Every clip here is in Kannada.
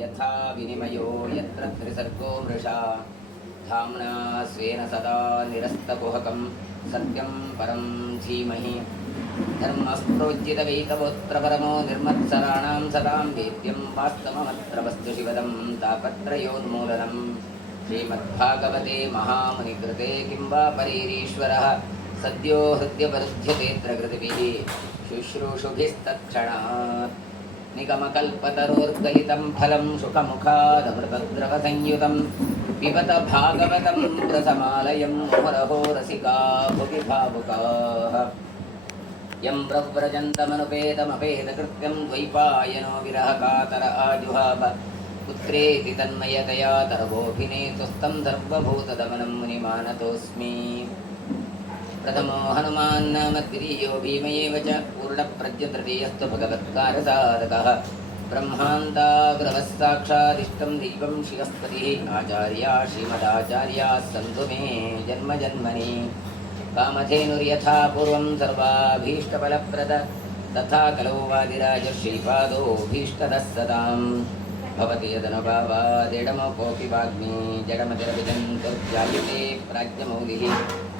ಯಥಾ ವಿನಿಮಯೋ ಯತ್ರ ತ್ರಿಸರ್ಗೋ ಮೃಷಾ ಧಾಮ್ನಾ ಸ್ವೇನ ಸದಾ ನಿರಸ್ತಕುಹಕಂ ಸತ್ಯಂ ಪರಂ ಧೀಮಹಿ ಧರ್ಮಸ್ಪ್ರೋಜ್ಜಿತವೈತವೋತ್ರ ಪರಮೋ ನಿರ್ಮತ್ಸರಾಣಾಂ ಸದಾಂ ವೇದ್ಯಂ ವಾಸ್ತವಮತ್ರ ವಸ್ತು ಶಿವದಂ ತಾಪತ್ರಯೋನ್ಮೂಲನಂ ಶ್ರೀಮದ್ಭಾಗವತೆ ಮಹಾಮುನಿಕೃತೆ ಕಿಂ ವಾ ಪರೀರೀಶ್ವರಃ ಸದ್ಯೋ ಹೃದಯವರುಧ್ಯತೆऽತ್ರ ಕೃತಿಭಿಃ ಶುಶ್ರೂಷುಭಿಸ್ತತ್ಕ್ಷಣಾತ್ ನಿಗಮಕಲ್ಪತರೋರ್ಗಲಿತಂ ಫಲಂ ಶುಕಮುಖಾದಮೃತದ್ರವಸಂಯುತಂ ಪಿಬತ ಭಾಗವತಂ ರಸಮಾಲಯಂ ಮುಹುರಹೋ ರಸಿಕಾ ಭುವಿ ಭಾವುಕಾಃ ಯಂ ಪ್ರವ್ರಜन्तಮನುಪೇತಮಪೇತಕೃತ್ಯಂ ದ್ವೈಪಾಯನೋ ವಿರಹಕಾತರ ಆಜುಹಾವ ಪುತ್ರೇತಿ ತನ್ಮಯತಯಾ ತರವೋಭಿನೇತುಸ್तं ಸರ್ವಭೂತದಮನಂ ಮುನಿಮಾನತೋऽಸ್ಮಿ ಪ್ರಥಮೋ ಹನುಮಾನ್ ನಾಮ ದ್ವಿತೀಯೋ ಭೀಮಯೇವ ಚ ಪೂರ್ಣಪ್ರಜ್ಞತೃತೀಯಸ್ತು ಭಗವತ್ಕಾರಸಾಧಕಃ ಬ್ರಹ್ಮಾಂತಾಗ್ರವಃ ಸಾಕ್ಷಾದಿಷ್ಟಂ ದೈವಂ ಶಿರಸ್ಪತಿಃ ಆಚಾರ್ಯಾ ಶ್ರೀಮದಾಚಾರ್ಯಾः ಸन्तು ಮೇ ಜನ್ಮ ಜನ್ಮನಿ ಕಾಮಧೇನುರ್ಯಥಾ ಪೂರ್ವಂ ಸರ್ವಾಭೀಷ್ಟಫಲಪ್ರದ ತಥಾ ಕಲೋ ವಾದಿರಾಜ ಶ್ರೀಪಾದೋಭೀಷ್ಟದಃ ಸದಾಂ ಭವತಿ ಯದನುಭಾವಾದಿಡಮೋಪಿ ವಾಗ್ಮಿ ಜಡಮತಿರವಿಜಂತುರ್ಜಾಯತೆ ಪ್ರಾಜ್ಞಮೌಲಿಃ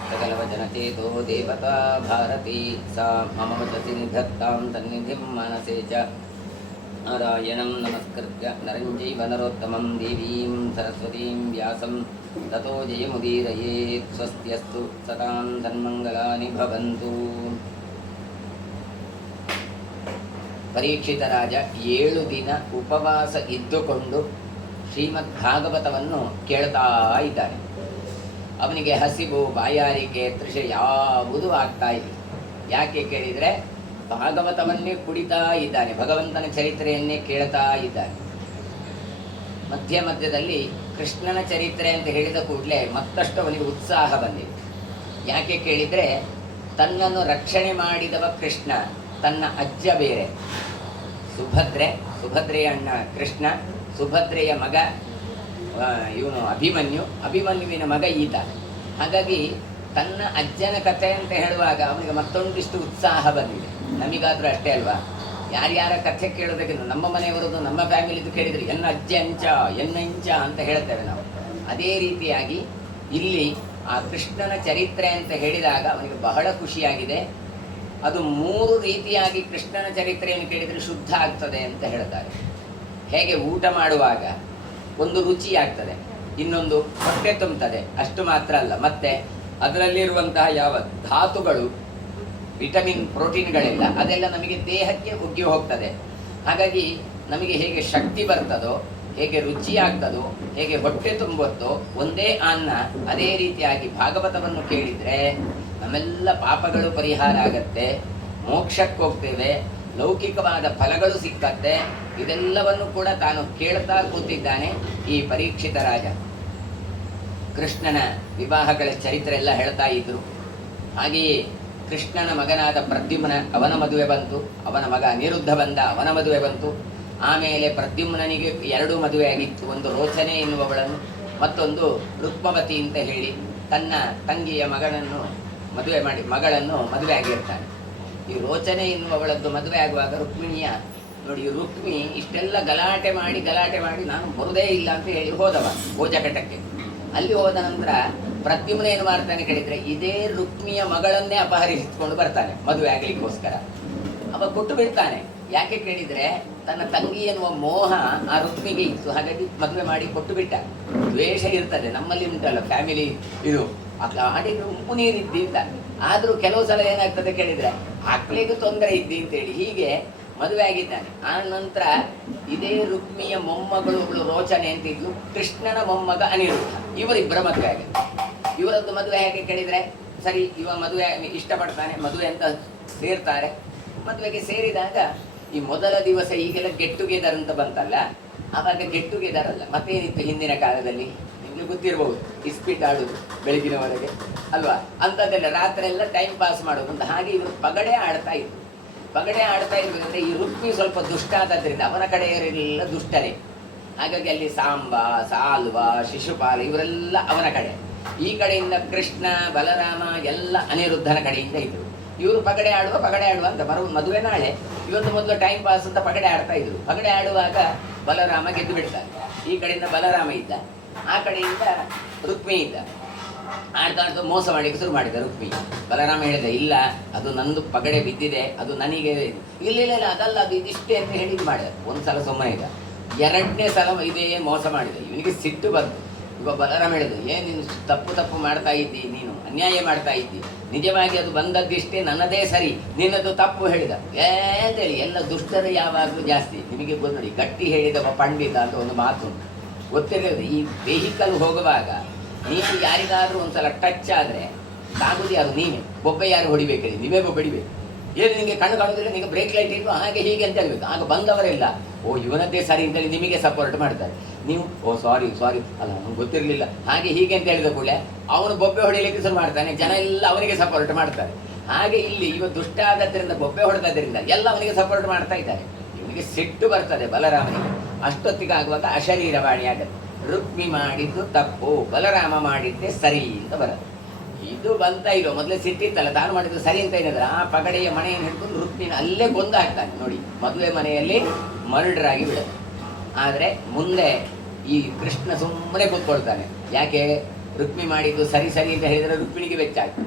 ಸಕಲವಚನಚೇತೋ ದೇವತಾ ಭಾರತಿ ಸಾ ಮಮ ವಚಸಿ ನಿಧತ್ತಾಂ ತನ್ನಿಧಿಂ ಮಾನಸೇ ಚ ನಾರಾಯಣಂ ನಮಸ್ಕೃತ್ಯ ನರಂ ಚೈವ ನರೋತ್ತಮಂ ದೇವೀಂ ಸರಸ್ವತೀಂ ವ್ಯಾಸಂ ತತೋ ಜಯಮುದೀರಯೇತ್ ಸ್ವಸ್ತ್ಯಸ್ತು ಸದಾಂ ತನ್ಮಂಗಲಾನಿ ಭವಂತು. ಪರೀಕ್ಷಿತ ರಾಜ 7 ದಿನ ಉಪವಾಸ ಇದ್ದುಕೊಂಡು ಶ್ರೀಮದ್ ಭಾಗವತವನ್ನು ಕೇಳ್ತಾ ಇದ್ದಾನೆ. ಅವನಿಗೆ ಹಸಿವು, ಬಾಯಾರಿಕೆ, ತೃಷೆ ಯಾವುದೂ ಆಗ್ತಾ ಇಲ್ಲ. ಯಾಕೆ ಕೇಳಿದರೆ ಭಾಗವತವನ್ನೇ ಕುಡಿತಾ ಇದ್ದಾನೆ, ಭಗವಂತನ ಚರಿತ್ರೆಯನ್ನೇ ಕೇಳ್ತಾ ಇದ್ದಾನೆ. ಮಧ್ಯ ಮಧ್ಯದಲ್ಲಿ ಕೃಷ್ಣನ ಚರಿತ್ರೆ ಅಂತ ಹೇಳಿದ ಕೂಡಲೇ ಮತ್ತಷ್ಟು ಅವನಿಗೆ ಉತ್ಸಾಹ ಬಂದಿದೆ. ಯಾಕೆ ಕೇಳಿದರೆ ತನ್ನನ್ನು ರಕ್ಷಣೆ ಮಾಡಿದವ ಕೃಷ್ಣ, ತನ್ನ ಅಜ್ಜ ಬೇರೆ ಸುಭದ್ರೆಯ ಅಣ್ಣ ಕೃಷ್ಣ, ಸುಭದ್ರೆಯ ಮಗ ಇವನು ಅಭಿಮನ್ಯುವಿನ ಮಗ ಈತ. ಹಾಗಾಗಿ ತನ್ನ ಅಜ್ಜನ ಕಥೆ ಅಂತ ಹೇಳುವಾಗ ಅವನಿಗೆ ಮತ್ತೊಂದಿಷ್ಟು ಉತ್ಸಾಹ ಬಂದಿದೆ. ನಮಗಾದರೂ ಅಷ್ಟೇ ಅಲ್ವಾ, ಯಾರ್ಯಾರ ಕಥೆ ಕೇಳೋದಕ್ಕಿಂತ ನಮ್ಮ ಮನೆಯವರದು, ನಮ್ಮ ಫ್ಯಾಮಿಲಿದು ಕೇಳಿದರೆ ಎನ್ನ ಅಜ್ಜ ಅಂಚ ಎನ್ನಂಚ ಅಂತ ಹೇಳ್ತೇವೆ ನಾವು. ಅದೇ ರೀತಿಯಾಗಿ ಇಲ್ಲಿ ಆ ಕೃಷ್ಣನ ಚರಿತ್ರೆ ಅಂತ ಹೇಳಿದಾಗ ಅವನಿಗೆ ಬಹಳ ಖುಷಿಯಾಗಿದೆ. ಅದು 3 ರೀತಿಯಾಗಿ ಕೃಷ್ಣನ ಚರಿತ್ರೆಯನ್ನು ಕೇಳಿದರೆ ಶುದ್ಧ ಆಗ್ತದೆ ಅಂತ ಹೇಳ್ತಾರೆ. ಹೇಗೆ ಊಟ ಮಾಡುವಾಗ ಒಂದು ರುಚಿ ಆಗ್ತದೆ, ಇನ್ನೊಂದು ಹೊಟ್ಟೆ ತುಂಬುತ್ತದೆ, ಅಷ್ಟು ಮಾತ್ರ ಅಲ್ಲ, ಮತ್ತೆ ಅದರಲ್ಲಿರುವಂತಹ ಯಾವ ಧಾತುಗಳು, ವಿಟಮಿನ್, ಪ್ರೋಟೀನ್ಗಳೆಲ್ಲ ಅದೆಲ್ಲ ನಮಗೆ ದೇಹಕ್ಕೆ ಉಗ್ಗಿ ಹೋಗ್ತದೆ. ಹಾಗಾಗಿ ನಮಗೆ ಹೇಗೆ ಶಕ್ತಿ ಬರ್ತದೋ, ಹೇಗೆ ರುಚಿ ಆಗ್ತದೋ, ಹೇಗೆ ಹೊಟ್ಟೆ ತುಂಬುತ್ತೋ ಒಂದೇ ಅನ್ನ, ಅದೇ ರೀತಿಯಾಗಿ ಭಾಗವತವನ್ನು ಕೇಳಿದರೆ ನಮ್ಮೆಲ್ಲ ಪಾಪಗಳು ಪರಿಹಾರ ಆಗತ್ತೆ, ಮೋಕ್ಷಕ್ಕೆ ಹೋಗ್ತೇವೆ, ಲೌಕಿಕವಾದ ಫಲಗಳು ಸಿಕ್ಕತ್ತೆ. ಇದೆಲ್ಲವನ್ನು ಕೂಡ ತಾನು ಕೇಳ್ತಾ ಕೂತಿದ್ದಾನೆ ಈ ಪರೀಕ್ಷಿತ ರಾಜ. ಕೃಷ್ಣನ ವಿವಾಹಗಳ ಚರಿತ್ರೆ ಎಲ್ಲ ಹೇಳ್ತಾ ಇದ್ರು. ಹಾಗೆಯೇ ಕೃಷ್ಣನ ಮಗನಾದ ಪ್ರದ್ಯುಮ್ನ, ಅವನ ಮದುವೆ ಬಂತು, ಅವನ ಮಗ ಅನಿರುದ್ಧ ಬಂದ, ಅವನ ಮದುವೆ ಬಂತು. ಆಮೇಲೆ ಪ್ರದ್ಯುಮ್ನನಿಗೆ 2 ಮದುವೆ ಆಗಿತ್ತು. ಒಂದು ರೋಚನೆ ಎನ್ನುವವಳನ್ನು, ಮತ್ತೊಂದು ರುಕ್ಮವತಿ ಅಂತ ಹೇಳಿ ತನ್ನ ತಂಗಿಯ ಮಗಳನ್ನು ಮದುವೆ ಆಗಿರ್ತಾನೆ. ಈ ರೋಚನೆ ಎನ್ನುವವಳದ್ದು ಮದುವೆ ಆಗುವಾಗ ರುಕ್ಮಿಣಿಯ ನೋಡಿ, ರುಕ್ಮಿ ಇಷ್ಟೆಲ್ಲ ಗಲಾಟೆ ಮಾಡಿ ನಾನು ಬರುವುದೇ ಇಲ್ಲ ಅಂತ ಹೇಳಿ ಹೋದವ ಭೋಜಕಟಕ್ಕೆ. ಅಲ್ಲಿ ಹೋದ ನಂತರ ಪ್ರದ್ಯುಮ್ನ ಏನು ಮಾಡ್ತಾನೆ ಕೇಳಿದರೆ ಇದೇ ರುಕ್ಮಿಯ ಮಗಳನ್ನೇ ಅಪಹರಿಸಿಕೊಂಡು ಬರ್ತಾನೆ ಮದುವೆ ಆಗಲಿಕ್ಕೋಸ್ಕರ. ಅವ ಕೊಟ್ಟು ಬಿಡ್ತಾನೆ. ಯಾಕೆ ಕೇಳಿದರೆ ತನ್ನ ತಂಗಿ ಎನ್ನುವ ಮೋಹ ಆ ರುಕ್ಮಿಗೆ ಇತ್ತು, ಹಾಗಾಗಿ ಮದುವೆ ಮಾಡಿ ಕೊಟ್ಟು ಬಿಟ್ಟ. ದ್ವೇಷ ಇರ್ತದೆ ನಮ್ಮಲ್ಲಿ, ಉಂಟಲ್ಲ ಫ್ಯಾಮಿಲಿ ಇದು, ಆಡಿಗೆ ಉಪ್ಪು ನೀರಿದ್ದಿಂದ. ಆದರೂ ಕೆಲವು ಸಲ ಏನಾಗ್ತದೆ ಕೇಳಿದರೆ ಆಕ್ಳಿಗೂ ತೊಂದರೆ ಇದ್ದಿ ಅಂತೇಳಿ ಹೀಗೆ ಮದುವೆ ಆಗಿದ್ದಾನೆ. ಆ ನಂತರ ಇದೇ ರುಕ್ಮಿಯ ಮೊಮ್ಮಗಳು ರೋಚನೆ ಅಂತಿದ್ಲು, ಕೃಷ್ಣನ ಮೊಮ್ಮಗ ಅನಿರುದ್ಧ, ಇವರಿಬ್ಬರ ಮದುವೆ ಆಗಿದೆ. ಇವರದ್ದು ಮದುವೆ ಹೇಗೆ ಕೇಳಿದರೆ, ಸರಿ ಇವ ಮದುವೆ ಇಷ್ಟಪಡ್ತಾನೆ, ಮದುವೆ ಅಂತ ಸೇರ್ತಾರೆ. ಮದುವೆಗೆ ಸೇರಿದಾಗ ಈ ಮೊದಲ ದಿವಸ ಈಗೆಲ್ಲ ಗೆಟ್ ಟುಗೆದರ್ ಅಂತ ಬಂತಲ್ಲ, ಆವಾಗ ಗೆಟ್ ಟುಗೆದರ್ ಅಲ್ಲ, ಮತ್ತೇನಿತ್ತು ಹಿಂದಿನ ಕಾಲದಲ್ಲಿ ನಿಮಗೆ ಗೊತ್ತಿರಬಹುದು, ಇಸ್ಪಿಟ್ ಆಡೋದು ಬೆಳಗಿನವರೆಗೆ ಅಲ್ವಾ, ಅಂಥದ್ದೆಲ್ಲ ರಾತ್ರಿ ಎಲ್ಲ ಟೈಮ್ ಪಾಸ್ ಮಾಡೋದು ಅಂತ. ಹಾಗೆ ಇವರು ಪಗಡೆ ಆಡ್ತಾ ಇರ್ಬೇಕಂದ್ರೆ ಈ ರುಕ್ಮಿ ಸ್ವಲ್ಪ ದುಷ್ಟ ಆದದ್ರಿಂದ ಅವನ ಕಡೆಯವರೆಲ್ಲ ದುಷ್ಟರೇ. ಹಾಗಾಗಿ ಅಲ್ಲಿ ಸಾಂಬ, ಸಾಲ್ವ, ಶಿಶುಪಾಲ ಇವರೆಲ್ಲ ಅವನ ಕಡೆ. ಈ ಕಡೆಯಿಂದ ಕೃಷ್ಣ, ಬಲರಾಮ ಎಲ್ಲ ಅನಿರುದ್ಧನ ಕಡೆಯಿಂದ ಇದ್ರು. ಇವರು ಪಗಡೆ ಆಡುವ ಅಂತ ಮದುವೆ ನಾಳೆ, ಇವತ್ತು ಮೊದಲು ಟೈಮ್ ಪಾಸ್ ಅಂತ ಪಗಡೆ ಆಡ್ತಾ ಇದ್ರು. ಪಗಡೆ ಆಡುವಾಗ ಬಲರಾಮ ಗೆದ್ದು ಬಿಡ್ತಾನೆ. ಈ ಕಡೆಯಿಂದ ಬಲರಾಮ ಇದ್ದ, ಆ ಕಡೆಯಿಂದ ರುಕ್ಮಿ ಇದ್ದ. ಆಡ್ತಾ ಆಡ್ತಾ ಮೋಸ ಮಾಡಲಿಕ್ಕೆ ಶುರು ಮಾಡಿದ ರುಕ್ಮಿ. ಬಲರಾಮ ಹೇಳಿದ, ಇಲ್ಲ ಅದು ನಂದು ಪಗಡೆ ಬಿದ್ದಿದೆ, ಅದು ನನಗೆ ಇಲ್ಲ ಇಲ್ಲ ಇಲ್ಲ ಅದಲ್ಲ, ಅದು ಇದಿಷ್ಟೇ ಅಂತ ಹೇಳಿ ಇದು ಮಾಡಿದ. ಒಂದು ಸಲ ಸುಮ್ಮನೆ ಇದ್ದ, ಎರಡನೇ ಸಲ ಇದೇ ಮೋಸ ಮಾಡಿದ. ಇವನಿಗೆ ಸಿಟ್ಟು ಬಂತು. ಈಗ ಬಲರಾಮ ಹೇಳಿದ, ಏನು ನೀನು ತಪ್ಪು ಮಾಡ್ತಾ ಇದ್ದಿ, ನೀನು ಅನ್ಯಾಯ ಮಾಡ್ತಾ ಇದ್ದಿ, ನಿಜವಾಗಿ ಅದು ಬಂದದ್ದಿಷ್ಟೇ, ನನ್ನದೇ ಸರಿ, ನಿನ್ನದು ತಪ್ಪು ಹೇಳಿದ ಅಂತೇಳಿ. ಎಲ್ಲ ದುಷ್ಟರು ಯಾವಾಗಲೂ ಜಾಸ್ತಿ. ನಿಮಗೆ ಗೊತ್ತು, ಗಟ್ಟಿ ಹೇಳಿದವ ಪಂಡಿತ ಅಂತ ಒಂದು ಮಾತು ಗೊತ್ತಿರಲಿಲ್ಲ. ಈ ವೆಹಿಕಲ್ ಹೋಗುವಾಗ ನೀವು ಯಾರಿಗಾದ್ರೂ ಒಂದ್ಸಲ ಟಚ್ ಆದರೆ ತಾಗುದು ಯಾರು? ನೀವೇ. ಬೊಬ್ಬೆ ಯಾರು ಹೊಡಿಬೇಕಲ್ಲಿ? ನೀವೇ ಬೊಬ್ಬೆ ಹೊಡಿಬೇಕು. ಏನು ನಿಮಗೆ ಕಣ್ಣು ಕಾಣುವುದಿಲ್ಲ, ನಿಮಗೆ ಬ್ರೇಕ್ ಲೈಟ್ ಇತ್ತು ಹಾಗೆ ಹೀಗೆ ಅಂತ ಹೇಳ್ಬೇಕು. ಆಗ ಬಂದವರೆಲ್ಲ ಓ ಇವನದ್ದೇ ಸರಿ ಅಂತೇಳಿ ನಿಮಗೆ ಸಪೋರ್ಟ್ ಮಾಡ್ತಾರೆ. ನೀವು ಓ ಸಾರಿ ಅಲ್ಲ ನಮ್ಗೆ ಗೊತ್ತಿರಲಿಲ್ಲ ಹಾಗೆ ಹೀಗೆ ಅಂತ ಹೇಳಿದ ಕೂಡಲೇ ಅವನು ಬೊಬ್ಬೆ ಹೊಡಿಲಿಕ್ಕೆ ಶುರು ಮಾಡ್ತಾನೆ, ಜನ ಎಲ್ಲ ಅವನಿಗೆ ಸಪೋರ್ಟ್ ಮಾಡ್ತಾರೆ. ಹಾಗೆ ಇಲ್ಲಿ ಇವ ದುಷ್ಟ ಆದದ್ರಿಂದ, ಬೊಬ್ಬೆ ಹೊಡೆದದ್ರಿಂದ ಎಲ್ಲ ಅವನಿಗೆ ಸಪೋರ್ಟ್ ಮಾಡ್ತಾ ಇದ್ದಾರೆ. ಇವನಿಗೆ ಸಿಟ್ಟು ಬರ್ತದೆ ಬಲರಾಮನಿಗೆ. ಅಷ್ಟೊತ್ತಿಗೆ ಆಗುವಾಗ ಅಶರೀರವಾಣಿ ಆಗತ್ತೆ. ರುಕ್ಮಿ ಮಾಡಿದ್ದು ತಪ್ಪು, ಬಲರಾಮ ಮಾಡಿದ್ದೆ ಸರಿ ಅಂತ ಬರುತ್ತೆ. ಇದು ಬಂತ ಇರೋ ಮೊದಲೇ ಸಿಟ್ಟಿತ್ತಲ್ಲ, ತಾನು ಮಾಡಿದ್ದು ಸರಿ ಅಂತ ಏನಿದ್ರೆ ಆ ಪಗಡೆಯ ಮನೆಯನ್ನು ಹಿಡ್ಕೊಂಡು ರುಕ್ಮಿನ ಅಲ್ಲೇ ಕೊಂದು ಹಾಕ್ತಾನೆ. ನೋಡಿ, ಮದುವೆ ಮನೆಯಲ್ಲಿ ಮರ್ಡರ್ ಆಗಿ ಬಿಡುತ್ತೆ. ಆದರೆ ಮುಂದೆ ಈ ಕೃಷ್ಣ ಸುಮ್ಮನೆ ಕೂತ್ಕೊಳ್ತಾನೆ. ಯಾಕೆ? ರುಕ್ಮಿ ಮಾಡಿದ್ದು ಸರಿ ಅಂತ ಹೇಳಿದರೆ ರುಕ್ಮಿಣಿಗೆ ವೆಚ್ಚ ಆಯ್ತು,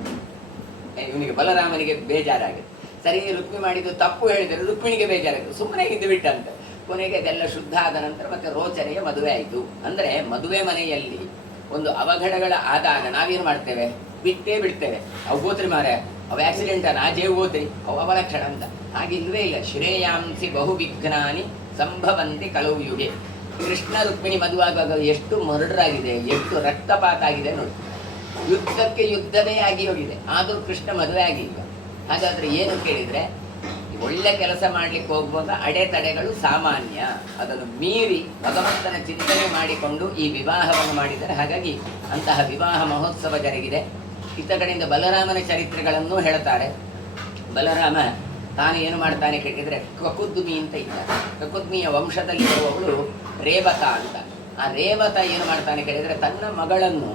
ಇವನಿಗೆ ಬಲರಾಮನಿಗೆ ಬೇಜಾರಾಗಿದೆ. ಸರಿ ರುಕ್ಮಿ ಮಾಡಿದ್ದು ತಪ್ಪು ಹೇಳಿದರೆ ರುಕ್ಮಿಣಿಗೆ ಬೇಜಾರಾಯಿತು, ಸುಮ್ಮನೆ ಇದ್ದು ಬಿಟ್ಟಂತೆ. ಕೊನೆಗೆ ಅದೆಲ್ಲ ಶುದ್ಧ ಆದ ನಂತರ ಮತ್ತೆ ರೋಚನೆಯ ಮದುವೆ ಆಯಿತು. ಅಂದರೆ ಮದುವೆ ಮನೆಯಲ್ಲಿ ಒಂದು ಅವಘಡಗಳ ಆದಾಗ ನಾವೇನು ಮಾಡ್ತೇವೆ? ಬಿಟ್ಟೇ ಬಿಡ್ತೇವೆ. ಅವು ಗೋತ್ರಿ ಮಾರೆ, ಅವು ಆಕ್ಸಿಡೆಂಟ್ ಅನ್ನ ಆಜೆ ಗೋತ್ರಿ, ಅವು ಅವಲಕ್ಷಣ ಅಂತ. ಹಾಗೆ ಇಲ್ವೇ ಇಲ್ಲ. ಶ್ರೇಯಾಂಸಿ ಬಹು ವಿಘ್ನಾನಿ ಸಂಭವಂತಿ ಕಲವು ಯುಗೆ. ಕೃಷ್ಣ ರುಕ್ಮಿಣಿ ಮದುವಾಗ ಎಷ್ಟು ಮರ್ಡರ್ ಆಗಿದೆ, ಎಷ್ಟು ರಕ್ತಪಾತ ಆಗಿದೆ ನೋಡಿ. ಯುದ್ಧಕ್ಕೆ ಯುದ್ಧವೇ ಆಗಿ ಹೋಗಿದೆ, ಆದರೂ ಕೃಷ್ಣ ಮದುವೆ ಆಗಿಲ್ಲ. ಹಾಗಾದ್ರೆ ಏನು ಕೇಳಿದ್ರೆ, ಒಳ್ಳೆ ಕೆಲಸ ಮಾಡ್ಲಿಕ್ಕೆ ಹೋಗುವಾಗ ಅಡೆತಡೆಗಳು ಸಾಮಾನ್ಯ, ಅದನ್ನು ಮೀರಿ ಭಗವಂತನ ಚಿಂತನೆ ಮಾಡಿಕೊಂಡು ಈ ವಿವಾಹವನ್ನು ಮಾಡಿದರೆ. ಹಾಗಾಗಿ ಅಂತಹ ವಿವಾಹ ಮಹೋತ್ಸವ ಜರುಗಿದೆ. ಇತ್ತ ಕಡೆಯಿಂದ ಬಲರಾಮನ ಚರಿತ್ರೆಗಳನ್ನು ಹೇಳ್ತಾರೆ. ಬಲರಾಮ ತಾನು ಏನು ಮಾಡ್ತಾನೆ ಕೇಳಿದರೆ, ಕಕುದ್ಮಿ ಅಂತ ಇದ್ದ. ಕಕುದ್ಮಿಯ ವಂಶದಲ್ಲಿ ಬರುವವಳು ರೇವತ ಅಂತ. ಆ ರೇವತ ಏನು ಮಾಡ್ತಾನೆ ಕೇಳಿದರೆ, ತನ್ನ ಮಗಳನ್ನು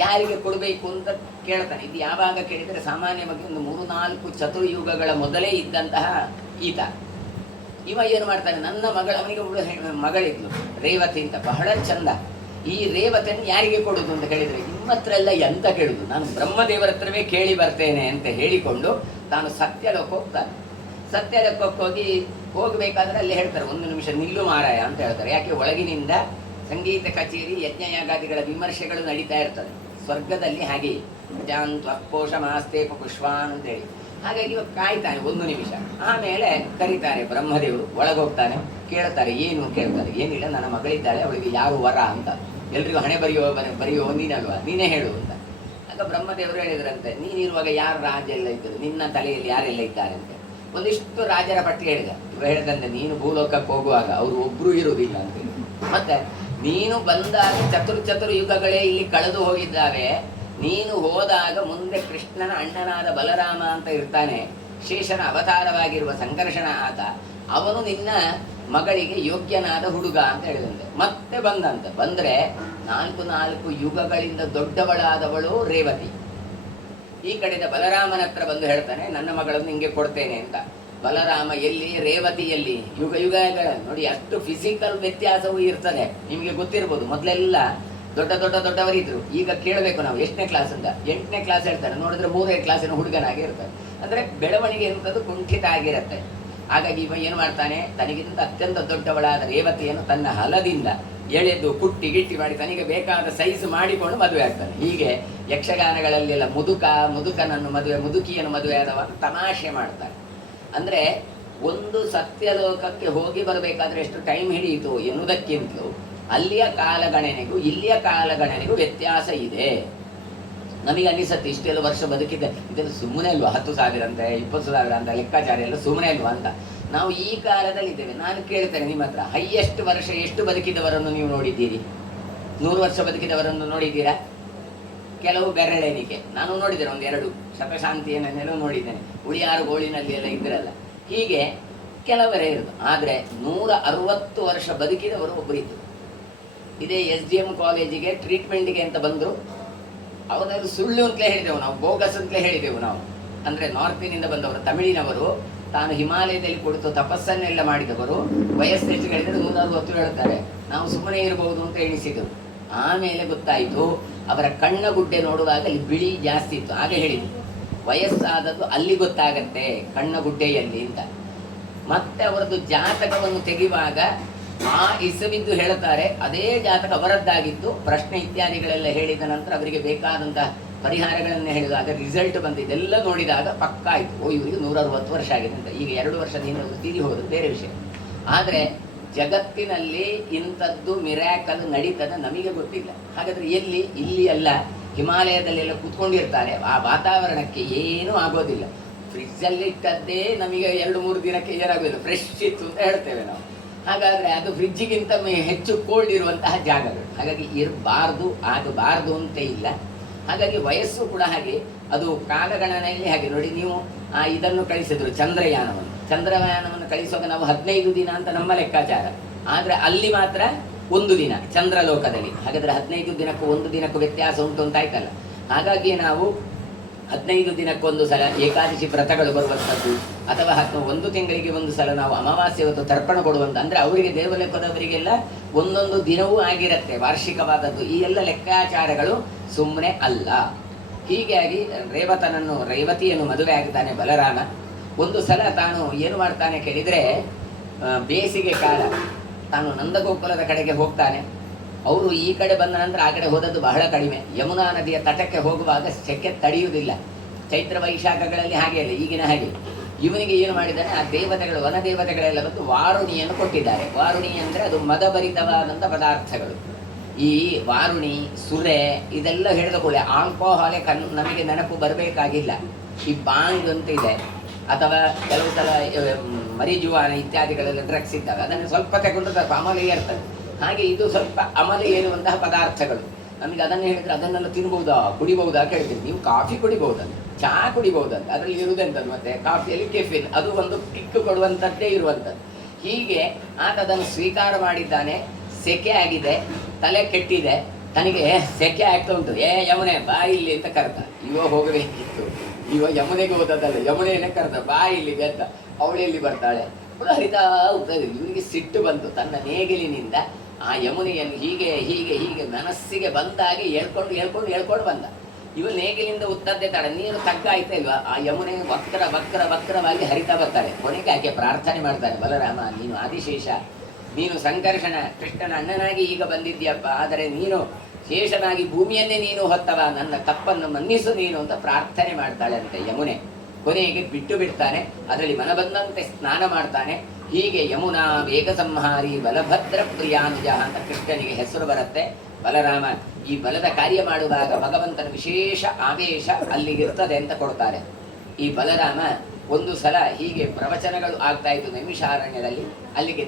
ಯಾರಿಗೆ ಕೊಡಬೇಕು ಅಂತ ಕೇಳ್ತಾನೆ. ಇದು ಯಾವಾಗ ಕೇಳಿದರೆ ಸಾಮಾನ್ಯವಾಗಿ ಒಂದು 3-4 ಚತುರ್ಯುಗಗಳ ಮೊದಲೇ ಇದ್ದಂತಹ ಈತ. ಇವ ಏನು ಮಾಡ್ತಾನೆ, ನನ್ನ ಮಗಳ, ಅವನಿಗೆ ಮಗಳಿದ್ಲು ರೇವತಿ ಅಂತ, ಬಹಳ ಚಂದ. ಈ ರೇವತಿಯನ್ನು ಯಾರಿಗೆ ಕೊಡುದು ಅಂತ ಕೇಳಿದರೆ, ನಿಮ್ಮ ಹತ್ರ ಎಲ್ಲ ಎಂತ ಕೇಳುದು, ನಾನು ಬ್ರಹ್ಮದೇವರ ಹತ್ರವೇ ಕೇಳಿ ಬರ್ತೇನೆ ಅಂತ ಹೇಳಿಕೊಂಡು ತಾನು ಸತ್ಯಲೋಕ ಹೋಗ್ತಾನೆ. ಸತ್ಯಲೋಕಕ್ಕೆ ಹೋಗಬೇಕಾದ್ರೆ ಅಲ್ಲಿ ಹೇಳ್ತಾರೆ, 1 ನಿಮಿಷ ನಿಲ್ಲು ಮಾರಾಯ ಅಂತ ಹೇಳ್ತಾರೆ. ಯಾಕೆ? ಒಳಗಿನಿಂದ ಸಂಗೀತ ಕಚೇರಿ, ಯಜ್ಞಯಾಗಾದಿಗಳ ವಿಮರ್ಶೆಗಳು ನಡೀತಾ ಇರ್ತದೆ ಸ್ವರ್ಗದಲ್ಲಿ. ಹಾಗೆ ಜಾಂತ್ವಪೋಷ ಮಾಸ್ತೇಪ ಪುಷ್ಪಾನ್ ಅಂತೇಳಿ. ಹಾಗಾಗಿ ಇವಾಗ ಕಾಯ್ತಾನೆ 1 ನಿಮಿಷ. ಆಮೇಲೆ ಕರೀತಾರೆ ಬ್ರಹ್ಮದೇವರು, ಒಳಗೋಗ್ತಾನೆ. ಕೇಳ್ತಾರೆ, ಏನು ಕೇಳ್ತಾರೆ? ಏನಿಲ್ಲ, ನನ್ನ ಮಗಳಿದ್ದಾಳೆ, ಅವಳಿಗೆ ಯಾರು ವರ ಅಂತ. ಎಲ್ರಿಗೂ ಹಣೆ ಬರೆಯುವ ನೀನಲ್ವಾ, ನೀನೇ ಹೇಳು ಅಂತ. ಆಗ ಬ್ರಹ್ಮದೇವರು ಹೇಳಿದ್ರಂತೆ, ನೀನಿರುವಾಗ ಯಾರು ರಾಜ ಎಲ್ಲ ಇದ್ದರು, ನಿನ್ನ ತಲೆಯಲ್ಲಿ ಯಾರೆಲ್ಲ ಇದ್ದಾರೆ ಅಂತ. ಒಂದಿಷ್ಟು ರಾಜರ ಪಟ್ಟಿ ಹೇಳಿದ. ಇವ ಹೇಳಿದಂತೆ, ನೀನು ಭೂಲೋಕಕ್ಕೆ ಹೋಗುವಾಗ ಅವರು ಒಬ್ರು ಇರುವುದಿಲ್ಲ ಅಂತೇಳಿ. ಮತ್ತೆ ನೀನು ಬಂದಾಗ ಚತುರ್ ಯುಗಗಳೇ ಇಲ್ಲಿ ಕಳೆದು ಹೋಗಿದ್ದಾವೆ. ನೀನು ಹೋದಾಗ ಮುಂದೆ ಕೃಷ್ಣನ ಅಣ್ಣನಾದ ಬಲರಾಮ ಅಂತ ಇರ್ತಾನೆ, ಶೇಷನ ಅವತಾರವಾಗಿರುವ ಸಂಕರ್ಷಣ ಆತ. ಅವನು ನಿನ್ನ ಮಗಳಿಗೆ ಯೋಗ್ಯನಾದ ಹುಡುಗ ಅಂತ ಹೇಳಿದಂತೆ. ಮತ್ತೆ ಬಂದಂತೆ. ಬಂದ್ರೆ 4 ಯುಗಗಳಿಂದ ದೊಡ್ಡವಳಾದವಳು ರೇವತಿ. ಈ ಕಡೆದ ಬಲರಾಮನ ಹತ್ರ ಬಂದು ಹೇಳ್ತಾನೆ, ನನ್ನ ಮಗಳನ್ನು ನಿಂಗೆ ಕೊಡ್ತೇನೆ ಅಂತ. ಬಲರಾಮ ಎಲ್ಲಿ, ರೇವತಿಯಲ್ಲಿ. ಯುಗಗಳ ನೋಡಿ, ಅಷ್ಟು ಫಿಸಿಕಲ್ ವ್ಯತ್ಯಾಸವೂ ಇರ್ತದೆ. ನಿಮಗೆ ಗೊತ್ತಿರ್ಬೋದು, ಮೊದಲೆಲ್ಲ ದೊಡ್ಡವರಿದ್ರು. ಈಗ ಕೇಳಬೇಕು ನಾವು ಎಷ್ಟನೇ ಕ್ಲಾಸ್ ಅಂತ. 8ನೇ ಕ್ಲಾಸ್ ಹೇಳ್ತಾರೆ, ನೋಡಿದ್ರೆ 3ನೇ ಕ್ಲಾಸಿನ ಹುಡುಗನಾಗಿ ಇರ್ತಾರೆ. ಅಂದರೆ ಬೆಳವಣಿಗೆ ಎಂಥದ್ದು ಕುಂಠಿತ ಆಗಿರುತ್ತೆ. ಹಾಗಾಗಿ ಇವ ಏನು ಮಾಡ್ತಾನೆ, ತನಗಿಂತ ಅತ್ಯಂತ ದೊಡ್ಡವಳಾದ ರೇವತಿಯನ್ನು ತನ್ನ ಹಲದಿಂದ ಎಳೆದು ಕುಟ್ಟಿ ಗಿಟ್ಟಿ ಮಾಡಿ ತನಗೆ ಬೇಕಾದ ಸೈಜ್ ಮಾಡಿಕೊಂಡು ಮದುವೆ ಆಗ್ತಾನೆ. ಹೀಗೆ ಯಕ್ಷಗಾನಗಳಲ್ಲೆಲ್ಲ ಮುದುಕನನ್ನು ಮದುವೆ, ಮುದುಕಿಯನ್ನು ಮದುವೆ ಆದವ ತಮಾಷೆ ಮಾಡ್ತಾರೆ. ಅಂದರೆ ಒಂದು ಸತ್ಯಲೋಕಕ್ಕೆ ಹೋಗಿ ಬರಬೇಕಾದ್ರೆ ಎಷ್ಟು ಟೈಮ್ ಹಿಡಿಯಿತು ಎನ್ನುವುದಕ್ಕಿಂತಲೂ ಅಲ್ಲಿಯ ಕಾಲಗಣನೆಗೂ ಇಲ್ಲಿಯ ಕಾಲಗಣನೆಗೂ ವ್ಯತ್ಯಾಸ ಇದೆ. ನಮಗೆ ಅನಿಸುತ್ತೆ, ಇಷ್ಟೆಲ್ಲ ವರ್ಷ ಬದುಕಿದೆ, ಇದೆಲ್ಲ ಸುಮ್ಮನೆ ಅಲ್ವಾ, 10,000 ಅಂತ 20,000 ಅಂತ ಲೆಕ್ಕಾಚಾರ ಎಲ್ಲ ಸುಮ್ಮನೆ ಅಲ್ವಾ ಅಂತ ನಾವು ಈ ಕಾಲದಲ್ಲಿ ಇದ್ದೇವೆ. ನಾನು ಕೇಳ್ತೇನೆ ನಿಮ್ಮ ಹತ್ರ, ಹೈಯೆಸ್ಟ್ ವರ್ಷ ಎಷ್ಟು ಬದುಕಿದವರನ್ನು ನೀವು ನೋಡಿದ್ದೀರಿ? 100 ವರ್ಷ ಬದುಕಿದವರನ್ನು ನೋಡಿದ್ದೀರಾ? ಕೆಲವು ಬೆರಳೆಣಿಕೆ. ನಾನು ನೋಡಿದ್ದೇನೆ, 1-2 ಶತಶಾಂತಿಯನ್ನೆಲ್ಲ ನೋಡಿದ್ದೇನೆ. ಉಳಿಯಾರು ಗೋಳಿನಲ್ಲಿ ಎಲ್ಲ ಇದ್ರಲ್ಲ, ಹೀಗೆ ಕೆಲವರೇ ಇರೋದು. ಆದರೆ 160 ವರ್ಷ ಬದುಕಿದವರು ಒಬ್ಬರಿದ್ರು. ಇದೇ SDM ಕಾಲೇಜಿಗೆ ಟ್ರೀಟ್ಮೆಂಟ್ಗೆ ಅಂತ ಬಂದರು. ಅವರಲ್ಲಿ ಸುಳ್ಳು ಅಂತಲೇ ಹೇಳಿದೆವು ನಾವು, ಬೋಗಸ್ ಅಂತಲೇ ಹೇಳಿದೆವು ನಾವು. ಅಂದರೆ ನಾರ್ತಿನಿಂದ ಬಂದವರು, ತಮಿಳಿನವರು ತಾನು ಹಿಮಾಲಯದಲ್ಲಿ ಕುಳಿತು ತಪಸ್ಸನ್ನೆಲ್ಲ ಮಾಡಿದವರು ವಯಸ್ಸು ಹೆಚ್ಚುಗಳಿದ್ರೆ 160 ಹೇಳ್ತಾರೆ, ನಾವು ಸುಮ್ಮನೆ ಇರಬಹುದು ಅಂತ ಎಣಿಸಿದರು. ಆಮೇಲೆ ಗೊತ್ತಾಯಿತು, ಅವರ ಕಣ್ಣ ಗುಡ್ಡೆ ನೋಡುವಾಗ ಅಲ್ಲಿ ಬಿಳಿ ಜಾಸ್ತಿ ಇತ್ತು. ಆಗ ಹೇಳಿದ್ರು ವಯಸ್ಸಾದದ್ದು ಅಲ್ಲಿ ಗೊತ್ತಾಗತ್ತೆ ಕಣ್ಣ ಗುಡ್ಡೆಯಲ್ಲಿ ಅಂತ. ಮತ್ತೆ ಅವರದ್ದು ಜಾತಕವನ್ನು ತೆಗೆಯುವಾಗ ಆ ಇಸವಿದ್ದು ಹೇಳ್ತಾರೆ, ಅದೇ ಜಾತಕ ಅವರದ್ದಾಗಿದ್ದು. ಪ್ರಶ್ನೆ ಇತ್ಯಾದಿಗಳೆಲ್ಲ ಹೇಳಿದ ನಂತರ ಅವರಿಗೆ ಬೇಕಾದಂತಹ ಪರಿಹಾರಗಳನ್ನು ಹೇಳಿದಾಗ ರಿಸಲ್ಟ್ ಬಂದಿದ್ದೆಲ್ಲ ನೋಡಿದಾಗ ಪಕ್ಕ ಆಯಿತು, ಓ ಇವರಿಗೆ 160 ವರ್ಷ ಆಗಿದೆ ಅಂತ. ಈಗ 2 ವರ್ಷದ ಹಿಂದೆ ತೀರಿ ಹೋಗೋದು ಬೇರೆ ವಿಷಯ. ಆದರೆ ಜಗತ್ತಿನಲ್ಲಿ ಇಂಥದ್ದು ಮಿರಾಕಲ್ ನಡೀತದ ನಮಗೆ ಗೊತ್ತಿಲ್ಲ. ಹಾಗಾದರೆ ಎಲ್ಲಿ? ಇಲ್ಲಿ ಅಲ್ಲ, ಹಿಮಾಲಯದಲ್ಲೆಲ್ಲ ಕೂತ್ಕೊಂಡಿರ್ತಾರೆ. ಆ ವಾತಾವರಣಕ್ಕೆ ಏನೂ ಆಗೋದಿಲ್ಲ. ಫ್ರಿಜ್ಜಲ್ಲಿ ಇಟ್ಟದ್ದೇ ನಮಗೆ 2-3 ದಿನಕ್ಕೆ ಏನಾಗೋದಿಲ್ಲ, ಫ್ರೆಶ್ ಇತ್ತು ಅಂತ ಹೇಳ್ತೇವೆ ನಾವು. ಹಾಗಾದರೆ ಅದು ಫ್ರಿಜ್ಜಿಗಿಂತ ಹೆಚ್ಚು ಕೋಲ್ಡ್ ಇರುವಂತಹ ಜಾಗಗಳು. ಹಾಗಾಗಿ ಇರಬಾರ್ದು, ಆಗಬಾರ್ದು ಅಂತ ಇಲ್ಲ. ಹಾಗಾಗಿ ವಯಸ್ಸು ಕೂಡ ಹಾಗೆ, ಅದು ಕಾಲಗಣನೆಯಲ್ಲಿ ಹಾಗೆ. ನೋಡಿ, ನೀವು ಇದನ್ನು ಕಳಿಸಿದ್ರು ಚಂದ್ರಯಾನವನ್ನು ಕಳಿಸುವಾಗ ನಾವು 15 ದಿನ ಅಂತ ನಮ್ಮ ಲೆಕ್ಕಾಚಾರ. ಆದರೆ ಅಲ್ಲಿ ಮಾತ್ರ 1 ದಿನ ಚಂದ್ರಲೋಕದಲ್ಲಿ. ಹಾಗಾದರೆ 15 ದಿನಕ್ಕೂ 1 ದಿನಕ್ಕೂ ವ್ಯತ್ಯಾಸ ಉಂಟು ಅಂತ ಆಯ್ತಲ್ಲ. ಹಾಗಾಗಿ ನಾವು 15 ದಿನಕ್ಕೊಂದು ಸಲ ಏಕಾದಶಿ ವ್ರತಗಳು ಬರುವಂಥದ್ದು, ಅಥವಾ 1 ತಿಂಗಳಿಗೆ 1 ಸಲ ನಾವು ಅಮಾವಾಸ್ಯೆ ಹೊತ್ತು ತರ್ಪಣ ಕೊಡುವಂಥ, ಅಂದರೆ ಅವರಿಗೆ ದೇವಲೆಕ್ಕದವರಿಗೆಲ್ಲ ಒಂದೊಂದು ದಿನವೂ ಆಗಿರುತ್ತೆ ವಾರ್ಷಿಕವಾದದ್ದು. ಈ ಎಲ್ಲ ಲೆಕ್ಕಾಚಾರಗಳು ಸುಮ್ಮನೆ ಅಲ್ಲ. ಹೀಗಾಗಿ ರೇವತಿಯನ್ನು ಮದುವೆ ಆಗ್ತಾನೆ ಬಲರಾಮ. ಒಂದು ಸಲ ತಾನು ಏನು ಮಾಡ್ತಾನೆ ಕೇಳಿದರೆ, ಬೇಸಿಗೆ ಕಾಲ, ತಾನು ನಂದಗೋಕುಲದ ಕಡೆಗೆ ಹೋಗ್ತಾನೆ. ಅವರು ಈ ಕಡೆ ಬಂದ ನಂತರ ಆ ಕಡೆ ಹೋದದ್ದು ಬಹಳ ಕಡಿಮೆ. ಯಮುನಾ ನದಿಯ ತಟಕ್ಕೆ ಹೋಗುವಾಗ ಸೆಕೆ ತಡೆಯುವುದಿಲ್ಲ. ಚೈತ್ರ ವೈಶಾಖಗಳಲ್ಲಿ ಹಾಗೆ ಅಲ್ಲ, ಈಗಿನ ಹಾಗೆ. ಇವನಿಗೆ ಏನು ಮಾಡಿದ್ದಾನೆ, ಆ ದೇವತೆಗಳು, ವನದೇವತೆಗಳೆಲ್ಲ ಬಂದು ವಾರುಣಿಯನ್ನು ಕೊಟ್ಟಿದ್ದಾರೆ. ವಾರುಣಿ ಅಂದರೆ ಅದು ಮದಭರಿತವಾದಂಥ ಪದಾರ್ಥಗಳು. ಈ ವಾರುಣಿ, ಸುರೆ ಇದೆಲ್ಲ ಹೇಳಿದ ಕೂಡಲೇ ಆಲ್ಕೋಹಾಲೆ ನಮಗೆ ನೆನಪು ಬರಬೇಕಾಗಿಲ್ಲ. ಈ ಬಾಂಗ್ ಅಂತ ಇದೆ, ಅಥವಾ ಕೆಲವು ಸಲ ಮರಿಜುವಾನ ಇತ್ಯಾದಿಗಳೆಲ್ಲ ಡ್ರಗ್ಸ್ ಇದ್ದಾವೆ, ಅದನ್ನು ಸ್ವಲ್ಪ ತಗೊಂಡು ಸ್ವಲ್ಪ ಅಮಲೆ ಇರ್ತದೆ. ಹಾಗೆ ಇದು ಸ್ವಲ್ಪ ಅಮಲೆ ಏರುವಂತಹ ಪದಾರ್ಥಗಳು. ನಮಗೆ ಅದನ್ನು ಹೇಳಿದರೆ ಅದನ್ನೆಲ್ಲ ತಿನ್ಬಹುದಾ, ಕುಡಿಬಹುದಾ ಕೇಳ್ತೀವಿ. ನೀವು ಕಾಫಿ ಕುಡಿಬಹುದಂತ, ಚಹಾ ಕುಡಿಬಹುದಂತ, ಅದರಲ್ಲಿ ಇರುವುದೆಂಥದ್ದು. ಮತ್ತೆ ಕಾಫಿಯಲ್ಲಿ ಕೆಫಿನ್, ಅದು ಒಂದು ಕಿಕ್ ಕೊಡುವಂಥದ್ದೇ ಇರುವಂಥದ್ದು. ಹೀಗೆ ಆತ ಅದನ್ನು ಸ್ವೀಕಾರ ಮಾಡಿದ್ದಾನೆ. ಸೆಕೆ ಆಗಿದೆ, ತಲೆ ಕೆಟ್ಟಿದೆ, ತನಗೆ ಸೆಕೆ ಆಗ್ತಾ ಉಂಟು. ಯಮುನೆ ಬಾ ಇಲ್ಲಿ ಅಂತ ಕರೆದ. ಇವ ಹೋಗಬೇಕಿತ್ತು, ಇವ ಯಮುನೆಗೆ ಹೋದದ್ದಲ್ಲ, ಯಮುನೆಯನ್ನೇ ಕರೆದ, ಬಾ ಇಲ್ಲಿಗೆ ಅಂತ. ಅವಳೆಲ್ಲಿ ಬರ್ತಾಳೆ, ಪುನಃ ಹರಿತಾ ಹೋಗ್ತದೆ. ಇವನಿಗೆ ಸಿಟ್ಟು ಬಂತು. ತನ್ನ ನೇಗಿಲಿನಿಂದ ಆ ಯಮುನೆಯನ್ನು ಹೀಗೆ ಹೀಗೆ ಹೀಗೆ ಮನಸ್ಸಿಗೆ ಬಂದಾಗೆ ಹೇಳ್ಕೊಂಡು ಬಂದ. ಇವ ನೇಗಿಲಿಂದ ಉತ್ತದ್ದೇ ತಡ, ನೀರು ತಗ್ಗಾಯ್ತಾ ಇಲ್ವಾ, ಆ ಯಮುನೆ ವಕ್ರವಾಗಿ ಹರಿತಾ ಬರ್ತಾಳೆ. ಕೊನೆಗೆ ಆಕೆ ಪ್ರಾರ್ಥನೆ ಮಾಡ್ತಾನೆ, ಬಲರಾಮ ನೀನು ಆದಿಶೇಷ, ನೀನು ಸಂಕರ್ಷಣ ಕೃಷ್ಣನ ಅಣ್ಣನಾಗಿ ಈಗ ಬಂದಿದ್ಯಪ್ಪ, ಆದರೆ ನೀನು ಶೇಷನಾಗಿ ಭೂಮಿಯನ್ನೇ ನೀನು ಹೊತ್ತವ, ನನ್ನ ತಪ್ಪನ್ನು ಮನ್ನಿಸು ನೀನು ಅಂತ ಪ್ರಾರ್ಥನೆ ಮಾಡ್ತಾಳೆ ಅಂತೆ ಯಮುನೆ. ಕೊನೆಗೆ ಬಿಟ್ಟು ಬಿಡ್ತಾನೆ. ಅದರಲ್ಲಿ ಮನ ಬಂದಂತೆ ಸ್ನಾನ ಮಾಡ್ತಾನೆ. ಹೀಗೆ ಯಮುನಾ ವೇಗ ಸಂಹಾರಿ ಬಲಭದ್ರ ಪ್ರಿಯಾನುಜ ಅಂತ ಕೃಷ್ಣನಿಗೆ ಹೆಸರು ಬರುತ್ತೆ. ಬಲರಾಮ ಈ ಬಲದ ಕಾರ್ಯ ಮಾಡುವಾಗ ಭಗವಂತನ ವಿಶೇಷ ಆವೇಶ ಅಲ್ಲಿಗಿರ್ತದೆ ಅಂತ ಕೊಡ್ತಾರೆ. ಈ ಬಲರಾಮ ಒಂದು ಸಲ ಹೀಗೆ ಪ್ರವಚನಗಳು ಆಗ್ತಾ ಇದ್ದು ನೈಮಿಷಾರಣ್ಯದಲ್ಲಿ, ಅಲ್ಲಿಗೆ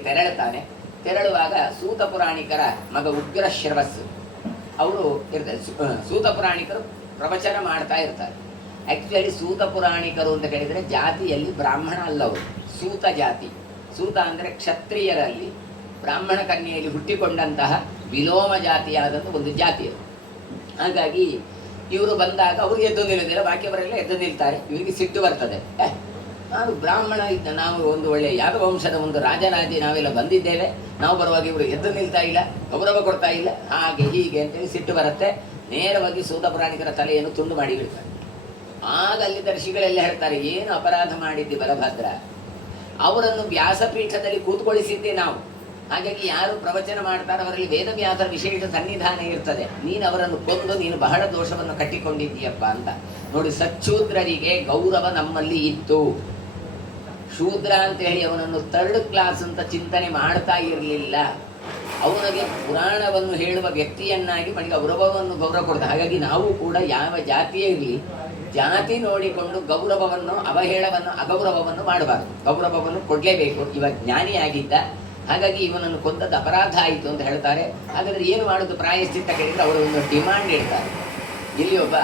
ತೆರಳುವಾಗ ಸೂತ ಪುರಾಣಿಕರ ಮಗ ಉಗ್ರ ಶ್ರವಸ್ಸು ಅವರು ಇರ್ತಾರೆ. ಸೂತ ಪುರಾಣಿಕರು ಪ್ರವಚನ ಮಾಡ್ತಾ ಇರ್ತಾರೆ. ಆ್ಯಕ್ಚುಲಿ ಸೂತ ಪುರಾಣಿಕರು ಅಂತ ಹೇಳಿದರೆ ಜಾತಿಯಲ್ಲಿ ಬ್ರಾಹ್ಮಣ ಅಲ್ಲವರು, ಸೂತ ಜಾತಿ. ಸೂತ ಅಂದರೆ ಕ್ಷತ್ರಿಯರಲ್ಲಿ ಬ್ರಾಹ್ಮಣ ಕನ್ಯೆಯಲ್ಲಿ ಹುಟ್ಟಿಕೊಂಡಂತಹ ವಿಲೋಮ ಜಾತಿಯಾದಂಥ ಒಂದು ಜಾತಿ ಅದು. ಹಾಗಾಗಿ ಇವರು ಬಂದಾಗ ಅವರು ಎದ್ದು ನಿಲ್ಲುವುದಿಲ್ಲ, ಬಾಕಿಯವರೆಲ್ಲ ಎದ್ದು ನಿಲ್ತಾರೆ. ಇವರಿಗೆ ಸಿಟ್ಟು ಬರ್ತದೆ, ನಾನು ಬ್ರಾಹ್ಮಣ ಇದ್ದ, ನಾವು ಒಂದು ಒಳ್ಳೆಯ ಯಾದವ ವಂಶದ ಒಂದು ರಾಜರಾಜಿ ನಾವೆಲ್ಲ ಬಂದಿದ್ದೇವೆ, ನಾವು ಬರುವಾಗ ಇವರು ಎದ್ದು ನಿಲ್ತಾ ಇಲ್ಲ, ಗೌರವ ಕೊಡ್ತಾ ಇಲ್ಲ, ಹಾಗೆ ಹೀಗೆ ಅಂತೇಳಿ ಸಿಟ್ಟು ಬರುತ್ತೆ. ನೇರವಾಗಿ ಸೂತ ಪುರಾಣಿಕರ ತಲೆಯನ್ನು ತುಂಡು ಮಾಡಿ ಬಿಡ್ತಾರೆ. ಆಗ ಅಲ್ಲಿದ್ದ ಋಷಿಗಳೆಲ್ಲ ಹೇಳ್ತಾರೆ, ಏನು ಅಪರಾಧ ಮಾಡಿದ್ದಿ ಬಲಭದ್ರ, ಅವರನ್ನು ವ್ಯಾಸಪೀಠದಲ್ಲಿ ಕೂತ್ಕೊಳಿಸಿದ್ದೆ ನಾವು. ಹಾಗಾಗಿ ಯಾರು ಪ್ರವಚನ ಮಾಡ್ತಾರೆ ಅವರಲ್ಲಿ ವೇದವ್ಯಾಸರ ವಿಶೇಷ ಸನ್ನಿಧಾನ ಇರ್ತದೆ. ನೀನು ಅವರನ್ನು ಕೊಂದು ನೀನು ಬಹಳ ದೋಷವನ್ನು ಕಟ್ಟಿಕೊಂಡಿದ್ದೀಯಪ್ಪ ಅಂತ. ನೋಡಿ, ಸಚ್ಚೂದ್ರರಿಗೆ ಗೌರವ ನಮ್ಮಲ್ಲಿ ಇತ್ತು. ಶೂದ್ರ ಅಂತ ಹೇಳಿ ಅವನನ್ನು 3rd ಕ್ಲಾಸ್ ಅಂತ ಚಿಂತನೆ ಮಾಡ್ತಾ ಇರಲಿಲ್ಲ. ಅವನಿಗೆ ಪುರಾಣವನ್ನು ಹೇಳುವ ವ್ಯಕ್ತಿಯನ್ನಾಗಿ ಗೌರವ ಕೊಡ್ತಾರೆ. ಹಾಗಾಗಿ ನಾವು ಕೂಡ ಯಾವ ಜಾತಿಯೇ ಇರಲಿ, ಜಾತಿ ನೋಡಿಕೊಂಡು ಗೌರವವನ್ನು ಅವಹೇಳವನ್ನು ಅಗೌರವವನ್ನು ಮಾಡಬಾರ್ದು, ಗೌರವವನ್ನು ಕೊಡಲೇಬೇಕು. ಇವ ಜ್ಞಾನಿಯಾಗಿದ್ದ, ಹಾಗಾಗಿ ಇವನನ್ನು ಕೊಂದದ್ದು ಅಪರಾಧ ಆಯಿತು ಅಂತ ಹೇಳ್ತಾರೆ. ಹಾಗಾದರೆ ಏನು ಮಾಡೋದು ಪ್ರಾಯಶ್ಚಿತ್ತ ಕೇಳಿದರೆ ಅವರು ಒಂದು ಡಿಮಾಂಡ್ ಇಡ್ತಾರೆ. ಇಲ್ಲಿ ಒಬ್ಬ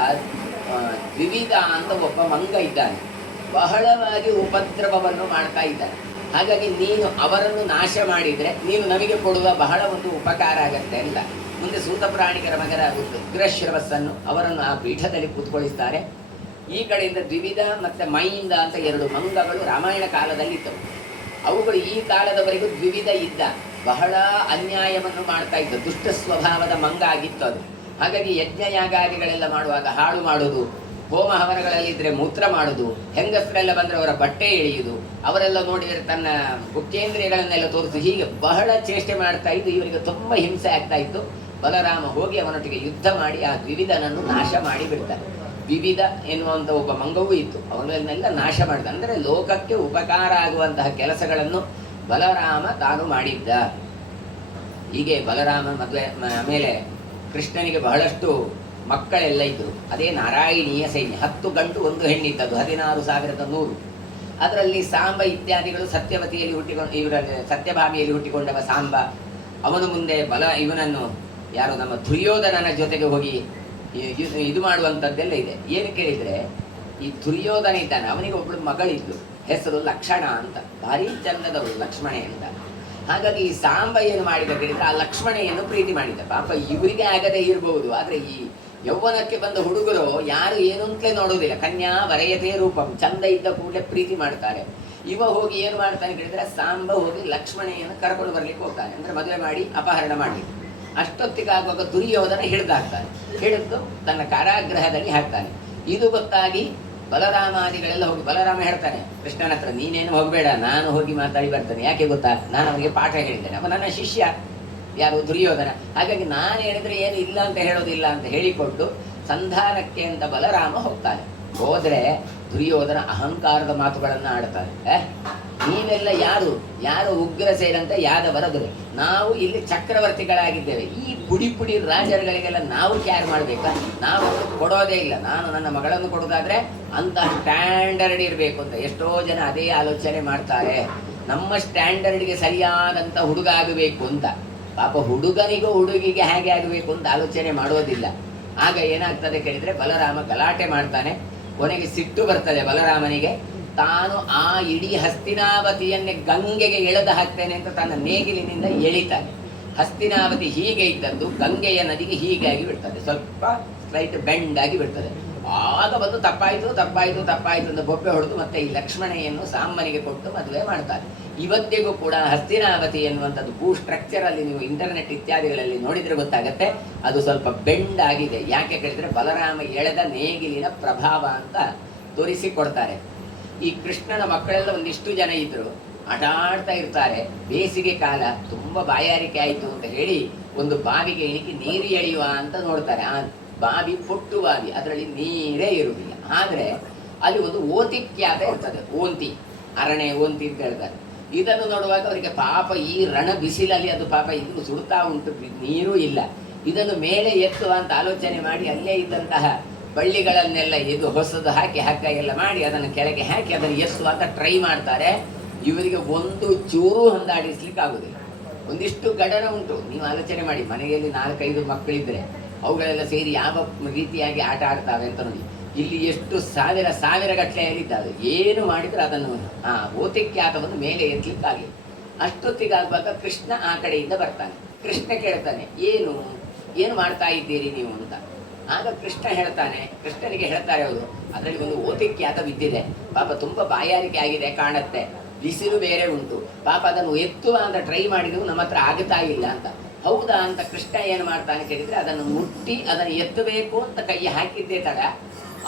ದ್ವಿವಿಧ ಅಂತ ಒಬ್ಬ ಮಂಗ ಇದ್ದಾನೆ, ಬಹಳವಾಗಿ ಉಪದ್ರವವನ್ನು ಮಾಡ್ತಾ ಇದ್ದಾನೆ. ಹಾಗಾಗಿ ನೀನು ಅವರನ್ನು ನಾಶ ಮಾಡಿದರೆ ನೀನು ನಮಗೆ ಕೊಡುವ ಬಹಳ ಒಂದು ಉಪಕಾರ ಆಗತ್ತೆ ಅಂತ. ಮುಂದೆ ಸೂತ ಪ್ರಾಣಿಕರ ಮಗರ ಉಗ್ರಶ್ರವಸ್ಸನ್ನು ಅವರನ್ನು ಆ ಪೀಠದಲ್ಲಿ ಕೂತ್ಕೊಳಿಸ್ತಾರೆ. ಈ ಕಡೆಯಿಂದ ದ್ವಿವಿಧ ಮತ್ತು ಮೈಂದ ಅಂತ ಎರಡು ಮಂಗಗಳು ರಾಮಾಯಣ ಕಾಲದಲ್ಲಿ ಇದ್ದವು. ಅವುಗಳು ಈ ಕಾಲದವರೆಗೂ ದ್ವಿವಿಧ ಇದ್ದ, ಬಹಳ ಅನ್ಯಾಯವನ್ನು ಮಾಡ್ತಾ ಇದ್ದ ದುಷ್ಟ ಸ್ವಭಾವದ ಮಂಗ ಆಗಿತ್ತು ಅದು. ಹಾಗಾಗಿ ಯಜ್ಞ ಯಾಗಾದಿಗಳೆಲ್ಲ ಮಾಡುವಾಗ ಹಾಳು ಮಾಡೋದು, ಹೋಮ ಹವನಗಳಲ್ಲಿದ್ದರೆ ಮೂತ್ರ ಮಾಡೋದು, ಹೆಂಗಸರೆಲ್ಲ ಬಂದರೆ ಅವರ ಬಟ್ಟೆ ಎಳೆಯುವುದು, ಅವರೆಲ್ಲ ನೋಡಿದರೆ ತನ್ನ ಮುಖ್ಯೇಂದ್ರಿಯಗಳನ್ನೆಲ್ಲ ತೋರಿಸಿ ಹೀಗೆ ಬಹಳ ಚೇಷ್ಟೆ ಮಾಡ್ತಾ ಇದ್ದು ಇವರಿಗೆ ತುಂಬ ಹಿಂಸೆ ಆಗ್ತಾ ಇತ್ತು. ಬಲರಾಮ ಹೋಗಿ ಅವನೊಟ್ಟಿಗೆ ಯುದ್ಧ ಮಾಡಿ ಆ ದ್ವಿವಿಧನನ್ನು ನಾಶ ಮಾಡಿ ಬಿಡ್ತಾನೆ. ವಿವಿಧ ಎನ್ನುವಂಥ ಒಬ್ಬ ಮಂಗವೂ ಇತ್ತು, ಅವನನ್ನೆಲ್ಲ ನಾಶ ಮಾಡಿದ. ಅಂದರೆ ಲೋಕಕ್ಕೆ ಉಪಕಾರ ಆಗುವಂತಹ ಕೆಲಸಗಳನ್ನು ಬಲರಾಮ ತಾನು ಮಾಡಿದ್ದ. ಹೀಗೆ ಬಲರಾಮ ಮದುವೆ ಆಮೇಲೆ ಕೃಷ್ಣನಿಗೆ ಬಹಳಷ್ಟು ಮಕ್ಕಳೆಲ್ಲ ಇದ್ದರು. ಅದೇ ನಾರಾಯಣೀಯ ಸೈನ್ಯ, 10 ಗಂಡು 1 ಹೆಣ್ಣಿದ್ದದ್ದು, 16,100. ಅದರಲ್ಲಿ ಸಾಂಬ ಇತ್ಯಾದಿಗಳು ಸತ್ಯವತಿಯಲ್ಲಿ ಹುಟ್ಟಿಕೊಂಡು, ಇವರ ಸತ್ಯಭಾಮಿಯಲ್ಲಿ ಹುಟ್ಟಿಕೊಂಡವ ಸಾಂಬ. ಅವನು ಮುಂದೆ ಇವನನ್ನು ಯಾರು ನಮ್ಮ ದುರ್ಯೋಧನನ ಜೊತೆಗೆ ಹೋಗಿ ಇದು ಮಾಡುವಂಥದ್ದೆಲ್ಲ ಇದೆ. ಏನು ಕೇಳಿದರೆ, ಈ ದುರ್ಯೋಧನ ಇದ್ದಾನೆ, ಅವನಿಗೆ ಒಬ್ಬಳು ಮಗಳಿದ್ಲು, ಹೆಸರು ಲಕ್ಷಣ ಅಂತ, ಭಾರಿ ಚಂದದವಳು ಲಕ್ಷ್ಮಣೆ ಅಂತ. ಹಾಗಾಗಿ ಈ ಸಾಂಬ ಏನು ಮಾಡಿದ ಕೇಳಿದರೆ, ಆ ಲಕ್ಷ್ಮಣೆಯನ್ನು ಪ್ರೀತಿ ಮಾಡಿದ. ಪಾಪ ಇವರಿಗೆ ಆಗದೇ ಇರಬಹುದು, ಆದರೆ ಈ ಯೌವನಕ್ಕೆ ಬಂದ ಹುಡುಗರು ಯಾರು ಏನು ಅಂತಲೇ ನೋಡೋದಿಲ್ಲ. ಕನ್ಯಾ ವರೆಯದೇ ರೂಪಂ, ಚಂದ ಇದ್ದ ಕೂಡಲೇ ಪ್ರೀತಿ ಮಾಡ್ತಾರೆ. ಇವ ಹೋಗಿ ಏನು ಮಾಡ್ತಾನೆ ಕೇಳಿದರೆ, ಸಾಂಬ ಹೋಗಿ ಲಕ್ಷ್ಮಣೆಯನ್ನು ಕರ್ಕೊಂಡು ಬರ್ಲಿಕ್ಕೆ ಹೋಗ್ತಾನೆ, ಅಂದರೆ ಮದುವೆ ಮಾಡಿ ಅಪಹರಣ ಮಾಡಲಿಕ್ಕೆ. ಅಷ್ಟೊತ್ತಿಗಾಗುವಾಗ ದುರ್ಯೋಧನ ಹಿಡಿದಾಕ್ತಾನೆ, ಹಿಡಿದು ತನ್ನ ಕಾರಾಗೃಹದಲ್ಲಿ ಹಾಕ್ತಾನೆ. ಇದು ಗೊತ್ತಾಗಿ ಬಲರಾಮಾದಿಗಳೆಲ್ಲ ಹೋಗಿ, ಬಲರಾಮ ಹೇಳ್ತಾನೆ ಕೃಷ್ಣನ ಹತ್ರ, ನೀನೇನು ಹೋಗಬೇಡ, ನಾನು ಹೋಗಿ ಮಾತಾಡಿ ಬರ್ತೇನೆ. ಯಾಕೆ ಗೊತ್ತಾ, ನಾನು ಅವನಿಗೆ ಪಾಠ ಹೇಳಿದ್ದೇನೆ, ಅವ ನನ್ನ ಶಿಷ್ಯ, ಯಾರು ದುರ್ಯೋಧನ. ಹಾಗಾಗಿ ನಾನು ಹೇಳಿದ್ರೆ ಏನು ಇಲ್ಲ ಅಂತ ಹೇಳೋದಿಲ್ಲ ಅಂತ ಹೇಳಿಕೊಟ್ಟು ಸಂಧಾನಕ್ಕೆ ಅಂತ ಬಲರಾಮ ಹೋಗ್ತಾನೆ. ಹೋದ್ರೆ ದುರ್ಯೋಧನ ಅಹಂಕಾರದ ಮಾತುಗಳನ್ನು ಆಡ್ತಾನೆ. ನೀವೆಲ್ಲ ಯಾರು ಉಗ್ರಸೇನ ಅಂತ ಯಾದವರ ದೊರೆ, ನಾವು ಇಲ್ಲಿ ಚಕ್ರವರ್ತಿಗಳಾಗಿದ್ದೇವೆ, ಈ ಪುಡಿ ರಾಜರುಗಳಿಗೆಲ್ಲ ನಾವು ಕ್ಯಾರ್ ಮಾಡ್ಬೇಕಾ, ನಾವು ಕೊಡೋದೇ ಇಲ್ಲ. ನಾನು ನನ್ನ ಮಗಳನ್ನು ಕೊಡೋದಾದ್ರೆ ಅಂತ ಸ್ಟ್ಯಾಂಡರ್ಡ್ ಇರಬೇಕು ಅಂತ ಎಷ್ಟೋ ಜನ ಅದೇ ಆಲೋಚನೆ ಮಾಡ್ತಾರೆ. ನಮ್ಮ ಸ್ಟ್ಯಾಂಡರ್ಡ್ಗೆ ಸರಿಯಾದಂಥ ಹುಡುಗ ಆಗಬೇಕು ಅಂತ. ಪಾಪ ಹುಡುಗನಿಗೂ ಹುಡುಗಿಗೆ ಹೇಗೆ ಆಗಬೇಕು ಅಂತ ಆಲೋಚನೆ ಮಾಡೋದಿಲ್ಲ. ಆಗ ಏನಾಗ್ತದೆ ಕೇಳಿದರೆ, ಬಲರಾಮ ಗಲಾಟೆ ಮಾಡ್ತಾನೆ. ಕೊನೆಗೆ ಸಿಟ್ಟು ಬರ್ತದೆ ಬಲರಾಮನಿಗೆ. ತಾನು ಆ ಇಡೀ ಹಸ್ತಿನಾವತಿಯನ್ನೇ ಗಂಗೆಗೆ ಎಳೆದು ಹಾಕ್ತೇನೆ ಅಂತ ತನ್ನ ನೇಗಿಲಿನಿಂದ ಎಳಿತಾನೆ. ಹಸ್ತಿನಾವತಿ ಹೀಗೆ ಇದ್ದದ್ದು ಗಂಗೆಯ ನದಿಗೆ ಹೀಗಾಗಿ ಬಿಡ್ತದೆ, ಸ್ವಲ್ಪ ಸ್ಲೈಟ್ ಬೆಂಡ್ ಆಗಿ ಬಿಡ್ತದೆ. ಆಗ ಬಂದು ತಪ್ಪಾಯಿತು ಅಂತ ಬೊಬ್ಬೆ ಹೊಡೆದು ಮತ್ತೆ ಈ ಲಕ್ಷ್ಮಣೆಯನ್ನು ಸಾಂಬನಿಗೆ ಕೊಟ್ಟು ಮದುವೆ ಮಾಡ್ತಾರೆ. ಇವತ್ತಿಗೂ ಕೂಡ ಹಸ್ತಿನಾವತಿ ಎನ್ನುವಂಥದ್ದು ಭೂ ಸ್ಟ್ರಕ್ಚರಲ್ಲಿ ನೀವು ಇಂಟರ್ನೆಟ್ ಇತ್ಯಾದಿಗಳಲ್ಲಿ ನೋಡಿದರೆ ಗೊತ್ತಾಗತ್ತೆ, ಅದು ಸ್ವಲ್ಪ ಬೆಂಡ್ ಆಗಿದೆ. ಯಾಕೆ ಕೇಳಿದರೆ ಬಲರಾಮ ಎಳೆದ ನೇಗಿಲಿನ ಪ್ರಭಾವ ಅಂತ ತೋರಿಸಿಕೊಡ್ತಾರೆ. ಈ ಕೃಷ್ಣನ ಮಕ್ಕಳೆಲ್ಲ ಒಂದಿಷ್ಟು ಜನ ಇದ್ರು, ಆಟ ಆಡ್ತಾ ಇರ್ತಾರೆ. ಬೇಸಿಗೆ ಕಾಲ, ತುಂಬ ಬಾಯಾರಿಕೆ ಆಯಿತು ಅಂತ ಹೇಳಿ ಒಂದು ಬಾವಿಗೆ ಇಳಿಕೆ ನೀರು ಎಳೆಯುವ ಅಂತ ನೋಡ್ತಾರೆ. ಆ ಬಾವಿ ಪೊಟ್ಟು ಬಾವಿ, ಅದರಲ್ಲಿ ನೀರೇ ಇರುವುದಿಲ್ಲ. ಆದರೆ ಅಲ್ಲಿ ಒಂದು ಓತಿಕ್ಯಾತ ಇರ್ತದೆ, ಓಂತಿ, ಅರಣೆ ಓಂತಿ ಅಂತ ಹೇಳ್ತಾರೆ. ಇದನ್ನು ನೋಡುವಾಗ ಅವರಿಗೆ ಪಾಪ ಈ ರಣ ಬಿಸಿಲಲ್ಲಿ ಅದು ಪಾಪ ಇದು ಸುಡ್ತಾ ಉಂಟು, ನೀರೂ ಇಲ್ಲ. ಇದನ್ನು ಮೇಲೆ ಎತ್ತುವ ಅಂತ ಆಲೋಚನೆ ಮಾಡಿ ಅಲ್ಲೇ ಇದ್ದಂತಹ ಬಳ್ಳಿಗಳನ್ನೆಲ್ಲ ಇದು ಹೊಸದು ಹಾಕಿ ಹಗ್ಗ ಎಲ್ಲ ಮಾಡಿ ಅದನ್ನು ಕೆಳಗೆ ಹಾಕಿ ಅದನ್ನು ಎತ್ತುವ ಅಂತ ಟ್ರೈ ಮಾಡ್ತಾರೆ. ಇವರಿಗೆ ಒಂದು ಚೂರು ಹೊಂದಾಡಿಸ್ಲಿಕ್ಕೆ ಆಗುದಿಲ್ಲ. ಒಂದಿಷ್ಟು ಗಡನ ಉಂಟು. ನೀವು ಆಲೋಚನೆ ಮಾಡಿ, ಮನೆಯಲ್ಲಿ 4-5 ಮಕ್ಕಳಿದ್ರೆ ಅವುಗಳೆಲ್ಲ ಸೇರಿ ಯಾವ ರೀತಿಯಾಗಿ ಆಟ ಆಡ್ತಾವೆ ಅಂತ ನೋಡಿ. ಇಲ್ಲಿ ಎಷ್ಟು ಸಾವಿರ ಗಟ್ಟಲೆಯಲ್ಲಿದ್ದಾವೆ. ಏನು ಮಾಡಿದ್ರೆ ಅದನ್ನು ಆ ಓತಿಕ್ಯಾತವನ್ನು ಮೇಲೆ ಎತ್ತಲಿಕ್ಕಾಗಿ. ಅಷ್ಟೊತ್ತಿಗಾಗುವಾಗ ಕೃಷ್ಣ ಆ ಕಡೆಯಿಂದ ಬರ್ತಾನೆ. ಕೃಷ್ಣ ಕೇಳ್ತಾನೆ, ಏನು ಮಾಡ್ತಾ ಇದ್ದೀರಿ ನೀವು ಅಂತ. ಆಗ ಕೃಷ್ಣ ಹೇಳ್ತಾನೆ, ಕೃಷ್ಣನಿಗೆ ಹೇಳ್ತಾರೆ ಅವರು, ಅದರಲ್ಲಿ ಒಂದು ಓತಿಕ್ಯಾತ ಬಿದ್ದಿದೆ, ಪಾಪ ತುಂಬ ಬಾಯಾರಿಕೆ ಆಗಿದೆ ಕಾಣತ್ತೆ, ಬಿಸಿಲು ಬೇರೆ ಉಂಟು, ಪಾಪ ಅದನ್ನು ಎತ್ತುವ ಅಂತ ಟ್ರೈ ಮಾಡಿದ್ರು, ನಮ್ಮ ಹತ್ರ ಆಗ್ತಾ ಇಲ್ಲ ಅಂತ. ಹೌದಾ ಅಂತ ಕೃಷ್ಣ ಏನು ಮಾಡ್ತಾನೆ ಕೇಳಿದರೆ, ಅದನ್ನು ಮುಟ್ಟಿ ಅದನ್ನು ಎತ್ತಬೇಕು ಅಂತ ಕೈ ಹಾಕಿದ್ದೇ ತಡ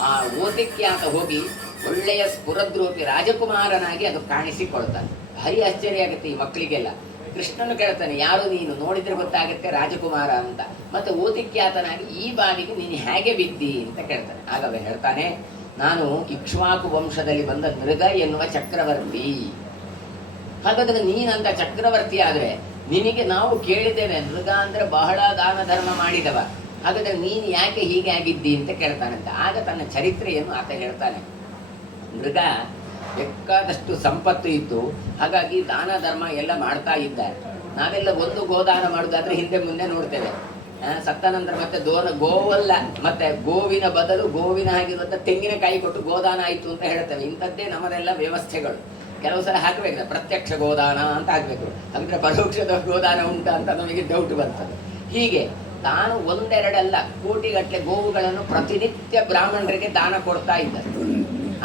ಆ ಓತಿಕ್ಯಾತ ಹೋಗಿ ಒಳ್ಳೆಯ ಸ್ಫುರದ್ರೂಪಿ ರಾಜಕುಮಾರನಾಗಿ ಅದು ಕಾಣಿಸಿಕೊಳ್ತಾನೆ. ಭಾರಿ ಆಶ್ಚರ್ಯ ಆಗುತ್ತೆ ಈ ಮಕ್ಕಳಿಗೆಲ್ಲ. ಕೃಷ್ಣನು ಕೇಳ್ತಾನೆ, ಯಾರು ನೀನು, ನೋಡಿದ್ರೆ ಗೊತ್ತಾಗುತ್ತೆ ರಾಜಕುಮಾರ ಅಂತ, ಮತ್ತೆ ಓತಿಕ್ಯಾತನಾಗಿ ಈ ಬಾವಿಗೆ ನೀನು ಹೇಗೆ ಬಿದ್ದಿ ಅಂತ ಕೇಳ್ತಾನೆ. ಆಗವೇ ಹೇಳ್ತಾನೆ, ನಾನು ಇಕ್ಷ್ವಾಕು ವಂಶದಲ್ಲಿ ಬಂದ ನೃಗ ಎನ್ನುವ ಚಕ್ರವರ್ತಿ. ಹಾಗಾದ್ರೆ ನೀನಂತ ಚಕ್ರವರ್ತಿ ಆದ್ರೆ ನಿನಗೆ ನಾವು ಕೇಳಿದ್ದೇವೆ, ನೃಗ ಅಂದ್ರೆ ಬಹಳ ದಾನ ಧರ್ಮ ಮಾಡಿದವ, ಹಾಗಾದ್ರೆ ನೀನು ಯಾಕೆ ಹೀಗೆ ಆಗಿದ್ದಿ ಅಂತ ಕೇಳ್ತಾನಂತ. ಆಗ ತನ್ನ ಚರಿತ್ರೆಯನ್ನು ಆತ ಹೇಳ್ತಾನೆ. ನೃಗ ಬೇಕಾದಷ್ಟು ಸಂಪತ್ತು ಇತ್ತು, ಹಾಗಾಗಿ ದಾನ ಧರ್ಮ ಎಲ್ಲ ಮಾಡ್ತಾ ಇದ್ದಾರೆ. ನಾವೆಲ್ಲ ಒಂದು ಗೋದಾನ ಮಾಡೋದಾದ್ರೆ ಹಿಂದೆ ಮುಂದೆ ನೋಡ್ತೇವೆ. ಸತ್ತ ನಂತರ ಮತ್ತೆ ಗೋವಲ್ಲ, ಮತ್ತೆ ಗೋವಿನ ಬದಲು ಗೋವಿನ ಆಗಿರುವಂಥ ತೆಂಗಿನಕಾಯಿ ಕೊಟ್ಟು ಗೋದಾನ ಆಯಿತು ಅಂತ ಹೇಳ್ತೇವೆ. ಇಂಥದ್ದೇ ನಮ್ಮದೆಲ್ಲ ವ್ಯವಸ್ಥೆಗಳು. ಕೆಲವು ಸಲ ಹಾಕಬೇಕು, ಪ್ರತ್ಯಕ್ಷ ಗೋದಾನ ಅಂತ ಹಾಕಬೇಕು, ಅಂದರೆ ಪರೋಕ್ಷದ ಗೋದಾನ ಉಂಟಾ ಅಂತ ನಮಗೆ ಡೌಟ್ ಬರ್ತದೆ. ಹೀಗೆ ತಾನು ಒಂದೆರಡಲ್ಲ ಕೋಟಿಗಟ್ಟಲೆ ಗೋವುಗಳನ್ನು ಪ್ರತಿನಿತ್ಯ ಬ್ರಾಹ್ಮಣರಿಗೆ ದಾನ ಕೊಡ್ತಾ ಇದ್ದ.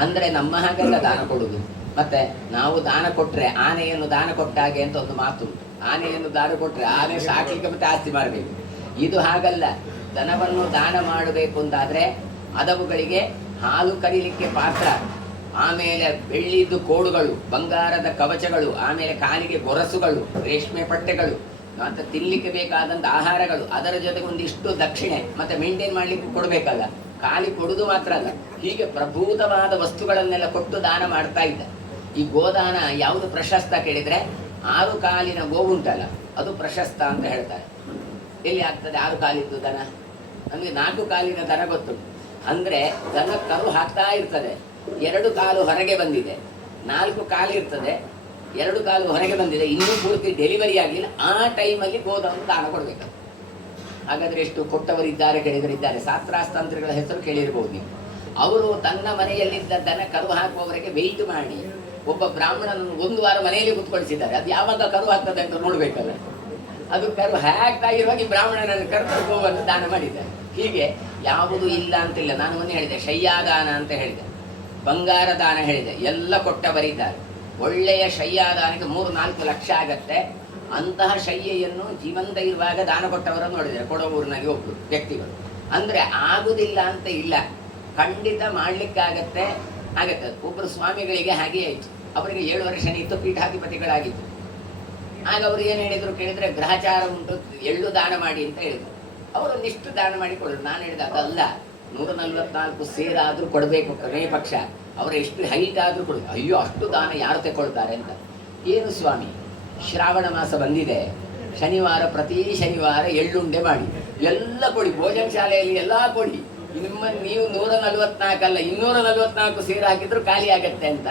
ಅಂದರೆ ನಮ್ಮ ಹಾಗೆಲ್ಲ ದಾನ ಕೊಡುವುದು. ಮತ್ತೆ ನಾವು ದಾನ ಕೊಟ್ಟರೆ ಆನೆಯನ್ನು ದಾನ ಕೊಟ್ಟ ಹಾಗೆ ಅಂತ ಒಂದು ಮಾತು. ಆನೆಯನ್ನು ದಾನ ಕೊಟ್ಟರೆ ಆನೆ ಸಾಕಲಿಕ್ಕೆ ಮತ್ತೆ ಆಸ್ತಿ ಮಾಡಬೇಕು. ಇದು ಹಾಗಲ್ಲ. ದನವನ್ನು ದಾನ ಮಾಡಬೇಕು ಅಂತಾದರೆ ಅದವುಗಳಿಗೆ ಹಾಲು ಕರೀಲಿಕ್ಕೆ ಪಾತ್ರ, ಆಮೇಲೆ ಬೆಳ್ಳಿದ್ದು ಕೋಡುಗಳು, ಬಂಗಾರದ ಕವಚಗಳು, ಆಮೇಲೆ ಕಾಲಿಗೆ ಗೊರಸುಗಳು, ರೇಷ್ಮೆ ಪಟ್ಟೆಗಳು, ಮತ್ತು ತಿನ್ನಲಿಕ್ಕೆ ಬೇಕಾದಂಥ ಆಹಾರಗಳು, ಅದರ ಜೊತೆಗೆ ಒಂದಿಷ್ಟು ದಕ್ಷಿಣೆ, ಮತ್ತು ಮೇಂಟೈನ್ ಮಾಡಲಿಕ್ಕೆ ಕೊಡಬೇಕಲ್ಲ. ಖಾಲಿ ಕೊಡುವುದು ಮಾತ್ರ ಅಲ್ಲ, ಹೀಗೆ ಪ್ರಭೂತವಾದ ವಸ್ತುಗಳನ್ನೆಲ್ಲ ಕೊಟ್ಟು ದಾನ ಮಾಡ್ತಾ ಇದ್ದ. ಈ ಗೋದಾನ ಯಾವುದು ಪ್ರಶಸ್ತ ಕೇಳಿದರೆ 6 ಕಾಲಿನ ಗೋವುಂಟಲ್ಲ ಅದು ಪ್ರಶಸ್ತ ಅಂತ ಹೇಳ್ತಾರೆ. ಎಲ್ಲಿ ಆಗ್ತದೆ 6 ಕಾಲಿದ್ದು ದನ? ನಮಗೆ 4 ಕಾಲಿನ ದನ ಗೊತ್ತುಂಟು. ಅಂದರೆ ದನ ಕರು ಹಾಕ್ತಾ ಇರ್ತದೆ, 2 ಕಾಲು ಹೊರಗೆ ಬಂದಿದೆ, 4 ಕಾಲು ಇರ್ತದೆ, 2 ಕಾಲು ಹೊರಗೆ ಬಂದಿದೆ, ಇನ್ನೂ ಪೂರ್ತಿ ಡೆಲಿವರಿ ಆಗಲಿಲ್ಲ. ಆ ಟೈಮಲ್ಲಿ ಗೋದವನ್ನು ದಾನ ಕೊಡಬೇಕು. ಹಾಗಾದರೆ ಎಷ್ಟು ಕೊಟ್ಟವರಿದ್ದಾರೆ ಕೇಳಿದರಿದ್ದಾರೆ. ಶಾಸ್ತ್ರಾಸ್ತಂತ್ರಿಗಳ ಹೆಸರು ಕೇಳಿರ್ಬೋದು ನೀವು. ಅವರು ತನ್ನ ಮನೆಯಲ್ಲಿದ್ದ ದನ ಕರು ಹಾಕುವವರೆಗೆ ವೆಯ್ಟ್ ಮಾಡಿ ಒಬ್ಬ ಬ್ರಾಹ್ಮಣನನ್ನು 1 ವಾರ ಮನೆಯಲ್ಲಿ ಕೂತ್ಕೊಳಿಸಿದ್ದಾರೆ. ಅದು ಯಾವಾಗ ಕರು ಹಾಕ್ತದೆ ಅಂತ ನೋಡಬೇಕಲ್ಲ. ಅದು ಕರು ಹಾಕ್ತಾ ಇರುವಾಗ ಈ ಬ್ರಾಹ್ಮಣನನ್ನು ಕರೆದು ಗೋವನ್ನು ದಾನ ಮಾಡಿದ್ದಾರೆ. ಹೀಗೆ ಯಾವುದು ಇಲ್ಲ ಅಂತಿಲ್ಲ. ನಾನು ಮೊನ್ನೆ ಹೇಳಿದೆ ಶಯ್ಯಾದಾನ ಅಂತ ಹೇಳಿದೆ, ಬಂಗಾರ ದಾನ ಹೇಳಿದೆ, ಎಲ್ಲ ಕೊಟ್ಟವರಿದ್ದಾರೆ. ಒಳ್ಳೆಯ ಶಯ್ಯಾದಾನಕ್ಕೆ 3-4 ಲಕ್ಷ ಆಗತ್ತೆ. ಅಂತಹ ಶಯ್ಯೆಯನ್ನು ಜೀವಂತ ಇರುವಾಗ ದಾನ ಕೊಟ್ಟವರನ್ನು ನೋಡಿದ್ದಾರೆ ಕೊಡಗೂರಿನಲ್ಲಿ ಒಬ್ಬರು ವ್ಯಕ್ತಿಗಳು. ಅಂದರೆ ಆಗುವುದಿಲ್ಲ ಅಂತ ಇಲ್ಲ, ಖಂಡಿತ ಮಾಡಲಿಕ್ಕಾಗತ್ತೆ, ಆಗತ್ತೆ. ಒಬ್ಬರು ಸ್ವಾಮಿಗಳಿಗೆ ಹಾಗೆ ಆಯಿತು. ಅವರಿಗೆ 7 ವರ್ಷ ಇತ್ತು, ಪೀಠಾಧಿಪತಿಗಳಾಗಿತ್ತು. ಆಗ ಅವರು ಏನು ಹೇಳಿದರು ಕೇಳಿದರೆ, ಗ್ರಹಚಾರ ಉಂಟು, ಎಳ್ಳು ದಾನ ಮಾಡಿ ಅಂತ ಹೇಳಿದರು. ಅವರು ಒಂದಿಷ್ಟು ದಾನ ಮಾಡಿ ಕೊಡೋದು. ನಾನು ಹೇಳಿದೆ ಅದಲ್ಲ, 144 ಸೇರಾದರೂ ಕೊಡಬೇಕು ಕೊನೆ ಪಕ್ಷ. ಅವರ ಎಷ್ಟು ಹೈಟ್ ಆದರೂ ಕೊಡೋದು. ಅಯ್ಯೋ ಅಷ್ಟು ದಾನ ಯಾರು ತಗೊಳ್ತಾರೆ ಅಂತ. ಏನು ಸ್ವಾಮಿ, ಶ್ರಾವಣ ಮಾಸ ಬಂದಿದೆ, ಶನಿವಾರ ಪ್ರತಿ ಶನಿವಾರ ಎಳ್ಳುಂಡೆ ಮಾಡಿ ಎಲ್ಲ ಕೊಡಿ, ಭೋಜನ ಶಾಲೆಯಲ್ಲಿ ಎಲ್ಲ ಕೊಡಿ. ನೀವು 144 ಅಲ್ಲ 244 ಸೇರು ಹಾಕಿದ್ರು ಖಾಲಿ ಆಗತ್ತೆ ಅಂತ.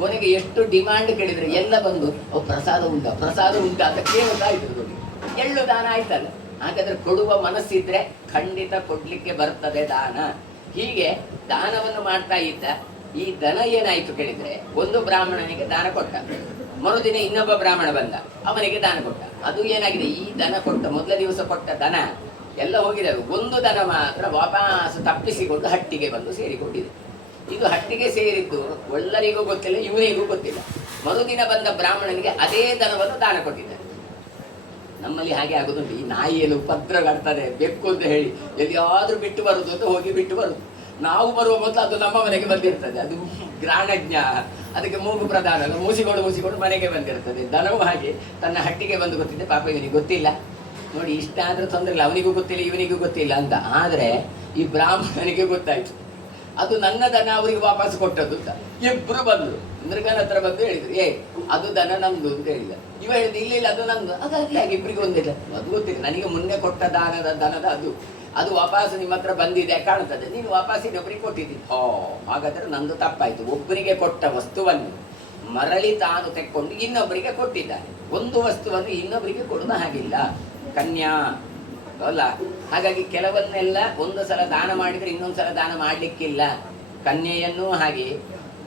ಕೊನೆಗೆ ಎಷ್ಟು ಡಿಮಾಂಡ್ ಕೇಳಿದರೆ ಎಲ್ಲ ಬಂದು ಅವು ಪ್ರಸಾದ ಉಂಟಾ ಅಂತ ಕೇಳ್ತಾ ಇದ್ರು. ನೋಡಿ, ಎಳ್ಳು ದಾನ ಆಯ್ತಲ್ಲ. ಹಾಗಾದ್ರೆ ಕೊಡುವ ಮನಸ್ಸಿದ್ರೆ ಖಂಡಿತ ಕೊಡ್ಲಿಕ್ಕೆ ಬರ್ತದೆ ದಾನ. ಹೀಗೆ ದಾನವನ್ನು ಮಾಡ್ತಾ ಇದ್ದ. ಈ ದನ ಏನಾಯ್ತು ಕೇಳಿದ್ರೆ, ಒಂದು ಬ್ರಾಹ್ಮಣನಿಗೆ ದಾನ ಕೊಟ್ಟ, ಮರುದಿನ ಇನ್ನೊಬ್ಬ ಬ್ರಾಹ್ಮಣ ಬಂದ, ಅವನಿಗೆ ದಾನ ಕೊಟ್ಟ. ಅದು ಏನಾಗಿದೆ, ಈ ದನ ಕೊಟ್ಟ ಮೊದಲ ದಿವಸ ಕೊಟ್ಟ ದನ ಎಲ್ಲ ಹೋಗಿದೆ. ಒಂದು ದನ ಮಾತ್ರ ವಾಪಸ್ ತಪ್ಪಿಸಿಕೊಂಡು ಹಟ್ಟಿಗೆ ಬಂದು ಸೇರಿಕೊಂಡಿದೆ. ಇದು ಹಟ್ಟಿಗೆ ಸೇರಿದ್ದು ಎಲ್ಲರಿಗೂ ಗೊತ್ತಿಲ್ಲ, ಇವನಿಗೂ ಗೊತ್ತಿಲ್ಲ. ಮರುದಿನ ಬಂದ ಬ್ರಾಹ್ಮಣನಿಗೆ ಅದೇ ದನವನ್ನು ದಾನ ಕೊಟ್ಟಿದ್ದಾರೆ. ನಮ್ಮಲ್ಲಿ ಹಾಗೆ ಆಗೋದುಂಟು. ಈ ನಾಯಿಯಲ್ಲಿ ಉಪದ್ರ ಕಾಡ್ತದೆ, ಬೆಕ್ಕು ಅಂತ ಹೇಳಿ ಎಲ್ಲಿಯಾದ್ರೂ ಬಿಟ್ಟು ಬರುದು ಅಂತ ಹೋಗಿ ಬಿಟ್ಟು ಬರುದು. ನಾವು ಬರುವ ಮೊದಲು ಅದು ನಮ್ಮ ಮನೆಗೆ ಬಂದಿರ್ತದೆ. ಅದು ಗ್ರಾಣಜ್ಞ, ಅದಕ್ಕೆ ಮೂಗು ಪ್ರಧಾನ, ಮೂಸಿಕೊಂಡು ಮನೆಗೆ ಬಂದಿರ್ತದೆ. ದನವು ಹಾಗೆ ತನ್ನ ಹಟ್ಟಿಗೆ ಬಂದು ಗೊತ್ತಿದೆ. ಪಾಪ ಇವನಿಗೆ ಗೊತ್ತಿಲ್ಲ. ನೋಡಿ, ಇಷ್ಟ ಆದ್ರೂ ತೊಂದರೆ ಇಲ್ಲ, ಅವನಿಗೂ ಗೊತ್ತಿಲ್ಲ ಇವನಿಗೂ ಗೊತ್ತಿಲ್ಲ ಅಂತ. ಆದರೆ ಈ ಬ್ರಾಹ್ಮಣನಿಗೆ ಗೊತ್ತಾಯ್ತು, ಅದು ನನ್ನ ದನ ಅವರಿಗೆ ವಾಪಸ್ ಕೊಟ್ಟದ್ದು ಅಂತ. ಇಬ್ರು ಬಂದರು, ಮೃಗನ ಹತ್ರ ಬಂದು ಹೇಳಿದ್ರು, ಅದು ದನ ನಮ್ದು ಅಂತ ಹೇಳಿದ. ಇವ ಹೇಳಿದ ಇಲ್ಲ ಅದು ನಮ್ದು. ಅದಾಗಲಿ ಹಾಗೆ ಇಬ್ಬರಿಗೆ ಒಂದಿಲ್ಲ, ಅದು ಗೊತ್ತಿಲ್ಲ. ನನಗೆ ಮುನ್ನೆ ಕೊಟ್ಟ ದನದ ಅದು ವಾಪಸ್ ನಿಮ್ಮ ಹತ್ರ ಬಂದಿದೆ ಕಾಣ್ತದೆ, ನೀನು ವಾಪಸ್ ಇನ್ನೊಬ್ಬರಿಗೆ ಕೊಟ್ಟಿದ್ದೀನಿ. ಹಾಗಾದ್ರೆ ನಂದು ತಪ್ಪಾಯ್ತು. ಒಬ್ಬರಿಗೆ ಕೊಟ್ಟ ವಸ್ತುವನ್ನು ಮರಳಿ ತಾನು ತೆಕ್ಕೊಂಡು ಇನ್ನೊಬ್ಬರಿಗೆ ಕೊಟ್ಟಿದ್ದಾನೆ. ಒಂದು ವಸ್ತುವನ್ನು ಇನ್ನೊಬ್ಬರಿಗೆ ಕೊಡುವ ಹಾಗಿಲ್ಲ, ಕನ್ಯಾ ಅಲ್ಲ. ಹಾಗಾಗಿ ಕೆಲವನ್ನೆಲ್ಲ ಒಂದು ಸಲ ದಾನ ಮಾಡಿದರೆ ಇನ್ನೊಂದು ಸಲ ದಾನ ಮಾಡಲಿಕ್ಕಿಲ್ಲ. ಕನ್ಯೆಯನ್ನೂ ಹಾಗೆ,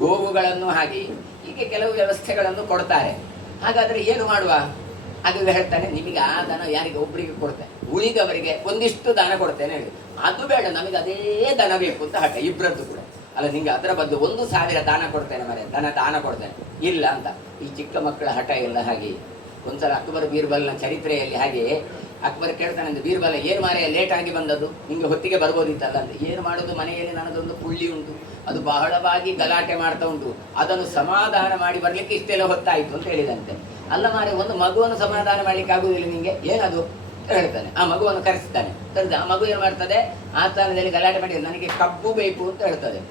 ಗೋವುಗಳನ್ನು ಹಾಗೆ, ಹೀಗೆ ಕೆಲವು ವ್ಯವಸ್ಥೆಗಳನ್ನು ಕೊಡ್ತಾರೆ. ಹಾಗಾದರೆ ಏನು ಮಾಡುವ? ಅದು ಹೇಳ್ತಾನೆ, ನಿಮಗೆ ಆ ದನ ಯಾರಿಗೆ ಒಬ್ಬರಿಗೆ ಕೊಡ್ತೇನೆ, ಉಳಿದವರಿಗೆ ಒಂದಿಷ್ಟು ದಾನ ಕೊಡ್ತೇನೆ ಹೇಳಿ. ಅದು ಬೇಡ, ನಮಗೆ ಅದೇ ದನ ಬೇಕು ಅಂತ ಹಠ ಇಬ್ಬರದ್ದು ಕೂಡ. ಅಲ್ಲ, ನಿಂಗೆ ಅದರ ಬದ್ದು 1,000 ದಾನ ಕೊಡ್ತೇನೆ ಮರೆ, ದಾನ ಕೊಡ್ತೇನೆ ಇಲ್ಲ ಅಂತ. ಈ ಚಿಕ್ಕ ಮಕ್ಕಳ ಹಠ ಎಲ್ಲ ಹಾಗೆ. ಒಂದ್ಸಲ ಅಕ್ಬರ್ ಬೀರ್ಬಲ್ನ ಚರಿತ್ರೆಯಲ್ಲಿ ಹಾಗೆ ಅಕ್ಬರ್ ಕೇಳ್ತಾನೆ ಅಂತ, ಬೀರ್ಬಲ್ ಏನು ಮಾರೆ ಲೇಟಾಗಿ ಬಂದದ್ದು, ನಿಮಗೆ ಹೊತ್ತಿಗೆ ಬರ್ಬೋದಿತ್ತಲ್ಲ ಅಂತ. ಏನು ಮಾಡೋದು, ಮನೆಯಲ್ಲಿ ನನ್ನದೊಂದು ಪುಳ್ಳಿ ಉಂಟು, ಅದು ಬಹಳವಾಗಿ ಗಲಾಟೆ ಮಾಡ್ತಾ ಉಂಟು, ಅದನ್ನು ಸಮಾಧಾನ ಮಾಡಿ ಬರಲಿಕ್ಕೆ ಇಷ್ಟೆಲ್ಲ ಹೊತ್ತಾಯಿತು ಅಂತ ಹೇಳಿದಂತೆ. ಅಲ್ಲ ಮಾರೆ, ಒಂದು ಮಗುವನ್ನು ಸಮಾಧಾನ ಮಾಡ್ಲಿಕ್ಕೆ ಆಗುವುದಿಲ್ಲ ನಿಮಗೆ, ಏನದು ಹೇಳ್ತಾನೆ. ಆ ಮಗುವನ್ನು ಕರೆಸ್ತಾನೆ. ಕರೆದು ಆ ಮಗು ಏನು ಮಾಡ್ತದೆ, ಆ ಸ್ಥಾನದಲ್ಲಿ ಗಲಾಟೆ ಮಾಡಿ ನನಗೆ ಕಬ್ಬು ಬೇಕು ಅಂತ ಹೇಳ್ತದೆ.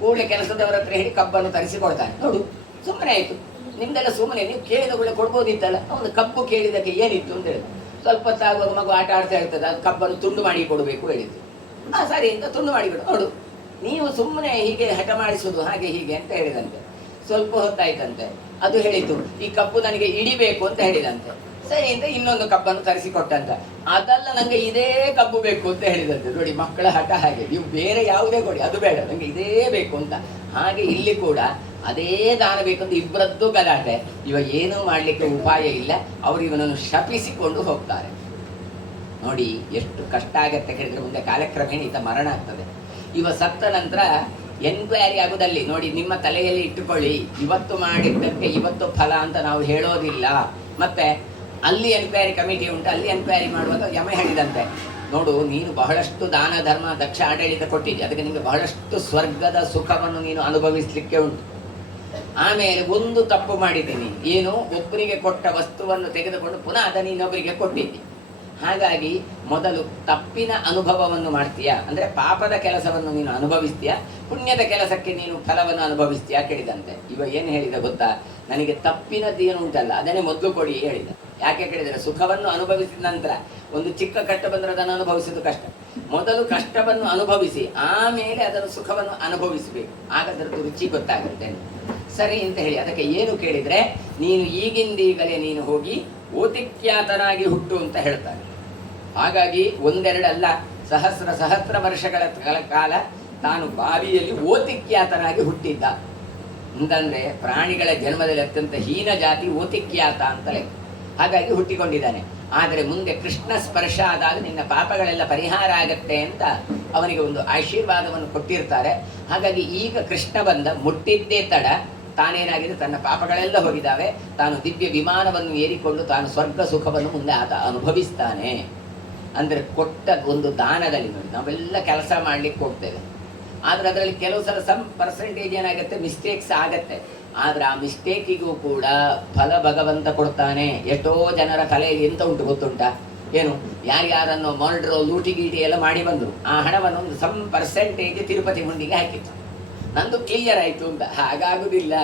ಕೂಡಲೇ ಕೆಲಸದವರ ಹತ್ರ ಹೇಳಿ ಕಬ್ಬನ್ನು ತರಿಸಿಕೊಡ್ತಾನೆ. ನೋಡು, ಸುಮ್ಮನೆ ಆಯಿತು ನಿಮ್ದೆಲ್ಲ, ಸುಮ್ಮನೆ ನೀವು ಕೇಳಿದ ಕೂಡ ಕೊಡ್ಬೋದಿತ್ತಲ್ಲ. ಒಂದು ಕಬ್ಬು ಕೇಳಿದಕ್ಕೆ ಏನಿತ್ತು ಅಂತ ಹೇಳಿದ್ರು. ಸ್ವಲ್ಪ ಹೊತ್ತಾಗುವಾಗ ಮಗು ಆಟ ಆಡ್ತಾ ಇರ್ತದೆ, ಅದು ಕಬ್ಬನ್ನು ತುಂಡು ಮಾಡಿ ಕೊಡಬೇಕು ಹೇಳಿದ್ದು. ಸರಿ ಅಂತ ತುಂಡು ಮಾಡಿಬಿಡು. ನೋಡು, ನೀವು ಸುಮ್ಮನೆ ಹೀಗೆ ಹಠ ಮಾಡಿಸೋದು ಹಾಗೆ ಹೀಗೆ ಅಂತ ಹೇಳಿದಂತೆ. ಸ್ವಲ್ಪ ಹೊತ್ತಾಯ್ತಂತೆ, ಅದು ಹೇಳಿತು ಈ ಕಬ್ಬು ನನಗೆ ಇಡಿಬೇಕು ಅಂತ ಹೇಳಿದಂತೆ. ಸರಿ ಅಂತ ಇನ್ನೊಂದು ಕಬ್ಬನ್ನು ತರಿಸಿಕೊಟ್ಟಂತ. ಅದಲ್ಲ, ನನಗೆ ಇದೇ ಕಬ್ಬು ಬೇಕು ಅಂತ ಹೇಳಿದಂತೆ. ನೋಡಿ, ಮಕ್ಕಳ ಹಠ ಹಾಗೆ. ನೀವು ಬೇರೆ ಯಾವುದೇ ಕೊಡಿ, ಅದು ಬೇಡ, ನನಗೆ ಇದೇ ಬೇಕು ಅಂತ. ಹಾಗೆ ಇಲ್ಲಿ ಕೂಡ ಅದೇ ದಾನ ಬೇಕಂತ ಇಬ್ಬರದ್ದು ಗಲಾಟೆ. ಇವ ಏನೂ ಮಾಡಲಿಕ್ಕೆ ಉಪಾಯ ಇಲ್ಲ. ಅವರು ಇವನನ್ನು ಶಪಿಸಿಕೊಂಡು ಹೋಗ್ತಾರೆ. ನೋಡಿ ಎಷ್ಟು ಕಷ್ಟ ಆಗತ್ತೆ ಕೇಳಿದ್ರೆ ಮುಂದೆ ಕಾಲಕ್ರಮೇಣ ಈತ ಮರಣ ಆಗ್ತದೆ. ಇವ ಸತ್ತ ನಂತರ ಎನ್ಕ್ವೈರಿ ಆಗುದಲ್ಲಿ ನೋಡಿ, ನಿಮ್ಮ ತಲೆಯಲ್ಲಿ ಇಟ್ಟುಕೊಳ್ಳಿ, ಇವತ್ತು ಮಾಡಿದ್ದಕ್ಕೆ ಇವತ್ತು ಫಲ ಅಂತ ನಾವು ಹೇಳೋದಿಲ್ಲ. ಮತ್ತೆ ಅಲ್ಲಿ ಎನ್ಕ್ವೈರಿ ಕಮಿಟಿ ಉಂಟು, ಅಲ್ಲಿ ಎನ್ಕ್ವೈರಿ ಮಾಡುವಾಗ ಯಮ ಹೇಳಿದಂತೆ, ನೋಡು ನೀನು ಬಹಳಷ್ಟು ದಾನ ಧರ್ಮ ದಕ್ಷ ಆಡಳಿತ ಕೊಟ್ಟಿದ್ದೆ, ಅದಕ್ಕೆ ನಿಮಗೆ ಬಹಳಷ್ಟು ಸ್ವರ್ಗದ ಸುಖವನ್ನು ನೀನು ಅನುಭವಿಸಲಿಕ್ಕೆ ಉಂಟು. ಆಮೇಲೆ ಒಂದು ತಪ್ಪು ಮಾಡಿದ್ದೀನಿ, ಏನು, ಒಬ್ಬರಿಗೆ ಕೊಟ್ಟ ವಸ್ತುವನ್ನು ತೆಗೆದುಕೊಂಡು ಪುನಃ ಅದನ್ನು ಇನ್ನೊಬ್ಬರಿಗೆ ಕೊಟ್ಟಿದ್ದಿ. ಹಾಗಾಗಿ ಮೊದಲು ತಪ್ಪಿನ ಅನುಭವವನ್ನು ಮಾಡ್ತೀಯಾ, ಅಂದರೆ ಪಾಪದ ಕೆಲಸವನ್ನು ನೀನು ಅನುಭವಿಸ್ತೀಯಾ, ಪುಣ್ಯದ ಕೆಲಸಕ್ಕೆ ನೀನು ಫಲವನ್ನು ಅನುಭವಿಸ್ತೀಯಾ ಕೇಳಿದಂತೆ. ಇವ ಏನು ಹೇಳಿದ ಗೊತ್ತಾ, ನನಗೆ ತಪ್ಪಿನದ್ದೇನು ಉಂಟಲ್ಲ ಅದನ್ನೇ ಮೊದಲು ಕೊಡಿ ಹೇಳಿದ. ಯಾಕೆ ಕೇಳಿದರೆ, ಸುಖವನ್ನು ಅನುಭವಿಸಿದ ನಂತರ ಒಂದು ಚಿಕ್ಕ ಕಷ್ಟ ಬಂದರೆ ಅದನ್ನು ಅನುಭವಿಸೋದು ಕಷ್ಟ. ಮೊದಲು ಕಷ್ಟವನ್ನು ಅನುಭವಿಸಿ ಆಮೇಲೆ ಅದರ ಸುಖವನ್ನು ಅನುಭವಿಸಬೇಕು, ಆಗ ಅದರದ್ದು ರುಚಿ ಗೊತ್ತಾಗುತ್ತೆ. ಸರಿ ಅಂತ ಹೇಳಿ ಅದಕ್ಕೆ ಏನು ಕೇಳಿದರೆ, ನೀನು ಈಗಿಂದೀಗಲೇ ನೀನು ಹೋಗಿ ಓತಿಖ್ಯಾತನಾಗಿ ಹುಟ್ಟು ಅಂತ ಹೇಳ್ತಾರೆ. ಹಾಗಾಗಿ ಒಂದೆರಡಲ್ಲ, ಸಹಸ್ರ ವರ್ಷಗಳ ಕಾಲ ತಾನು ಬಾವಿಯಲ್ಲಿ ಓತಿಖ್ಯಾತನಾಗಿ ಹುಟ್ಟಿದ್ದ. ಅಂತಂದರೆ ಪ್ರಾಣಿಗಳ ಜನ್ಮದಲ್ಲಿ ಅತ್ಯಂತ ಹೀನ ಜಾತಿ ಓತಿಖ್ಯಾತ ಅಂತಲೇ, ಹಾಗಾಗಿ ಹುಟ್ಟಿಕೊಂಡಿದ್ದಾನೆ. ಆದರೆ ಮುಂದೆ ಕೃಷ್ಣ ಸ್ಪರ್ಶ ಆದಾಗ ನಿನ್ನ ಪಾಪಗಳೆಲ್ಲ ಪರಿಹಾರ ಆಗತ್ತೆ ಅಂತ ಅವನಿಗೆ ಒಂದು ಆಶೀರ್ವಾದವನ್ನು ಕೊಟ್ಟಿರ್ತಾರೆ. ಹಾಗಾಗಿ ಈಗ ಕೃಷ್ಣ ಬಂದ, ಮುಟ್ಟಿದ್ದೇ ತಡ, ತಾನೇನಾಗಿದೆ, ತನ್ನ ಪಾಪಗಳೆಲ್ಲ ಹೋಗಿದ್ದಾವೆ, ತಾನು ದಿವ್ಯ ವಿಮಾನವನ್ನು ಏರಿಕೊಂಡು ತಾನು ಸ್ವರ್ಗ ಸುಖವನ್ನು ಮುಂದೆ ಆತ ಅನುಭವಿಸ್ತಾನೆ. ಅಂದರೆ ಕೊಟ್ಟ ಒಂದು ದಾನದಲ್ಲಿ ನೋಡಿ, ನಾವೆಲ್ಲ ಕೆಲಸ ಮಾಡ್ಲಿಕ್ಕೆ ಹೋಗ್ತೇವೆ, ಆದರೆ ಅದರಲ್ಲಿ ಕೆಲವು ಸಲ ಪರ್ಸೆಂಟೇಜ್ ಏನಾಗುತ್ತೆ, ಮಿಸ್ಟೇಕ್ಸ್ ಆಗತ್ತೆ. ಆದರೆ ಆ ಮಿಸ್ಟೇಕಿಗೂ ಕೂಡ ಫಲ ಭಗವಂತ ಕೊಡ್ತಾನೆ. ಎಷ್ಟೋ ಜನರ ತಲೆಯಲ್ಲಿ ಎಂತ ಉಂಟು ಗೊತ್ತುಂಟಾ, ಏನು, ಯಾರ್ಯಾರನ್ನು ಮರ್ಡ್ರು ಲೂಟಿ ಗೀಟಿ ಎಲ್ಲ ಮಾಡಿ ಬಂದರು, ಆ ಹಣವನ್ನು ಒಂದು ಪರ್ಸೆಂಟೇಜ್ ತಿರುಪತಿ ಹುಂಡಿಗೆ ಹಾಕಿತ್ತು, ನಂದು ಕ್ಲಿಯರ್ ಆಯಿತು ಅಂತ. ಹಾಗಾಗುವುದಿಲ್ಲ.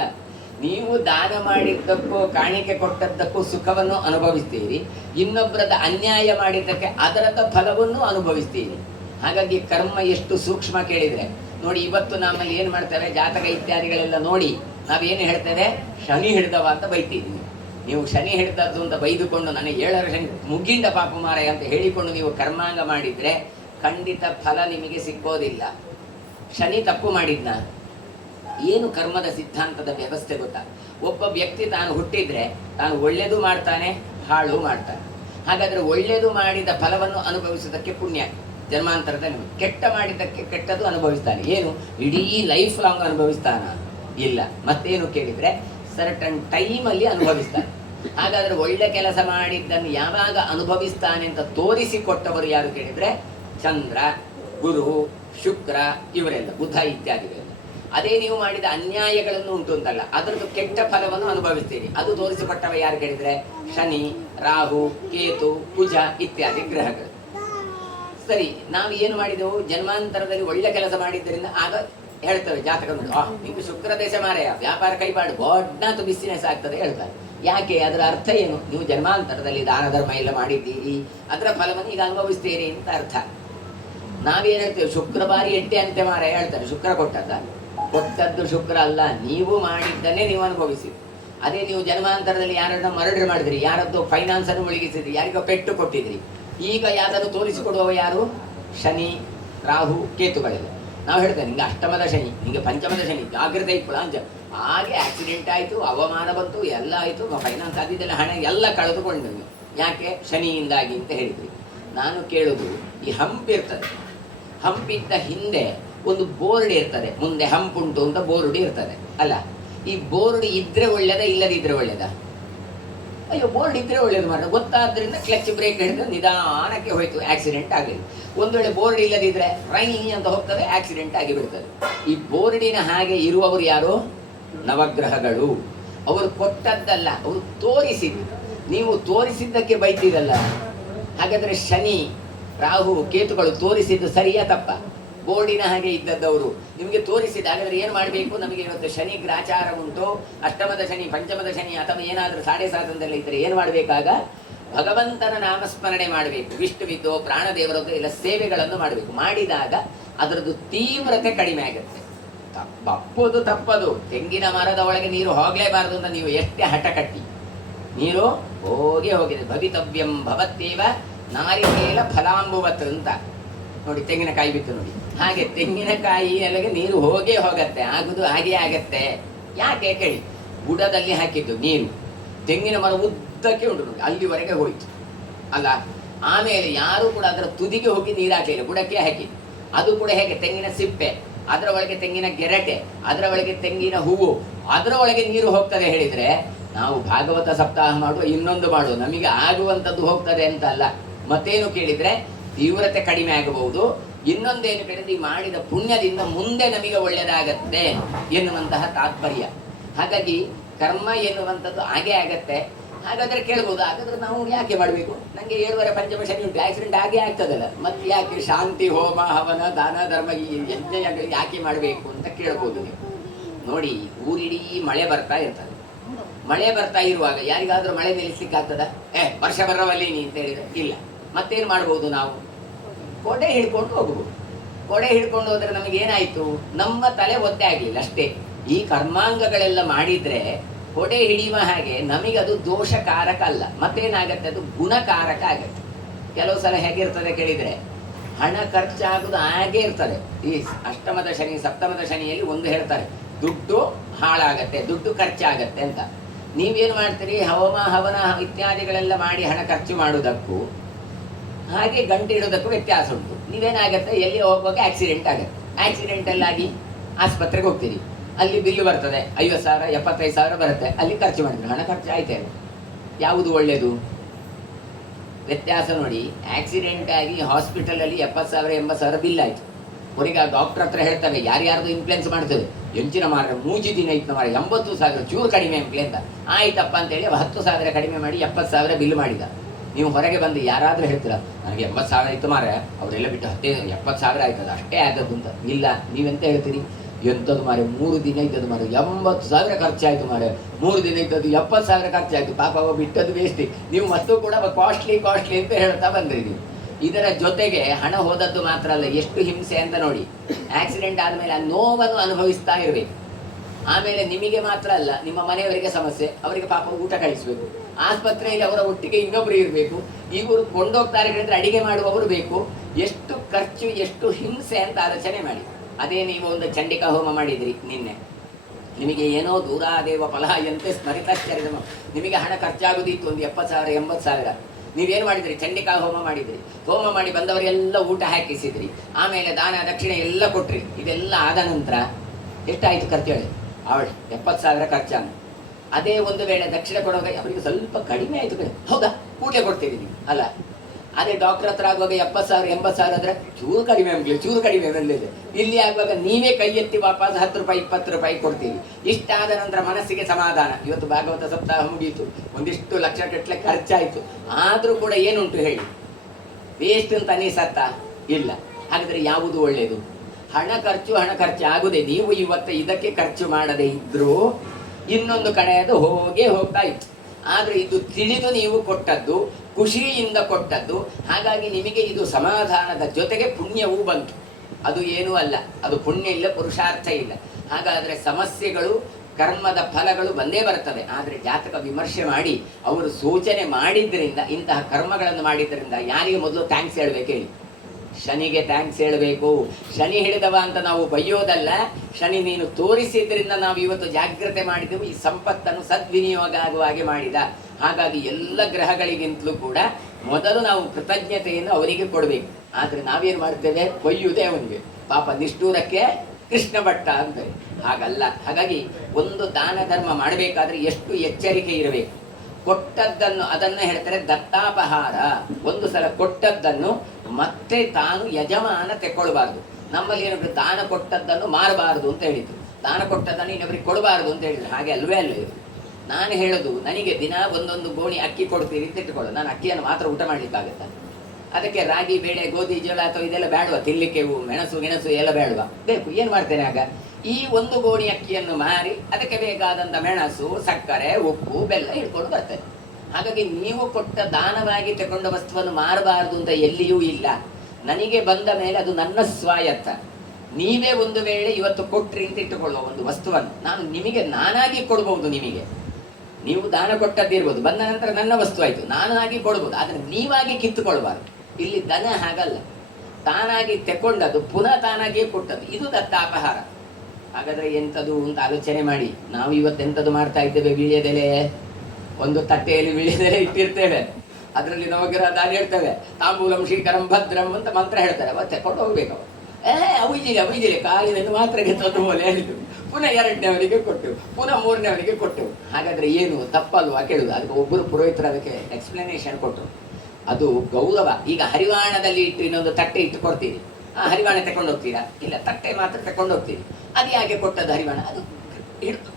ನೀವು ದಾನ ಮಾಡಿದ್ದಕ್ಕೂ ಕಾಣಿಕೆ ಕೊಟ್ಟದ್ದಕ್ಕೂ ಸುಖವನ್ನು ಅನುಭವಿಸ್ತೀರಿ, ಇನ್ನೊಬ್ಬರದ ಅನ್ಯಾಯ ಮಾಡಿದ್ದಕ್ಕೆ ಅದರದ ಫಲವನ್ನು ಅನುಭವಿಸ್ತೀರಿ. ಹಾಗಾಗಿ ಕರ್ಮ ಎಷ್ಟು ಸೂಕ್ಷ್ಮ ಕೇಳಿದರೆ ನೋಡಿ, ಇವತ್ತು ನಮ್ಮಲ್ಲಿ ಏನು ಮಾಡ್ತೇವೆ, ಜಾತಕ ಇತ್ಯಾದಿಗಳೆಲ್ಲ ನೋಡಿ ನಾವೇನು ಹೇಳ್ತೇವೆ, ಶನಿ ಹಿಡಿದವ ಅಂತ ಬೈತೀವಿ. ನೀವು ಶನಿ ಹಿಡಿದದ್ದು ಅಂತ ಬೈದುಕೊಂಡು ನನಗೆ 7ರ ಶನಿ ಮುಗಿಂದ ಪಾಪ ಮಾರಾಯ ಅಂತ ಹೇಳಿಕೊಂಡು ನೀವು ಕರ್ಮಾಂಗ ಮಾಡಿದರೆ ಖಂಡಿತ ಫಲ ನಿಮಗೆ ಸಿಕ್ಕೋದಿಲ್ಲ. ಶನಿ ತಪ್ಪು ಮಾಡಿದ್ನ, ಏನು ಕರ್ಮದ ಸಿದ್ಧಾಂತದ ವ್ಯವಸ್ಥೆ ಗೊತ್ತಾ, ಒಬ್ಬ ವ್ಯಕ್ತಿ ತಾನು ಹುಟ್ಟಿದ್ರೆ ತಾನು ಒಳ್ಳೆಯದು ಮಾಡ್ತಾನೆ, ಹಾಳು ಮಾಡ್ತಾನೆ. ಹಾಗಾದರೆ ಒಳ್ಳೆಯದು ಮಾಡಿದ ಫಲವನ್ನು ಅನುಭವಿಸೋದಕ್ಕೆ ಪುಣ್ಯ ಜನ್ಮಾಂತರದಲ್ಲಿ, ಕೆಟ್ಟ ಮಾಡಿದ್ದಕ್ಕೆ ಕೆಟ್ಟದ್ದು ಅನುಭವಿಸ್ತಾನೆ. ಏನು ಇಡೀ ಲೈಫ್ ಲಾಂಗ್ ಅನುಭವಿಸ್ತಾನ? ಇಲ್ಲ. ಮತ್ತೇನು ಕೇಳಿದರೆ ಸರ್ಟನ್ ಟೈಮಲ್ಲಿ ಅನುಭವಿಸ್ತಾನೆ. ಹಾಗಾದರೆ ಒಳ್ಳೆ ಕೆಲಸ ಮಾಡಿದ್ದನ್ನು ಯಾವಾಗ ಅನುಭವಿಸ್ತಾನೆ ಅಂತ ತೋರಿಸಿಕೊಟ್ಟವರು ಯಾರು ಕೇಳಿದರೆ ಚಂದ್ರ, ಗುರು, ಶುಕ್ರ, ಇವರೆಲ್ಲ, ಬುಧ ಇತ್ಯಾದಿಗಳೆಲ್ಲ. ಅದೇ ನೀವು ಮಾಡಿದ ಅನ್ಯಾಯಗಳನ್ನು ಉಂಟು ಅಂತಲ್ಲ, ಅದರದ್ದು ಕೆಟ್ಟ ಫಲವನ್ನು ಅನುಭವಿಸ್ತೀರಿ. ಅದು ತೋರಿಸಿಕೊಟ್ಟವ ಯಾರು ಕೇಳಿದರೆ ಶನಿ, ರಾಹು, ಕೇತು, ಕುಜ ಇತ್ಯಾದಿ ಗ್ರಹಗಳು. ಸರಿ, ನಾವು ಏನು ಮಾಡಿದೆವು, ಜನ್ಮಾಂತರದಲ್ಲಿ ಒಳ್ಳೆ ಕೆಲಸ ಮಾಡಿದ್ದರಿಂದ ಆಗ ಹೇಳ್ತೇವೆ ಜಾತಕ ನೋಡಿ, ನಿಮ್ಗೆ ಶುಕ್ರ ದೇಶ ಮಾರೆಯ, ವ್ಯಾಪಾರ ಕೈಪಾಡು, ದೊಡ್ಡ ಬಿಸಿನೆಸ್ ಆಗ್ತದೆ ಹೇಳ್ತಾರೆ. ಯಾಕೆ, ಅದರ ಅರ್ಥ ಏನು, ನೀವು ಜನ್ಮಾಂತರದಲ್ಲಿ ದಾನ ಧರ್ಮ ಎಲ್ಲ ಮಾಡಿದ್ದೀರಿ, ಅದರ ಫಲವನ್ನು ಈಗ ಅನುಭವಿಸ್ತೀರಿ ಅಂತ ಅರ್ಥ. ನಾವೇನು ಹೇಳ್ತೇವೆ, ಶುಕ್ರ ಬಾರಿ ಎಟ್ಟೆ ಅಂತೆ ಮಾರ ಹೇಳ್ತಾರೆ. ಶುಕ್ರ ಕೊಟ್ಟದ್ದು ಶುಕ್ರ ಅಲ್ಲ, ನೀವು ಮಾಡಿದ್ದನ್ನೇ ನೀವು ಅನುಭವಿಸಿದ್ರಿ. ಅದೇ ನೀವು ಜನ್ಮಾಂತರದಲ್ಲಿ ಯಾರನ್ನ ಮರ್ಡರ್ ಮಾಡಿದ್ರಿ, ಯಾರದ್ದು ಫೈನಾನ್ಸನ್ನು ಮುಳುಗಿಸಿದ್ರಿ, ಯಾರಿಗೋ ಪೆಟ್ಟು ಕೊಟ್ಟಿದ್ರಿ, ಈಗ ಯಾರನ್ನು ತೋರಿಸಿಕೊಡುವವ ಯಾರು, ಶನಿ, ರಾಹು, ಕೇತುಗಳೆಲ್ಲ. ನಾವು ಹೇಳ್ತೇವೆ ನಿಂಗೆ ಅಷ್ಟಮದ ಶನಿ, ನಿಂಗೆ ಪಂಚಮದ ಶನಿ, ಜಾಗ್ರತೆ ಇಪ್ಪಳ ಅಂಜ, ಹಾಗೆ ಆಕ್ಸಿಡೆಂಟ್ ಆಯಿತು, ಅವಮಾನ ಬಂತು, ಎಲ್ಲ ಆಯಿತು, ಫೈನಾನ್ಸ್ ಆದಿದ್ದೆಲ್ಲ ಹಣ ಎಲ್ಲ ಕಳೆದುಕೊಂಡು ನೀವು. ಯಾಕೆ, ಶನಿಯಿಂದಾಗಿ ಅಂತ ಹೇಳಿದ್ರಿ. ನಾನು ಕೇಳೋದು, ಈ ಹಂಪ್ ಇರ್ತದೆ, ಹಂಪಿದ್ದ ಹಿಂದೆ ಒಂದು ಬೋರ್ಡ್ ಇರ್ತದೆ, ಮುಂದೆ ಹಂಪುಂಟು ಅಂತ ಬೋರ್ಡ್ ಇರ್ತದೆ ಅಲ್ಲ. ಈ ಬೋರ್ಡ್ ಇದ್ರೆ ಒಳ್ಳೇದ, ಇಲ್ಲದಿದ್ರೆ ಒಳ್ಳೇದ? ಅಯ್ಯೋ, ಬೋರ್ಡ್ ಇದ್ರೆ ಒಳ್ಳೇದು ಮಾಡ, ಗೊತ್ತಾದ್ರಿಂದ ಕ್ಲಚ್ ಬ್ರೇಕ್ ಹಿಡಿದ್ರೆ ನಿಧಾನಕ್ಕೆ ಹೋಯ್ತು, ಆಕ್ಸಿಡೆಂಟ್ ಆಗಲಿಲ್ಲ. ಒಂದು ವೇಳೆ ಬೋರ್ಡ್ ಇಲ್ಲದಿದ್ರೆ ರೈ ಅಂತ ಹೋಗ್ತದೆ, ಆಕ್ಸಿಡೆಂಟ್ ಆಗಿ ಬಿಡ್ತದೆ. ಈ ಬೋರ್ಡಿನ ಹಾಗೆ ಇರುವವರು ಯಾರು, ನವಗ್ರಹಗಳು. ಅವರು ಕೊಟ್ಟದ್ದಲ್ಲ, ಅವರು ತೋರಿಸಿದ್ದು. ನೀವು ತೋರಿಸಿದ್ದಕ್ಕೆ ಬೈತೀರಲ್ಲ. ಹಾಗಾದ್ರೆ ಶನಿ, ರಾಹು, ಕೇತುಗಳು ತೋರಿಸಿದ್ದು ಸರಿಯಾ ತಪ್ಪ? ಬೋರ್ಡಿನ ಹಾಗೆ ಇದ್ದದ್ದವರು ನಿಮಗೆ ತೋರಿಸಿದ. ಹಾಗಾದ್ರೆ ಏನು ಮಾಡಬೇಕು, ನಮಗೆ ಇವತ್ತು ಶನಿ ಗ್ರಾಚಾರ ಉಂಟು, ಅಷ್ಟಮದ ಶನಿ, ಪಂಚಮದ ಶನಿ, ಅಥವಾ ಏನಾದರೂ 7.5 ಇದ್ದರೆ ಏನು ಮಾಡಬೇಕಾಗ, ಭಗವಂತನ ನಾಮಸ್ಮರಣೆ ಮಾಡಬೇಕು. ವಿಷ್ಣುವಿದ್ದೋ ಪ್ರಾಣದೇವರದ್ದು ಎಲ್ಲ ಸೇವೆಗಳನ್ನು ಮಾಡಬೇಕು. ಮಾಡಿದಾಗ ಅದರದ್ದು ತೀವ್ರತೆ ಕಡಿಮೆ ಆಗುತ್ತೆ. ತಪ್ಪದು. ತೆಂಗಿನ ಮರದ ಒಳಗೆ ನೀರು ಹೋಗಲೇಬಾರದು ಅಂತ ನೀವು ಎಷ್ಟೇ ಹಠ ಕಟ್ಟಿ, ನೀರು ಹೋಗಿದೆ. ಭವಿತವ್ಯಂ ಭವತ್ತೇವ ನಾರಿಕೇಲ ಫಲಾಂಬುವತ್ ಅಂತ ನೋಡಿ, ತೆಂಗಿನಕಾಯಿ ಬಿತ್ತು ನೋಡಿ, ಹಾಗೆ ತೆಂಗಿನಕಾಯಿ ಎಲೆಗೆ ನೀರು ಹೋಗತ್ತೆ, ಆಗುದು ಹಾಗೆ ಆಗತ್ತೆ. ಯಾಕೆ ಕೇಳಿ, ಬುಡದಲ್ಲಿ ಹಾಕಿದ್ದು ನೀರು, ತೆಂಗಿನ ಮರ ಉದ್ದಕ್ಕೆ ಉಂಟು ನೋಡಿ, ಅಲ್ಲಿವರೆಗೆ ಹೋಯ್ತು ಅಲ್ಲ. ಆಮೇಲೆ ಯಾರು ಕೂಡ ಅದರ ತುದಿಗೆ ಹೋಗಿ ನೀರು ಹಾಕಲಿಲ್ಲ, ಬುಡಕ್ಕೆ ಹಾಕಿ. ಅದು ಕೂಡ ಹೇಗೆ ತೆಂಗಿನ ಸಿಪ್ಪೆ, ಅದರ ಒಳಗೆ ತೆಂಗಿನ ಗೆರಟೆ, ಅದರ ಒಳಗೆ ತೆಂಗಿನ ಹೂವು, ಅದರ ಒಳಗೆ ನೀರು ಹೋಗ್ತದೆ ಹೇಳಿದ್ರೆ ನಾವು ಭಾಗವತ ಸಪ್ತಾಹ ಮಾಡುವ ಇನ್ನೊಂದು ಮಾಡುವ ನಮಗೆ ಆಗುವಂಥದ್ದು ಹೋಗ್ತದೆ ಅಂತ ಅಲ್ಲ. ಮತ್ತೇನು ಕೇಳಿದ್ರೆ ತೀವ್ರತೆ ಕಡಿಮೆ ಆಗಬಹುದು, ಇನ್ನೊಂದೇನು ಕೇಳಿದ್ರೆ ಈ ಮಾಡಿದ ಪುಣ್ಯದಿಂದ ಮುಂದೆ ನಮಗೆ ಒಳ್ಳೆಯದಾಗತ್ತೆ ಎನ್ನುವಂತಹ ತಾತ್ಪರ್ಯ. ಹಾಗಾಗಿ ಕರ್ಮ ಎನ್ನುವಂಥದ್ದು ಹಾಗೆ ಆಗತ್ತೆ. ಹಾಗಾದ್ರೆ ಕೇಳ್ಬೋದು, ಹಾಗಾದ್ರೆ ನಾವು ಯಾಕೆ ಮಾಡಬೇಕು? ನನಗೆ 7 ಪಂಚಮ ಶನಿ ಉಂಟು, ಆಕ್ಸಿಡೆಂಟ್ ಹಾಗೆ ಆಗ್ತದಲ್ಲ, ಮತ್ತೆ ಯಾಕೆ ಶಾಂತಿ ಹೋಮ ಹವನ ದಾನ ಧರ್ಮ ಈ ಯಜ್ಞ ಯಾಕೆ ಮಾಡಬೇಕು ಅಂತ ಕೇಳ್ಬೋದು ನೀವು. ನೋಡಿ, ಊರಿಡೀ ಮಳೆ ಬರ್ತಾ ಇರ್ತದೆ. ಮಳೆ ಬರ್ತಾ ಇರುವಾಗ ಯಾರಿಗಾದ್ರೂ ಮಳೆ ನಿಲ್ಲಿಸ್ಲಿಕ್ಕಾಗ್ತದ? ವರ್ಷ ಬರವಲ್ಲಿ ನೀ ಅಂತ ಹೇಳಿದ್ರೆ ಇಲ್ಲ. ಮತ್ತೇನು ಮಾಡ್ಬೋದು ನಾವು? ಕೊಡೆ ಹಿಡ್ಕೊಂಡು ಹೋಗ್ಬೋದು. ಕೊಡೆ ಹಿಡ್ಕೊಂಡು ಹೋದ್ರೆ ನಮಗೇನಾಯ್ತು? ನಮ್ಮ ತಲೆ ಒದ್ದೆ ಆಗ್ಲಿಲ್ಲ ಅಷ್ಟೇ. ಈ ಕರ್ಮಾಂಗಗಳೆಲ್ಲ ಮಾಡಿದ್ರೆ ಕೊಡೆ ಹಿಡಿಯುವ ಹಾಗೆ ನಮಗೆ ಅದು ದೋಷಕಾರಕ ಅಲ್ಲ, ಮತ್ತೇನಾಗತ್ತೆ? ಅದು ಗುಣಕಾರಕ ಆಗತ್ತೆ. ಕೆಲವು ಸಲ ಹೇಗಿರ್ತದೆ ಕೇಳಿದ್ರೆ ಹಣ ಖರ್ಚಾಗುದು ಹಾಗೆ ಇರ್ತದೆ. ಈ ಅಷ್ಟಮದ ಶನಿ ಸಪ್ತಮದ ಶನಿಯಲ್ಲಿ ಒಂದು ಹೇಳ್ತಾರೆ, ದುಡ್ಡು ಹಾಳಾಗತ್ತೆ, ದುಡ್ಡು ಖರ್ಚಾಗತ್ತೆ ಅಂತ. ನೀವೇನು ಮಾಡ್ತೀರಿ? ಹೋಮ ಹವನ ಇತ್ಯಾದಿಗಳೆಲ್ಲ ಮಾಡಿ ಹಣ ಖರ್ಚು ಮಾಡುವುದಕ್ಕೂ ಹಾಗೆ ಗಂಟೆ ಇಡೋದಕ್ಕೂ ವ್ಯತ್ಯಾಸ ಉಂಟು. ನೀವೇನಾಗತ್ತೆ? ಎಲ್ಲಿ ಹೋಗುವಾಗ ಆಕ್ಸಿಡೆಂಟ್ ಆಗತ್ತೆ. ಆಕ್ಸಿಡೆಂಟಲ್ಲಿ ಆಗಿ ಆಸ್ಪತ್ರೆಗೆ ಹೋಗ್ತೀರಿ, ಅಲ್ಲಿ ಬಿಲ್ಲು ಬರ್ತದೆ 50,000 75,000 ಬರುತ್ತೆ. ಅಲ್ಲಿ ಖರ್ಚು ಮಾಡಿದ್ರೆ ಹಣ ಖರ್ಚು ಆಯ್ತೇ. ಯಾವುದು ಒಳ್ಳೆಯದು? ವ್ಯತ್ಯಾಸ ನೋಡಿ. ಆಕ್ಸಿಡೆಂಟ್ ಆಗಿ ಹಾಸ್ಪಿಟಲಲ್ಲಿ 70,000 80,000 ಬಿಲ್ ಆಯಿತು. ಅವರಿಗೆ ಡಾಕ್ಟರ್ ಹತ್ರ ಹೇಳ್ತವೆ, ಯಾರ್ಯಾರ್ದು ಇನ್ಫ್ಲುಯೆನ್ಸ್ ಮಾಡ್ತೇವೆ, ಎಂಚಿನ ಮಾರ ಮೂಜಿ ದಿನ ಇತ್ತು ಮಾರ 80,000 ಚೂರು ಕಡಿಮೆ ಎಂಪ್ಲೆ ಅಂತ ಆಯ್ತಪ್ಪ ಅಂತೇಳಿ 10,000 ಕಡಿಮೆ ಮಾಡಿ 70,000 ಬಿಲ್ ಮಾಡಿದ. ನೀವು ಹೊರಗೆ ಬಂದು ಯಾರಾದರೂ ಹೇಳ್ತೀರ, ನನಗೆ 80,000 ಇತ್ತು ಮಾರ, ಅವರೆಲ್ಲ ಬಿಟ್ಟು 70,000 ಆಯ್ತದ ಅಷ್ಟೇ ಆದದ್ದು ಅಂತ. ಇಲ್ಲ, ನೀವೆಂತ ಹೇಳ್ತೀರಿ? ಎಂಥದ್ದು ಮಾರೆ 3 ದಿನ ಇದ್ದದ್ದು ಮಾರೆ 80,000 ಖರ್ಚಾಯಿತು ಮಾರೆ, 3 ದಿನ ಇದ್ದದ್ದು 70,000 ಖರ್ಚಾಯಿತು, ಪಾಪ ಅವ ಬಿಟ್ಟದ್ದು ವೇಸ್ಟಿ. ನೀವು ಮತ್ತೂ ಕೂಡ ಕಾಸ್ಟ್ಲಿ ಅಂತ ಹೇಳ್ತಾ ಬಂದ್ರಿ ನೀವು. ಇದರ ಜೊತೆಗೆ ಹಣ ಹೋದದ್ದು ಮಾತ್ರ ಅಲ್ಲ, ಎಷ್ಟು ಹಿಂಸೆ ಅಂತ ನೋಡಿ. ಆಕ್ಸಿಡೆಂಟ್ ಆದಮೇಲೆ ಆ ನೋವನ್ನು ಅನುಭವಿಸ್ತಾ ಇರಬೇಕು. ಆಮೇಲೆ ನಿಮಗೆ ಮಾತ್ರ ಅಲ್ಲ, ನಿಮ್ಮ ಮನೆಯವರಿಗೆ ಸಮಸ್ಯೆ, ಅವರಿಗೆ ಪಾಪ ಊಟ ಕಳಿಸಬೇಕು. ಆಸ್ಪತ್ರೆಯಲ್ಲಿ ಅವರ ಒಟ್ಟಿಗೆ ಇನ್ನೊಬ್ರು ಇರಬೇಕು. ಇವರು ಕೊಂಡೋಗ್ತಾರೆ ಹೇಳಿದ್ರೆ ಅಡಿಗೆ ಮಾಡುವವರು ಬೇಕು. ಎಷ್ಟು ಖರ್ಚು, ಎಷ್ಟು ಹಿಂಸೆ ಅಂತ ಆಲೋಚನೆ ಮಾಡಿ. ಅದೇ ನೀವು ಒಂದು ಚಂಡಿಕಾ ಹೋಮ ಮಾಡಿದ್ರಿ ನಿನ್ನೆ, ನಿಮಗೆ ಏನೋ ದೂರಾದೇವ ಫಲಹಾಯಂತೆ ಸ್ಮರಿತಾಶ್ಚರ್ಯ, ನಿಮಗೆ ಹಣ ಖರ್ಚಾಗುದಿತ್ತು ಒಂದು 70,000 80,000. ನೀವೇನು ಮಾಡಿದ್ರಿ? ಚಂಡಿಕಾ ಹೋಮ ಮಾಡಿದ್ರಿ. ಹೋಮ ಮಾಡಿ ಬಂದವರೆಲ್ಲ ಊಟ ಹಾಕಿಸಿದ್ರಿ, ಆಮೇಲೆ ದಾನ ದಕ್ಷಿಣೆ ಎಲ್ಲ ಕೊಟ್ರಿ. ಇದೆಲ್ಲ ಆದ ನಂತರ ಎಷ್ಟಾಯ್ತು ಖರ್ಚು ಹೇಳಿ? ಅವಳು 70,000 ಖರ್ಚಾನ. ಅದೇ ಒಂದು ವೇಳೆ ದಕ್ಷಿಣ ಕೊಡುವಾಗ ಅವರಿಗೆ ಸ್ವಲ್ಪ ಕಡಿಮೆ ಆಯ್ತು ಕಡೆ, ಹೌದಾ ಕೂಡಲೇ ಕೊಡ್ತೀರಿ ನೀವು ಅಲ್ಲ. ಅದೇ ಡಾಕ್ಟರ್ ಹತ್ರ ಆಗುವಾಗ 70,000 80,000 ಆದರೆ ಚೂರು ಕಡಿಮೆ ಆಗಲಿ, ಚೂರು ಕಡಿಮೆ ಬಂದಿದೆ. ಇಲ್ಲಿ ಆಗುವಾಗ ನೀವೇ ಕೈ ಎತ್ತಿ ವಾಪಸ್ 10 ರೂಪಾಯಿ 20 ರೂಪಾಯಿ ಕೊಡ್ತೀರಿ. ಇಷ್ಟಾದ ನಂತರ ಮನಸ್ಸಿಗೆ ಸಮಾಧಾನ, ಇವತ್ತು ಭಾಗವತ ಸಪ್ತಾಹ ಮುಗೀತು, ಒಂದಿಷ್ಟು ಲಕ್ಷ ಗಟ್ಟಲೆ ಖರ್ಚಾಯಿತು. ಆದರೂ ಕೂಡ ಏನುಂಟು ಹೇಳಿ? ವೇಸ್ಟ್ ಅಂತ ಅನಿಸತ್ತ? ಇಲ್ಲ. ಹಾಗಾದರೆ ಯಾವುದು ಒಳ್ಳೆಯದು? ಹಣ ಖರ್ಚು ಆಗುದೇ. ನೀವು ಇವತ್ತು ಇದಕ್ಕೆ ಖರ್ಚು ಮಾಡದೇ ಇದ್ರೂ ಇನ್ನೊಂದು ಕಡೆ ಅದು ಹೋಗ್ತಾ ಇತ್ತು. ಆದರೆ ಇದು ತಿಳಿದು ನೀವು ಕೊಟ್ಟದ್ದು, ಖುಷಿಯಿಂದ ಕೊಟ್ಟದ್ದು. ಹಾಗಾಗಿ ನಿಮಗೆ ಇದು ಸಮಾಧಾನದ ಜೊತೆಗೆ ಪುಣ್ಯವೂ ಬಂತು. ಅದು ಏನೂ ಅಲ್ಲ, ಅದು ಪುಣ್ಯ ಇಲ್ಲ, ಪುರುಷಾರ್ಥ ಇಲ್ಲ. ಹಾಗಾದರೆ ಸಮಸ್ಯೆಗಳು, ಕರ್ಮದ ಫಲಗಳು ಬಂದೇ ಬರ್ತದೆ. ಆದರೆ ಜಾತಕ ವಿಮರ್ಶೆ ಮಾಡಿ ಅವರು ಸೂಚನೆ ಮಾಡಿದ್ರಿಂದ, ಇಂತಹ ಕರ್ಮಗಳನ್ನು ಮಾಡಿದ್ರಿಂದ ಯಾರಿಗೆ ಮೊದಲು ಥ್ಯಾಂಕ್ಸ್ ಹೇಳ್ಬೇಕು ಹೇಳಿ? ಶನಿಗೆ ಥ್ಯಾಂಕ್ಸ್ ಹೇಳಬೇಕು. ಶನಿ ಹಿಡಿದವ ಅಂತ ನಾವು ಬೈಯೋದಲ್ಲ, ಶನಿ ನೀನು ತೋರಿಸಿದ್ರಿಂದ ನಾವು ಇವತ್ತು ಜಾಗ್ರತೆ ಮಾಡಿದೆವು, ಈ ಸಂಪತ್ತನ್ನು ಸದ್ವಿನಿಯೋಗ ಆಗುವ ಹಾಗೆ ಮಾಡಿದ. ಹಾಗಾಗಿ ಎಲ್ಲ ಗ್ರಹಗಳಿಗಿಂತಲೂ ಕೂಡ ಮೊದಲು ನಾವು ಕೃತಜ್ಞತೆಯನ್ನು ಅವರಿಗೆ ಕೊಡಬೇಕು. ಆದರೆ ನಾವೇನು ಮಾಡ್ತೇವೆ? ಬೈಯುವುದೇ ಅವನಿಗೆ. ಪಾಪ ನಿಷ್ಠೂರಕ್ಕೆ ಕೃಷ್ಣ ಭಟ್ಟ ಅಂತಾರೆ. ಹಾಗಲ್ಲ. ಹಾಗಾಗಿ ಒಂದು ದಾನ ಧರ್ಮ ಮಾಡಬೇಕಾದ್ರೆ ಎಷ್ಟು ಎಚ್ಚರಿಕೆ ಇರಬೇಕು. ಕೊಟ್ಟದ್ದನ್ನು, ಅದನ್ನು ಹೇಳ್ತಾರೆ ದತ್ತಾಪಹಾರ. ಒಂದು ಸಲ ಕೊಟ್ಟದ್ದನ್ನು ಮತ್ತೆ ತಾನು ಯಜಮಾನ ತೆಕ್ಕೊಳ್ಬಾರ್ದು. ನಮ್ಮಲ್ಲಿ ಏನಾದ್ರು ದಾನ ಕೊಟ್ಟದ್ದನ್ನು ಮಾರಬಾರದು ಅಂತ ಹೇಳಿದ್ರು, ದಾನ ಕೊಟ್ಟದ್ದನ್ನು ಇನ್ನೊಬ್ಬರಿಗೆ ಕೊಡಬಾರದು ಅಂತ ಹೇಳಿದ್ರು. ಹಾಗೆ ಅಲ್ವೇ ಅಲ್ಲ ಇದು. ನಾನು ಹೇಳೋದು, ನನಗೆ ದಿನ ಒಂದೊಂದು ಗೋಣಿ ಅಕ್ಕಿ ಕೊಡ್ತೀರಿ ಅಂತ ಇಟ್ಟುಕೊಳ್ಳೋದು. ನಾನು ಅಕ್ಕಿಯನ್ನು ಮಾತ್ರ ಊಟ ಮಾಡ್ಲಿಕ್ಕಾಗತ್ತಾ? ಅದಕ್ಕೆ ರಾಗಿ ಬೇಳೆ ಗೋಧಿ ಜೋಳ ಅಥವಾ ಇದೆಲ್ಲ ಬೇಡವಾ? ತಿನ್ಲಿಕ್ಕೆ ಮೆಣಸು ಎಲ್ಲ ಬೇಡವಾ? ಬೇಕು. ಏನು ಮಾಡ್ತೇನೆ ಆಗ? ಈ ಒಂದು ಗೋಣಿ ಅಕ್ಕಿಯನ್ನು ಮಾರಿ ಅದಕ್ಕೆ ಬೇಕಾದಂಥ ಮೆಣಸು, ಸಕ್ಕರೆ, ಉಪ್ಪು, ಬೆಲ್ಲ ಇಟ್ಕೊಂಡು ಬರ್ತೇನೆ. ಹಾಗಾಗಿ ನೀವು ಕೊಟ್ಟ ದಾನವಾಗಿ ತಗೊಂಡ ವಸ್ತುವನ್ನು ಮಾರಬಾರದು ಅಂತ ಎಲ್ಲಿಯೂ ಇಲ್ಲ. ನನಗೆ ಬಂದ ಮೇಲೆ ಅದು ನನ್ನ ಸ್ವಾಯತ್ತ. ನೀವೇ ಒಂದು ವೇಳೆ ಇವತ್ತು ಕೊಟ್ರಿ ಅಂತ ಇಟ್ಟುಕೊಳ್ಳುವ ಒಂದು ವಸ್ತುವನ್ನು ನಾನು ನಿಮಗೆ ನಾನಾಗಿ ಕೊಡ್ಬೋದು. ನಿಮಗೆ ನೀವು ದಾನ ಕೊಟ್ಟದ್ದಿರ್ಬೋದು, ಬಂದ ನಂತರ ನನ್ನ ವಸ್ತು ಆಯಿತು, ನಾನಾಗಿ ಕೊಡ್ಬೋದು. ಆದರೆ ನೀವಾಗಿ ಕಿತ್ತುಕೊಳ್ಬಾರ್ದು. ಇಲ್ಲಿ ದನ ಹಾಗಲ್ಲ, ತಾನಾಗಿ ತೆಕೊಂಡದ್ದು ಪುನಃ ತಾನಾಗಿಯೇ ಕೊಟ್ಟದ್ದು. ಇದು ದತ್ತಾಪಹಾರ. ಹಾಗಾದರೆ ಎಂಥದ್ದು ಅಂತ ಆಲೋಚನೆ ಮಾಡಿ. ನಾವು ಇವತ್ತೆಂಥದ್ದು ಮಾಡ್ತಾ ಇದ್ದೇವೆ? ವೀಳ್ಯದೆಲೆ, ಒಂದು ತಟ್ಟೆಯಲ್ಲಿ ವೀಳ್ಯದೆಲೆ ಇಟ್ಟಿರ್ತೇವೆ, ಅದರಲ್ಲಿ ನವಗ್ರಹ ದಾರಿ ಹೇಳ್ತೇವೆ, ತಾಂಬೂಲಂ ಶ್ರೀಕರಂ ಭದ್ರಂ ಅಂತ ಮಂತ್ರ ಹೇಳ್ತಾರೆ, ಮತ್ತೆ ಕೊಂಡು ಹೋಗ್ಬೇಕು. ಅವಿಜಿಲೆ ಕಾಲಿನಲ್ಲಿ ಮಾತ್ರ ಗೆದ್ದು ಮೂಲೆ ಹೇಳಿದ್ರು, ಪುನಃ ಎರಡನೇವರಿಗೆ ಕೊಟ್ಟು, ಪುನಃ ಮೂರನೇವರಿಗೆ ಕೊಟ್ಟು. ಹಾಗಾದ್ರೆ ಏನು ತಪ್ಪಲ್ವಾ ಕೇಳುದು. ಅದಕ್ಕೆ ಒಬ್ಬರು ಪುರೋಹಿತರು ಅದಕ್ಕೆ ಎಕ್ಸ್ಪ್ಲನೇಷನ್ ಕೊಟ್ಟರು. ಅದು ಗೌರವ. ಈಗ ಹರಿವಾಣದಲ್ಲಿ ಇಟ್ಟು ಇನ್ನೊಂದು ತಟ್ಟೆ ಇಟ್ಟು ಕೊಡ್ತೀರಿ, ಹರಿವಾಣ ತಕೊಂಡು ಹೋಗ್ತೀರಾ? ಇಲ್ಲ, ತಟ್ಟೆ ಮಾತ್ರ ತಕೊಂಡು ಹೋಗ್ತೀರಿ. ಅದು ಯಾಕೆ ಕೊಟ್ಟದ್ದು ಹರಿವಾಣ? ಅದು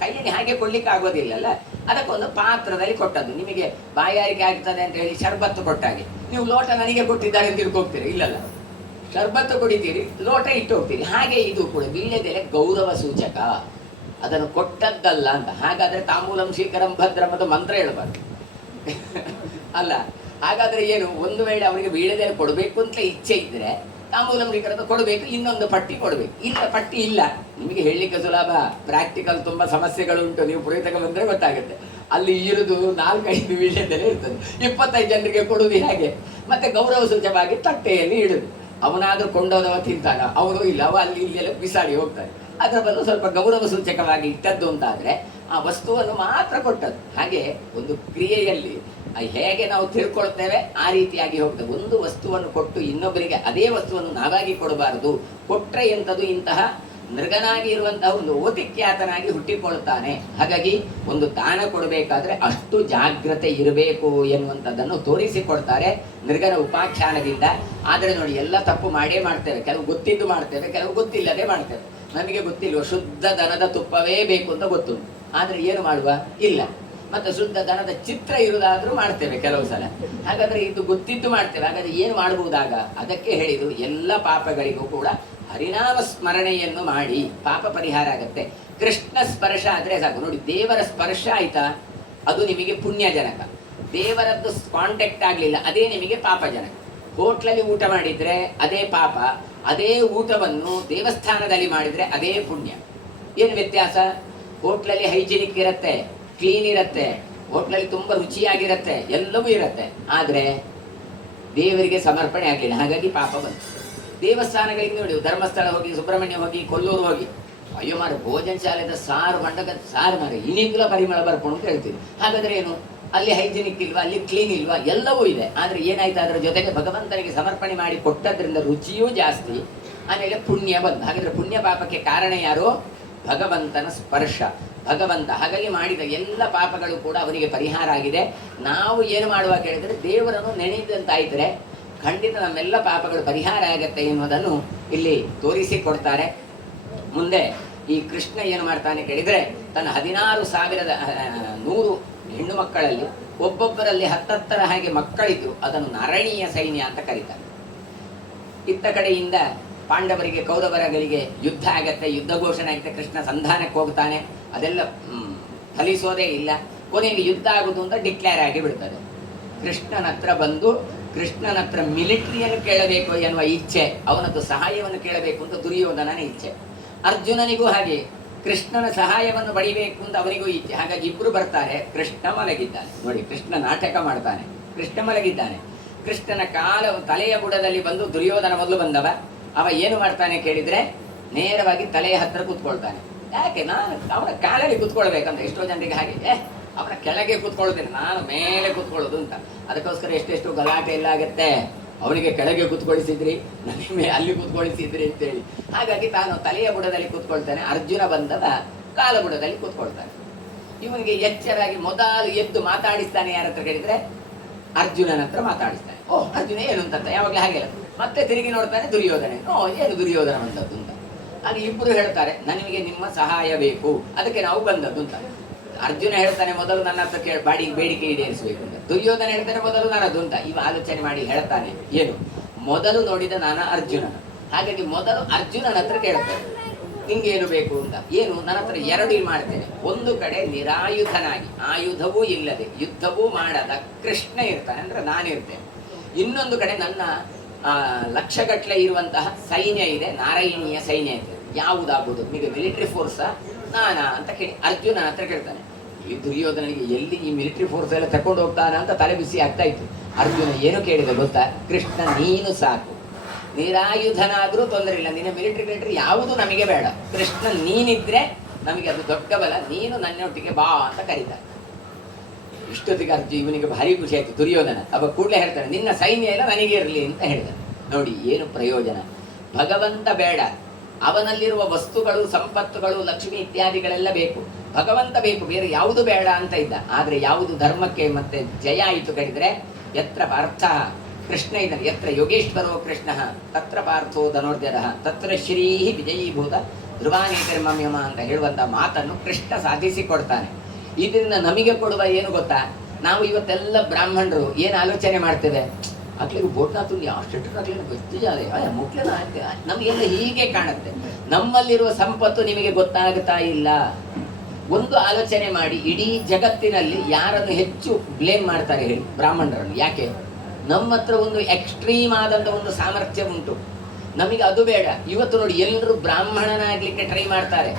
ಕೈಯಲ್ಲಿ ಹಾಗೆ ಕೊಡ್ಲಿಕ್ಕೆ ಆಗೋದಿಲ್ಲಲ್ಲ, ಅದಕ್ಕೊಂದು ಪಾತ್ರದಲ್ಲಿ ಕೊಟ್ಟದ್ದು. ನಿಮಗೆ ಬಾಯಾರಿಕೆ ಆಗ್ತದೆ ಅಂತ ಹೇಳಿ ಶರ್ಬತ್ತು ಕೊಟ್ಟಾಗೆ ನೀವು ಲೋಟ ನನಗೆ ಕೊಟ್ಟಿದ್ದಾರೆ ಅಂತ ತಿಳ್ಕೊಗ್ತೀರಿ? ಇಲ್ಲಲ್ಲ, ಶರ್ಬತ್ತು ಕುಡಿತೀರಿ, ಲೋಟ ಇಟ್ಟು ಹೋಗ್ತೀರಿ. ಹಾಗೆ ಇದು ಕೂಡ ವೀಳ್ಯದೆಲೆ ಗೌರವ ಸೂಚಕ, ಅದನ್ನು ಕೊಟ್ಟದ್ದಲ್ಲ ಅಂತ. ಹಾಗಾದ್ರೆ ತಾಂಬೂಲಂ ಶ್ರೀಕರಂ ಭದ್ರಂ ಅಂತ ಮಂತ್ರ ಹೇಳಬಾರ್ದು ಅಲ್ಲ. ಹಾಗಾದ್ರೆ ಏನು, ಒಂದು ವೇಳೆ ಅವರಿಗೆ ವೀಳ್ಯದೆಲೆ ಕೊಡಬೇಕು ಅಂತ ಇಚ್ಛೆ ಇದ್ರೆ ತಾಂಬೂಲಂ ಶ್ರೀಕರದ ಕೊಡಬೇಕು, ಇನ್ನೊಂದು ಪಟ್ಟಿ ಕೊಡಬೇಕು. ಇಲ್ಲ, ಪಟ್ಟಿ ಇಲ್ಲ. ನಿಮಗೆ ಹೇಳಲಿಕ್ಕೆ ಸುಲಭ, ಪ್ರಾಕ್ಟಿಕಲ್ ತುಂಬಾ ಸಮಸ್ಯೆಗಳುಂಟು. ನೀವು ಪುರೋಹಿತಕ್ಕೆ ಬಂದ್ರೆ ಗೊತ್ತಾಗುತ್ತೆ. ಅಲ್ಲಿ ಇರುದು 4-5 ವೀಳ್ಯದೆಲೆ ಇರ್ತದೆ, 25 ಜನರಿಗೆ ಕೊಡುವುದು ಹೇಗೆ? ಮತ್ತೆ ಗೌರವ ಸೂಚಕವಾಗಿ ತಟ್ಟೆಯಲ್ಲಿ ಇಡುದು. ಅವನಾದ್ರೂ ಕೊಂಡೋದವ ತಿಂತಾನ, ಅವನು ಇಲ್ಲ, ಅವ ಅಲ್ಲಿ ಇಲ್ಲೆಲ್ಲ ಬಿಸಾಡಿ ಹೋಗ್ತಾನೆ. ಅದರ ಬದಲು ಸ್ವಲ್ಪ ಗೌರವ ಸೂಚಕವಾಗಿ ಇಟ್ಟದ್ದು ಅಂತಾದ್ರೆ ಆ ವಸ್ತುವನ್ನು ಮಾತ್ರ ಕೊಟ್ಟದ್ದು. ಹಾಗೆ ಒಂದು ಕ್ರಿಯೆಯಲ್ಲಿ ಹೇಗೆ ನಾವು ತಿಳ್ಕೊಳ್ತೇವೆ ಆ ರೀತಿಯಾಗಿ ಹೋಗ್ತದೆ. ಒಂದು ವಸ್ತುವನ್ನು ಕೊಟ್ಟು ಇನ್ನೊಬ್ಬರಿಗೆ ಅದೇ ವಸ್ತುವನ್ನು ನಾವಾಗಿ ಕೊಡಬಾರದು. ಕೊಟ್ರೆ ಎಂಥದ್ದು, ಇಂತಹ ನೃಗನಾಗಿ ಇರುವಂತಹ ಒಂದು ಓತಿಖ್ಯಾತನಾಗಿ ಹುಟ್ಟಿಕೊಳ್ತಾನೆ. ಹಾಗಾಗಿ ಒಂದು ದಾನ ಕೊಡಬೇಕಾದ್ರೆ ಅಷ್ಟು ಜಾಗ್ರತೆ ಇರಬೇಕು ಎನ್ನುವಂಥದ್ದನ್ನು ತೋರಿಸಿಕೊಡ್ತಾರೆ ನೃಗನ ಉಪಾಖ್ಯಾನದಿಂದ. ಆದರೆ ನೋಡಿ, ಎಲ್ಲ ತಪ್ಪು ಮಾಡೇ ಮಾಡ್ತೇವೆ. ಕೆಲವು ಗೊತ್ತಿದ್ದು ಮಾಡ್ತೇವೆ, ಕೆಲವು ಗೊತ್ತಿಲ್ಲದೆ ಮಾಡ್ತೇವೆ. ನಮಗೆ ಗೊತ್ತಿಲ್ವ, ಶುದ್ಧ ದನದ ತುಪ್ಪವೇ ಬೇಕು ಅಂತ ಗೊತ್ತುಂಟು, ಆದರೆ ಏನು ಮಾಡುವ ಇಲ್ಲ. ಮತ್ತೆ ಶುದ್ಧ ದನದ ಚಿತ್ರ ಇರುವುದಾದ್ರೂ ಮಾಡ್ತೇವೆ ಕೆಲವು ಸಲ. ಹಾಗಾದ್ರೆ ಇದು ಗೊತ್ತಿದ್ದು ಮಾಡ್ತೇವೆ. ಹಾಗಾದ್ರೆ ಏನು ಮಾಡಬಹುದಾಗ? ಅದಕ್ಕೆ ಹೇಳಿದ್ರು, ಎಲ್ಲ ಪಾಪಗಳಿಗೂ ಕೂಡ ಹರಿನಾಮ ಸ್ಮರಣೆಯನ್ನು ಮಾಡಿ ಪಾಪ ಪರಿಹಾರ ಆಗತ್ತೆ. ಕೃಷ್ಣ ಸ್ಪರ್ಶ ಆದ್ರೆ ಸಾಕು. ನೋಡಿ, ದೇವರ ಸ್ಪರ್ಶ ಆಯ್ತಾ, ಅದು ನಿಮಗೆ ಪುಣ್ಯಜನಕ. ದೇವರದ್ದು ಕಾಂಟ್ಯಾಕ್ಟ್ ಆಗ್ಲಿಲ್ಲ, ಅದೇ ನಿಮಗೆ ಪಾಪಜನಕ. ಹೋಟ್ಲಲ್ಲಿ ಊಟ ಮಾಡಿದ್ರೆ ಅದೇ ಪಾಪ, ಅದೇ ಊಟವನ್ನು ದೇವಸ್ಥಾನದಲ್ಲಿ ಮಾಡಿದ್ರೆ ಅದೇ ಪುಣ್ಯ. ಏನು ವ್ಯತ್ಯಾಸ? ಹೋಟ್ಲಲ್ಲಿ ಹೈಜಿನಿಕ್ ಇರುತ್ತೆ, ಕ್ಲೀನ್ ಇರುತ್ತೆ, ಹೋಟ್ಲಲ್ಲಿ ತುಂಬಾ ರುಚಿಯಾಗಿರುತ್ತೆ, ಎಲ್ಲವೂ ಇರುತ್ತೆ. ಆದ್ರೆ ದೇವರಿಗೆ ಸಮರ್ಪಣೆ ಆಗಲಿಲ್ಲ, ಹಾಗಾಗಿ ಪಾಪ ಬಂತು. ದೇವಸ್ಥಾನಗಳಿಗೆ ನೋಡಿ, ಧರ್ಮಸ್ಥಳ ಹೋಗಿ, ಸುಬ್ರಹ್ಮಣ್ಯ ಹೋಗಿ, ಕೊಲ್ಲೂರು ಹೋಗಿ, ಅಯ್ಯೋ ಮಾರ ಭೋಜನ ಶಾಲೆದ ಸಾರು ಮಂಡಕ ಸಾರು ಮಾರ ಇನ್ನಿಂದಲೂ ಪರಿಮಳ ಬರ್ಕೊಂಡು ಅಂತ ಹೇಳ್ತೀವಿ. ಹಾಗಾದ್ರೆ ಏನು, ಅಲ್ಲಿ ಹೈಜಿನಿಕ್ ಇಲ್ವಾ, ಅಲ್ಲಿ ಕ್ಲೀನ್ ಇಲ್ವಾ? ಎಲ್ಲವೂ ಇದೆ. ಆದ್ರೆ ಏನಾಯ್ತು, ಅದರ ಜೊತೆಗೆ ಭಗವಂತನಿಗೆ ಸಮರ್ಪಣೆ ಮಾಡಿ ಕೊಟ್ಟದ್ರಿಂದ ರುಚಿಯೂ ಜಾಸ್ತಿ, ಆಮೇಲೆ ಪುಣ್ಯ ಬಂತು. ಹಾಗಾದ್ರೆ ಪುಣ್ಯ ಪಾಪಕ್ಕೆ ಕಾರಣ ಯಾರು? ಭಗವಂತನ ಸ್ಪರ್ಶ, ಭಗವಂತ. ಹಾಗಾಗಿ ಮಾಡಿದ ಎಲ್ಲ ಪಾಪಗಳು ಕೂಡ ಅವನಿಗೆ ಪರಿಹಾರ ಆಗಿದೆ. ನಾವು ಏನು ಮಾಡುವ ಕೇಳಿದ್ರೆ, ದೇವರನ್ನು ನೆನೆದಂತಾಯಿದ್ರೆ ಖಂಡಿತ ನಮ್ಮೆಲ್ಲ ಪಾಪಗಳು ಪರಿಹಾರ ಆಗತ್ತೆ ಎನ್ನುವುದನ್ನು ಇಲ್ಲಿ ತೋರಿಸಿಕೊಡ್ತಾರೆ. ಮುಂದೆ ಈ ಕೃಷ್ಣ ಏನು ಮಾಡ್ತಾನೆ ಕೇಳಿದ್ರೆ, ತನ್ನ 16,100 ಹೆಣ್ಣು ಮಕ್ಕಳಲ್ಲಿ ಒಬ್ಬೊಬ್ಬರಲ್ಲಿ 10 ಹಾಗೆ ಮಕ್ಕಳಿದ್ದು ಅದನ್ನು ನರಣೀಯ ಸೈನ್ಯ ಅಂತ ಕರೀತಾರೆ. ಇತ್ತ ಕಡೆಯಿಂದ ಪಾಂಡವರಿಗೆ ಕೌರವರಗಳಿಗೆ ಯುದ್ಧ ಆಗತ್ತೆ, ಯುದ್ಧ ಘೋಷಣೆ ಆಗುತ್ತೆ, ಕೃಷ್ಣ ಸಂಧಾನಕ್ಕೆ ಹೋಗ್ತಾನೆ. ಅದೆಲ್ಲ ಫಲಿಸೋದೇ ಇಲ್ಲ. ಕೊನೆಗೆ ಯುದ್ಧ ಆಗುದು ಅಂತ ಡಿಕ್ಲೇರ್ ಆಗಿ ಬಿಡ್ತದೆ. ಕೃಷ್ಣನ ಹತ್ರ ಬಂದು ಕೃಷ್ಣನ ಹತ್ರ ಮಿಲಿಟರಿಯನ್ನು ಕೇಳಬೇಕು ಎನ್ನುವ ಇಚ್ಛೆ, ಅವನದ್ದು ಸಹಾಯವನ್ನು ಕೇಳಬೇಕು ಅಂತ ದುರ್ಯೋಧನನ ಇಚ್ಛೆ. ಅರ್ಜುನನಿಗೂ ಹಾಗೆ ಕೃಷ್ಣನ ಸಹಾಯವನ್ನು ಪಡಿಬೇಕು ಅಂತ ಅವನಿಗೂ ಇಚ್ಛೆ. ಹಾಗಾಗಿ ಇಬ್ರು ಬರ್ತಾರೆ. ಕೃಷ್ಣ ಮಲಗಿದ್ದಾನೆ. ನೋಡಿ, ಕೃಷ್ಣ ನಾಟಕ ಮಾಡ್ತಾನೆ. ಕೃಷ್ಣ ಮಲಗಿದ್ದಾನೆ. ಕೃಷ್ಣನ ತಲೆಯ ಬುಡದಲ್ಲಿ ಬಂದು ದುರ್ಯೋಧನ ಮೊದಲು ಬಂದವ. ಅವ ಏನು ಮಾಡ್ತಾನೆ ಕೇಳಿದ್ರೆ, ನೇರವಾಗಿ ತಲೆಯ ಹತ್ರ ಕೂತ್ಕೊಳ್ತಾನೆ. ಯಾಕೆ, ನಾನು ಅವನ ಕಾಲಲ್ಲಿ ಕೂತ್ಕೊಳ್ಬೇಕಂತ. ಎಷ್ಟೋ ಜನರಿಗೆ ಹಾಗೆ, ಅವನ ಕೆಳಗೆ ಕೂತ್ಕೊಳ್ಳೋದಿಲ್ಲ, ನಾನು ಮೇಲೆ ಕೂತ್ಕೊಳ್ಳೋದು ಅಂತ. ಅದಕ್ಕೋಸ್ಕರ ಎಷ್ಟೆಷ್ಟು ಗಲಾಟೆ ಎಲ್ಲ ಆಗತ್ತೆ. ಅವನಿಗೆ ಕೆಳಗೆ ಕೂತ್ಕೊಳಿಸಿದ್ರಿ, ನನಗೆ ಅಲ್ಲಿ ಕೂತ್ಕೊಳಿಸಿದ್ರಿ ಅಂತೇಳಿ. ಹಾಗಾಗಿ ತಾನು ತಲೆಯ ಬುಡದಲ್ಲಿ ಕೂತ್ಕೊಳ್ತಾನೆ. ಅರ್ಜುನ ಬಂದದ ಕಾಲ ಬುಡದಲ್ಲಿ ಕೂತ್ಕೊಳ್ತಾನೆ. ಇವನಿಗೆ ಎಚ್ಚರಾಗಿ ಮೊದಲು ಎದ್ದು ಮಾತಾಡಿಸ್ತಾನೆ. ಯಾರ ಹತ್ರ ಕೇಳಿದ್ರೆ, ಅರ್ಜುನನ ಹತ್ರ ಮಾತಾಡಿಸ್ತಾನೆ. ಓ, ಅರ್ಜುನ ಏನು ಅಂತ ಯಾವಾಗಲೇ ಹಾಗೆಲ್ಲ. ಮತ್ತೆ ತಿರುಗಿ ನೋಡ್ತಾನೆ, ದುರ್ಯೋಧನ. ಏನು ದುರ್ಯೋಧನ ಬಂದದ್ದು ಅಂತ. ಆಗ ಇಬ್ಬರು ಹೇಳ್ತಾರೆ, ನನಗೆ ನಿಮ್ಮ ಸಹಾಯ ಬೇಕು, ಅದಕ್ಕೆ ನಾವು ಬಂದದ್ದು ಅಂತ. ಅರ್ಜುನ ಹೇಳ್ತಾನೆ, ಮೊದಲು ನನ್ನ ಹತ್ರ ಬೇಡಿಕೆ ಈಡೇರಿಸಬೇಕು ಅಂತ. ದುರ್ಯೋಧನ ಹೇಳ್ತಾನೆ, ಮೊದಲು ನನ್ನದು ಅಂತ. ಇವ ಆಲೋಚನೆ ಮಾಡಿ ಹೇಳ್ತಾನೆ, ಏನು, ಮೊದಲು ನೋಡಿದ ನಾನು ಅರ್ಜುನನ. ಹಾಗಾಗಿ ಮೊದಲು ಅರ್ಜುನನ ಹತ್ರ ಕೇಳ್ತಾನೆ, ನಿಂಗೇನು ಬೇಕು ಅಂತ. ಏನು, ನನ್ನ ಹತ್ರ 2 ಮಾಡ್ತೇನೆ. ಒಂದು ಕಡೆ ನಿರಾಯುಧನಾಗಿ, ಆಯುಧವೂ ಇಲ್ಲದೆ ಯುದ್ಧವೂ ಮಾಡದ ಕೃಷ್ಣ ಇರ್ತಾನೆ, ಅಂದ್ರೆ ನಾನಿರ್ತೇನೆ. ಇನ್ನೊಂದು ಕಡೆ ನನ್ನ ಲಕ್ಷಗಟ್ಟಲೆ ಇರುವಂತಹ ಸೈನ್ಯ ಇದೆ, ನಾರಾಯಣೀಯ ಸೈನ್ಯ ಇದೆ. ಯಾವುದಾಗುವುದು ನಿಮಗೆ, ಮಿಲಿಟರಿ ಫೋರ್ಸಾ ನಾನಾ ಅಂತ ಕೇಳಿ ಅರ್ಜುನ ಹತ್ರ ಕೇಳ್ತಾನೆ. ಈ ದುರ್ಯೋಧನಿಗೆ ಎಲ್ಲಿ ಈ ಮಿಲಿಟರಿ ಫೋರ್ಸ್ ಎಲ್ಲ ತಕೊಂಡು ಹೋಗ್ತಾನ ಅಂತ ತಲೆ ಬಿಸಿ ಆಗ್ತಾ ಇತ್ತು. ಅರ್ಜುನ ಏನು ಕೇಳಿದ ಗೊತ್ತಾ? ಕೃಷ್ಣ, ನೀನು ಸಾಕು, ನಿರಾಯುಧನಾದ್ರೂ ತೊಂದರೆ ಇಲ್ಲ, ನಿನ್ನ ಮಿಲಿಟರಿ ಯಾವುದು ನಮಗೆ ಬೇಡ. ಕೃಷ್ಣ ನೀನಿದ್ರೆ ನಮಗೆ ಅದು ದೊಡ್ಡ ಬಲ, ನೀನು ನನ್ನೊಟ್ಟಿಗೆ ಬಾ ಅಂತ ಕರೀತಾನೆ. ಇಷ್ಟೊತ್ತಿಗೆ ಇವನಿಗೆ ಭಾರಿ ಖುಷಿ ಆಯ್ತು ದುರ್ಯೋಧನ. ಅವ ಕೂಡಲೇ ಹೇಳ್ತಾನೆ, ನಿನ್ನ ಸೈನ್ಯ ಎಲ್ಲ ನನಗೆ ಇರಲಿ ಅಂತ ಹೇಳಿದ. ನೋಡಿ ಏನು ಪ್ರಯೋಜನ. ಭಗವಂತ ಬೇಡ, ಅವನಲ್ಲಿರುವ ವಸ್ತುಗಳು, ಸಂಪತ್ತುಗಳು, ಲಕ್ಷ್ಮಿ ಇತ್ಯಾದಿಗಳೆಲ್ಲ ಬೇಕು, ಭಗವಂತ ಬೇಕು, ಬೇರೆ ಯಾವುದು ಬೇಡ ಅಂತ ಇದ್ದ. ಆದರೆ ಯಾವುದು ಧರ್ಮಕ್ಕೆ ಮತ್ತೆ ಜಯ ಆಯಿತು ಕೇಳಿದ್ರೆ, ಯತ್ರ ಪಾರ್ಥ ಕೃಷ್ಣ ಇದ್ದಾನೆ, ಯತ್ರ ಯೋಗೇಶ್ವರೋ ಕೃಷ್ಣ ತತ್ರ ಪಾರ್ಥೋ ಧನುರ್ಧರ ತತ್ರ ಶ್ರೀ ವಿಜಯೀಭೂತ ಧ್ರುವಾನೇತಿರ್ಮಮ್ಯಮ ಅಂತ ಹೇಳುವಂಥ ಮಾತನ್ನು ಕೃಷ್ಣ ಸಾಧಿಸಿಕೊಡ್ತಾನೆ. ಇದರಿಂದ ನಮಗೆ ಕೊಡುವ ಏನು ಗೊತ್ತಾ, ನಾವು ಇವತ್ತೆಲ್ಲ ಬ್ರಾಹ್ಮಣರು ಏನು ಆಲೋಚನೆ ಮಾಡ್ತೇವೆ, ಅಕ್ಲಿಗೆ ಬೋಟ್ನ ತುಲ್ಯ ಅಷ್ಟು ಗೊತ್ತಿದೆ ಮುಖ್ಯನ ನಮಗೆಲ್ಲ ಹೀಗೆ ಕಾಣುತ್ತೆ. ನಮ್ಮಲ್ಲಿರುವ ಸಂಪತ್ತು ನಿಮಗೆ ಗೊತ್ತಾಗುತ್ತಾ ಇಲ್ಲ. ಒಂದು ಆಲೋಚನೆ ಮಾಡಿ, ಇಡೀ ಜಗತ್ತಿನಲ್ಲಿ ಯಾರನ್ನು ಹೆಚ್ಚು ಬ್ಲೇಮ್ ಮಾಡ್ತಾರೆ ಹೇಳಿ? ಬ್ರಾಹ್ಮಣರನ್ನು. ಯಾಕೆ? ನಮ್ಮ ಹತ್ರ ಒಂದು ಎಕ್ಸ್ಟ್ರೀಮ್ ಆದಂಥ ಒಂದು ಸಾಮರ್ಥ್ಯ ಉಂಟು, ನಮಗೆ ಅದು ಬೇಡ. ಇವತ್ತು ನೋಡಿ, ಎಲ್ಲರೂ ಬ್ರಾಹ್ಮಣನಾಗ್ಲಿಕ್ಕೆ ಟ್ರೈ ಮಾಡ್ತಾರೆ,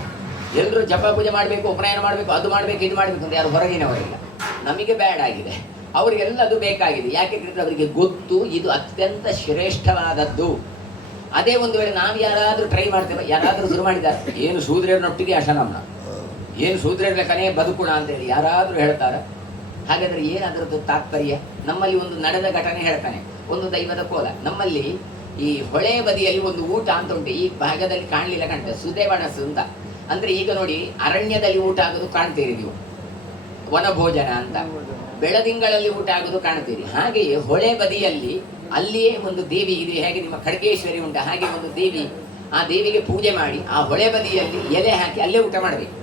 ಎಲ್ಲರೂ ಜಪ ಪೂಜೆ ಮಾಡಬೇಕು, ಉಪನಯನ ಮಾಡಬೇಕು, ಅದು ಮಾಡಬೇಕು, ಇದು ಮಾಡಬೇಕು ಅಂತ. ಯಾರು ಹೊರಗಿನವರಿಲ್ಲ. ನಮಗೆ ಬೇಡ ಆಗಿದೆ, ಅವರಿಗೆಲ್ಲ ಅದು ಬೇಕಾಗಿದೆ. ಯಾಕೆ ಕೇಳಿದ್ರೆ ಅವರಿಗೆ ಗೊತ್ತು ಇದು ಅತ್ಯಂತ ಶ್ರೇಷ್ಠವಾದದ್ದು. ಅದೇ ಒಂದು ವೇಳೆ ನಾವು ಯಾರಾದರೂ ಟ್ರೈ ಮಾಡ್ತೇವೆ, ಯಾರಾದರೂ ಶುರು ಮಾಡಿದ್ದಾರೆ, ಏನು ಶೂದ್ರನೊಟ್ಟಿಗೆ ಅಶನಮ್ನ, ಏನು ಶೂದ್ರರ ಕನೇ ಬದುಕುಣ ಅಂತೇಳಿ ಯಾರಾದರೂ ಹೇಳ್ತಾರೆ. ಹಾಗಾದರೆ ಏನಾದ್ರದ್ದು ತಾತ್ಪರ್ಯ? ನಮ್ಮಲ್ಲಿ ಒಂದು ನಡೆದ ಘಟನೆ ಹೇಳ್ತಾನೆ, ಒಂದು ದೈವದ ಕೋಲ. ನಮ್ಮಲ್ಲಿ ಈ ಹೊಳೆ ಬದಿಯಲ್ಲಿ ಒಂದು ಊಟ ಅಂತ ಉಂಟು, ಈ ಭಾಗದಲ್ಲಿ ಕಾಣಲಿಲ್ಲ, ಕಾಣ್ತದೆ, ಸುದೇವಣಸು ಅಂತ. ಅಂದರೆ ಈಗ ನೋಡಿ, ಅರಣ್ಯದಲ್ಲಿ ಊಟ ಆಗೋದು ಕಾಣ್ತೀರಿ ನೀವು, ವನಭೋಜನ ಅಂತ. ಬೆಳದಿಂಗಳಲ್ಲಿ ಊಟ ಆಗೋದು ಕಾಣ್ತೀರಿ. ಹಾಗೆಯೇ ಹೊಳೆ ಬದಿಯಲ್ಲಿ ಅಲ್ಲಿಯೇ ಒಂದು ದೇವಿ ಇದೆ. ಹೇಗೆ ನಿಮ್ಮ ಖಡ್ಗೇಶ್ವರಿ ಉಂಟ, ಹಾಗೆ ಒಂದು ದೇವಿ. ಆ ದೇವಿಗೆ ಪೂಜೆ ಮಾಡಿ ಆ ಹೊಳೆ ಬದಿಯಲ್ಲಿ ಎಲೆ ಹಾಕಿ ಅಲ್ಲೇ ಊಟ ಮಾಡಬೇಕು.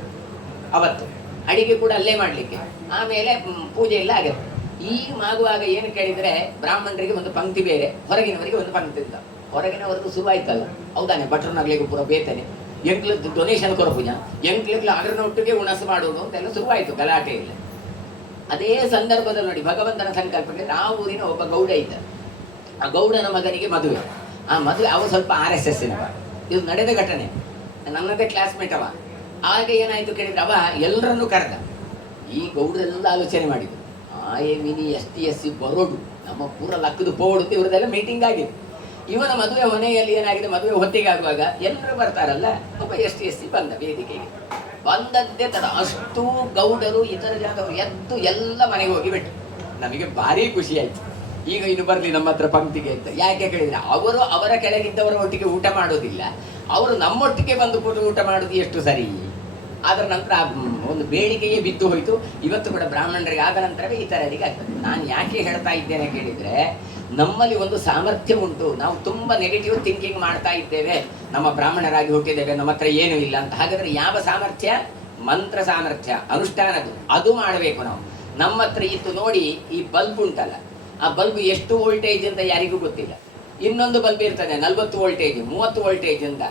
ಅವತ್ತು ಅಡಿಗೆ ಕೂಡ ಅಲ್ಲೇ ಮಾಡಲಿಕ್ಕೆ, ಆಮೇಲೆ ಪೂಜೆ ಎಲ್ಲ ಆಗುತ್ತೆ. ಈ ಆಗುವಾಗ ಏನು ಕೇಳಿದರೆ, ಬ್ರಾಹ್ಮಣರಿಗೆ ಒಂದು ಪಂಕ್ತಿ ಬೇರೆ, ಹೊರಗಿನವರಿಗೆ ಒಂದು ಪಂಕ್ತಿ ಅಂತ. ಹೊರಗಿನವರದ್ದು ಶುರುವಾಯ್ತಲ್ಲ, ಹೌದಾನೆ, ಭಟ್ರನಾಗ್ಲಿಕ್ಕೆ ಪೂರ ಬೇತನೆ, ಎಂಕ್ಲದ್ದು ಡೊನೇಷನ್ ಕೊರ ಪೂಜಾ, ಎಂಕ್ಲಿಗ್ಲು ಅದರನ್ನೊಟ್ಟಿಗೆ ಉಣಸು ಮಾಡುವುದು ಅಂತೆಲ್ಲ ಶುರುವಾಯಿತು, ಗಲಾಟೆ ಇಲ್ಲ. ಅದೇ ಸಂದರ್ಭದಲ್ಲಿ ನೋಡಿ, ಭಗವಂತನ ಸಂಕಲ್ಪಕ್ಕೆ ಆ ಊರಿನ ಒಬ್ಬ ಗೌಡ ಇದ್ದ. ಆ ಗೌಡನ ಮಗನಿಗೆ ಮದುವೆ. ಆ ಮದುವೆ ಅವ ಸ್ವಲ್ಪ RSSನವ. ಇದು ನಡೆದ ಘಟನೆ, ನನ್ನದೇ ಕ್ಲಾಸ್ಮೇಟ್ ಅವ. ಆಗ ಏನಾಯಿತು ಕೇಳಿದ್ರೆ, ಅವ ಎಲ್ಲರನ್ನೂ ಕರೆದ. ಈ ಗೌಡರೆಲ್ಲ ಆಲೋಚನೆ ಮಾಡಿದ್ರು, ಮಿನಿ ST SC ಬರೋಡು, ನಮ್ಮ ಪೂರ ಲಕ್ಕದು ಪೋಡು, ಇವ್ರದೆಲ್ಲ ಮೀಟಿಂಗ್ ಆಗಿದೆ. ಇವನ ಮದುವೆ ಹೊನೆಯಲ್ಲಿ ಏನಾಗಿದೆ, ಮದುವೆ ಹೊತ್ತಿಗೆ ಆಗುವಾಗ ಎಲ್ಲರೂ ಬರ್ತಾರಲ್ಲ, ಒಬ್ಬ ST SC ಬಂದ ವೇದಿಕೆಗೆ. ಬಂದದ್ದೇ ತರ ಅಷ್ಟು ಗೌಡರು ಇತರ ಜನರು ಎದ್ದು ಎಲ್ಲ ಮನೆಗೆ ಹೋಗಿ ಬಿಟ್ಟು. ನಮಗೆ ಭಾರಿ ಖುಷಿ ಆಯ್ತು, ಈಗ ಇನ್ನು ಬರಲಿ ನಮ್ಮ ಹತ್ರ ಪಂಕ್ತಿಗೆ ಅಂತ. ಯಾಕೆ ಕೇಳಿದ್ರೆ, ಅವರು ಅವರ ಕೆಳಗಿದ್ದವರ ಒಟ್ಟಿಗೆ ಊಟ ಮಾಡೋದಿಲ್ಲ, ಅವರು ನಮ್ಮೊಟ್ಟಿಗೆ ಬಂದು ಊಟ ಮಾಡೋದು ಎಷ್ಟು ಸರಿ. ಅದರ ನಂತರ ಒಂದು ಬೇಡಿಕೆಯೇ ಬಿದ್ದು ಹೋಯಿತು. ಇವತ್ತು ಕೂಡ ಬ್ರಾಹ್ಮಣರಿಗೆ ಆದ ನಂತರವೇ ಈ ಥರದಿಗೆ ಆಗ್ತದೆ. ನಾನು ಯಾಕೆ ಹೇಳ್ತಾ ಇದ್ದೇನೆ ಕೇಳಿದರೆ, ನಮ್ಮಲ್ಲಿ ಒಂದು ಸಾಮರ್ಥ್ಯ ಉಂಟು. ನಾವು ತುಂಬ ನೆಗೆಟಿವ್ ಥಿಂಕಿಂಗ್ ಮಾಡ್ತಾ ಇದ್ದೇವೆ, ನಮ್ಮ ಬ್ರಾಹ್ಮಣರಾಗಿ ಹುಟ್ಟಿದ್ದೇವೆ, ನಮ್ಮ ಹತ್ರ ಏನೂ ಇಲ್ಲ ಅಂತ. ಹಾಗಾದರೆ ಯಾವ ಸಾಮರ್ಥ್ಯ? ಮಂತ್ರ ಸಾಮರ್ಥ್ಯ, ಅನುಷ್ಠಾನದ್ದು, ಅದು ಮಾಡಬೇಕು ನಾವು. ನಮ್ಮ ಹತ್ರ ಇತ್ತು ನೋಡಿ, ಈ ಬಲ್ಬ್ ಉಂಟಲ್ಲ, ಆ ಬಲ್ಬ್ ಎಷ್ಟು ವೋಲ್ಟೇಜ್ ಅಂತ ಯಾರಿಗೂ ಗೊತ್ತಿಲ್ಲ. ಇನ್ನೊಂದು ಬಲ್ಬ್ ಇರ್ತದೆ 40 ವೋಲ್ಟೇಜ್, 30 ವೋಲ್ಟೇಜ್ ಅಂತ.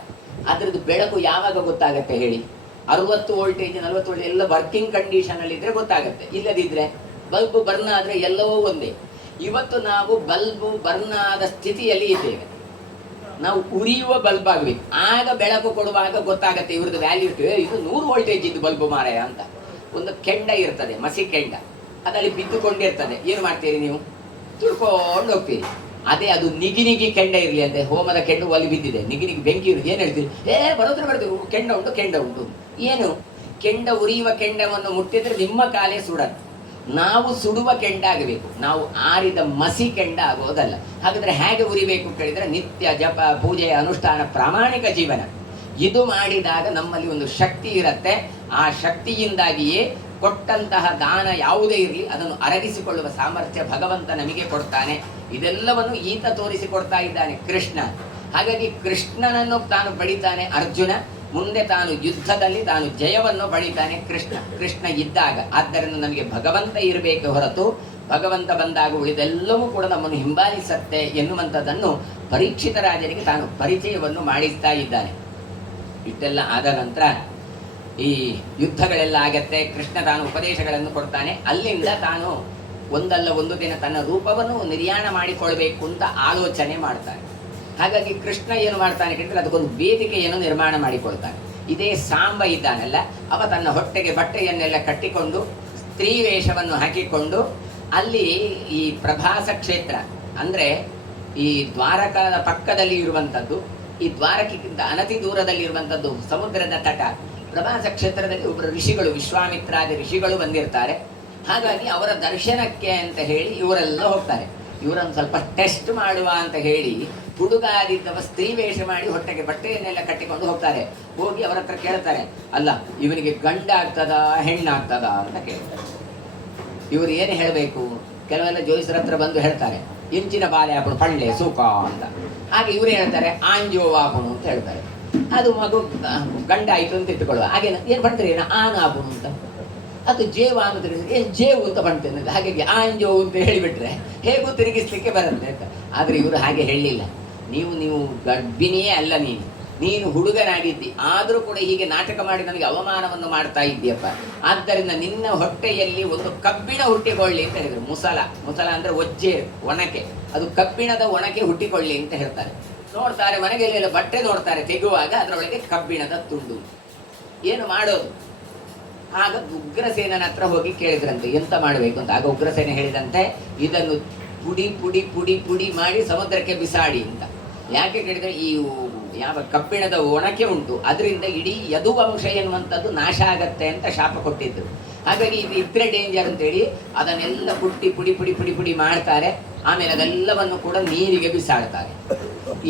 ಅದರದ್ದು ಬೆಳಕು ಯಾವಾಗ ಗೊತ್ತಾಗತ್ತೆ ಹೇಳಿ? 60 ವೋಲ್ಟೇಜ್ 40 ವೋಲ್ಟೇಜ್ ಎಲ್ಲ ವರ್ಕಿಂಗ್ ಕಂಡೀಷನಲ್ಲಿ ಇದ್ರೆ ಗೊತ್ತಾಗುತ್ತೆ. ಇಲ್ಲದಿದ್ದರೆ ಬಲ್ಬ್ ಬರ್ನ್ ಆದರೆ ಎಲ್ಲವೂ ಒಂದೇ. ಇವತ್ತು ನಾವು ಬಲ್ಬ್ ಬರ್ನ್ ಆದ ಸ್ಥಿತಿಯಲ್ಲಿ ಇದ್ದೇವೆ. ನಾವು ಉರಿಯುವ ಬಲ್ಬ್ ಆಗಬೇಕು, ಆಗ ಬೆಳಕು ಕೊಡುವಾಗ ಗೊತ್ತಾಗತ್ತೆ ಇವ್ರದ್ದು ವ್ಯಾಲ್ಯೂ. ಇದು 100 ವೋಲ್ಟೇಜ್ ಇದ್ದು ಬಲ್ಬ್ ಮಾರಾಯ ಅಂತ. ಒಂದು ಕೆಂಡ ಇರ್ತದೆ, ಮಸಿ ಕೆಂಡ, ಅದರಲ್ಲಿ ಬಿದ್ದುಕೊಂಡಿರ್ತದೆ. ಏನು ಮಾಡ್ತೀರಿ ನೀವು? ತುಳ್ಕೊಂಡು ಹೋಗ್ತೀರಿ. ಅದೇ ಅದು ನಿಗಿ ಕೆಂಡ ಇರಲಿ ಅಂತೆ, ಹೋಮದ ಕೆಂಡ ಅಲ್ಲಿ ಬಿದ್ದಿದೆ, ನಿಗಿ ಬೆಂಕಿ ಇರುದು. ಏನು ಹೇಳ್ತೀರಿ? ಬರೋದ್ರ ಬರ್ತೀವಿ, ಕೆಂಡ ಉಂಟು. ಏನು? ಕೆಂಡ, ಉರಿಯುವ ಕೆಂಡವನ್ನು ಮುಟ್ಟಿದ್ರೆ ನಿಮ್ಮ ಕಾಲೇ ಸುಡತ್ತೆ. ನಾವು ಸುಡುವ ಕೆಂಡ ಆಗಬೇಕು, ನಾವು ಆರಿದ ಮಸಿ ಕೆಂಡ ಆಗೋದಲ್ಲ. ಹಾಗಾದ್ರೆ ಹೇಗೆ ಉರಿಬೇಕು ಕೇಳಿದ್ರೆ, ನಿತ್ಯ ಜಪ, ಪೂಜೆ, ಅನುಷ್ಠಾನ, ಪ್ರಾಮಾಣಿಕ ಜೀವನ, ಇದು ಮಾಡಿದಾಗ ನಮ್ಮಲ್ಲಿ ಒಂದು ಶಕ್ತಿ ಇರುತ್ತೆ. ಆ ಶಕ್ತಿಯಿಂದಾಗಿಯೇ ಕೊಟ್ಟಂತಹ ದಾನ ಯಾವುದೇ ಇರಲಿ ಅದನ್ನು ಅರಗಿಸಿಕೊಳ್ಳುವ ಸಾಮರ್ಥ್ಯ ಭಗವಂತ ನಮಗೆ ಕೊಡ್ತಾನೆ. ಇದೆಲ್ಲವನ್ನು ಈತ ತೋರಿಸಿಕೊಡ್ತಾ ಇದ್ದಾನೆ, ಕೃಷ್ಣ. ಹಾಗಾಗಿ ಕೃಷ್ಣನನ್ನು ತಾನು ಪಡಿತಾನೆ ಅರ್ಜುನ, ಮುಂದೆ ತಾನು ಯುದ್ಧದಲ್ಲಿ ತಾನು ಜಯವನ್ನು ಪಡಿತಾನೆ ಕೃಷ್ಣ ಇದ್ದಾಗ. ಆದ್ದರಿಂದ ನಮಗೆ ಭಗವಂತ ಇರಬೇಕು ಹೊರತು ಭಗವಂತ ಬಂದಾಗ ಉಳಿದೆಲ್ಲವೂ ಕೂಡ ನಮ್ಮನ್ನು ಹಿಂಬಾಲಿಸತ್ತೆ ಎನ್ನುವಂಥದ್ದನ್ನು ಪರೀಕ್ಷಿತ ರಾಜರಿಗೆ ತಾನು ಪರಿಚಯವನ್ನು ಮಾಡಿಸ್ತಾ ಇದ್ದಾನೆ. ಇಷ್ಟೆಲ್ಲ ಆದ ನಂತರ ಈ ಯುದ್ಧಗಳೆಲ್ಲ ಆಗತ್ತೆ, ಕೃಷ್ಣ ತಾನು ಉಪದೇಶಗಳನ್ನು ಕೊಡ್ತಾನೆ. ಅಲ್ಲಿಂದ ತಾನು ಒಂದಲ್ಲ ಒಂದು ದಿನ ತನ್ನ ರೂಪವನ್ನು ನಿರ್ಯಾಣ ಮಾಡಿಕೊಳ್ಬೇಕು ಅಂತ ಆಲೋಚನೆ ಮಾಡ್ತಾನೆ. ಹಾಗಾಗಿ ಕೃಷ್ಣ ಏನು ಮಾಡ್ತಾನೆ ಕೇಳಿದ್ರೆ, ಅದಕ್ಕೊಂದು ವೇದಿಕೆಯನ್ನು ನಿರ್ಮಾಣ ಮಾಡಿಕೊಳ್ತಾನೆ. ಇದೇ ಸಾಂಬ ಇದ್ದಾನಲ್ಲ, ಅವ ತನ್ನ ಹೊಟ್ಟೆಗೆ ಬಟ್ಟೆಯನ್ನೆಲ್ಲ ಕಟ್ಟಿಕೊಂಡು ಸ್ತ್ರೀ ವೇಷವನ್ನು ಹಾಕಿಕೊಂಡು ಅಲ್ಲಿ ಈ ಪ್ರಭಾಸ ಕ್ಷೇತ್ರ ಅಂದರೆ ಈ ದ್ವಾರಕಾದ ಪಕ್ಕದಲ್ಲಿ ಇರುವಂಥದ್ದು, ಈ ದ್ವಾರಕ್ಕಿಂತ ಅನತಿ ದೂರದಲ್ಲಿ ಇರುವಂಥದ್ದು ಸಮುದ್ರದ ತಟ. ಪ್ರಭಾಸ ಕ್ಷೇತ್ರದಲ್ಲಿ ಒಬ್ಬರು ಋಷಿಗಳು, ವಿಶ್ವಾಮಿತ್ರಾದಿ ಋಷಿಗಳು ಬಂದಿರ್ತಾರೆ. ಹಾಗಾಗಿ ಅವರ ದರ್ಶನಕ್ಕೆ ಅಂತ ಹೇಳಿ ಇವರೆಲ್ಲ ಹೋಗ್ತಾರೆ. ಇವರನ್ನು ಸ್ವಲ್ಪ ಟೆಸ್ಟ್ ಮಾಡುವ ಅಂತ ಹೇಳಿ ಹುಡುಗಾದಿದ್ದವ ಸ್ತ್ರೀ ವೇಷ ಮಾಡಿ ಹೊಟ್ಟೆಗೆ ಬಟ್ಟೆಯನ್ನೆಲ್ಲ ಕಟ್ಟಿಕೊಂಡು ಹೋಗ್ತಾರೆ. ಹೋಗಿ ಅವರ ಹತ್ರ ಕೇಳ್ತಾರೆ, ಅಲ್ಲ ಇವನಿಗೆ ಗಂಡ ಆಗ್ತದ ಹೆಣ್ಣಾಗ್ತದ ಅಂತ ಕೇಳ್ತಾರೆ. ಇವರು ಏನು ಹೇಳಬೇಕು? ಕೆಲವೆಲ್ಲ ಜ್ಯೋತಿಷರ ಹತ್ರ ಬಂದು ಹೇಳ್ತಾರೆ, ಇಂಚಿನ ಬಾಲೆ ಹಾಪಣು ಪಳ್ಳೆ ಸೂಕ ಅಂತ. ಹಾಗೆ ಇವರು ಹೇಳ್ತಾರೆ ಆಂಜೋ ಆಪಣು ಅಂತ ಹೇಳ್ತಾರೆ. ಅದು ಮಗು ಗಂಡ ಆಯಿತು ಅಂತ ಇಟ್ಟುಕೊಳ್ಳುವ ಹಾಗೆ ಏನು ಪಡ್ತಾರೆ, ಏನು ಆನ ಆಪಣು ಅಂತ. ಅದು ಜೇವ ಅಂತ ತಿಳಿಸಿದ್ರೆ ಏನು ಜೇವು ಅಂತ ಪಡ್ತೇನೆ. ಹಾಗಾಗಿ ಆಂಜೋ ಅಂತ ಹೇಳಿಬಿಟ್ರೆ ಹೇಗೂ ತಿರುಗಿಸ್ಲಿಕ್ಕೆ ಬರುತ್ತೆ ಅಂತ. ಆದರೆ ಇವರು ಹಾಗೆ ಹೇಳಲಿಲ್ಲ. ನೀವು ಗರ್ಭಿಣಿಯೇ ಅಲ್ಲ, ನೀನು ಹುಡುಗನಾಗಿದ್ದಿ, ಆದರೂ ಕೂಡ ಹೀಗೆ ನಾಟಕ ಮಾಡಿ ನನಗೆ ಅವಮಾನವನ್ನು ಮಾಡ್ತಾ ಇದ್ದೀಯಪ್ಪ. ಆದ್ದರಿಂದ ನಿನ್ನ ಹೊಟ್ಟೆಯಲ್ಲಿ ಒಂದು ಕಬ್ಬಿಣ ಹುಟ್ಟಿಕೊಳ್ಳಿ ಅಂತ ಹೇಳಿದರು. ಮುಸಲ ಅಂದರೆ ಒಜ್ಜೆ ಒಣಕೆ, ಅದು ಕಬ್ಬಿಣದ ಒಣಕೆ ಹುಟ್ಟಿಕೊಳ್ಳಿ ಅಂತ ಹೇಳ್ತಾರೆ. ನೋಡ್ತಾರೆ ಮನೆಗೆಲ್ಲ ಬಟ್ಟೆ ನೋಡ್ತಾರೆ, ತೆಗುವಾಗ ಅದರೊಳಗೆ ಕಬ್ಬಿಣದ ತುಂಡು. ಏನು ಮಾಡೋದು? ಆಗ ಉಗ್ರಸೇನನ ಹತ್ರ ಹೋಗಿ ಕೇಳಿದ್ರಂತೆ ಎಂತ ಮಾಡಬೇಕು ಅಂತ. ಆಗ ಉಗ್ರಸೇನ ಹೇಳಿದಂತೆ, ಇದನ್ನು ಪುಡಿ ಪುಡಿ ಪುಡಿ ಪುಡಿ ಮಾಡಿ ಸಮುದ್ರಕ್ಕೆ ಬಿಸಾಡಿ ಅಂತ. ಯಾಕೆ ಕೇಳಿದರೆ, ಈ ಯಾವ ಕಬ್ಬಿಣದ ಒಣಕೆ ಉಂಟು ಅದರಿಂದ ಇಡೀ ಯದುವಂಶ ಎನ್ನುವಂಥದ್ದು ನಾಶ ಆಗತ್ತೆ ಅಂತ ಶಾಪ ಕೊಟ್ಟಿದ್ರು. ಹಾಗಾಗಿ ಇದು ಇದ್ರೆ ಡೇಂಜರ್ ಅಂತೇಳಿ ಅದನ್ನೆಲ್ಲ ಪುಟ್ಟಿ ಪುಡಿ ಪುಡಿ ಪುಡಿ ಪುಡಿ ಮಾಡ್ತಾರೆ. ಆಮೇಲೆ ಅದೆಲ್ಲವನ್ನು ಕೂಡ ನೀರಿಗೆ ಬಿಸಾಡ್ತಾರೆ.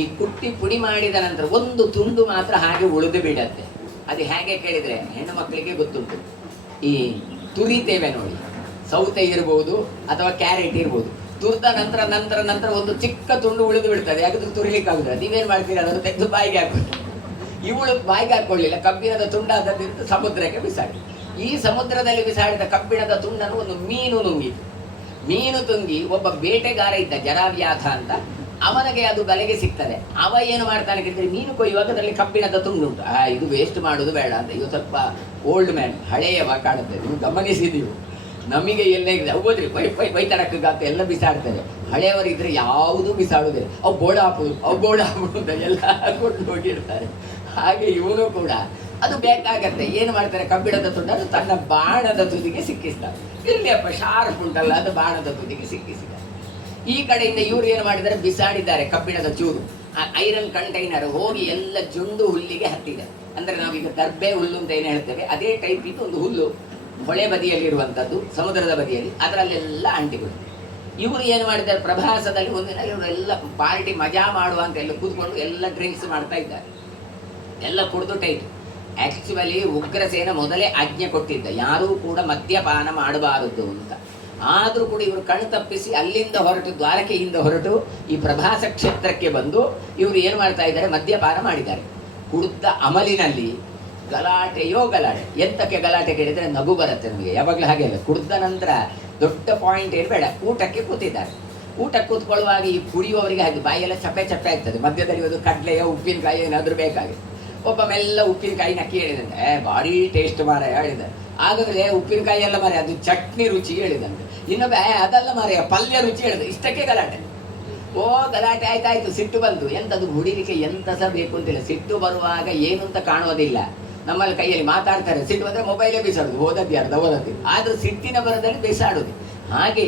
ಈ ಕುಟ್ಟಿ ಪುಡಿ ಮಾಡಿದ ನಂತರ ಒಂದು ತುಂಡು ಮಾತ್ರ ಹಾಗೆ ಉಳಿದು ಬಿಡತ್ತೆ. ಅದು ಹೇಗೆ ಕೇಳಿದರೆ, ಹೆಣ್ಣು ಮಕ್ಕಳಿಗೆ ಗೊತ್ತುಂಟು. ಈ ತುರಿತೇವೆ ನೋಡಿ, ಸೌತೆ ಇರ್ಬೋದು ಅಥವಾ ಕ್ಯಾರೆಟ್ ಇರ್ಬೋದು, ತುರಿದ ನಂತರ ಒಂದು ಚಿಕ್ಕ ತುಂಡು ಉಳಿದು ಬಿಡ್ತದೆ. ಯಾಕಂದ್ರೆ ತುರಿಲಿಕ್ಕಾಗುದಿಲ್ಲ. ನೀವೇನು ಮಾಡ್ತೀರಿ, ಅದನ್ನು ತೆಗೆದು ಬಾಯಿಗೆ ಹಾಕೊಂಡು. ಇವಳು ಬಾಯಿಗೆ ಹಾಕೊಳ್ಳಿಲ್ಲ, ಕಬ್ಬಿಣದ ತುಂಡಾದದ್ದು ಸಮುದ್ರಕ್ಕೆ ಬಿಸಾಡಿ. ಈ ಸಮುದ್ರದಲ್ಲಿ ಬಿಸಾಡಿದ ಕಬ್ಬಿಣದ ತುಂಡನ್ನು ಒಂದು ಮೀನು ನುಂಗಿತು. ಮೀನು ತುಂಗಿ ಒಬ್ಬ ಬೇಟೆಗಾರ ಇದ್ದ, ಜರಾವ್ಯಾಥ ಅಂತ, ಅವನಿಗೆ ಅದು ಬಲೆಗೆ ಸಿಗ್ತದೆ. ಅವ ಏನು ಮಾಡ್ತಾನೆ ಕೇಳಿದ್ರೆ, ಮೀನು ಕೊಯ್ಯುವಾಗ ಅದರಲ್ಲಿ ಕಬ್ಬಿಣದ ತುಂಡುಂಟು. ಇದು ವೇಸ್ಟ್ ಮಾಡೋದು ಬೇಡ ಅಂತ. ಇವು ಸ್ವಲ್ಪ ಓಲ್ಡ್ ಮ್ಯಾನ್, ಹಳೆಯವ ಕಾಣುತ್ತೆ. ನೀವು ಗಮನಿಸಿದೀವಿ, ನಮಗೆ ಎಲ್ಲೇ ಹೋದ್ರಿ ಬೈತಡಕ್ಕಾತ ಎಲ್ಲ ಬಿಸಾಡ್ತೇವೆ. ಹಳೆಯವರಿದ್ರೆ ಯಾವುದೂ ಬಿಸಾಡುವುದಿಲ್ಲ. ಅವು ಬೋಡ ಹಾಕುದು ಅಂತ ಎಲ್ಲ ಹಾಕೊಂಡು ಹೋಗಿರ್ತಾರೆ. ಹಾಗೆ ಇವನು ಕೂಡ ಅದು ಬೇಕಾಗತ್ತೆ. ಏನು ಮಾಡ್ತಾರೆ, ಕಬ್ಬಿಣದ ತುಂಡನ್ನು ತನ್ನ ಬಾಣದ ತುದಿಗೆ ಸಿಕ್ಕಿಸ್ತಾರೆ. ಇರ್ಲಿಯಪ್ಪ ಶಾರ್ಪ್ ಉಂಟಲ್ಲ, ಅದು ಬಾಣದ ತುದಿಗೆ ಸಿಕ್ಕಿಸಿದ್ದಾರೆ. ಈ ಕಡೆಯಿಂದ ಇವರು ಏನು ಮಾಡಿದ್ದಾರೆ, ಬಿಸಾಡಿದ್ದಾರೆ ಕಬ್ಬಿಣದ ಚೂರು. ಆ ಐರನ್ ಕಂಟೈನರ್ ಹೋಗಿ ಎಲ್ಲ ಜುಂಡು ಹುಲ್ಲಿಗೆ ಹತ್ತಿದೆ. ಅಂದರೆ ನಾವೀಗ ದರ್ಬೆ ಹುಲ್ಲು ಅಂತ ಏನು ಹೇಳ್ತೇವೆ, ಅದೇ ಟೈಪ್ ಇದು ಒಂದು ಹುಲ್ಲು ಹೊಳೆ ಬದಿಯಲ್ಲಿರುವಂಥದ್ದು, ಸಮುದ್ರದ ಬದಿಯಲ್ಲಿ, ಅದರಲ್ಲೆಲ್ಲ ಅಂಟಿಗಳು. ಇವರು ಏನು ಮಾಡಿದ್ದಾರೆ, ಪ್ರಭಾಸದಲ್ಲಿ ಒಂದಿನ ಇವರೆಲ್ಲ ಪಾರ್ಟಿ ಮಜಾ ಮಾಡುವ ಅಂತ ಎಲ್ಲ ಕೂತ್ಕೊಂಡು ಎಲ್ಲ ಡ್ರಿಂಕ್ಸ್ ಮಾಡ್ತಾ ಇದ್ದಾರೆ. ಎಲ್ಲ ಕುಡಿದು ಟೈಟ್. ಆ್ಯಕ್ಚುಲಿ ಉಗ್ರಸೇನ ಮೊದಲೇ ಆಜ್ಞೆ ಕೊಟ್ಟಿದ್ದ, ಯಾರೂ ಕೂಡ ಮದ್ಯಪಾನ ಮಾಡಬಾರದು ಅಂತ. ಆದರೂ ಕೂಡ ಇವರು ಕಣ್ಣು ತಪ್ಪಿಸಿ ಅಲ್ಲಿಂದ ಹೊರಟು, ದ್ವಾರಕೆಯಿಂದ ಹೊರಟು ಈ ಪ್ರಭಾಸ ಕ್ಷೇತ್ರಕ್ಕೆ ಬಂದು ಇವರು ಏನು ಮಾಡ್ತಾ ಇದ್ದಾರೆ, ಮದ್ಯಪಾನ ಮಾಡಿದ್ದಾರೆ. ಕುಡಿದ ಅಮಲಿನಲ್ಲಿ ಗಲಾಟೆಯೋ ಗಲಾಟೆ. ಎಂತಕ್ಕೆ ಗಲಾಟೆ ಕೇಳಿದರೆ ನಗು ಬರುತ್ತೆ ನಮಗೆ. ಯಾವಾಗಲೂ ಹಾಗೆ ಅಲ್ಲ, ಕುಡಿದ ನಂತರ ದೊಡ್ಡ ಪಾಯಿಂಟ್ ಏನು ಬೇಡ, ಊಟಕ್ಕೆ ಕೂತಿದ್ದಾರೆ. ಊಟಕ್ಕೆ ಕೂತ್ಕೊಳ್ಳುವಾಗ ಈ ಕುಡಿಯುವವರಿಗೆ ಹಾಗೆ ಬಾಯೆಲ್ಲ ಚಪ್ಪೆ ಚಪ್ಪೆ ಆಗ್ತದೆ. ಮಧ್ಯದಲ್ಲಿ ಒಂದು ಕಡಲೆಯೋ ಉಪ್ಪಿನಕಾಯಿ ಏನಾದರೂ ಬೇಕಾಗಿ ಒಬ್ಬ ಮೆಲ್ಲ ಉಪ್ಪಿನಕಾಯಿ ನಕ್ಕಿ ಹೇಳಿದಂತೆ, ಭಾರಿ ಟೇಸ್ಟ್ ಮಾರಾಯ ಹೇಳಿದ. ಹಾಗಾದರೆ ಉಪ್ಪಿನಕಾಯಿ ಎಲ್ಲ ಮಾರೆ, ಅದು ಚಟ್ನಿ ರುಚಿ ಹೇಳಿದಂತೆ. ಇನ್ನೊಬ್ಬ ಅದಲ್ಲ ಮಾರಾಯ ಪಲ್ಯ ರುಚಿ ಹೇಳಿದ. ಇಷ್ಟಕ್ಕೆ ಗಲಾಟೆ. ಓ ಗಲಾಟೆ ಆಯ್ತಾಯ್ತು, ಸಿಟ್ಟು ಬಂತು. ಎಂಥದ್ದು ಹುಡಿಲಿಕ್ಕೆ ಎಂತ ಸಹ ಬೇಕು ಅಂತಿಲ್ಲ. ಸಿಟ್ಟು ಬರುವಾಗ ಏನು ಅಂತ ಕಾಣೋದಿಲ್ಲ. ನಮ್ಮಲ್ಲಿ ಕೈಯಲ್ಲಿ ಮಾತಾಡ್ತಾರೆ, ಸಿಟ್ಟು ಬಂದರೆ ಮೊಬೈಲೇ ಬಿಸಾಡೋದು, ಓದದ್ದಿ ಆದರೂ ಸಿಟ್ಟಿನ ಬರದಲ್ಲಿ ಬಿಸಾಡೋದು. ಹಾಗೆ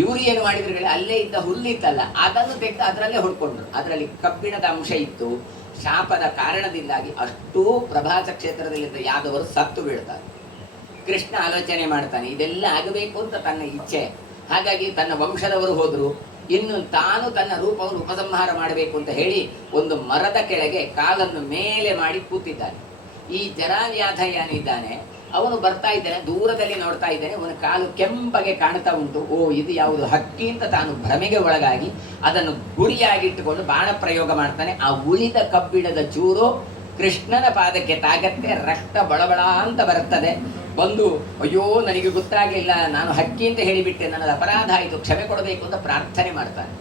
ಇವರು ಏನು ಮಾಡಿದ್ರು, ಅಲ್ಲೇ ಇದ್ದ ಹುಲ್ಲಿತ್ತಲ್ಲ ಅದನ್ನು ತೆಗೆದು ಅದರಲ್ಲೇ ಹೊಡ್ಕೊಂಡ್ರು. ಅದರಲ್ಲಿ ಕಬ್ಬಿಣದ ಅಂಶ ಇತ್ತು. ಶಾಪದ ಕಾರಣದಿಂದಾಗಿ ಅಷ್ಟೂ ಪ್ರಭಾಸ ಕ್ಷೇತ್ರದಲ್ಲಿದ್ದ ಯಾದವರು ಸತ್ತು ಬೀಳ್ತಾರೆ. ಕೃಷ್ಣ ಆಲೋಚನೆ ಮಾಡ್ತಾನೆ, ಇದೆಲ್ಲ ಆಗಬೇಕು ಅಂತ ತನ್ನ ಇಚ್ಛೆ. ಹಾಗಾಗಿ ತನ್ನ ವಂಶದವರು ಹೋದರು. ಇನ್ನು ತಾನು ತನ್ನ ರೂಪವನ್ನು ಉಪಸಂಹಾರ ಮಾಡಬೇಕು ಅಂತ ಹೇಳಿ ಒಂದು ಮರದ ಕೆಳಗೆ ಕಾಲನ್ನು ಮೇಲೆ ಮಾಡಿ ಕೂತಿದ್ದಾನೆ. ಈ ಜರಾವ್ಯಾಧ ಏನಿದ್ದಾನೆ ಅವನು ಬರ್ತಾ ಇದ್ದಾನೆ, ದೂರದಲ್ಲಿ ನೋಡ್ತಾ ಇದ್ದಾನೆ. ಅವನ ಕಾಲು ಕೆಂಪಗೆ ಕಾಣ್ತಾ ಉಂಟು. ಓ ಇದು ಯಾವುದು ಹಕ್ಕಿ ಅಂತ ತಾನು ಭ್ರಮೆಗೆ ಒಳಗಾಗಿ ಅದನ್ನು ಗುರಿಯಾಗಿಟ್ಟುಕೊಂಡು ಬಾಣ ಪ್ರಯೋಗ ಮಾಡ್ತಾನೆ. ಆ ಉಳಿದ ಕಬ್ಬಿಣದ ಚೂರು ಕೃಷ್ಣನ ಪಾದಕ್ಕೆ ತಾಗತ್ತೆ. ರಕ್ತ ಬಳಬಳ ಅಂತ ಬರುತ್ತದೆ. ಬಂದು ಅಯ್ಯೋ ನನಗೆ ಗೊತ್ತಾಗಲಿಲ್ಲ, ನಾನು ಹಕ್ಕಿ ಅಂತ ಹೇಳಿಬಿಟ್ಟೆ, ನನ್ನದು ಅಪರಾಧ ಆಯಿತು, ಕ್ಷಮೆ ಕೊಡಬೇಕು ಅಂತ ಪ್ರಾರ್ಥನೆ ಮಾಡ್ತಾನೆ.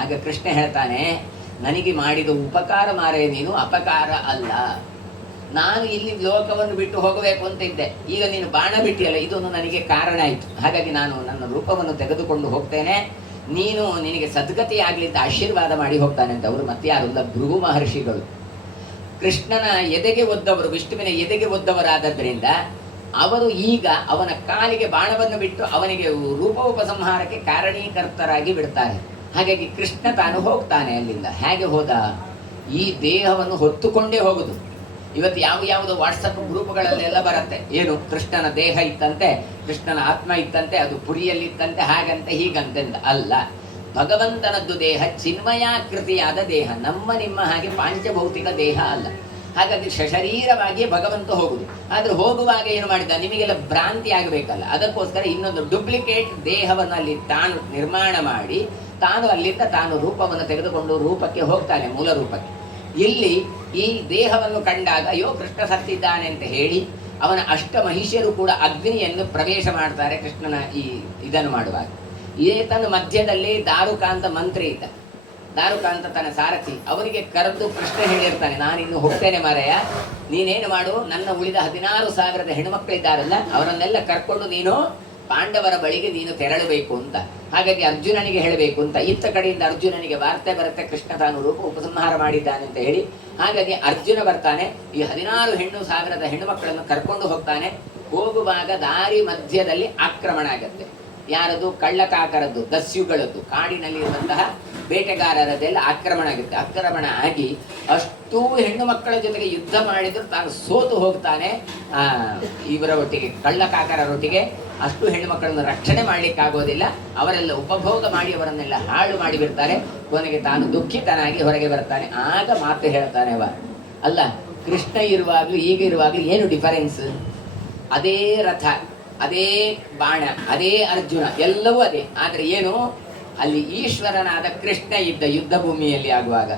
ಆಗ ಕೃಷ್ಣ ಹೇಳ್ತಾನೆ, ನನಗೆ ಮಾಡಿದ ಉಪಕಾರ ಮಾರೇ ನೀನು, ಅಪಕಾರ ಅಲ್ಲ. ನಾನು ಇಲ್ಲಿ ಲೋಕವನ್ನು ಬಿಟ್ಟು ಹೋಗಬೇಕು ಅಂತ ಇದ್ದೆ. ಈಗ ನೀನು ಬಾಣ ಬಿಟ್ಟಿಯಲ್ಲ, ಇದೊಂದು ನನಗೆ ಕಾರಣ ಆಯಿತು. ಹಾಗಾಗಿ ನಾನು ನನ್ನ ರೂಪವನ್ನು ತೆಗೆದುಕೊಂಡು ಹೋಗ್ತೇನೆ. ನಿನಗೆ ಸದ್ಗತಿ ಆಗಲಿ ಅಂತ ಆಶೀರ್ವಾದ ಮಾಡಿ ಹೋಗ್ತಾನೆ ಅಂತ. ಅವರು ಮತ್ತೆ ಯಾರಲ್ಲ, ಭೃಗು ಮಹರ್ಷಿಗಳು. ಕೃಷ್ಣನ ಎದೆಗೆ ಒದ್ದವರು, ವಿಷ್ಣುವಿನ ಎದೆಗೆ ಒದ್ದವರಾದದ್ದರಿಂದ ಅವರು ಈಗ ಅವನ ಕಾಲಿಗೆ ಬಾಣವನ್ನು ಬಿಟ್ಟು ಅವನಿಗೆ ರೂಪೋಪಸಂಹಾರಕ್ಕೆ ಕಾರಣೀಕರ್ತರಾಗಿ ಬಿಡ್ತಾರೆ. ಹಾಗಾಗಿ ಕೃಷ್ಣ ತಾನು ಹೋಗ್ತಾನೆ ಅಲ್ಲಿಂದ. ಹೇಗೆ ಹೋದ? ಈ ದೇಹವನ್ನು ಹೊತ್ತುಕೊಂಡೇ ಹೋಗುದು. ಇವತ್ತು ಯಾವುದೋ ವಾಟ್ಸಪ್ ಗ್ರೂಪ್ಗಳಲ್ಲೆಲ್ಲ ಬರುತ್ತೆ, ಏನು ಕೃಷ್ಣನ ದೇಹ ಇತ್ತಂತೆ, ಕೃಷ್ಣನ ಆತ್ಮ ಇತ್ತಂತೆ, ಅದು ಪುರಿಯಲ್ಲಿತ್ತಂತೆ, ಹಾಗಂತೆ ಹೀಗಂತೆಂದ ಅಲ್ಲ. ಭಗವಂತನದ್ದು ದೇಹ ಚಿನ್ಮಯಾಕೃತಿಯಾದ ದೇಹ, ನಮ್ಮ ನಿಮ್ಮ ಹಾಗೆ ಪಾಂಚಭೌತಿಕ ದೇಹ ಅಲ್ಲ. ಹಾಗಾಗಿ ಸಶರೀರವಾಗಿ ಭಗವಂತ ಹೋಗುದು. ಆದ್ರೆ ಹೋಗುವಾಗ ಏನು ಮಾಡಿದ, ನಿಮಗೆಲ್ಲ ಭ್ರಾಂತಿ ಆಗಬೇಕಲ್ಲ, ಅದಕ್ಕೋಸ್ಕರ ಇನ್ನೊಂದು ಡುಪ್ಲಿಕೇಟ್ ದೇಹವನ್ನು ಅಲ್ಲಿ ತಾನು ನಿರ್ಮಾಣ ಮಾಡಿ ತಾನು ಅಲ್ಲಿಂದ ತಾನು ರೂಪವನ್ನು ತೆಗೆದುಕೊಂಡು ರೂಪಕ್ಕೆ ಹೋಗ್ತಾನೆ, ಮೂಲ ರೂಪಕ್ಕೆ. ಇಲ್ಲಿ ಈ ದೇಹವನ್ನು ಕಂಡಾಗ ಅಯ್ಯೋ ಕೃಷ್ಣ ಸತ್ತಿದ್ದಾನೆ ಅಂತ ಹೇಳಿ ಅವನ ಅಷ್ಟ ಮಹಿಷಿಯರು ಕೂಡ ಅಗ್ನಿಯನ್ನು ಪ್ರವೇಶ ಮಾಡ್ತಾರೆ ಕೃಷ್ಣನ ಈ ಇದನ್ನು ಮಾಡುವಾಗ. ಏತನ ಮಧ್ಯದಲ್ಲಿ ದಾರುಕಾಂತ ಮಂತ್ರಿ ಇದ್ದ, ದಾರುಕಾಂತ ತನ್ನ ಸಾರಥಿ, ಅವರಿಗೆ ಕರೆದು ಕೃಷ್ಣ ಹೇಳಿರ್ತಾನೆ, ನಾನಿನ್ನು ಹೋಗ್ತೇನೆ ಮಾರಾಯ, ನೀನೇನು ಮಾಡು, ನನ್ನ ಉಳಿದ 16,000 ಹೆಣ್ಮಕ್ಳಿದ್ದಾರಲ್ಲ ಅವರನ್ನೆಲ್ಲ ಕರ್ಕೊಂಡು ನೀನು ಪಾಂಡವರ ಬಳಿಗೆ ನೀನು ತೆರಳಬೇಕು ಅಂತ. ಹಾಗಾಗಿ ಅರ್ಜುನನಿಗೆ ಹೇಳಬೇಕು ಅಂತ. ಇತ್ತ ಕಡೆಯಿಂದ ಅರ್ಜುನನಿಗೆ ವಾರ್ತೆ ಬರುತ್ತೆ, ಕೃಷ್ಣ ತಾನು ರೂಪ ಉಪಸಂಹಾರ ಮಾಡಿದ್ದಾನೆ ಅಂತ ಹೇಳಿ. ಹಾಗಾಗಿ ಅರ್ಜುನ ಬರ್ತಾನೆ, ಈ 16,000 ಹೆಣ್ಣುಮಕ್ಕಳನ್ನು ಕರ್ಕೊಂಡು ಹೋಗ್ತಾನೆ. ಹೋಗುವಾಗ ದಾರಿ ಮಧ್ಯದಲ್ಲಿ ಆಕ್ರಮಣ ಆಗತ್ತೆ. ಯಾರದು? ಕಳ್ಳಕಾಕರದ್ದು, ದಸ್ಯುಗಳದ್ದು, ಕಾಡಿನಲ್ಲಿ ಇರುವಂತಹ ಬೇಟೆಗಾರರದೆಲ್ಲ ಆಕ್ರಮಣ ಆಗುತ್ತೆ. ಆಕ್ರಮಣ ಆಗಿ ಅಷ್ಟೂ ಹೆಣ್ಣು ಮಕ್ಕಳ ಜೊತೆಗೆ ಯುದ್ಧ ಮಾಡಿದ್ರು ತಾನು ಸೋತು ಹೋಗ್ತಾನೆ. ಇವರ ಒಟ್ಟಿಗೆ, ಕಳ್ಳಕಾಕರರೊಟ್ಟಿಗೆ ಅಷ್ಟು ಹೆಣ್ಣು ಮಕ್ಕಳನ್ನು ರಕ್ಷಣೆ ಮಾಡ್ಲಿಕ್ಕಾಗೋದಿಲ್ಲ. ಅವರೆಲ್ಲ ಉಪಭೋಗ ಮಾಡಿ ಅವರನ್ನೆಲ್ಲ ಹಾಳು ಮಾಡಿಬಿಡ್ತಾರೆ. ಕೊನೆಗೆ ತಾನು ದುಃಖಿತನಾಗಿ ಹೊರಗೆ ಬರ್ತಾನೆ. ಆಗ ಮಾತು ಹೇಳ್ತಾನೆ ಅವ, ಅಲ್ಲ ಕೃಷ್ಣ ಇರುವಾಗಲೂ ಈಗ ಇರುವಾಗಲೂ ಏನು ಡಿಫರೆನ್ಸ್? ಅದೇ ರಥ, ಅದೇ ಬಾಣ, ಅದೇ ಅರ್ಜುನ, ಎಲ್ಲವೂ ಅದೇ. ಆದ್ರೆ ಏನು, ಅಲ್ಲಿ ಈಶ್ವರನಾದ ಕೃಷ್ಣ ಇದ್ದ ಯುದ್ಧ ಭೂಮಿಯಲ್ಲಿ ಆಗುವಾಗ.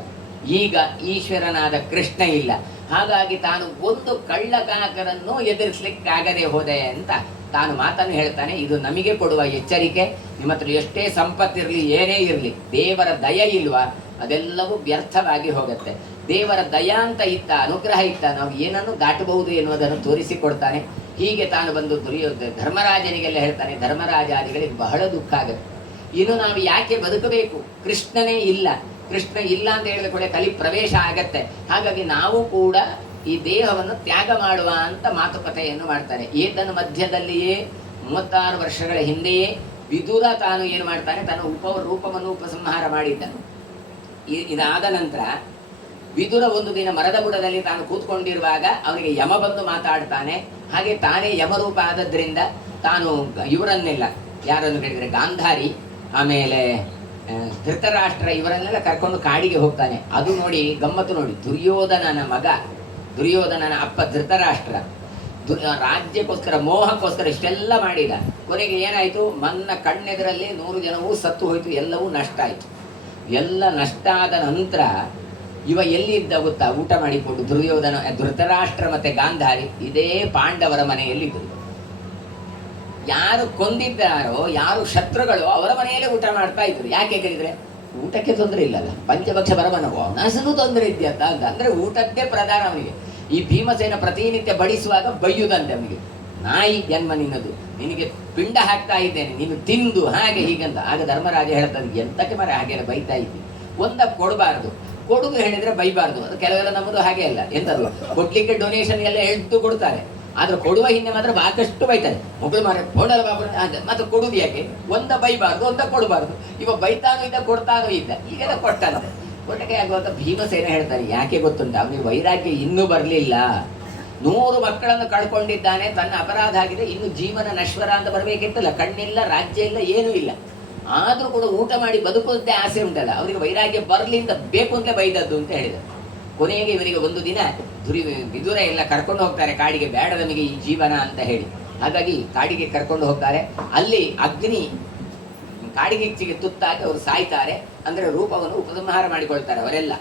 ಈಗ ಈಶ್ವರನಾದ ಕೃಷ್ಣ ಇಲ್ಲ. ಹಾಗಾಗಿ ತಾನು ಒಂದು ಕಳ್ಳಕಾಕರನ್ನು ಎದುರಿಸ್ಲಿಕ್ಕಾಗದೆ ಹೋದೆ ಅಂತ ತಾನು ಮಾತನ್ನು ಹೇಳ್ತಾನೆ. ಇದು ನಮಗೆ ಕೊಡುವ ಎಚ್ಚರಿಕೆ. ನಿಮ್ಮ ಹತ್ರ ಎಷ್ಟೇ ಸಂಪತ್ತಿರಲಿ, ಏನೇ ಇರಲಿ, ದೇವರ ದಯ ಇಲ್ವಾ ಅದೆಲ್ಲವೂ ವ್ಯರ್ಥವಾಗಿ ಹೋಗುತ್ತೆ. ದೇವರ ದಯ ಅಂತ ಇತ್ತ, ಅನುಗ್ರಹ ಇತ್ತ, ನಾವು ಏನನ್ನು ದಾಟಬಹುದು ಎನ್ನುವುದನ್ನು ತೋರಿಸಿಕೊಡ್ತಾನೆ. ಹೀಗೆ ತಾನು ಬಂದು ಧರ್ಮರಾಜನಿಗೆಲ್ಲ ಹೇಳ್ತಾನೆ. ಧರ್ಮರಾಜಾದಿಗಳಿಗೆ ಬಹಳ ದುಃಖ ಆಗುತ್ತೆ. ಇನ್ನು ನಾವು ಯಾಕೆ ಬದುಕಬೇಕು? ಕೃಷ್ಣನೇ ಇಲ್ಲ. ಕೃಷ್ಣ ಇಲ್ಲ ಅಂತ ಹೇಳಿದ ಕೂಡ ಕಲಿ ಪ್ರವೇಶ ಆಗತ್ತೆ. ಹಾಗಾಗಿ ನಾವು ಕೂಡ ಈ ದೇಹವನ್ನು ತ್ಯಾಗ ಮಾಡುವ ಅಂತ ಮಾತುಕತೆಯನ್ನು ಮಾಡ್ತಾರೆ. ಏತನ ಮಧ್ಯದಲ್ಲಿಯೇ 36 ವರ್ಷಗಳ ಹಿಂದೆಯೇ ವಿದುರ ತಾನು ಏನು ಮಾಡ್ತಾನೆ, ತನ್ನ ರೂಪವನ್ನು ಉಪಸಂಹಾರ ಮಾಡಿದ್ದ. ಇದಾದ ನಂತರ ವಿದುರ ಒಂದು ದಿನ ಮರದ ಬುಡದಲ್ಲಿ ತಾನು ಕೂತ್ಕೊಂಡಿರುವಾಗ ಅವನಿಗೆ ಯಮ ಬಂದು ಮಾತಾಡ್ತಾನೆ. ಹಾಗೆ ತಾನೇ ಯಮರೂಪ ಆದದ್ರಿಂದ ತಾನು ಇವರನ್ನೆಲ್ಲ, ಯಾರನ್ನು ಹೇಳಿದರೆ ಗಾಂಧಾರಿ, ಆಮೇಲೆ ಧೃತರಾಷ್ಟ್ರ, ಇವರನ್ನೆಲ್ಲ ಕರ್ಕೊಂಡು ಕಾಡಿಗೆ ಹೋಗ್ತಾನೆ. ಅದು ನೋಡಿ ಗಮ್ಮತ್ತು ನೋಡಿ, ದುರ್ಯೋಧನನ ಮಗ, ದುರ್ಯೋಧನನ ಅಪ್ಪ ಧೃತರಾಷ್ಟ್ರ ರಾಜ್ಯಕ್ಕೋಸ್ಕರ, ಮೋಹಕ್ಕೋಸ್ಕರ ಇಷ್ಟೆಲ್ಲ ಮಾಡಿದ. ಕೊನೆಗೆ ಏನಾಯಿತು, ಮನ್ನ ಕಣ್ಣೆದರಲ್ಲಿ 100 ಜನವೂ ಸತ್ತು ಹೋಯಿತು, ಎಲ್ಲವೂ ನಷ್ಟ ಆಯಿತು. ಎಲ್ಲ ನಷ್ಟ ಆದ ನಂತರ ಇವ ಎಲ್ಲಿದ್ದ ಗೊತ್ತಾ, ಊಟ ಮಾಡಿಕೊಂಡು ಧೃತರಾಷ್ಟ್ರ ಮತ್ತೆ ಗಾಂಧಾರಿ ಇದೇ ಪಾಂಡವರ ಮನೆಯಲ್ಲಿದ್ದರು. ಯಾರು ಕೊಂದಿದ್ದಾರೋ, ಯಾರು ಶತ್ರುಗಳು, ಅವರ ಮನೆಯಲ್ಲೇ ಊಟ ಮಾಡ್ತಾ ಇದ್ರು. ಯಾಕೆ ಕೇಳಿದ್ರೆ ಊಟಕ್ಕೆ ತೊಂದರೆ ಇಲ್ಲಲ್ಲ, ಪಂಚಭಕ್ಷ ಬರವನವು, ಅವನಸಲು ತೊಂದರೆ ಇದೆಯಂತ ಅಂತ. ಅಂದ್ರೆ ಊಟದ್ದೇ ಪ್ರಧಾನ ಅವನಿಗೆ. ಈ ಭೀಮಸೇನ ಪ್ರತಿನಿತ್ಯ ಬಡಿಸುವಾಗ ಬೈಯುದಂತೆ ಅವನಿಗೆ, ನಾಯಿ ಜನ್ಮ ನಿನ್ನದು, ನಿನಗೆ ಪಿಂಡ ಹಾಕ್ತಾ ಇದ್ದೇನೆ, ನೀನು ತಿಂದು ಹಾಗೆ ಹೀಗಂತ. ಆಗ ಧರ್ಮರಾಜ ಹೇಳ್ತಾನೆ, ಎಂತಕ್ಕೆ ಮರ ಹಾಗೆಲ್ಲ ಬೈತಾ ಇದ್ದೀನಿ, ಒಂದ ಕೊಡಬಾರ್ದು, ಕೊಡುದು ಹೇಳಿದ್ರೆ ಬೈಬಾರ್ದು. ಅದು ಕೆಲವೆಲ್ಲ ನಮ್ಮದು ಹಾಗೆ ಅಲ್ಲ, ಎಂತದ್ದು ಕೊಡ್ಲಿಕ್ಕೆ ಡೊನೇಷನ್ ಎಲ್ಲ ಎಳ್ದು ಕೊಡ್ತಾರೆ, ಆದ್ರೆ ಕೊಡುವ ಹಿಂದೆ ಮಾತ್ರ ಸಾಕಷ್ಟು ಬೈತಾರೆ. ಮಗಳು ಮಾರ ಕೊಡಲ್ಲ ಬಾಬು ಮತ್ತೆ ಕೊಡುದು ಯಾಕೆ, ಒಂದ ಬೈಬಾರ್ದು, ಒಂದ ಕೊಡಬಾರ್ದು. ಇವ ಬೈತಾನು ಇದ್ದ, ಕೊಡ್ತಾನೂ ಇದ್ದ, ಈಗೆಲ್ಲ ಕೊಡ್ತಾನೆ. ಒಟ್ಟಿಗೆ ಆಗುವಂತ ಭೀಮಸೇನ ಹೇಳ್ತಾರೆ, ಯಾಕೆ ಗೊತ್ತುಂಟ, ಅವನಿಗೆ ವೈರಾಗ್ಯ ಇನ್ನೂ ಬರಲಿಲ್ಲ. 100 ಮಕ್ಕಳನ್ನು ಕಳ್ಕೊಂಡಿದ್ದಾನೆ, ತನ್ನ ಅಪರಾಧ ಆಗಿದೆ, ಇನ್ನು ಜೀವನ ನಶ್ವರ ಅಂತ ಬರಬೇಕಿತ್ತಲ್ಲ, ಕಣ್ಣಿಲ್ಲ, ರಾಜ್ಯ ಇಲ್ಲ, ಏನೂ ಇಲ್ಲ. ಆದ್ರೂ ಕೂಡ ಊಟ ಮಾಡಿ ಬದುಕುವಂತೆ ಆಸೆ ಉಂಟಲ್ಲ, ಅವರಿಗೆ ವೈರಾಗ್ಯ ಬರಲಿ ಅಂತ ಬೇಕು ಅಂತಲೇ ಬೈದದ್ದು ಅಂತ ಹೇಳಿದ. ಕೊನೆಗೆ ಇವರಿಗೆ ಒಂದು ದಿನ ವಿದುರ ಎಲ್ಲ ಕರ್ಕೊಂಡು ಹೋಗ್ತಾರೆ ಕಾಡಿಗೆ, ಬೇಡ ನಮಗೆ ಈ ಜೀವನ ಅಂತ ಹೇಳಿ. ಹಾಗಾಗಿ ಕಾಡಿಗೆ ಕರ್ಕೊಂಡು ಹೋಗ್ತಾರೆ. ಅಲ್ಲಿ ಅಗ್ನಿ ಕಾಡಿಗಿಚ್ಚಿಗೆ ತುತ್ತಾಗಿ ಅವರು ಸಾಯ್ತಾರೆ. ಅಂದ್ರೆ ರೂಪವನ್ನು ಉಪಸಂಹಾರ ಮಾಡಿಕೊಳ್ತಾರೆ ಅವರೆಲ್ಲ.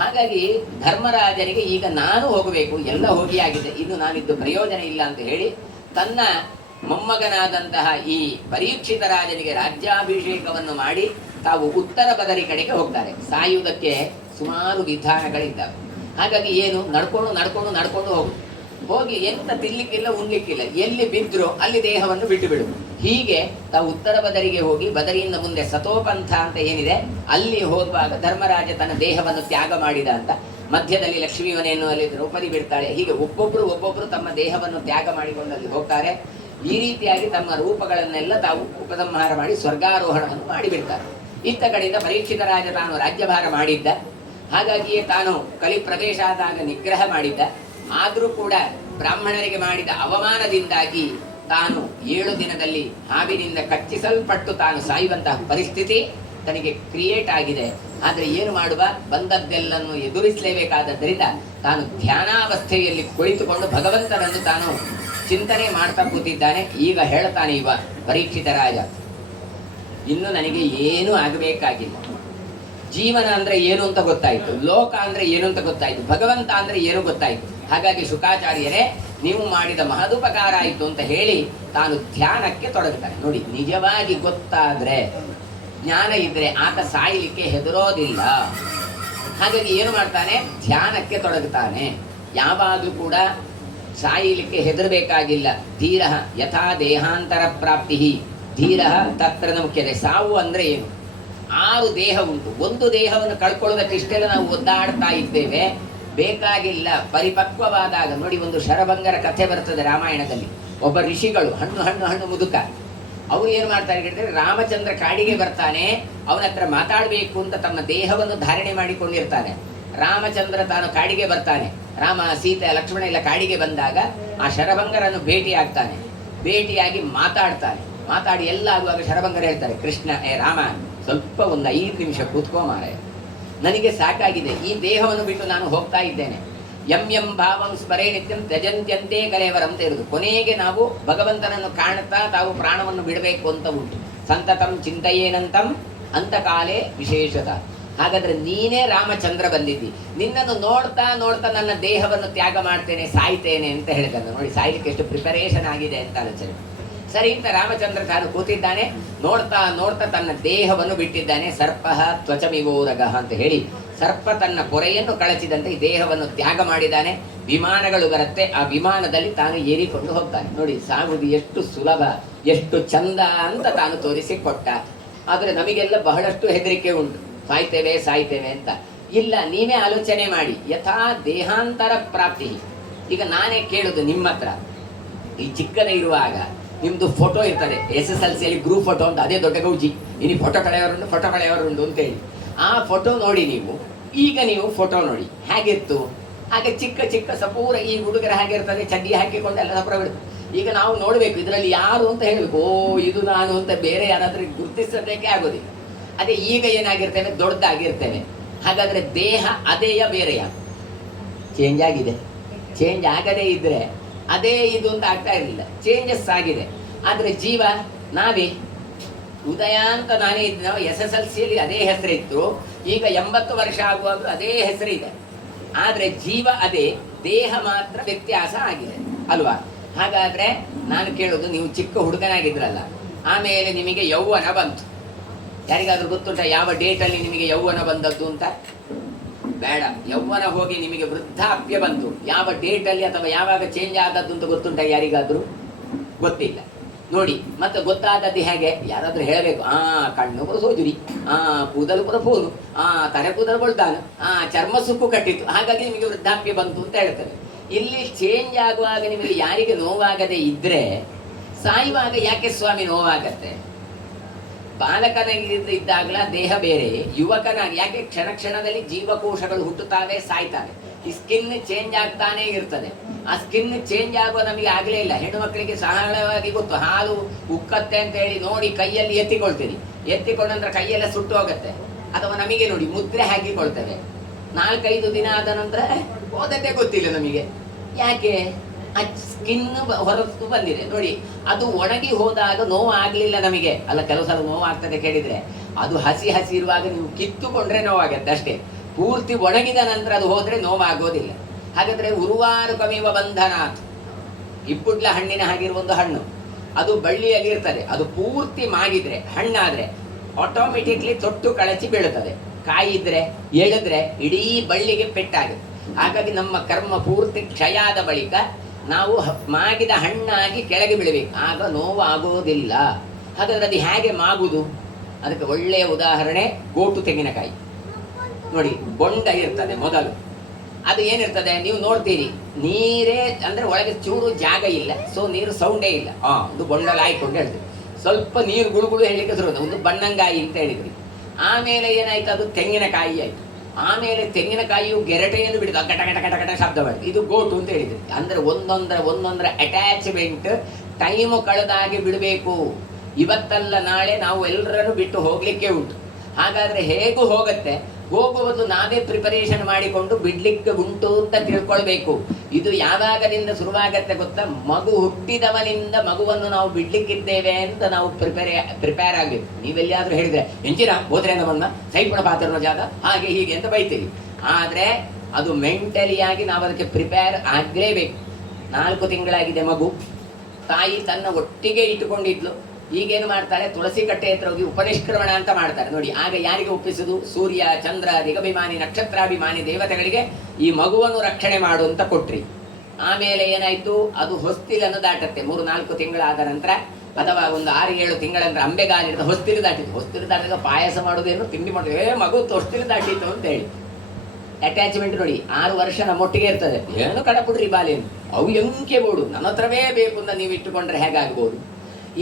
ಹಾಗಾಗಿ ಧರ್ಮರಾಜನಿಗೆ ಈಗ ನಾನು ಹೋಗಬೇಕು, ಎಲ್ಲ ಹೋಗಿಯಾಗಿದೆ, ಇನ್ನು ನಾನಿದ್ದು ಪ್ರಯೋಜನ ಇಲ್ಲ ಅಂತ ಹೇಳಿ ತನ್ನ ಮೊಮ್ಮಗನಾದಂತಹ ಈ ಪರೀಕ್ಷಿತ ರಾಜನಿಗೆ ರಾಜ್ಯಾಭಿಷೇಕವನ್ನು ಮಾಡಿ ತಾವು ಉತ್ತರ ಬದರಿ ಕಡೆಗೆ ಹೋಗ್ತಾರೆ. ಸಾಯುವುದಕ್ಕೆ ಸುಮಾರು ವಿಧಾನಗಳಿದ್ದಾವೆ. ಹಾಗಾಗಿ ಏನು, ನಡ್ಕೊಂಡು ಹೋಗಿ ಎಂತ ತಿನ್ಲಿಕ್ಕಿಲ್ಲ, ಉಣ್ಲಿಕ್ಕಿಲ್ಲ, ಎಲ್ಲಿ ಬಿದ್ರೋ ಅಲ್ಲಿ ದೇಹವನ್ನು ಬಿಟ್ಟು ಬಿಡು. ಹೀಗೆ ತಾವು ಉತ್ತರ ಬದರಿಗೆ ಹೋಗಿ, ಬದರಿಯಿಂದ ಮುಂದೆ ಸತೋಪಂಥ ಅಂತ ಏನಿದೆ ಅಲ್ಲಿ ಹೋಗುವಾಗ ಧರ್ಮರಾಜ ತನ್ನ ದೇಹವನ್ನು ತ್ಯಾಗ ಮಾಡಿದ ಅಂತ. ಮಧ್ಯದಲ್ಲಿ ಲಕ್ಷ್ಮೀವನೆಯನ್ನು ಅಲ್ಲಿ ದ್ರೌಪದಿ ಬಿಡ್ತಾಳೆ. ಹೀಗೆ ಒಬ್ಬೊಬ್ರು ತಮ್ಮ ದೇಹವನ್ನು ತ್ಯಾಗ ಮಾಡಿಕೊಂಡು ಅಲ್ಲಿ ಹೋಗ್ತಾರೆ. ಈ ರೀತಿಯಾಗಿ ತಮ್ಮ ರೂಪಗಳನ್ನೆಲ್ಲ ತಾವು ಉಪಸಂಹಾರ ಮಾಡಿ ಸ್ವರ್ಗಾರೋಹಣವನ್ನು ಮಾಡಿಬಿಡ್ತಾರೆ. ಇತ್ತ ಕಡೆಯಿಂದ ಪರೀಕ್ಷಿತ ರಾಜ ತಾನು ರಾಜ್ಯಭಾರ ಮಾಡಿದ್ದ. ಹಾಗಾಗಿಯೇ ತಾನು ಕಲಿ ಪ್ರವೇಶ ಆದಾಗ ನಿಗ್ರಹ ಮಾಡಿದ್ದ. ಆದರೂ ಕೂಡ ಬ್ರಾಹ್ಮಣರಿಗೆ ಮಾಡಿದ ಅವಮಾನದಿಂದಾಗಿ ತಾನು 7 ದಿನದಲ್ಲಿ ಹಾವಿನಿಂದ ಕಚ್ಚಿಸಲ್ಪಟ್ಟು ತಾನು ಸಾಯುವಂತಹ ಪರಿಸ್ಥಿತಿ ತನಗೆ ಕ್ರಿಯೇಟ್ ಆಗಿದೆ. ಆದರೆ ಏನು ಮಾಡುವ, ಬಂದದ್ದೆಲ್ಲನ್ನು ಎದುರಿಸಲೇಬೇಕಾದದ್ದರಿಂದ ತಾನು ಧ್ಯಾನಾವಸ್ಥೆಯಲ್ಲಿ ಕುಳಿತುಕೊಂಡು ಭಗವಂತನನ್ನು ತಾನು ಚಿಂತನೆ ಮಾಡ್ತಾ ಕೂತಿದ್ದಾನೆ. ಈಗ ಹೇಳ್ತಾನೆ ಇವ ಪರೀಕ್ಷಿತ ರಾಜ, ಇನ್ನು ನನಗೆ ಏನೂ ಆಗಬೇಕಾಗಿಲ್ಲ. ಜೀವನ ಅಂದ್ರೆ ಏನು ಅಂತ ಗೊತ್ತಾಯ್ತು, ಲೋಕ ಅಂದ್ರೆ ಏನು ಅಂತ ಗೊತ್ತಾಯ್ತು, ಭಗವಂತ ಅಂದ್ರೆ ಏನು ಗೊತ್ತಾಯ್ತು. ಹಾಗಾಗಿ ಶುಕಾಚಾರ್ಯರೇ, ನೀವು ಮಾಡಿದ ಮಹದುಪಕಾರ ಆಯಿತು ಅಂತ ಹೇಳಿ ತಾನು ಧ್ಯಾನಕ್ಕೆ ತೊಡಗುತ್ತಾನೆ. ನೋಡಿ, ನಿಜವಾಗಿ ಗೊತ್ತಾದ್ರೆ, ಜ್ಞಾನ ಇದ್ರೆ ಆತ ಸಾಯಲಿಕ್ಕೆ ಹೆದರೋದಿಲ್ಲ. ಹಾಗಾಗಿ ಏನು ಮಾಡ್ತಾನೆ, ಧ್ಯಾನಕ್ಕೆ ತೊಡಗುತ್ತಾನೆ. ಯಾವಾಗಲೂ ಕೂಡ ಸಾಯಲಿಕ್ಕೆ ಹೆದರಬೇಕಾಗಿಲ್ಲ. ಧೀರ ಯಥಾ ದೇಹಾಂತರ ಪ್ರಾಪ್ತಿ ಧೀರ ತತ್ರ ಮುಖ್ಯತೆ. ಸಾವು ಅಂದ್ರೆ ಏನು? 6 ದೇಹ ಉಂಟು. ಒಂದು ದೇಹವನ್ನು ಕಳ್ಕೊಳ್ಳೋದಕ್ಕೆ ಇಷ್ಟೆಲ್ಲ ನಾವು ಒದ್ದಾಡ್ತಾ ಇದ್ದೇವೆ. ಬೇಕಾಗಿಲ್ಲ. ಪರಿಪಕ್ವವಾದಾಗ ನೋಡಿ, ಒಂದು ಶರಭಂಗರ ಕಥೆ ಬರ್ತದೆ ರಾಮಾಯಣದಲ್ಲಿ. ಒಬ್ಬ ಋಷಿಗಳು ಹಣ್ಣು ಮುದುಕ, ಅವ್ರು ಏನು ಮಾಡ್ತಾರೆ ಹೇಳಿದ್ರೆ, ರಾಮಚಂದ್ರ ಕಾಡಿಗೆ ಬರ್ತಾನೆ, ಅವನ ಹತ್ರ ಮಾತಾಡಬೇಕು ಅಂತ ತಮ್ಮ ದೇಹವನ್ನು ಧಾರಣೆ ಮಾಡಿಕೊಂಡಿರ್ತಾನೆ. ರಾಮಚಂದ್ರ ತಾನು ಕಾಡಿಗೆ ಬರ್ತಾನೆ. ರಾಮ, ಸೀತೆ, ಲಕ್ಷ್ಮಣ ಎಲ್ಲ ಕಾಡಿಗೆ ಬಂದಾಗ ಆ ಶರಭಂಗರನ್ನು ಭೇಟಿಯಾಗ್ತಾನೆ. ಭೇಟಿಯಾಗಿ ಮಾತಾಡಿ ಎಲ್ಲ ಆಗುವಾಗ ಶರಭಂಗರ ಹೇಳ್ತಾರೆ, ಕೃಷ್ಣ, ರಾಮ, ಸ್ವಲ್ಪ ಒಂದು 5 ನಿಮಿಷ ಕೂತ್ಕೋ ಮಾರಾಯ, ನನಗೆ ಸಾಕಾಗಿದೆ, ಈ ದೇಹವನ್ನು ಬಿಟ್ಟು ನಾನು ಹೋಗ್ತಾ ಇದ್ದೇನೆ. ಎಂ ಭಾವಂ ಸ್ಮರೇ ನಿತ್ಯಂ ತ್ಯಜಂತ್ಯಂತೆ ಕಲೇವರಂ ಅಂತ ಇರುವುದು. ಕೊನೆಗೆ ನಾವು ಭಗವಂತನನ್ನು ಕಾಣುತ್ತಾ ತಾವು ಪ್ರಾಣವನ್ನು ಬಿಡಬೇಕು ಅಂತ ಉಂಟು. ಸಂತತಂ ಚಿಂತೆಯೇನಂತಂ ಅಂತಕಾಲೇ ವಿಶೇಷತ. ಹಾಗಾದ್ರೆ ನೀನೇ ರಾಮಚಂದ್ರ ಬಂದಿದ್ದಿ, ನಿನ್ನನ್ನು ನೋಡ್ತಾ ನನ್ನ ದೇಹವನ್ನು ತ್ಯಾಗ ಮಾಡ್ತೇನೆ, ಸಾಯ್ತೇನೆ ಅಂತ ಹೇಳಿದ. ನೋಡಿ, ಸಾಯ್ಲಿಕ್ಕೆ ಎಷ್ಟು ಪ್ರಿಪರೇಷನ್ ಆಗಿದೆ ಅಂತ ಆಲೋಚನೆ. ಸರಿ ಅಂತ ರಾಮಚಂದ್ರ ತಾನು ಕೂತಿದ್ದಾನೆ. ನೋಡ್ತಾ ತನ್ನ ದೇಹವನ್ನು ಬಿಟ್ಟಿದ್ದಾನೆ. ಸರ್ಪ ತ್ವಚಮಿವೋರಗ ಅಂತ ಹೇಳಿ ಸರ್ಪ ತನ್ನ ಪೊರೆಯನ್ನು ಕಳಚಿದಂತೆ ಈ ದೇಹವನ್ನು ತ್ಯಾಗ ಮಾಡಿದ್ದಾನೆ. ವಿಮಾನಗಳು ಬರುತ್ತೆ, ಆ ವಿಮಾನದಲ್ಲಿ ತಾನು ಏರಿಕೊಂಡು ಹೋಗ್ತಾನೆ. ನೋಡಿ, ಸಾಗುವುದು ಎಷ್ಟು ಸುಲಭ, ಎಷ್ಟು ಚಂದ ಅಂತ ತಾನು ತೋರಿಸಿಕೊಟ್ಟ. ಆದರೆ ನಮಗೆಲ್ಲ ಬಹಳಷ್ಟು ಹೆದರಿಕೆ ಉಂಟು, ಸಾಯ್ತೇವೆ ಅಂತ. ಇಲ್ಲ, ನೀವೇ ಆಲೋಚನೆ ಮಾಡಿ. ಯಥಾ ದೇಹಾಂತರ ಪ್ರಾಪ್ತಿ. ಈಗ ನಾನೇ ಕೇಳುದು ನಿಮ್ಮ ಹತ್ರ, ಈ ಚಿಕ್ಕದ ಇರುವಾಗ ನಿಮ್ದು ಫೋಟೋ ಇರ್ತದೆ, SSLCಯಲ್ಲಿ ಗ್ರೂಪ್ ಫೋಟೋ ಅಂತ, ಅದೇ ದೊಡ್ಡ ಗೌಜಿ, ಇನ್ನು ಫೋಟೋ ಕಳೆಯವರುಂಟು ಅಂತೇಳಿ. ಆ ಫೋಟೋ ನೋಡಿ ಈಗ ನೀವು ಫೋಟೋ ನೋಡಿ ಹೇಗಿತ್ತು. ಹಾಗೆ ಚಿಕ್ಕ ಸಪೂರ ಈ ಹುಡುಗರ ಹಾಗೆ ಇರ್ತದೆ, ಚಡ್ಡಿ ಹಾಕಿಕೊಂಡೆಲ್ಲ ಸಪೂರ ಬಿಡುತ್ತೆ. ಈಗ ನಾವು ನೋಡಬೇಕು ಇದರಲ್ಲಿ ಯಾರು ಅಂತ ಹೇಳಬೇಕು. ಇದು ನಾನು ಅಂತ ಬೇರೆ ಯಾರಾದ್ರೂ ಗುರುತಿಸೋದಕ್ಕೆ ಆಗೋದಿಲ್ಲ. ಅದೇ ಈಗ ಏನಾಗಿರ್ತೇವೆ, ದೊಡ್ಡದಾಗಿರ್ತೇವೆ. ಹಾಗಾದ್ರೆ ದೇಹ ಅದೇಯ ಬೇರೆಯ? ಚೇಂಜ್ ಆಗಿದೆ. ಚೇಂಜ್ ಆಗದೇ ಇದ್ರೆ ಅದೇ ಇದು ಅಂತ ಆಗ್ತಾ ಇರಲಿಲ್ಲ, ಚೇಂಜಸ್ ಆಗಿದೆ. ಆದರೆ ಜೀವ ನಾವೇ ಉದಯ ಅಂತ ನಾನೇ ಇದ್ದು, ನಾವು SSLCಯಲ್ಲಿ ಅದೇ ಹೆಸರಿತ್ತು, ಈಗ 80 ವರ್ಷ ಆಗುವಾಗ ಅದೇ ಹೆಸರಿದೆ. ಆದರೆ ಜೀವ ಅದೇ, ದೇಹ ಮಾತ್ರ ವ್ಯತ್ಯಾಸ ಆಗಿದೆ ಅಲ್ವಾ? ಹಾಗಾದ್ರೆ ನಾನು ಕೇಳೋದು, ನೀವು ಚಿಕ್ಕ ಹುಡುಗನಾಗಿದ್ರಲ್ಲ, ಆಮೇಲೆ ನಿಮಗೆ ಯೌವನ ಬಂತು. ಯಾರಿಗಾದ್ರೂ ಗೊತ್ತುಂಟ ಯಾವ ಡೇಟಲ್ಲಿ ನಿಮಗೆ ಯೌವನ ಬಂದದ್ದು ಅಂತ? ಬೇಡ. ಯೌವನ ಹೋಗಿ ನಿಮಗೆ ವೃದ್ಧಾಪ್ಯ ಬಂತು, ಯಾವ ಡೇಟಲ್ಲಿ ಅಥವಾ ಯಾವಾಗ ಚೇಂಜ್ ಆದದ್ದು ಅಂತ ಗೊತ್ತುಂಟ ಯಾರಿಗಾದ್ರೂ? ಗೊತ್ತಿಲ್ಲ. ನೋಡಿ, ಮತ್ತೆ ಗೊತ್ತಾದದ್ದು ಹೇಗೆ? ಯಾರಾದ್ರೂ ಹೇಳಬೇಕು. ಕಣ್ಣು ಪುರ ಸೋಜುರಿ, ಕೂದಲು ಪುರ ಫೋನು, ತಲೆ ಕೂದಲು ಕೊಳ್ತಾನು, ಚರ್ಮ ಸುಕ್ಕು ಕಟ್ಟಿತ್ತು, ಹಾಗಾಗಿ ನಿಮಗೆ ವೃದ್ಧಾಪ್ಯ ಬಂತು ಅಂತ ಹೇಳ್ತಾರೆ. ಇಲ್ಲಿ ಚೇಂಜ್ ಆಗುವಾಗ ನಿಮಗೆ ಯಾರಿಗೆ ನೋವಾಗದೆ ಇದ್ರೆ ಸಾಯುವಾಗ ಯಾಕೆ ಸ್ವಾಮಿ ನೋವಾಗತ್ತೆ? ಬಾಲಕನಾಗಿದ್ದಾಗಲ ದೇಹ ಬೇರೆ, ಯುವಕನಾಗಿ ಯಾಕೆ ಕ್ಷಣದಲ್ಲಿ ಜೀವಕೋಶಗಳು ಹುಟ್ಟುತ್ತಾವೆ, ಸಾಯ್ತಾವೆ. ಈ ಸ್ಕಿನ್ ಚೇಂಜ್ ಆಗ್ತಾನೆ ಇರ್ತದೆ. ಆ ಸ್ಕಿನ್ ಚೇಂಜ್ ಆಗುವ ನಮಗೆ ಆಗಲೇ ಇಲ್ಲ. ಹೆಣ್ಣು ಮಕ್ಕಳಿಗೆ ಸರಳವಾಗಿ ಗೊತ್ತು, ಹಾಲು ಉಕ್ಕತ್ತೆ ಅಂತ ಹೇಳಿ ನೋಡಿ ಕೈಯಲ್ಲಿ ಎತ್ತಿಕೊಳ್ತೀರಿ, ಎತ್ತಿಕೊಂಡ್ರೆ ಕೈಯೆಲ್ಲ ಸುಟ್ಟು ಹೋಗುತ್ತೆ. ಅಥವಾ ನಮಗೆ ನೋಡಿ ಮುದ್ರೆ ಹಾಕಿಕೊಳ್ತೇವೆ, 4-5 ದಿನ ಆದ ನಂತರ ಹೋದದ್ದೇ ಗೊತ್ತಿಲ್ಲ ನಮಗೆ. ಯಾಕೆ? ಆ ಸ್ಕಿನ್ ಹೊರತು ಬಂದಿದೆ ನೋಡಿ. ಅದು ಒಣಗಿ ಹೋದಾಗ ನೋವು ಆಗ್ಲಿಲ್ಲ ನಮಗೆ. ಅಲ್ಲ, ಕೆಲವು ಸಲ ನೋವು ಆಗ್ತದೆ ಕೇಳಿದ್ರೆ, ಅದು ಹಸಿ ಇರುವಾಗ ನೀವು ಕಿತ್ತುಕೊಂಡ್ರೆ ನೋವಾಗತ್ತೆ ಅಷ್ಟೇ. ಪೂರ್ತಿ ಒಣಗಿದ ನಂತರ ಅದು ಹೋದ್ರೆ ನೋವಾಗೋದಿಲ್ಲ. ಹಾಗಾದ್ರೆ ಉರುವಾರು ಕವಿಯುವ ಬಂಧನ, ಇಪ್ಪುಡ್ಲ ಹಣ್ಣಿನ ಹಾಗಿರುವ ಒಂದು ಹಣ್ಣು, ಅದು ಬಳ್ಳಿಯಲ್ಲಿ ಇರ್ತದೆ. ಅದು ಪೂರ್ತಿ ಮಾಗಿದ್ರೆ, ಹಣ್ಣಾದ್ರೆ ಆಟೋಮೆಟಿಕ್ಲಿ ತೊಟ್ಟು ಕಳಚಿ ಬೀಳುತ್ತದೆ. ಕಾಯಿದ್ರೆ ಎಳೆದ್ರೆ ಇಡೀ ಬಳ್ಳಿಗೆ ಪೆಟ್ಟಾಗುತ್ತೆ. ಹಾಗಾಗಿ ನಮ್ಮ ಕರ್ಮ ಪೂರ್ತಿ ಕ್ಷಯ ಆದ ಬಳಿಕ ನಾವು ಮಾಗಿದ ಹಣ್ಣಾಗಿ ಕೆಳಗೆ ಬೀಳಬೇಕು, ಆಗ ನೋವು ಆಗೋದಿಲ್ಲ. ಹಾಗಾದ್ರೆ ಅದು ಹೇಗೆ ಮಾಗುದು? ಅದಕ್ಕೆ ಒಳ್ಳೆಯ ಉದಾಹರಣೆ ಗೋಟು ತೆಂಗಿನಕಾಯಿ ನೋಡಿ. ಬೊಂಡ ಇರ್ತದೆ ಮೊದಲು, ಅದು ಏನಿರ್ತದೆ ನೀವು ನೋಡ್ತೀರಿ, ನೀರೇ ಅಂದ್ರೆ ಒಳಗೆ ಚೂರು ಜಾಗ ಇಲ್ಲ, ಸೊ ನೀರು ಸೌಂಡೇ ಇಲ್ಲ. ಒಂದು ಬೊಂಡಲ್ ಹಾಯ್ಕೊಂಡು ಹೇಳ್ತೀವಿ, ಸ್ವಲ್ಪ ನೀರು ಗುಳುಗುಳು ಹೇಳಿಕ್ಕೆ ಶುರು, ಒಂದು ಬಣ್ಣಂಗಾಯಿ ಅಂತ ಹೇಳಿದ್ರಿ. ಆಮೇಲೆ ಏನಾಯ್ತು, ಅದು ತೆಂಗಿನಕಾಯಿ ಆಯ್ತು. ಆಮೇಲೆ ತೆಂಗಿನಕಾಯಿಯು ಗೆರಟೆಯನ್ನು ಬಿಡಿದ ಗಟ ಗಟ ಗಟ ಗಟ ಶಬ್ದ ಮಾಡಿ ಇದು ಗೋಟು ಅಂತ ಹೇಳಿದ್ರು. ಅಂದ್ರೆ ಒಂದೊಂದರ ಅಟ್ಯಾಚ್ಮೆಂಟ್ ಟೈಮು ಕಳೆದಾಗಿ ಬಿಡಬೇಕು. ಇವತ್ತಲ್ಲ ನಾಳೆ ನಾವು ಎಲ್ಲರನ್ನು ಬಿಟ್ಟು ಹೋಗ್ಲಿಕ್ಕೆ ಉಂಟು. ಹಾಗಾದ್ರೆ ಹೇಗೂ ಹೋಗತ್ತೆ, ಹೋಗುವುದು ನಾವೇ ಪ್ರಿಪರೇಷನ್ ಮಾಡಿಕೊಂಡು ಬಿಡ್ಲಿಕ್ಕೆ ಉಂಟು ಅಂತ ತಿಳ್ಕೊಳ್ಬೇಕು. ಇದು ಯಾವಾಗದಿಂದ ಶುರುವಾಗತ್ತೆ ಗೊತ್ತಾ? ಮಗು ಹುಟ್ಟಿದವನಿಂದ ಮಗುವನ್ನು ನಾವು ಬಿಡ್ಲಿಕ್ಕಿದ್ದೇವೆ ಅಂತ ನಾವು ಪ್ರಿಪೇರ್ ಆಗಬೇಕು. ನೀವೆಲ್ಲಿಯಾದ್ರೂ ಹೇಳಿದ್ರೆ ಎಂಚಿನ ಹೋದ್ರೆ ನಮ್ಮನ್ನ ಸೈಪುಣ ಪಾತ್ರನ ಜಾಗ ಹಾಗೆ ಹೀಗೆ ಅಂತ ಬೈತೀರಿ. ಆದ್ರೆ ಅದು ಮೆಂಟಲಿಯಾಗಿ ನಾವು ಅದಕ್ಕೆ ಪ್ರಿಪೇರ್ ಆಗಲೇಬೇಕು. 4 ತಿಂಗಳಾಗಿದೆ ಮಗು, ತಾಯಿ ತನ್ನ ಒಟ್ಟಿಗೆ ಇಟ್ಟುಕೊಂಡಿದ್ಲು. ಈಗೇನು ಮಾಡ್ತಾರೆ, ತುಳಸಿ ಕಟ್ಟೆ ಹತ್ರ ಹೋಗಿ ಉಪನಿಷ್ಕ್ರಮಣ ಅಂತ ಮಾಡ್ತಾರೆ ನೋಡಿ. ಆಗ ಯಾರಿಗೆ ಒಪ್ಪಿಸುದು? ಸೂರ್ಯ, ಚಂದ್ರ, ದಿಗಭಿಮಾನಿ, ನಕ್ಷತ್ರಾಭಿಮಾನಿ ದೇವತೆಗಳಿಗೆ ಈ ಮಗುವನ್ನು ರಕ್ಷಣೆ ಮಾಡು ಅಂತ ಕೊಟ್ರಿ. ಆಮೇಲೆ ಏನಾಯ್ತು, ಅದು ಹೊಸ್ತಿಲನ್ನು ದಾಟತ್ತೆ 3-4 ತಿಂಗಳಾದ ನಂತರ, ಅಥವಾ ಒಂದು 6-7 ತಿಂಗಳ ನಂತರ ಅಂಬೆಗಾಲಿರದ ಹೊಸ್ತಿಲು ದಾಟಿತ್ತು. ಹೊಸ್ತಿಲು ದಾಟಿದಾಗ ಪಾಯಸ ಮಾಡೋದೇನು, ತಿಂಡಿ ಮಾಡೋದು, ಮಗು ಹೊಸ್ತಿಲು ದಾಟಿತ್ತು ಅಂತ ಹೇಳಿ. ಅಟ್ಯಾಚ್ಮೆಂಟ್ ನೋಡಿ, 6 ವರ್ಷ ನಮ್ಮೊಟ್ಟಿಗೆ ಇರ್ತದೆ. ಏನು ಕಡಪುಡ್ರಿ ಬಾಲೇನು, ಅವು ಎಂಕೆ ಬೋಡು ನನ್ನ ಹತ್ರವೇ ಬೇಕು ಅಂತ ನೀವು ಇಟ್ಟುಕೊಂಡ್ರೆ ಹೇಗಾಗ್ಬೋದು?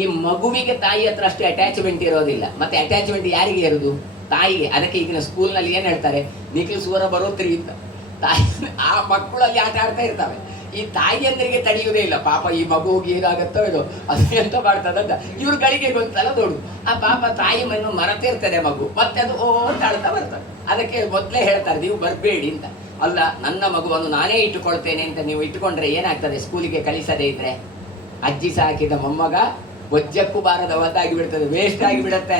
ಈ ಮಗುವಿಗೆ ತಾಯಿ ಹತ್ರ ಅಷ್ಟು ಅಟ್ಯಾಚ್ಮೆಂಟ್ ಇರೋದಿಲ್ಲ. ಮತ್ತೆ ಅಟ್ಯಾಚ್ಮೆಂಟ್ ಯಾರಿಗೆ ಇರೋದು? ತಾಯಿಗೆ. ಅದಕ್ಕೆ ಈಗಿನ ಸ್ಕೂಲ್ನಲ್ಲಿ ಏನು ಹೇಳ್ತಾರೆ, ನಿಖಿಲ್ಸುವರ ಬರೋತ್ರಿ ಅಂತ. ತಾಯಿ ಆ ಮಕ್ಕಳಲ್ಲಿ ಆಟ ಆಡ್ತಾ ಇರ್ತಾವೆ. ಈ ತಾಯಿಯಂದರಿಗೆ ತಡೆಯುವುದೇ ಇಲ್ಲ. ಪಾಪ ಈ ಮಗುವಿಗೆ ಏನಾಗತ್ತೋ ಇದು ಅದು ಎಂತ ಮಾಡ್ತದಂತ ಇವ್ರ ಗಳಿಗೆ ಗೊತ್ತಲ್ಲ ದೊಡ್ಡ. ಆ ಪಾಪ ತಾಯಿ ಮಣ್ಣು ಮರೆತಿರ್ತದೆ ಮಗು, ಮತ್ತೆ ಅದು ಅಂತ ಆಡ್ತಾ ಬರ್ತದೆ. ಅದಕ್ಕೆ ಮೊದಲೇ ಹೇಳ್ತಾರೆ ನೀವು ಬರಬೇಡಿ ಅಂತ. ಅಲ್ಲ, ನನ್ನ ಮಗುವನ್ನು ನಾನೇ ಇಟ್ಟುಕೊಳ್ತೇನೆ ಅಂತ ನೀವು ಇಟ್ಟುಕೊಂಡ್ರೆ ಏನಾಗ್ತದೆ? ಸ್ಕೂಲಿಗೆ ಕಳಿಸದೇ ಇದ್ರೆ ಅಜ್ಜಿ ಸಾಕಿದ ಮೊಮ್ಮಗ ವಜ್ಜಕ್ಕೂ ಬಾರದ ಒದ್ದಾಗಿ ಬಿಡ್ತದೆ, ವೇಸ್ಟ್ ಆಗಿ ಬಿಡುತ್ತೆ.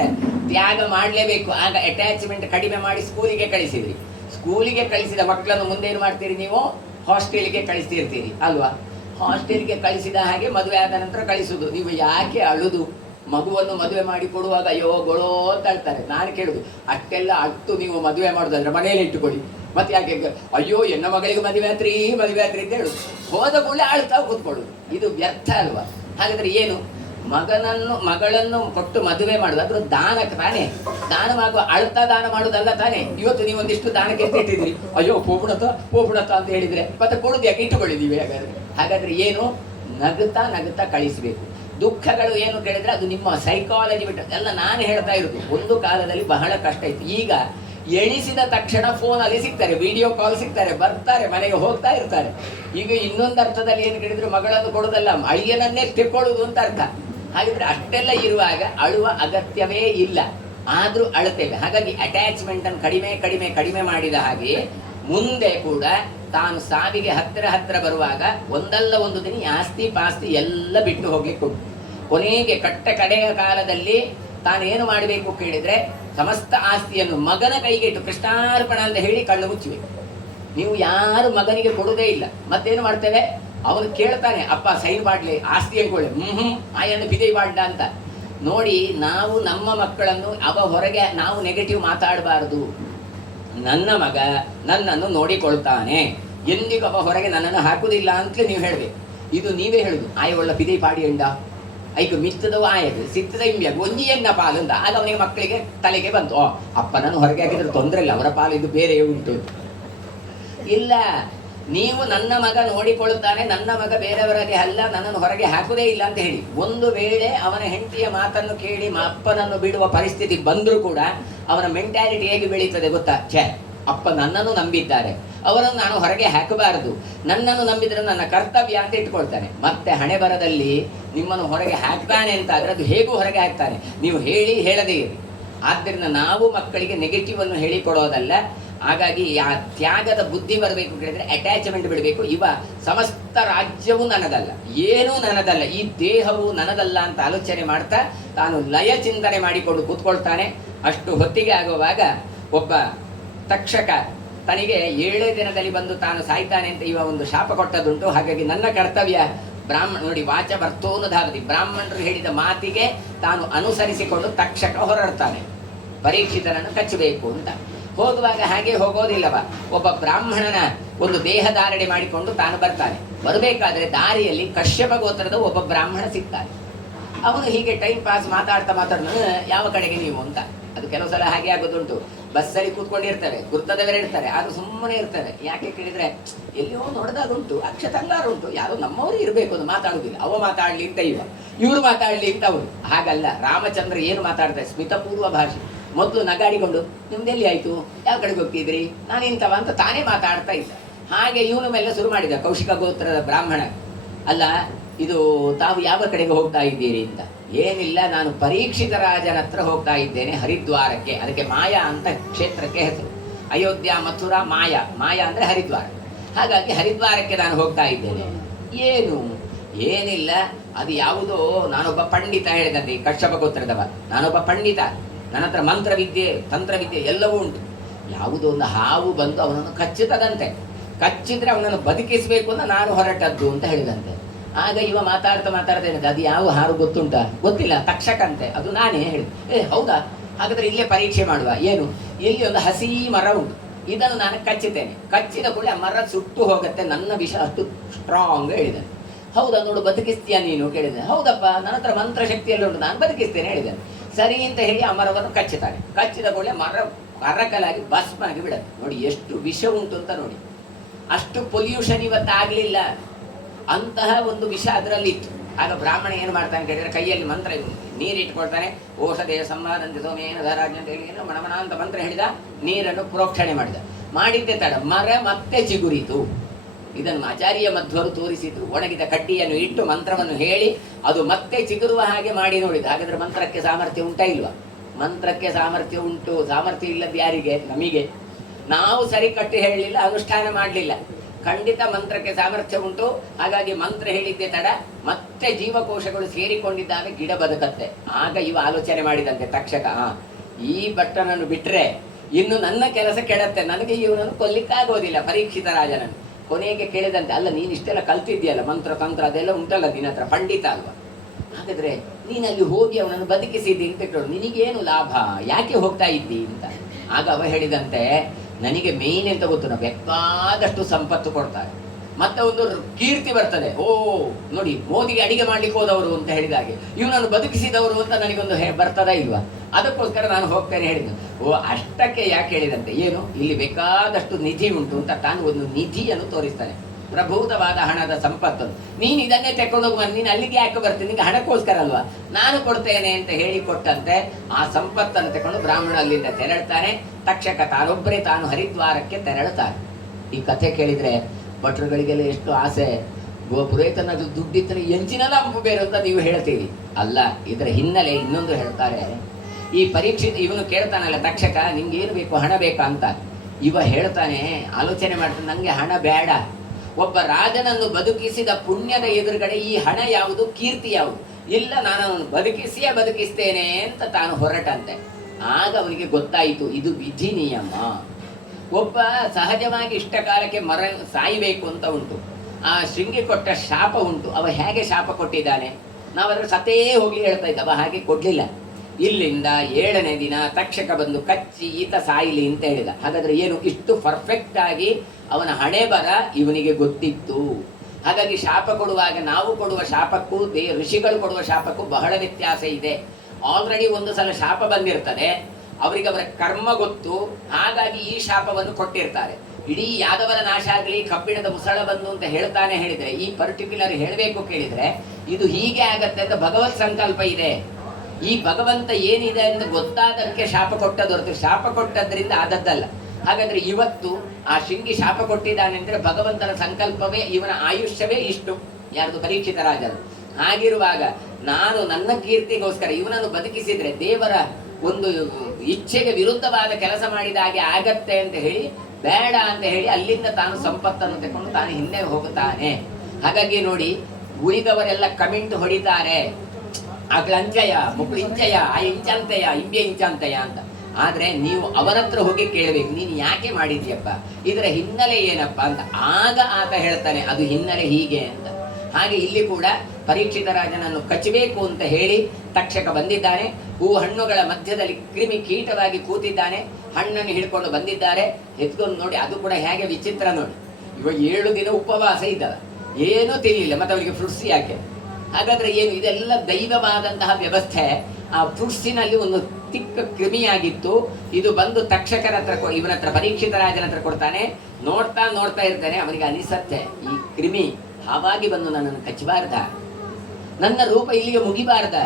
ತ್ಯಾಗ ಮಾಡಲೇಬೇಕು. ಆಗ ಅಟ್ಯಾಚ್ಮೆಂಟ್ ಕಡಿಮೆ ಮಾಡಿ ಸ್ಕೂಲಿಗೆ ಕಳಿಸಿದ್ರಿ. ಸ್ಕೂಲಿಗೆ ಕಳಿಸಿದ ಮಕ್ಕಳನ್ನು ಮುಂದೇನು ಮಾಡ್ತೀರಿ ನೀವು? ಹಾಸ್ಟೆಲ್ಗೆ ಕಳಿಸ್ತಿರ್ತೀರಿ ಅಲ್ವಾ? ಹಾಸ್ಟೆಲ್ಗೆ ಕಳಿಸಿದ ಹಾಗೆ ಮದುವೆ ಆದ ನಂತರ ಕಳಿಸುದು. ನೀವು ಯಾಕೆ ಅಳುದು? ಮಗುವನ್ನು ಮದುವೆ ಮಾಡಿ ಕೊಡುವಾಗ ಅಯ್ಯೋ ಗೊಳೋ ಅಂತ ಹೇಳ್ತಾರೆ. ನಾನು ಕೇಳುದು, ಅಷ್ಟೆಲ್ಲ ಅಟ್ಟು ನೀವು ಮದುವೆ ಮಾಡೋದಾದ್ರೆ ಮನೆಯಲ್ಲಿ ಇಟ್ಟುಕೊಳ್ಳಿ. ಮತ್ತೆ ಯಾಕೆ ಅಯ್ಯೋ ಎನ್ನ ಮಗಳಿಗೆ ಮದುವೆ ಆತ್ರಿ ಅಂತ ಹೇಳುದು, ಹೋದ ಕೂಡಲೇ ಅಳ್ತಾ ಕೂತ್ಕೊಳ್ಳುದು. ಇದು ವ್ಯರ್ಥ ಅಲ್ವಾ? ಹಾಗಾದ್ರೆ ಏನು? ಮಗಳನ್ನು ಕೊಟ್ಟು ಮದುವೆ ಮಾಡುದು ಅದ್ರ ದಾನಕ್ಕೆ ತಾನೇ. ದಾನ ಮಾಡುವ ಅಳ್ತಾ ದಾನ ಮಾಡುದಲ್ಲ ತಾನೇ. ಇವತ್ತು ನೀವೊಂದಿಷ್ಟು ದಾನಕ್ಕೆ ಅಂತ ಇಟ್ಟಿದ್ರಿ, ಅಯ್ಯೋ ಪೋಪುಣತ ಅಂತ ಹೇಳಿದ್ರೆ ಮತ್ತೆ ಕೊಡುದು ಯಾಕೆ ಇಟ್ಟುಕೊಂಡಿದ್ದೀವಿ? ಹಾಗಾದ್ರೆ ಏನು? ನಗುತ್ತಾ ಕಳಿಸಬೇಕು. ದುಃಖಗಳು ಏನು ಕೇಳಿದ್ರೆ ಅದು ನಿಮ್ಮ ಸೈಕಾಲಜಿ ಬಿಟ್ಟು ಎಲ್ಲ ನಾನು ಹೇಳ್ತಾ ಇರೋದು. ಒಂದು ಕಾಲದಲ್ಲಿ ಬಹಳ ಕಷ್ಟ ಇತ್ತು. ಈಗ ಎಣಿಸಿದ ತಕ್ಷಣ ಫೋನಲ್ಲಿ ಸಿಗ್ತಾರೆ, ವಿಡಿಯೋ ಕಾಲ್ ಸಿಗ್ತಾರೆ, ಬರ್ತಾರೆ, ಮನೆಗೆ ಹೋಗ್ತಾ ಇರ್ತಾರೆ. ಈಗ ಇನ್ನೊಂದು ಅರ್ಥದಲ್ಲಿ ಏನು ಕೇಳಿದ್ರೆ ಮಗಳನ್ನು ಕೊಡೋದಲ್ಲ, ಅಳಿಯನನ್ನೇ ತೆಕ್ಕೊಳ್ಳುವುದು ಅಂತ ಅರ್ಥ. ಹಾಗಿದ್ರೆ ಅಷ್ಟೆಲ್ಲ ಇರುವಾಗ ಅಳುವ ಅಗತ್ಯವೇ ಇಲ್ಲ, ಆದ್ರೂ ಅಳುತ್ತೇವೆ. ಹಾಗಾಗಿ ಅಟ್ಯಾಚ್ಮೆಂಟ್ ಅನ್ನು ಕಡಿಮೆ ಮಾಡಿದ ಹಾಗೆ ಮುಂದೆ ಕೂಡ ತಾನು ಸಾವಿಗೆ ಹತ್ತಿರ ಬರುವಾಗ ಒಂದಲ್ಲ ಒಂದು ದಿನ ಆಸ್ತಿ ಪಾಸ್ತಿ ಎಲ್ಲ ಬಿಟ್ಟು ಹೋಗ್ಲಿಕ್ಕೆ ಉಂಟು. ಕೊನೆಗೆ ಕಡೆಯ ಕಾಲದಲ್ಲಿ ತಾನೇನು ಮಾಡಬೇಕು ಕೇಳಿದ್ರೆ ಸಮಸ್ತ ಆಸ್ತಿಯನ್ನು ಮಗನ ಕೈಗೆ ಇಟ್ಟು ಕೃಷ್ಣಾರ್ಪಣ ಅಂತ ಹೇಳಿ ಕಣ್ಣು ಮುಚ್ಚಬೇಕು. ನೀವು ಯಾರು ಮಗನಿಗೆ ಕೊಡುವುದೇ ಇಲ್ಲ. ಮತ್ತೇನು ಮಾಡ್ತೇವೆ, ಅವನು ಕೇಳ್ತಾನೆ, ಅಪ್ಪ ಸೈನ್ ಮಾಡ್ಲಿ ಆಸ್ತಿ ಅನ್ಕೊಳ್ಳಿ, ಆಯನ್ನು ಬಿದೈ ಬಾಡ್ಡ ಅಂತ. ನೋಡಿ, ನಾವು ನಮ್ಮ ಮಕ್ಕಳನ್ನು ಹೊರಗೆ ನಾವು ನೆಗೆಟಿವ್ ಮಾತಾಡಬಾರ್ದು. ನನ್ನ ಮಗ ನನ್ನನ್ನು ನೋಡಿಕೊಳ್ತಾನೆ, ಎಂದಿಗೂ ಹೊರಗೆ ನನ್ನನ್ನು ಹಾಕುವುದಿಲ್ಲ ಅಂತಲೇ ನೀವು ಹೇಳ್ಬೇಕು. ಇದು ನೀವೇ ಹೇಳುದು, ಆಯ ಒಳ್ಳ ಬಿದೈ ಪಾಡಿ ಎಂಡ ಐದು ಮಿತ್ತದವು ಆಯದು ಸಿತ್ತದ ಇಂಬ್ಯಾಗ ಒಂಜಿಯನ್ನ ಪಾಲು ಅಂತ. ಆಗ ಅವನಿಗೆ ಮಕ್ಕಳಿಗೆ ತಲೆಗೆ ಬಂತು, ಅಪ್ಪ ನಾನು ಹೊರಗೆ ಹಾಕಿದ್ರೆ ತೊಂದರೆ ಇಲ್ಲ, ಅವರ ಪಾಲು ಇದು ಬೇರೆ ಉಂಟು. ಇಲ್ಲ, ನೀವು ನನ್ನ ಮಗ ನೋಡಿಕೊಳ್ಳುತ್ತಾನೆ, ನನ್ನ ಮಗ ಬೇರೆಯವರಿಗೆ ಅಲ್ಲ, ನನ್ನನ್ನು ಹೊರಗೆ ಹಾಕುವುದೇ ಇಲ್ಲ ಅಂತ ಹೇಳಿ. ಒಂದು ವೇಳೆ ಅವನ ಹೆಂಡತಿಯ ಮಾತನ್ನು ಕೇಳಿ ಅಪ್ಪನನ್ನು ಬಿಡುವ ಪರಿಸ್ಥಿತಿ ಬಂದರೂ ಕೂಡ ಅವನ ಮೆಂಟ್ಯಾಲಿಟಿ ಹೇಗೆ ಬೆಳೀತದೆ ಗೊತ್ತಾ? ಅಪ್ಪ ನನ್ನನ್ನು ನಂಬಿದ್ದಾರೆ, ಅವರನ್ನು ನಾನು ಹೊರಗೆ ಹಾಕಬಾರದು, ನನ್ನನ್ನು ನಂಬಿದ್ರೆ ನನ್ನ ಕರ್ತವ್ಯ ಅಂತ ಇಟ್ಕೊಳ್ತಾನೆ. ಮತ್ತೆ ಹಣೆ ಬರದಲ್ಲಿ ನಿಮ್ಮನ್ನು ಹೊರಗೆ ಹಾಕ್ತಾನೆ ಅಂತ ಆದರೆ ಅದು ಹೇಗೂ ಹೊರಗೆ ಹಾಕ್ತಾನೆ, ನೀವು ಹೇಳದೇ ಇರಿ. ಆದ್ದರಿಂದ ನಾವು ಮಕ್ಕಳಿಗೆ ನೆಗೆಟಿವ್ ಅನ್ನು ಹೇಳಿಕೊಡೋದಲ್ಲ. ಹಾಗಾಗಿ ಆ ತ್ಯಾಗದ ಬುದ್ಧಿ ಬರಬೇಕು ಕೇಳಿದ್ರೆ ಅಟ್ಯಾಚ್ಮೆಂಟ್ ಬಿಡಬೇಕು. ಸಮಸ್ತ ರಾಜ್ಯವು ನನ್ನದಲ್ಲ, ಏನೂ ನನ್ನದಲ್ಲ, ಈ ದೇಹವು ನನ್ನದಲ್ಲ ಅಂತ ಆಲೋಚನೆ ಮಾಡ್ತಾ ತಾನು ಲಯ ಚಿಂತನೆ ಮಾಡಿಕೊಂಡು ಕೂತ್ಕೊಳ್ತಾನೆ. ಅಷ್ಟು ಹೊತ್ತಿಗೆ ಆಗುವಾಗ ಒಬ್ಬ ತಕ್ಷಕ ತನಗೆ 7ನೇ ದಿನದಲ್ಲಿ ಬಂದು ತಾನು ಸಾಯ್ತಾನೆ ಅಂತ ಒಂದು ಶಾಪ ಕೊಟ್ಟದುಂಟು. ಹಾಗಾಗಿ ನನ್ನ ಕರ್ತವ್ಯ ನೋಡಿ, ವಾಚ ಭರ್ತೋನು ಧಾರತಿ, ಬ್ರಾಹ್ಮಣರು ಹೇಳಿದ ಮಾತಿಗೆ ತಾನು ಅನುಸರಿಸಿಕೊಂಡು ತಕ್ಷಕ ಹೊರಡ್ತಾನೆ, ಪರೀಕ್ಷಿತನನ್ನು ಕಚ್ಚಬೇಕು ಅಂತ. ಹೋಗುವಾಗ ಹಾಗೆ ಹೋಗೋದಿಲ್ಲವ, ಒಬ್ಬ ಬ್ರಾಹ್ಮಣನ ಒಂದು ದೇಹಧಾರಣೆ ಮಾಡಿಕೊಂಡು ತಾನು ಬರ್ತಾನೆ. ಬರಬೇಕಾದ್ರೆ ದಾರಿಯಲ್ಲಿ ಕಶ್ಯಪ ಗೋತ್ರದ ಒಬ್ಬ ಬ್ರಾಹ್ಮಣ ಸಿಗ್ತಾನೆ. ಅವನು ಹೀಗೆ ಟೈಮ್ ಪಾಸ್ ಮಾತಾಡ್ತಾ ಯಾವ ಕಡೆಗೆ ನೀವು ಅಂತ. ಅದು ಕೆಲವು ಸಲ ಹಾಗೆ ಆಗೋದುಂಟು. ಬಸ್ಸಲ್ಲಿ ಕೂತ್ಕೊಂಡಿರ್ತವೆ, ಗುರ್ತದವರೇ ಇರ್ತಾರೆ, ಅದು ಸುಮ್ಮನೆ ಇರ್ತಾರೆ. ಯಾಕೆ ಕೇಳಿದ್ರೆ ಎಲ್ಲಿಯೋ ನೋಡ್ದಾಗುಂಟು, ಅಕ್ಷತಂಗಾರುಂಟು, ಯಾರೋ ನಮ್ಮವರು ಇರಬೇಕು ಅಂತ ಮಾತಾಡುದಿಲ್ಲ. ಅವ ಮಾತಾಡ್ಲಿ ಅಂತ ಇವರು ಮಾತಾಡ್ಲಿ ಅಂತ ಅವರು. ಹಾಗಲ್ಲ, ರಾಮಚಂದ್ರ ಏನು ಮಾತಾಡ್ತಾರೆ, ಸ್ಮಿತಪೂರ್ವ ಭಾಷೆ. ಮೊದಲು ನಗಾಡಿಕೊಂಡು ನಿಮ್ದೆಲ್ಲಿ ಆಯಿತು, ಯಾವ ಕಡೆಗೆ ಹೋಗ್ತಿದ್ರಿ, ನಾನು ಇಂಥವ ಅಂತ ತಾನೇ ಮಾತಾಡ್ತಾ ಇದ್ದ. ಹಾಗೆ ಇವನು ಮೇಲೆ ಶುರು ಮಾಡಿದ ಕೌಶಿಕ ಗೋತ್ರದ ಬ್ರಾಹ್ಮಣ. ಅಲ್ಲ, ಇದು ತಾವು ಯಾವ ಕಡೆಗೆ ಹೋಗ್ತಾ ಇದ್ದೀರಿ ಅಂತ. ಏನಿಲ್ಲ, ನಾನು ಪರೀಕ್ಷಿತ ರಾಜನ ಹತ್ರ ಹೋಗ್ತಾ ಇದ್ದೇನೆ, ಹರಿದ್ವಾರಕ್ಕೆ. ಅದಕ್ಕೆ ಮಾಯಾ ಅಂತ ಕ್ಷೇತ್ರಕ್ಕೆ ಹೆಸರು. ಅಯೋಧ್ಯ, ಮಥುರಾ, ಮಾಯಾ. ಮಾಯಾ ಅಂದರೆ ಹರಿದ್ವಾರ. ಹಾಗಾಗಿ ಹರಿದ್ವಾರಕ್ಕೆ ನಾನು ಹೋಗ್ತಾ ಇದ್ದೇನೆ. ಏನು? ಏನಿಲ್ಲ, ಅದು ಯಾವುದೋ ನಾನೊಬ್ಬ ಪಂಡಿತ ಹೇಳಿದಂತೆ, ಈ ಕಶ್ಯಪ ಗೋತ್ರದವ. ನಾನೊಬ್ಬ ಪಂಡಿತ, ನನ್ನ ಹತ್ರ ಮಂತ್ರವಿದ್ಯೆ, ತಂತ್ರವಿದ್ಯೆ ಎಲ್ಲವೂ ಉಂಟು. ಯಾವುದೋ ಒಂದು ಹಾವು ಬಂದು ಅವನನ್ನು ಕಚ್ಚುತ್ತದಂತೆ. ಕಚ್ಚಿದ್ರೆ ಅವನನ್ನು ಬದುಕಿಸಬೇಕು ಅಂತ ನಾನು ಹೊರಟದ್ದು ಅಂತ ಹೇಳಿದಂತೆ. ಆಗ ಇವ ಮಾತಾಡ್ತಾ ಹೇಳಿದೆ, ಅದು ಯಾವ ಹಾರು ಗೊತ್ತುಂಟ? ಗೊತ್ತಿಲ್ಲ, ತಕ್ಷಕಂತೆ. ಅದು ನಾನೇ ಹೇಳಿದೆ. ಹೌದಾ, ಹಾಗಾದ್ರೆ ಇಲ್ಲೇ ಪರೀಕ್ಷೆ ಮಾಡುವ. ಏನು? ಇಲ್ಲಿ ಒಂದು ಹಸಿ ಮರ ಉಂಟು, ಇದನ್ನು ನಾನು ಕಚ್ಚುತ್ತೇನೆ. ಕಚ್ಚಿದ ಕೂಡಲೇ ಆ ಮರ ಸುಟ್ಟು ಹೋಗುತ್ತೆ, ನನ್ನ ವಿಷ ಅಷ್ಟು ಸ್ಟ್ರಾಂಗ್ ಹೇಳಿದೆ. ಹೌದಾ, ನೋಡು, ಬದುಕಿಸ್ತೀಯ ನೀನು ಕೇಳಿದೆ. ಹೌದಪ್ಪ, ನನ್ನ ಹತ್ರ ಮಂತ್ರಶಕ್ತಿ ಎಲ್ಲ ಉಂಟು, ನಾನು ಬದುಕಿಸ್ತೇನೆ ಹೇಳಿದೆ. ಸರಿ ಅಂತ ಹೇಳಿ ಆ ಮರವನ್ನು ಕಚ್ಚುತ್ತಾನೆ. ಕಚ್ಚಿದ ಕೂಡಲೇ ಮರ ಕರಕಲಾಗಿ ಭಸ್ಮ ಆಗಿ ಬಿಡುತ್ತೆ. ನೋಡಿ ಎಷ್ಟು ವಿಷ ಉಂಟು ಅಂತ ನೋಡಿ. ಅಷ್ಟು ಪೊಲ್ಯೂಷನ್ ಇವತ್ತು ಆಗಲಿಲ್ಲ, ಅಂತಹ ಒಂದು ವಿಷ ಅದರಲ್ಲಿ ಇತ್ತು. ಆಗ ಬ್ರಾಹ್ಮಣ ಏನು ಮಾಡ್ತಾನೆ ಕೇಳಿದ್ರೆ, ಕೈಯಲ್ಲಿ ಮಂತ್ರ ನೀರಿಟ್ಕೊಳ್ತಾನೆ. ಔಷಧೇಯ ಸಂವಾದಂತೆ ಸೋಮೇನ ಧರಾಜ್ ಅಂತ ಹೇಳಿ ಏನೋ ಮಣಮಣ ಅಂತ ಮಂತ್ರ ಹೇಳಿದ. ನೀರನ್ನು ಪ್ರೋಕ್ಷಣೆ ಮಾಡಿದ್ದೆ ತಡ ಮರ ಮತ್ತೆ ಚಿಗುರಿತು. ಇದನ್ನು ಆಚಾರ್ಯ ಮಧ್ವರು ತೋರಿಸಿದ್ರು. ಒಣಗಿದ ಕಡ್ಡಿಯನ್ನು ಇಟ್ಟು ಮಂತ್ರವನ್ನು ಹೇಳಿ ಅದು ಮತ್ತೆ ಚಿಗುರುವ ಹಾಗೆ ಮಾಡಿ ನೋಡಿದ. ಹಾಗಾದ್ರೆ ಮಂತ್ರಕ್ಕೆ ಸಾಮರ್ಥ್ಯ ಉಂಟಾ ಇಲ್ವಾ? ಮಂತ್ರಕ್ಕೆ ಸಾಮರ್ಥ್ಯ ಉಂಟು. ಸಾಮರ್ಥ್ಯ ಇಲ್ಲದ ಯಾರಿಗೆ? ನಮಗೆ. ನಾವು ಸರಿ ಕಟ್ಟಿ ಹೇಳಲಿಲ್ಲ, ಅನುಷ್ಠಾನ ಮಾಡಲಿಲ್ಲ. ಖಂಡಿತ ಮಂತ್ರಕ್ಕೆ ಸಾಮರ್ಥ್ಯ ಉಂಟು. ಹಾಗಾಗಿ ಮಂತ್ರ ಹೇಳಿದ್ದೆ ತಡ ಮತ್ತೆ ಜೀವಕೋಶಗಳು ಸೇರಿಕೊಂಡಿದ್ದಾವೆ, ಗಿಡ ಬದುಕತ್ತೆ. ಆಗ ಇವ ಆಲೋಚನೆ ಮಾಡಿದಂತೆ ತಕ್ಷಕ, ಈ ಭಟ್ಟನನ್ನು ಬಿಟ್ರೆ ಇನ್ನು ನನ್ನ ಕೆಲಸ ಕೆಡತ್ತೆ, ನನಗೆ ಇವನನ್ನು ಕೊಲ್ಲಿಕ್ಕಾಗೋದಿಲ್ಲ, ಪರೀಕ್ಷಿತ ರಾಜನನ್ನು. ಕೊನೆಗೆ ಕೇಳಿದಂತೆ, ಅಲ್ಲ, ನೀನು ಇಷ್ಟೆಲ್ಲ ಕಲ್ತಿದ್ಯಲ್ಲ, ಮಂತ್ರ ತಂತ್ರ ಅದೆಲ್ಲ ಉಂಟಲ್ಲ ನಿನ್ನ ಹತ್ರ, ಪಂಡಿತ ಅಲ್ವಾ? ಹಾಗಾದ್ರೆ ನೀನಲ್ಲಿ ಹೋಗಿ ಅವನನ್ನು ಬದುಕಿಸಿದ್ದಿ ಅಂತ ಇಟ್ಟರು, ನಿನಗೇನು ಲಾಭ, ಯಾಕೆ ಹೋಗ್ತಾ ಇದ್ದಿ ಅಂತ. ಆಗ ಅವ ಹೇಳಿದಂತೆ, ನನಗೆ ಮೇನ್ ಎಂತ ಗೊತ್ತು, ನಾವು ಬೇಕಾದಷ್ಟು ಸಂಪತ್ತು ಕೊಡ್ತಾರೆ, ಮತ್ತೆ ಒಂದು ಕೀರ್ತಿ ಬರ್ತದೆ. ಓ ನೋಡಿ, ಮೋದಿಗೆ ಅಡಿಗೆ ಮಾಡ್ಲಿಕ್ಕೆ ಹೋದವರು ಅಂತ ಹೇಳಿದಾಗೆ ಇವನನ್ನು ಬದುಕಿಸಿದವರು ಅಂತ ನನಗೊಂದು ಬರ್ತದ ಇಲ್ವಾ? ಅದಕ್ಕೋಸ್ಕರ ನಾನು ಹೋಗ್ತೇನೆ ಹೇಳಿದ್ದು. ಓ ಅಷ್ಟಕ್ಕೆ ಯಾಕೆ ಹೇಳಿದಂತೆ, ಏನು ಇಲ್ಲಿ ಬೇಕಾದಷ್ಟು ನಿಧಿ ಉಂಟು ಅಂತ ತಾನು ಒಂದು ನಿಧಿಯನ್ನು ತೋರಿಸ್ತಾನೆ. ಪ್ರಭೂತವಾದ ಹಣದ ಸಂಪತ್ತು. ನೀನು ಇದನ್ನೇ ತೆಕ್ಕೊಂಡೋಗುವ, ನೀನು ಅಲ್ಲಿಗೆ ಯಾಕೆ ಬರ್ತೀನಿ, ನಿಂಗೆ ಹಣಕ್ಕೋಸ್ಕರ ಅಲ್ವಾ, ನಾನು ಕೊಡ್ತೇನೆ ಅಂತ ಹೇಳಿ ಕೊಟ್ಟಂತೆ ಆ ಸಂಪತ್ತನ್ನು ತಗೊಂಡು ಬ್ರಾಹ್ಮಣ ಅಲ್ಲಿಂದ ತೆರಳ್ತಾನೆ. ತಕ್ಷಕ ತಾನೊಬ್ಬರೇ ತಾನು ಹರಿದ್ವಾರಕ್ಕೆ ತೆರಳುತ್ತಾರೆ. ಈ ಕಥೆ ಕೇಳಿದ್ರೆ ಭಟ್ರುಗಳಿಗೆಲ್ಲ ಎಷ್ಟು ಆಸೆ, ಪುರೋಹಿತನದು ದುಡ್ಡಿದ್ರೆ ಎಂಚಿನಲ್ಲ ಬೇರೆ ಅಂತ ನೀವು ಹೇಳ್ತೀವಿ. ಅಲ್ಲ, ಇದರ ಹಿನ್ನೆಲೆ ಇನ್ನೊಂದು ಹೇಳ್ತಾರೆ. ಈ ಪರೀಕ್ಷಿತ ಇವನು ಕೇಳ್ತಾನಲ್ಲ ತಕ್ಷಕ, ನಿಮ್ಗೆ ಏನು ಬೇಕು, ಹಣ ಬೇಕಾ ಅಂತ. ಇವ ಹೇಳ್ತಾನೆ, ಆಲೋಚನೆ ಮಾಡ್ತಾನೆ, ನಂಗೆ ಹಣ ಬೇಡ. ಒಬ್ಬ ರಾಜನನ್ನು ಬದುಕಿಸಿದ ಪುಣ್ಯದ ಎದುರುಗಡೆ ಈ ಹಣ ಯಾವುದು, ಕೀರ್ತಿ ಯಾವುದು ಇಲ್ಲ, ನಾನು ಅವನು ಬದುಕಿಸ್ತೇನೆ ಅಂತ ತಾನು ಹೊರಟಂತೆ. ಆಗ ಅವನಿಗೆ ಗೊತ್ತಾಯಿತು, ಇದು ವಿಧಿ ನಿಯಮ. ಒಬ್ಬ ಸಹಜವಾಗಿ ಇಷ್ಟ ಕಾಲಕ್ಕೆ ಸಾಯಬೇಕು ಅಂತ ಉಂಟು. ಆ ಶೃಂಗಿ ಕೊಟ್ಟ ಶಾಪ ಉಂಟು. ಅವ ಹೇಗೆ ಶಾಪ ಕೊಟ್ಟಿದ್ದಾನೆ, ನಾವದ್ರ ಸತೇ ಹೋಗಿ ಹೇಳ್ತಾ ಇದ್ದ, ಅವ ಹಾಗೆ ಕೊಡ್ಲಿಲ್ಲ. ಇಲ್ಲಿಂದ 7ನೇ ದಿನ ತಕ್ಷಕ ಬಂದು ಕಚ್ಚಿ ಈತ ಸಾಯಿಲಿ ಅಂತ ಹೇಳಿದ. ಹಾಗಾದ್ರೆ ಏನು, ಇಷ್ಟು ಪರ್ಫೆಕ್ಟ್ ಆಗಿ ಅವನ ಹಣೆ ಬರ ಇವನಿಗೆ ಗೊತ್ತಿತ್ತು. ಹಾಗಾಗಿ ಶಾಪ ಕೊಡುವಾಗ ನಾವು ಕೊಡುವ ಶಾಪಕ್ಕೂ ಋಷಿಗಳು ಕೊಡುವ ಶಾಪಕ್ಕೂ ಬಹಳ ವ್ಯತ್ಯಾಸ ಇದೆ. ಆಲ್ರೆಡಿ ಒಂದು ಸಲ ಶಾಪ ಬಂದಿರ್ತದೆ, ಅವರಿಗೆ ಅವರ ಕರ್ಮ ಗೊತ್ತು, ಹಾಗಾಗಿ ಈ ಶಾಪವನ್ನು ಕೊಟ್ಟಿರ್ತಾರೆ. ಇಡೀ ಯಾದವರ ನಾಶ ಆಗಲಿ, ಕಬ್ಬಿಣದ ಮುಸಳ ಬಂದು ಅಂತ ಹೇಳ್ತಾನೆ ಹೇಳಿದ್ರೆ, ಈ ಪರ್ಟಿಕ್ಯುಲರ್ ಹೇಳಬೇಕು ಕೇಳಿದ್ರೆ ಇದು ಹೀಗೆ ಆಗತ್ತೆ ಅಂತ ಭಗವತ್ ಸಂಕಲ್ಪ ಇದೆ. ಈ ಭಗವಂತ ಏನಿದೆ ಅಂತ ಗೊತ್ತಾದಕ್ಕೆ ಶಾಪ ಕೊಟ್ಟದ್ದು ಹೊರತು ಶಾಪ ಕೊಟ್ಟದ್ರಿಂದ ಆದದ್ದಲ್ಲ. ಹಾಗಾದ್ರೆ ಇವತ್ತು ಆ ಶೃಂಗಿ ಶಾಪ ಕೊಟ್ಟಿದ್ದಾನೆ ಅಂದ್ರೆ ಭಗವಂತನ ಸಂಕಲ್ಪವೇ, ಇವನ ಆಯುಷ್ಯವೇ ಇಷ್ಟು, ಯಾರ್ದು ಪರೀಕ್ಷಿತ ರಾಜರು. ಹಾಗಿರುವಾಗ ನಾನು ನನ್ನ ಕೀರ್ತಿಗೋಸ್ಕರ ಇವನನ್ನು ಬದುಕಿಸಿದ್ರೆ ದೇವರ ಒಂದು ಇಚ್ಛೆಗೆ ವಿರುದ್ಧವಾದ ಕೆಲಸ ಮಾಡಿದ ಹಾಗೆ ಆಗತ್ತೆ ಅಂತ ಹೇಳಿ ಬೇಡ ಅಂತ ಹೇಳಿ ಅಲ್ಲಿಂದ ತಾನು ಸಂಪತ್ತನ್ನು ತಗೊಂಡು ತಾನು ಹಿಂದೆ ಹೋಗುತ್ತಾನೆ. ಹಾಗಾಗಿ ನೋಡಿ, ಉಳಿದವರೆಲ್ಲ ಕಮೆಂಟ್ ಹೊಡಿತಾರೆ, ಅಗ್ಲಂಚಯ, ಮುಕ್ಳಿಂಚಯ, ಆ ಇಂಚಂತೆಯ, ಇಂಬೆ ಇಂಚಂತೆಯ ಅಂತ. ಆದ್ರೆ ನೀವು ಅವರ ಹತ್ರ ಹೋಗಿ ಕೇಳಬೇಕು, ನೀನು ಯಾಕೆ ಮಾಡಿದ್ಯಪ್ಪ, ಇದರ ಹಿನ್ನೆಲೆ ಏನಪ್ಪ ಅಂತ. ಆಗ ಆತ ಹೇಳ್ತಾನೆ, ಅದು ಹಿನ್ನೆಲೆ ಹೀಗೆ ಅಂತ. ಹಾಗೆ ಇಲ್ಲಿ ಕೂಡ ಪರೀಕ್ಷಿತ ರಾಜನನ್ನು ಕಚ್ಚಬೇಕು ಅಂತ ಹೇಳಿ ತಕ್ಷಕ ಬಂದಿದ್ದಾನೆ. ಹೂ ಹಣ್ಣುಗಳ ಮಧ್ಯದಲ್ಲಿ ಕ್ರಿಮಿ ಕೀಟವಾಗಿ ಕೂತಿದ್ದಾನೆ. ಹಣ್ಣನ್ನು ಹಿಡ್ಕೊಂಡು ಬಂದಿದ್ದಾರೆ, ಎತ್ಕೊಂಡು ನೋಡಿ, ಅದು ಕೂಡ ಹೇಗೆ ವಿಚಿತ್ರ ನೋಡಿ. ಇವಾಗ 7 ದಿನ ಉಪವಾಸ ಇದ್ದಲ್ಲ, ಏನೂ ತಿಳಿಲಿಲ್ಲ, ಮತ್ತೆ ಅವರಿಗೆ ಫ್ರೂಟ್ಸ್ ಯಾಕೆ? ಹಾಗಾದ್ರೆ ಏನು, ಇದೆಲ್ಲ ದೈವವಾದಂತಹ ವ್ಯವಸ್ಥೆ. ಆ ಫ್ರೂಟ್ಸಿನಲ್ಲಿ ಒಂದು ತಿಕ್ಕ ಕ್ರಿಮಿಯಾಗಿತ್ತು. ಇದು ಬಂದು ತಕ್ಷಕರ ಹತ್ರ, ಇವನ ಹತ್ರ ಪರೀಕ್ಷಿತ ರಾಜನ ಹತ್ರ ಕೊಡ್ತಾನೆ. ನೋಡ್ತಾ ಇರ್ತಾನೆ, ಅವನಿಗೆ ಅನಿಸತ್ತೆ, ಈ ಕ್ರಿಮಿ ಹಾವಾಗಿ ಬಂದು ನನ್ನನ್ನು ಕಚ್ಚಬಾರ್ದ, ನನ್ನ ರೂಪ ಇಲ್ಲಿಗೆ ಮುಗಿಬಾರ್ದ,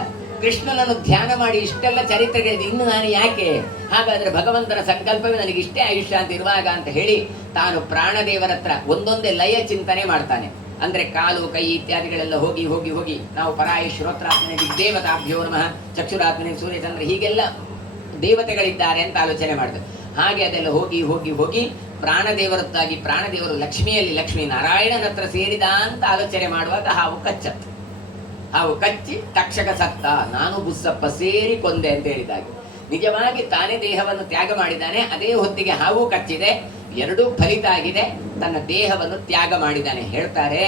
ಕೃಷ್ಣನನ್ನು ಧ್ಯಾನ ಮಾಡಿ ಇಷ್ಟೆಲ್ಲ ಚರಿತ್ರೆಗಳಿದೆ, ಇನ್ನು ನಾನು ಯಾಕೆ, ಹಾಗಾದ್ರೆ ಭಗವಂತನ ಸಂಕಲ್ಪವೇ ನನಗೆ ಇಷ್ಟೇ ಆಯುಷ್ಯ ಅಂತ ಇರುವಾಗ ಅಂತ ಹೇಳಿ ತಾನು ಪ್ರಾಣದೇವರ ಹತ್ರ ಒಂದೊಂದೇ ಲಯ ಚಿಂತನೆ ಮಾಡ್ತಾನೆ. ಅಂದ್ರೆ ಕಾಲು ಕೈ ಇತ್ಯಾದಿಗಳೆಲ್ಲ ಹೋಗಿ ಹೋಗಿ ಹೋಗಿ ನಾವು ಪರಾಯಿ ಶ್ರೋತ್ರಾತ್ಮನೆ ದಿಗ್ದೇವತಾಭ್ಯೋ ನಮಃ ಚಕ್ಷುರಾತ್ಮನೆ ಸೂರ್ಯಚಂದ್ರ ಹೀಗೆಲ್ಲ ದೇವತೆಗಳಿದ್ದಾರೆ ಅಂತ ಆಲೋಚನೆ ಮಾಡ್ತಾರೆ. ಹಾಗೆ ಅದೆಲ್ಲ ಹೋಗಿ ಹೋಗಿ ಹೋಗಿ ಪ್ರಾಣದೇವರದ್ದಾಗಿ ಪ್ರಾಣದೇವರು ಲಕ್ಷ್ಮಿಯಲ್ಲಿ ಲಕ್ಷ್ಮೀ ನಾರಾಯಣನ ಹತ್ರ ಸೇರಿದ ಅಂತ ಆಲೋಚನೆ ಮಾಡುವಾಗ ಹಾವು ಕಚ್ಚತ್ತು. ಹಾವು ಕಚ್ಚಿ ತಕ್ಷಕ ಸತ್ತ, ನಾನು ಬುಸ್ಸಪ್ಪ ಸೇರಿ ಕೊಂದೆ ಅಂತ ಹೇಳಿದಾಗ ನಿಜವಾಗಿ ತಾನೇ ದೇಹವನ್ನು ತ್ಯಾಗ ಮಾಡಿದ್ದಾನೆ. ಅದೇ ಹೊತ್ತಿಗೆ ಹಾವು ಕಚ್ಚಿದೆ, ಎರಡೂ ಫಲಿತ ಆಗಿದೆ, ತನ್ನ ದೇಹವನ್ನು ತ್ಯಾಗ ಮಾಡಿದ್ದಾನೆ. ಹೇಳ್ತಾರೆ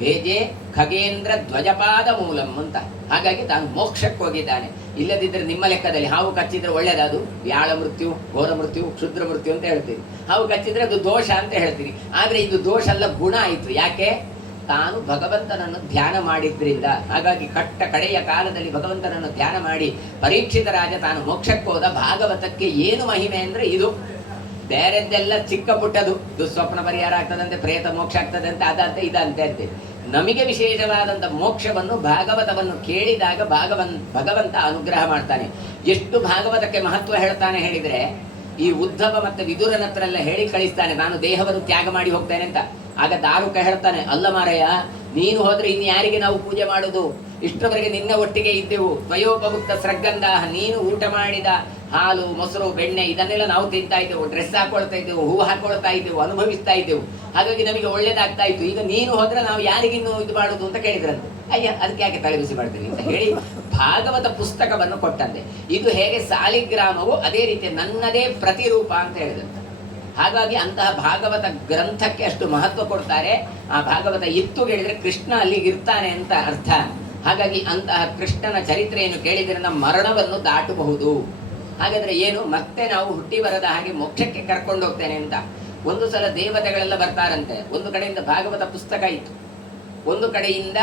ಬೇಜೆ ಖಗೇಂದ್ರ ಧ್ವಜಪಾದ ಮೂಲಂ ಅಂತ. ಹಾಗಾಗಿ ತಾನು ಮೋಕ್ಷಕ್ಕೆ ಹೋಗಿದ್ದಾನೆ. ಇಲ್ಲದಿದ್ದರೆ ನಿಮ್ಮ ಲೆಕ್ಕದಲ್ಲಿ ಹಾವು ಕಚ್ಚಿದ್ರೆ ಒಳ್ಳೇದದು, ವ್ಯಾಳ ಮೃತ್ಯು, ಘೋರ ಮೃತ್ಯು, ಕ್ಷುದ್ರ ಮೃತ್ಯು ಅಂತ ಹೇಳ್ತೀರಿ. ಹಾವು ಕಚ್ಚಿದ್ರೆ ಅದು ದೋಷ ಅಂತ ಹೇಳ್ತೀರಿ. ಆದ್ರೆ ಇದು ದೋಷ ಅಲ್ಲ, ಗುಣ ಆಯ್ತು. ಯಾಕೆ? ತಾನು ಭಗವಂತನನ್ನು ಧ್ಯಾನ ಮಾಡಿದ್ರಿಂದ. ಹಾಗಾಗಿ ಕಡೆಯ ಕಾಲದಲ್ಲಿ ಭಗವಂತನನ್ನು ಧ್ಯಾನ ಮಾಡಿ ಪರೀಕ್ಷಿತ ರಾಜ ತಾನು ಮೋಕ್ಷಕ್ಕೆ ಹೋದ. ಭಾಗವತಕ್ಕೆ ಏನು ಮಹಿಮೆ ಅಂದ್ರೆ ಇದು. ಬೇರೆದ್ದೆಲ್ಲ ಚಿಕ್ಕ ಪುಟ್ಟದು, ದುಸ್ವಪ್ನ ಪರಿಹಾರ ಆಗ್ತದಂತೆ, ಪ್ರೇತ ಮೋಕ್ಷ ಆಗ್ತದೆ ಅಂತ, ಅದಂತೆ ಇದಂತೆ ಅಂತೆ. ನಮಗೆ ವಿಶೇಷವಾದಂಥ ಮೋಕ್ಷವನ್ನು ಭಾಗವತವನ್ನು ಕೇಳಿದಾಗ ಭಗವಂತ ಅನುಗ್ರಹ ಮಾಡ್ತಾನೆ. ಎಷ್ಟು ಭಾಗವತಕ್ಕೆ ಮಹತ್ವ ಹೇಳ್ತಾನೆ ಹೇಳಿದ್ರೆ, ಈ ಉದ್ಧವ ಮತ್ತೆ ವಿದುರನ ಹತ್ರ ಎಲ್ಲ ಹೇಳಿ ಕಳಿಸ್ತಾನೆ, ನಾನು ದೇಹವನ್ನು ತ್ಯಾಗ ಮಾಡಿ ಹೋಗ್ತೇನೆ ಅಂತ. ಆಗ ದಾರುಕ ಹೇಳ್ತಾನೆ, ಅಲ್ಲ ಮಾರಯ್ಯ, ನೀನು ಹೋದ್ರೆ ಇನ್ನು ಯಾರಿಗೆ ನಾವು ಪೂಜೆ ಮಾಡುದು? ಇಷ್ಟರವರೆಗೆ ನಿನ್ನ ಒಟ್ಟಿಗೆ ಇದ್ದೆವು, ತ್ವಯೋಪಭುಕ್ತ ಸೃಗಂಧ, ನೀನು ಊಟ ಮಾಡಿದ ಹಾಲು ಮೊಸರು ಬೆಣ್ಣೆ ಇದನ್ನೆಲ್ಲ ನಾವು ತಿಂತಾ ಇದ್ದೆವು, ಡ್ರೆಸ್ ಹಾಕೊಳ್ತಾ ಇದ್ದೆವು, ಹೂ ಹಾಕೊಳ್ತಾ ಇದ್ದೆವು, ಅನುಭವಿಸ್ತಾ ಇದ್ದೆವು. ಹಾಗಾಗಿ ನಮಗೆ ಒಳ್ಳೇದಾಗ್ತಾ ಇತ್ತು. ಈಗ ನೀನು ಹೋದ್ರೆ ನಾವು ಯಾರಿಗಿನ್ನು ಇದು ಮಾಡುದು ಅಂತ ಕೇಳಿದ್ರಂತೆ. ಅಯ್ಯ, ಅದಕ್ಕೆ ಯಾಕೆ ತಲೆಬಿಸಿ ಮಾಡ್ತೀನಿ ಅಂತ ಹೇಳಿ ಭಾಗವತ ಪುಸ್ತಕವನ್ನು ಕೊಟ್ಟಂತೆ. ಇದು ಹೇಗೆ ಸಾಲಿಗ್ರಾಮವು ಅದೇ ರೀತಿ ನನ್ನದೇ ಪ್ರತಿರೂಪ ಅಂತ ಹೇಳಿದಂತೆ. ಹಾಗಾಗಿ ಅಂತಹ ಭಾಗವತ ಗ್ರಂಥಕ್ಕೆ ಅಷ್ಟು ಮಹತ್ವ ಕೊಡ್ತಾರೆ. ಆ ಭಾಗವತ ಇತ್ತು ಹೇಳಿದ್ರೆ ಕೃಷ್ಣ ಅಲ್ಲಿಗೆ ಇರ್ತಾನೆ ಅಂತ ಅರ್ಥ. ಹಾಗಾಗಿ ಅಂತಹ ಕೃಷ್ಣನ ಚರಿತ್ರೆಯನ್ನು ಕೇಳಿದರೆ ನಮ್ಮ ಮರಣವನ್ನು ದಾಟಬಹುದು. ಹಾಗಾದ್ರೆ ಏನು, ಮತ್ತೆ ನಾವು ಹುಟ್ಟಿ ಬರದ ಹಾಗೆ ಮೋಕ್ಷಕ್ಕೆ ಕರ್ಕೊಂಡು ಹೋಗ್ತೇನೆ ಅಂತ. ಒಂದು ಸಲ ದೇವತೆಗಳೆಲ್ಲ ಬರ್ತಾರಂತೆ. ಒಂದು ಕಡೆಯಿಂದ ಭಾಗವತ ಪುಸ್ತಕ ಇತ್ತು, ಒಂದು ಕಡೆಯಿಂದ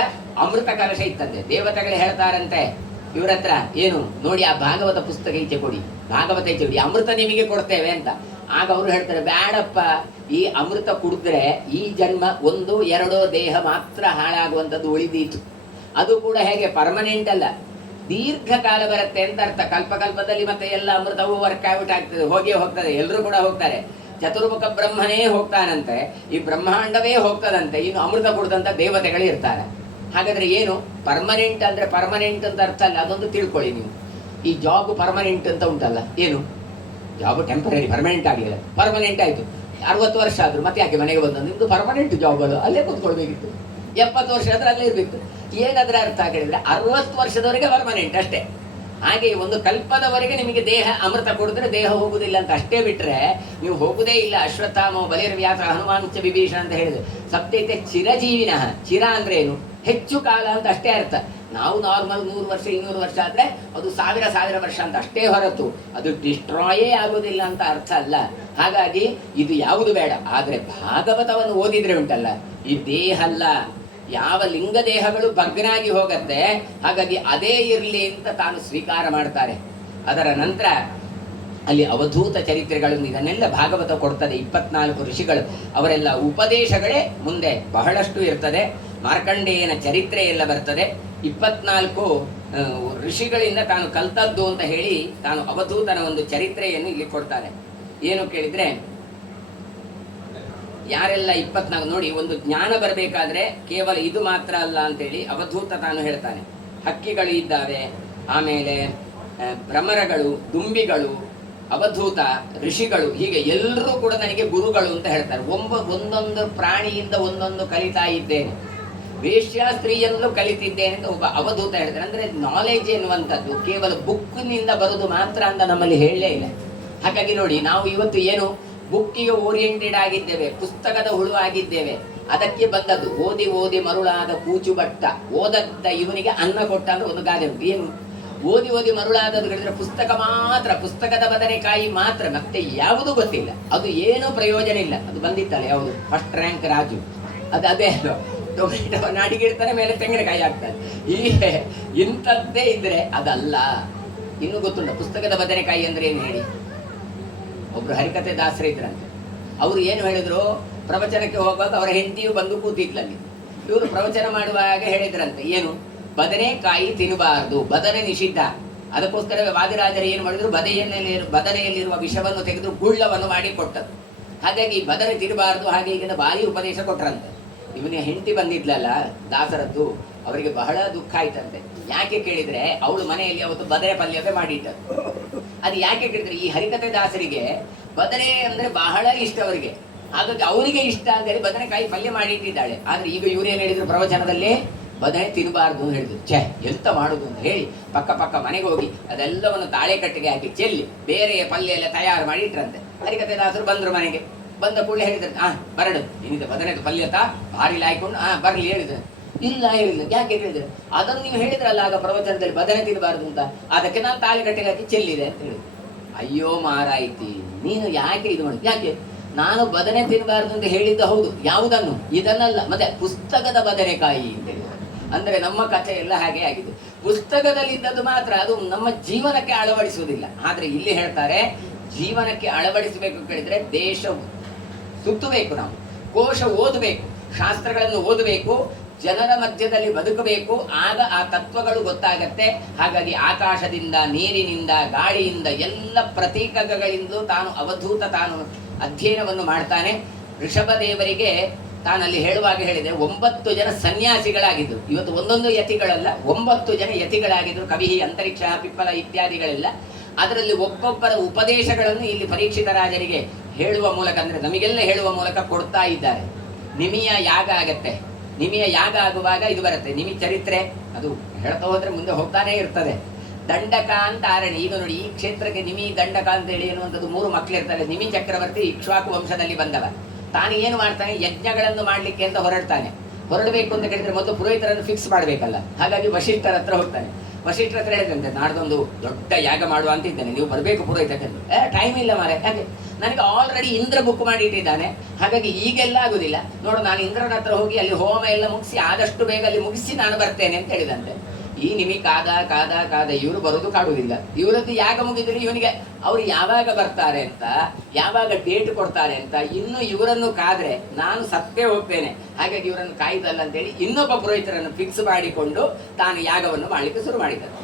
ಅಮೃತ ಕಲಶ ಇತ್ತಂತೆ. ದೇವತೆಗಳು ಹೇಳ್ತಾರಂತೆ ಇವ್ರ ಹತ್ರ, ಏನು ನೋಡಿ ಆ ಭಾಗವತ ಪುಸ್ತಕ ಈಚೆ ಕೊಡಿ, ಭಾಗವತ ಈಚೆ ಕೊಡಿ, ಅಮೃತ ನಿಮಗೆ ಕೊಡ್ತೇವೆ ಅಂತ. ಆಗ ಅವರು ಹೇಳ್ತಾರೆ, ಬೇಡಪ್ಪ, ಈ ಅಮೃತ ಕುಡಿದ್ರೆ ಈ ಜನ್ಮ 1-2 ದೇಹ ಮಾತ್ರ ಹಾಳಾಗುವಂಥದ್ದು ಉಳಿದೀತು. ಅದು ಕೂಡ ಹೇಗೆ, ಪರ್ಮನೆಂಟ್ ಅಲ್ಲ, ದೀರ್ಘಕಾಲ ಬರುತ್ತೆ ಅಂತ ಅರ್ಥ. ಕಲ್ಪದಲ್ಲಿ ಮತ್ತೆ ಎಲ್ಲ ಅಮೃತವೂ ವರ್ಕ್ಔಟ್ ಆಗ್ತದೆ, ಹೋಗಿ ಹೋಗ್ತದೆ, ಎಲ್ಲರೂ ಕೂಡ ಹೋಗ್ತಾರೆ. ಚತುರ್ಮುಖ ಬ್ರಹ್ಮನೇ ಹೋಗ್ತಾನಂತೆ, ಈ ಬ್ರಹ್ಮಾಂಡವೇ ಹೋಗ್ತದಂತೆ, ಇನ್ನು ಅಮೃತ ಕುಡಿದಂತ ದೇವತೆಗಳು ಇರ್ತಾರೆ. ಹಾಗಾದ್ರೆ ಏನು, ಪರ್ಮನೆಂಟ್ ಅಂದ್ರೆ ಪರ್ಮನೆಂಟ್ ಅಂತ ಅರ್ಥ ಅಲ್ಲ, ಅದೊಂದು ತಿಳ್ಕೊಳ್ಳಿ ನೀವು. ಈ ಜಾಬ್ ಪರ್ಮನೆಂಟ್ ಅಂತ ಉಂಟಲ್ಲ, ಏನು ಜಾಬ್ ಟೆಂಪರರಿ, ಪರ್ಮನೆಂಟ್ ಆಗಲಿಲ್ಲ, ಪರ್ಮನೆಂಟ್ ಆಯ್ತು, 60 ವರ್ಷ ಆದ್ರು ಮತ್ತೆ ಯಾಕೆ ಮನೆಗೆ ಬಂದ, ನಿಮ್ದು ಪರ್ಮನೆಂಟ್ ಜಾಬ್ ಅದು, ಅಲ್ಲೇ ಕೂತ್ಕೊಳ್ಬೇಕಿತ್ತು. 70 ವರ್ಷ ಆದ್ರೆ ಅಲ್ಲೇ ಇರ್ಬೇಕು. ಏನಾದ್ರೆ ಅರ್ಥ ಕೇಳಿದ್ರೆ 60 ವರ್ಷದವರೆಗೆ ಪರ್ಮನೆಂಟ್ ಅಷ್ಟೇ. ಹಾಗೆ ಒಂದು ಕಲ್ಪದವರೆಗೆ ನಿಮಗೆ ದೇಹ ಅಮೃತ ಕೊಡಿದ್ರೆ ದೇಹ ಹೋಗುದಿಲ್ಲ ಅಂತ ಅಷ್ಟೇ ಬಿಟ್ರೆ ನೀವು ಹೋಗುದೇ ಇಲ್ಲ. ಅಶ್ವತ್ಥಾಮ ಬಲಿರ್ವ್ಯಾಸ ಹನುಮಾಂಚ ವಿಭೀಷಣ ಅಂತ ಹೇಳಿದ್ರೆ ಸತ್ಯತೆ ಚಿರಜೀವಿನಃ. ಚಿರ ಅಂದ್ರೆ ಏನು, ಹೆಚ್ಚು ಕಾಲ ಅಂತ ಅಷ್ಟೇ ಅರ್ಥ. ನಾವು ನಾರ್ಮಲ್ 100 ವರ್ಷ 200 ವರ್ಷ ಆದ್ರೆ ಅದು 1000 ವರ್ಷ ಅಂತ ಅಷ್ಟೇ ಹೊರತು ಅದು ಡಿಸ್ಟ್ರಾಯೇ ಆಗೋದಿಲ್ಲ ಅಂತ ಅರ್ಥ ಅಲ್ಲ. ಹಾಗಾಗಿ ಇದು ಯಾವುದು ಬೇಡ. ಆದ್ರೆ ಭಾಗವತವನ್ನು ಓದಿದ್ರೆ ಉಂಟಲ್ಲ, ಈ ದೇಹ ಅಲ್ಲ, ಯಾವ ಲಿಂಗ ದೇಹಗಳು ಭಗ್ನಾಗಿ ಹೋಗತ್ತೆ, ಹಾಗಾಗಿ ಅದೇ ಇರಲಿ ಅಂತ ತಾನು ಸ್ವೀಕಾರ ಮಾಡ್ತಾರೆ. ಅದರ ನಂತರ ಅಲ್ಲಿ ಅವಧೂತ ಚರಿತ್ರೆಗಳನ್ನು ಇದನ್ನೆಲ್ಲ ಭಾಗವತ ಕೊಡ್ತದೆ. 24 ಋಷಿಗಳು, ಅವರೆಲ್ಲ ಉಪದೇಶಗಳೇ ಮುಂದೆ ಬಹಳಷ್ಟು ಇರ್ತದೆ. ಮಾರ್ಕಂಡೇಯನ ಚರಿತ್ರೆ ಎಲ್ಲ ಬರ್ತದೆ. 24 ಋಷಿಗಳಿಂದ ತಾನು ಕಲ್ತದ್ದು ಅಂತ ಹೇಳಿ ತಾನು ಅವಧೂತನ ಒಂದು ಚರಿತ್ರೆಯನ್ನು ಇಲ್ಲಿ ಕೊಡ್ತಾನೆ. ಏನು ಕೇಳಿದ್ರೆ, ಯಾರೆಲ್ಲ 24 ನೋಡಿ, ಒಂದು ಜ್ಞಾನ ಬರಬೇಕಾದ್ರೆ ಕೇವಲ ಇದು ಮಾತ್ರ ಅಲ್ಲ ಅಂತೇಳಿ ಅವಧೂತ ತಾನು ಹೇಳ್ತಾನೆ. ಹಕ್ಕಿಗಳು ಇದ್ದಾವೆ, ಆಮೇಲೆ ಭ್ರಮರಗಳು, ದುಂಬಿಗಳು, ಅವಧೂತ, ಋಷಿಗಳು, ಹೀಗೆ ಎಲ್ಲರೂ ಕೂಡ ನನಗೆ ಗುರುಗಳು ಅಂತ ಹೇಳ್ತಾರೆ. ಒಂದೊಂದು ಪ್ರಾಣಿಯಿಂದ ಒಂದೊಂದು ಕಲಿತಾ ಇದ್ದೇನೆ, ವೇಶ್ಯ ಸ್ತ್ರೀಯಲ್ಲೂ ಕಲಿತಿದ್ದೇನೆ ಅಂತ ಒಬ್ಬ ಅವಧೂತ ಹೇಳ್ತಾರೆ. ಅಂದ್ರೆ ನಾಲೆಜ್ ಎನ್ನುವಂಥದ್ದು ಕೇವಲ ಬುಕ್ನಿಂದ ಬರುವುದು ಮಾತ್ರ ಅಂತ ನಮ್ಮಲ್ಲಿ ಹೇಳಲೇ ಇಲ್ಲ. ಹಾಗಾಗಿ ನೋಡಿ, ನಾವು ಇವತ್ತು ಏನು ಬುಕ್ಕಿಗೆ ಓರಿಯೆಂಟೆಡ್ ಆಗಿದ್ದೇವೆ, ಪುಸ್ತಕದ ಹುಳು ಆಗಿದ್ದೇವೆ. ಅದಕ್ಕೆ ಬಂದದ್ದು ಓದಿ ಓದಿ ಮರುಳಾದ ಕೂಚು ಬಟ್ಟ, ಓದದ್ದ ಇವನಿಗೆ ಅನ್ನ ಕೊಟ್ಟ ಅಂದ್ರೆ ಒಂದು ಗಾದೆ ಉಂಟು. ಏನು ಓದಿ ಓದಿ ಮರುಳಾದದ್ದು ಹೇಳಿದ್ರೆ ಪುಸ್ತಕ ಮಾತ್ರ, ಪುಸ್ತಕದ ಬದನೆಕಾಯಿ ಮಾತ್ರ, ಮತ್ತೆ ಯಾವುದೂ ಗೊತ್ತಿಲ್ಲ, ಅದು ಏನೂ ಪ್ರಯೋಜನ ಇಲ್ಲ. ಅದು ಬಂದಿತ್ತಲ್ಲ ಯಾವುದು, ಫಸ್ಟ್ ರ್ಯಾಂಕ್ ರಾಜು, ಅದೇ ಟೊಮೆಟೊ ನಾಡಿಗಿರ್ತಾನೆ, ಮೇಲೆ ತೆಂಗಿನಕಾಯಿ ಆಗ್ತದೆ. ಹೀಗೆ ಇಂಥದ್ದೇ ಇದ್ರೆ ಅದಲ್ಲ. ಇನ್ನು ಗೊತ್ತುಂಟ ಪುಸ್ತಕದ ಬದನೆಕಾಯಿ ಅಂದ್ರೆ ಏನು ಹೇಳಿ? ಒಬ್ರು ಹರಿಕತೆ ದಾಸರ ಇದ್ರಂತೆ. ಅವರು ಏನು ಹೇಳಿದ್ರು, ಪ್ರವಚನಕ್ಕೆ ಹೋಗುವಾಗ ಅವರ ಹೆಂಡತಿಯು ಬಂದು ಕೂತಿದ್ಲಲ್ಲಿ. ಇವರು ಪ್ರವಚನ ಮಾಡುವಾಗ ಹೇಳಿದ್ರಂತೆ, ಏನು ಬದನೆಕಾಯಿ ತಿನ್ನಬಾರದು, ಬದನೆ ನಿಷಿದ್ಧ. ಅದಕ್ಕೋಸ್ಕರವೇ ವಾದಿರಾಜರು ಏನು ಮಾಡಿದ್ರು, ಬದನೆಯಲ್ಲಿರುವ ವಿಷವನ್ನು ತೆಗೆದು ಗುಳ್ಳವನ್ನು ಮಾಡಿ ಕೊಟ್ಟರು. ಹಾಗಾಗಿ ಬದನೆ ತಿನ್ನಬಾರದು, ಹಾಗೆ ಈಗಿನ ಭಾರಿ ಉಪದೇಶ ಕೊಟ್ಟರಂತೆ. ಇವನ ಹೆಂಡತಿ ಬಂದಿದ್ಲಲ್ಲ ದಾಸರದ್ದು, ಅವರಿಗೆ ಬಹಳ ದುಃಖ ಆಯ್ತಂತೆ. ಯಾಕೆ ಕೇಳಿದ್ರೆ ಅವಳು ಮನೆಯಲ್ಲಿ ಅವತ್ತು ಬದನೆ ಪಲ್ಯವೇ ಮಾಡಿಟ್ಟರು. ಅದು ಯಾಕೆ ಕೇಳಿದ್ರೆ ಈ ಹರಿಕಥೆ ದಾಸರಿಗೆ ಬದನೆ ಅಂದ್ರೆ ಬಹಳ ಇಷ್ಟ ಅವರಿಗೆ. ಹಾಗಾಗಿ ಅವರಿಗೆ ಇಷ್ಟ ಅಂತ ಹೇಳಿ ಬದನೆಕಾಯಿ ಪಲ್ಯ ಮಾಡಿಟ್ಟಿದ್ದಾಳೆ. ಆದ್ರೆ ಈಗ ಇವ್ರೇನು ಹೇಳಿದ್ರು ಪ್ರವಚನದಲ್ಲಿ, ಬದನೆ ತಿನ್ನಬಾರ್ದು ಅಂತ ಹೇಳಿದ್ರು. ಎಂತ ಮಾಡುದು ಅಂತ ಹೇಳಿ ಪಕ್ಕ ಮನೆಗೆ ಹೋಗಿ ಅದೆಲ್ಲವನ್ನು ತಾಳೆ ಕಟ್ಟಿಗೆ ಹಾಕಿ ಚೆಲ್ಲಿ ಬೇರೆ ಪಲ್ಯ ಎಲ್ಲ ತಯಾರು ಮಾಡಿ ಇಟ್ರಂತೆ. ಹರಿಕಥೆ ದಾಸರು ಬಂದ್ರು ಮನೆಗೆ. ಬಂದ ಕೂಡಲೇ ಹೇಳಿದ್ರು, ಬರಡು ಏನಿದೆ ಬದನೆದು ಪಲ್ಯತ ಭಾರಿ ಲಾಯ್ಕೊಂಡು ಬರ್ಲಿ ಹೇಳಿದ್ರು. ಇಲ್ಲ ಹೇಳಿದ್ರು. ಯಾಕೆ ಹೇಳಿದ್ರು? ಅದನ್ನು ನೀವು ಹೇಳಿದ್ರಲ್ಲ ಆಗ ಪ್ರವಚನದಲ್ಲಿ ಬದನೆ ತಿನ್ನಬಾರ್ದು ಅಂತ, ಅದಕ್ಕೆ ನಾನು ತಾಳೆ ಕಟ್ಟಿಗೆ ಹಾಕಿ ಚೆಲ್ಲಿದೆ ಅಂತ ಹೇಳಿದ್ರು. ಅಯ್ಯೋ ಮಾರಾಯ್ತಿ, ನೀನು ಯಾಕೆ ಇದು ಮಾಡಿ? ಯಾಕೆ ನಾನು ಬದನೆ ತಿನ್ನಬಾರ್ದು ಅಂತ ಹೇಳಿದ್ದು ಹೌದು, ಯಾವುದನ್ನು? ಇದನ್ನಲ್ಲ, ಮತ್ತೆ ಪುಸ್ತಕದ ಬದನೆಕಾಯಿ ಅಂತ ಹೇಳಿದ್ರು. ಅಂದ್ರೆ ನಮ್ಮ ಕಥೆ ಎಲ್ಲ ಹಾಗೆ ಆಗಿದೆ. ಪುಸ್ತಕದಲ್ಲಿ ಇದ್ದದ್ದು ಮಾತ್ರ ಅದು ನಮ್ಮ ಜೀವನಕ್ಕೆ ಅಳವಡಿಸುವುದಿಲ್ಲ. ಆದ್ರೆ ಇಲ್ಲಿ ಹೇಳ್ತಾರೆ, ಜೀವನಕ್ಕೆ ಅಳವಡಿಸಬೇಕು ಕೇಳಿದ್ರೆ ದೇಶ ಸುತ್ತಬೇಕು, ನಾವು ಕೋಶ ಓದಬೇಕು, ಶಾಸ್ತ್ರಗಳನ್ನು ಓದಬೇಕು, ಜನರ ಮಧ್ಯದಲ್ಲಿ ಬದುಕಬೇಕು. ಆಗ ಆ ತತ್ವಗಳು ಗೊತ್ತಾಗತ್ತೆ. ಹಾಗಾಗಿ ಆಕಾಶದಿಂದ, ನೀರಿನಿಂದ, ಗಾಳಿಯಿಂದ, ಎಲ್ಲ ಪ್ರತೀಕಗಳಿಂದಲೂ ತಾನು ಅವಧೂತ, ತಾನು ಅಧ್ಯಯನವನ್ನು ಮಾಡ್ತಾನೆ. ಋಷಭದೇವರಿಗೆ ತಾನಲ್ಲಿ ಹೇಳುವಾಗ ಹೇಳಿದೆ, 9 ಜನ ಸನ್ಯಾಸಿಗಳಾಗಿದ್ದರು. ಇವತ್ತು ಒಂದೊಂದು ಯತಿಗಳಲ್ಲ, 9 ಜನ ಯತಿಗಳಾಗಿದ್ದರು. ಕವಿಹಿ, ಅಂತರಿಕ್ಷ, ಪಿಪ್ಪಲ ಇತ್ಯಾದಿಗಳೆಲ್ಲ. ಅದರಲ್ಲಿ ಒಬ್ಬೊಬ್ಬರ ಉಪದೇಶಗಳನ್ನು ಇಲ್ಲಿ ಪರೀಕ್ಷಿತ ರಾಜರಿಗೆ ಹೇಳುವ ಮೂಲಕ, ಅಂದ್ರೆ ನಮಗೆಲ್ಲ ಹೇಳುವ ಮೂಲಕ ಕೊಡ್ತಾ ಇದ್ದಾರೆ. ನಿಮಿಯ ಯಾಗ ಆಗತ್ತೆ. ನಿಮಿಯ ಯಾಗ ಆಗುವಾಗ ಇದು ಬರುತ್ತೆ, ನಿಮಿ ಚರಿತ್ರೆ. ಅದು ಹೇಳ್ತಾ ಹೋದ್ರೆ ಮುಂದೆ ಹೋಗ್ತಾನೆ ಇರ್ತದೆ. ದಂಡಕ ಅಂತ ಆರಣಿ. ಈಗ ನೋಡಿ, ಈ ಕ್ಷೇತ್ರಕ್ಕೆ ನಿಮಿ ದಂಡಕ ಅಂತ ಹೇಳಿ ಎನ್ನುವಂಥದ್ದು 3 ಮಕ್ಕಳಿರ್ತಾರೆ. ನಿಮಿ ಚಕ್ರವರ್ತಿ ಇಕ್ಷ್ವಾಕು ವಂಶದಲ್ಲಿ ಬಂದವ. ತಾನು ಏನು ಮಾಡ್ತಾನೆ, ಯಜ್ಞಗಳನ್ನು ಮಾಡ್ಲಿಕ್ಕೆ ಅಂತ ಹೊರಡಬೇಕು ಅಂತ ಕೇಳಿದ್ರೆ ಮೊದಲು ಪುರೋಹಿತರನ್ನು ಫಿಕ್ಸ್ ಮಾಡಬೇಕಲ್ಲ. ಹಾಗಾಗಿ ವಶಿಷ್ಠರ ಹತ್ರ ಹೋಗ್ತಾನೆ. ವಶಿಷ್ಠರ ಹತ್ರ ಹೇಳಿದಂತೆ, ನಾಡ್ದೊಂದು ದೊಡ್ಡ ಯಾಗ ಮಾಡುವ ಅಂತ ಇದ್ದೇನೆ, ನೀವು ಬರಬೇಕು ಪುರೋಹಿತಕ್ಕೆ. ಟೈಮ್ ಇಲ್ಲ ಮಾರೆ, ಯಾಕೆ? ನನಗೆ ಆಲ್ರೆಡಿ ಇಂದ್ರ ಬುಕ್ ಮಾಡಿ ಇಟ್ಟಿದ್ದಾನೆ, ಹಾಗಾಗಿ ಈಗೆಲ್ಲ ಆಗುದಿಲ್ಲ. ನೋಡು, ನಾನು ಇಂದ್ರನ ಹತ್ರ ಹೋಗಿ ಅಲ್ಲಿ ಹೋಮ ಎಲ್ಲ ಮುಗಿಸಿ ಆದಷ್ಟು ಬೇಗ ಅಲ್ಲಿ ಮುಗಿಸಿ ನಾನು ಬರ್ತೇನೆ ಅಂತ ಹೇಳಿದಂತೆ. ಈ ನಿಮಿ ಕಾದ ಇವರು ಬರೋದು ಕಾಡುವುದಿಲ್ಲ. ಇವರದ್ದು ಯಾಗ ಮುಗಿದ್ರೆ ಇವನಿಗೆ ಅವ್ರು ಯಾವಾಗ ಬರ್ತಾರೆ ಅಂತ, ಯಾವಾಗ ಡೇಟ್ ಕೊಡ್ತಾರೆ ಅಂತ, ಇನ್ನು ಇವರನ್ನು ಕಾದ್ರೆ ನಾನು ಸತ್ತೇ ಹೋಗ್ತೇನೆ. ಹಾಗಾಗಿ ಇವರನ್ನು ಕಾಯ್ದಲ್ಲ ಅಂತೇಳಿ ಇನ್ನೊಬ್ಬ ಪುರೋಹಿತರನ್ನು ಫಿಕ್ಸ್ ಮಾಡಿಕೊಂಡು ತಾನು ಯಾಗವನ್ನು ಮಾಡಲಿಕ್ಕೆ ಶುರು ಮಾಡಿದ್ದಾರೆ.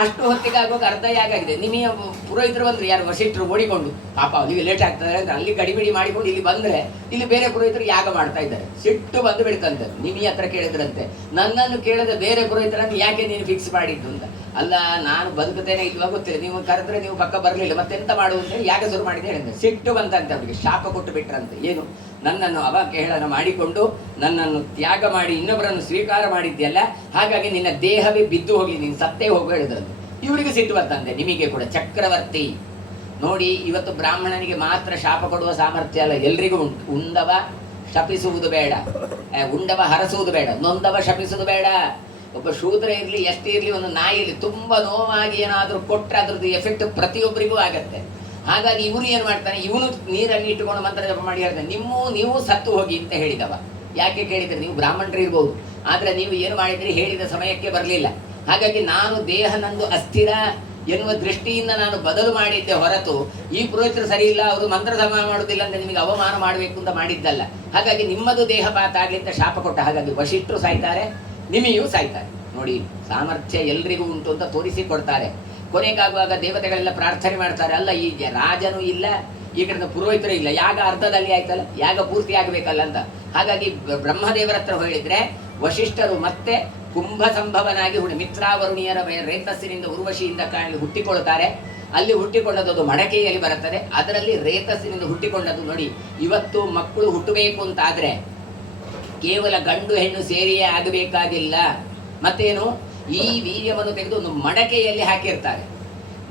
ಅಷ್ಟು ಹೊತ್ತಿಗೆ ಆಗುವಾಗ ಅರ್ಧ ಯಾಗ ಆಗಿದೆ. ನಿಮಿಯ ಪುರೋಹಿತರು ಬಂದ್ರು, ಯಾರು ವಶಿಷ್ಠರು ಓಡಿಕೊಂಡು, ಪಾಪ ಅವನಿಗೆ ಲೇಟ್ ಆಗ್ತದೆ ಅಂತ ಅಲ್ಲಿ ಗಡಿಬಿಡಿ ಮಾಡಿಕೊಂಡು ಇಲ್ಲಿ ಬಂದ್ರೆ, ಇಲ್ಲಿ ಬೇರೆ ಪುರೋಹಿತರು ಯಾಗ ಮಾಡ್ತಾ ಇದ್ದಾರೆ. ಸಿಟ್ಟು ಬಂದು ಬಿಡ್ತಂತೆ. ನಿಮಿ ಹತ್ರ ಕೇಳಿದ್ರಂತೆ, ನನ್ನನ್ನು ಕೇಳಿದ್ರೆ ಬೇರೆ ಪುರೋಹಿತರನ್ನು ಯಾಕೆ ನೀನು ಫಿಕ್ಸ್ ಮಾಡಿದ್ದು ಅಂತ. ಅಲ್ಲ, ನಾನು ಬದುಕುತ್ತೇನೆ ಇಲ್ವಾ ಗೊತ್ತಿಲ್ಲ, ನೀವು ಕರೆದ್ರೆ ನೀವು ಪಕ್ಕ ಬರಲಿಲ್ಲ, ಮತ್ತೆಂತ ಮಾಡುವಂತೆ ಯಾಕೆ ಶುರು ಮಾಡಿದೆ ಹೇಳಿದ್ರೆ. ಸಿಟ್ಟು ಬಂತಂತೆ ಅವರಿಗೆ, ಶಾಪ ಕೊಟ್ಟು ಬಿಟ್ರಂತೆ. ಏನು, ನನ್ನನ್ನು ಅವಹೇಳನ ಮಾಡಿಕೊಂಡು ನನ್ನನ್ನು ತ್ಯಾಗ ಮಾಡಿ ಇನ್ನೊಬ್ಬರನ್ನು ಸ್ವೀಕಾರ ಮಾಡಿದ್ಯಲ್ಲ, ಹಾಗಾಗಿ ನಿನ್ನ ದೇಹವೇ ಬಿದ್ದು ಹೋಗಿ ನೀನು ಸತ್ತೇ ಹೋಗು ಹೇಳಿದ್ರಂತೆ. ಇವರಿಗೆ ಸಿಟ್ಟು ಬರ್ತಂತೆ. ನಿಮಗೆ ಕೂಡ ಚಕ್ರವರ್ತಿ. ನೋಡಿ, ಇವತ್ತು ಬ್ರಾಹ್ಮಣನಿಗೆ ಮಾತ್ರ ಶಾಪ ಕೊಡುವ ಸಾಮರ್ಥ್ಯ ಅಲ್ಲ, ಎಲ್ರಿಗೂ ಉಂಟು. ಉಂಡವ ಶಪಿಸುವುದು ಬೇಡ, ಉಂಡವ ಹರಸುವುದು ಬೇಡ, ನೊಂದವ ಶಪಿಸುವುದು ಬೇಡ. ಒಬ್ಬ ಶೂದ್ರ ಇರಲಿ, ಎಷ್ಟೇ ಇರಲಿ, ಒಂದು ನಾಯಿಲಿ ತುಂಬಾ ನೋವಾಗಿ ಏನಾದರೂ ಕೊಟ್ಟರೆ ಅದ್ರದ್ದು ಎಫೆಕ್ಟ್ ಪ್ರತಿಯೊಬ್ಬರಿಗೂ ಆಗತ್ತೆ. ಹಾಗಾಗಿ ಇವರು ಏನು ಮಾಡ್ತಾನೆ, ಇವನು ನೀರಲ್ಲಿ ಇಟ್ಟುಕೊಂಡು ಮಂತ್ರ ಜಪ ಮಾಡಿ ಹೇಳ್ತಾನೆ, ನೀವು ಸತ್ತು ಹೋಗಿ ಅಂತ ಹೇಳಿದವ. ಯಾಕೆ ಕೇಳಿದ್ರೆ, ನೀವು ಬ್ರಾಹ್ಮಣರು ಇರ್ಬೋದು, ಆದ್ರೆ ನೀವು ಏನು ಮಾಡಿದ್ರಿ, ಹೇಳಿದ ಸಮಯಕ್ಕೆ ಬರಲಿಲ್ಲ. ಹಾಗಾಗಿ ನಾನು ದೇಹ ನಂದು ಅಸ್ಥಿರ ಎನ್ನುವ ದೃಷ್ಟಿಯಿಂದ ನಾನು ಬದಲು ಮಾಡಿದ್ದೆ ಹೊರತು, ಈ ಪುರೋಹಿತರು ಸರಿ ಇಲ್ಲ, ಅವರು ಮಂತ್ರ ಜಪ ಮಾಡುವುದಿಲ್ಲ ಅಂತ ನಿಮಗೆ ಅವಮಾನ ಮಾಡಬೇಕು ಅಂತ ಮಾಡಿದ್ದಲ್ಲ. ಹಾಗಾಗಿ ನಿಮ್ಮದು ದೇಹ ಪಾತ ಆಗ್ಲಿ ಅಂತ ಶಾಪ ಕೊಟ್ಟ. ಹಾಗಾಗಿ ವಶಿಷ್ಠರು ಸಾಯ್ತಾರೆ, ನಿಮಿಯೂ ಸಾಯ್ತಾರೆ. ನೋಡಿ, ಸಾಮರ್ಥ್ಯ ಎಲ್ರಿಗೂ ಉಂಟು ಅಂತ ತೋರಿಸಿಕೊಡ್ತಾರೆ. ಕೊನೆಗಾಗುವಾಗ ದೇವತೆಗಳೆಲ್ಲ ಪ್ರಾರ್ಥನೆ ಮಾಡ್ತಾರೆ, ಅಲ್ಲ ಈ ರಾಜನೂ ಇಲ್ಲ, ಈ ಕಡೆ ಪುರೋಹಿತರು ಇಲ್ಲ, ಯಾಗ ಅರ್ಧದಲ್ಲಿ ಆಯ್ತಲ್ಲ, ಯಾಗ ಪೂರ್ತಿ ಆಗಬೇಕಲ್ಲ ಅಂತ. ಹಾಗಾಗಿ ಬ್ರಹ್ಮದೇವರ ಹತ್ರ ಹೇಳಿದ್ರೆ ವಶಿಷ್ಠರು ಮತ್ತೆ ಕುಂಭ ಸಂಭವನಾಗಿ ಮಿತ್ರಾವರುಣಿಯರ ರೇತಸ್ಸಿನಿಂದ ಉರ್ವಶಿಯಿಂದ ಹುಟ್ಟಿಕೊಳ್ತಾರೆ. ಅಲ್ಲಿ ಹುಟ್ಟಿಕೊಂಡದ್ದು ಮಡಕೆಯಲ್ಲಿ ಬರುತ್ತದೆ. ಅದರಲ್ಲಿ ರೇತಸ್ಸಿನಿಂದ ಹುಟ್ಟಿಕೊಂಡದ್ದು. ನೋಡಿ, ಇವತ್ತು ಮಕ್ಕಳು ಹುಟ್ಟಬೇಕು ಅಂತಾದ್ರೆ ಕೇವಲ ಗಂಡು ಹೆಣ್ಣು ಸೇರಿಯೇ ಆಗಬೇಕಾಗಿಲ್ಲ. ಮತ್ತೇನು, ಈ ವೀರ್ಯವನ್ನು ತೆಗೆದು ಒಂದು ಮಡಕೆಯಲ್ಲಿ ಹಾಕಿರ್ತಾರೆ.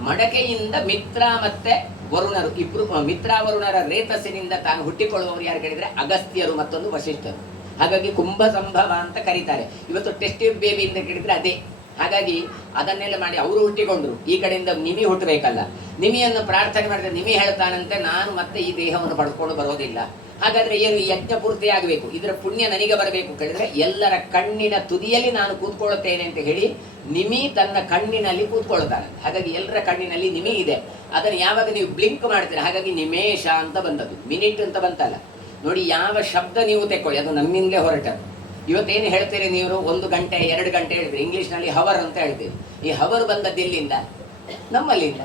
ಮಡಕೆಯಿಂದ ಮಿತ್ರ ಮತ್ತೆ ವರುಣರು ಇಬ್ರು, ಮಿತ್ರಾವರುಣರ ರೇತಸ್ಸಿನಿಂದ ತಾನು ಹುಟ್ಟಿಕೊಳ್ಳುವವರು ಯಾರು ಕೇಳಿದ್ರೆ ಅಗಸ್ತ್ಯರು, ಮತ್ತೊಂದು ವಶಿಷ್ಠರು. ಹಾಗಾಗಿ ಕುಂಭ ಸಂಭವ ಅಂತ ಕರೀತಾರೆ. ಇವತ್ತು ಟೆಸ್ಟ್ ಬೇಬಿ ಅಂತ ಕೇಳಿದ್ರೆ ಅದೇ. ಹಾಗಾಗಿ ಅದನ್ನೆಲ್ಲ ಮಾಡಿ ಅವರು ಹುಟ್ಟಿಕೊಂಡ್ರು. ಈ ಕಡೆಯಿಂದ ನಿಮಿ ಹುಟ್ಟಬೇಕಲ್ಲ, ನಿಮಿಯನ್ನು ಪ್ರಾರ್ಥನೆ ಮಾಡಿದ್ರೆ ನಿಮಿ ಹೇಳ್ತಾನಂತೆ, ನಾನು ಮತ್ತೆ ಈ ದೇಹವನ್ನು ಪಡ್ಕೊಂಡು ಬರೋದಿಲ್ಲ. ಹಾಗಾದ್ರೆ ಏನು, ಯಜ್ಞ ಪೂರ್ತಿ ಆಗಬೇಕು, ಇದರ ಪುಣ್ಯ ನನಗೆ ಬರಬೇಕು ಕೇಳಿದ್ರೆ ಎಲ್ಲರ ಕಣ್ಣಿನ ತುದಿಯಲ್ಲಿ ನಾನು ಕೂತ್ಕೊಳ್ಳುತ್ತೇನೆ ಅಂತ ಹೇಳಿ ನಿಮಿ ತನ್ನ ಕಣ್ಣಿನಲ್ಲಿ ಕೂತ್ಕೊಳ್ತಾನೆ. ಹಾಗಾಗಿ ಎಲ್ಲರ ಕಣ್ಣಿನಲ್ಲಿ ನಿಮಿ ಇದೆ. ಅದನ್ನು ಯಾವಾಗ ನೀವು ಬ್ಲಿಂಕ್ ಮಾಡ್ತೀರ, ಹಾಗಾಗಿ ನಿಮೇಶ ಅಂತ ಬಂದದ್ದು, ಮಿನಿಟ್ ಅಂತ ಬಂತಲ್ಲ. ನೋಡಿ, ಯಾವ ಶಬ್ದ ನೀವು ತೆಕ್ಕೊಳ್ಳಿ, ಅದು ನಮ್ಮಿಂದಲೇ ಹೊರಟದ್ದು. ಇವತ್ತೇನು ಹೇಳ್ತೀರಿ ನೀವು, 1 ಗಂಟೆ 2 ಗಂಟೆ ಹೇಳಿದ್ರಿ, ಇಂಗ್ಲೀಷ್ನಲ್ಲಿ ಹವರ್ ಅಂತ ಹೇಳ್ತೀವಿ. ಈ ಹವರ್ ಬಂದದ್ದು ಎಲ್ಲಿಂದ? ನಮ್ಮಲ್ಲಿಂದ.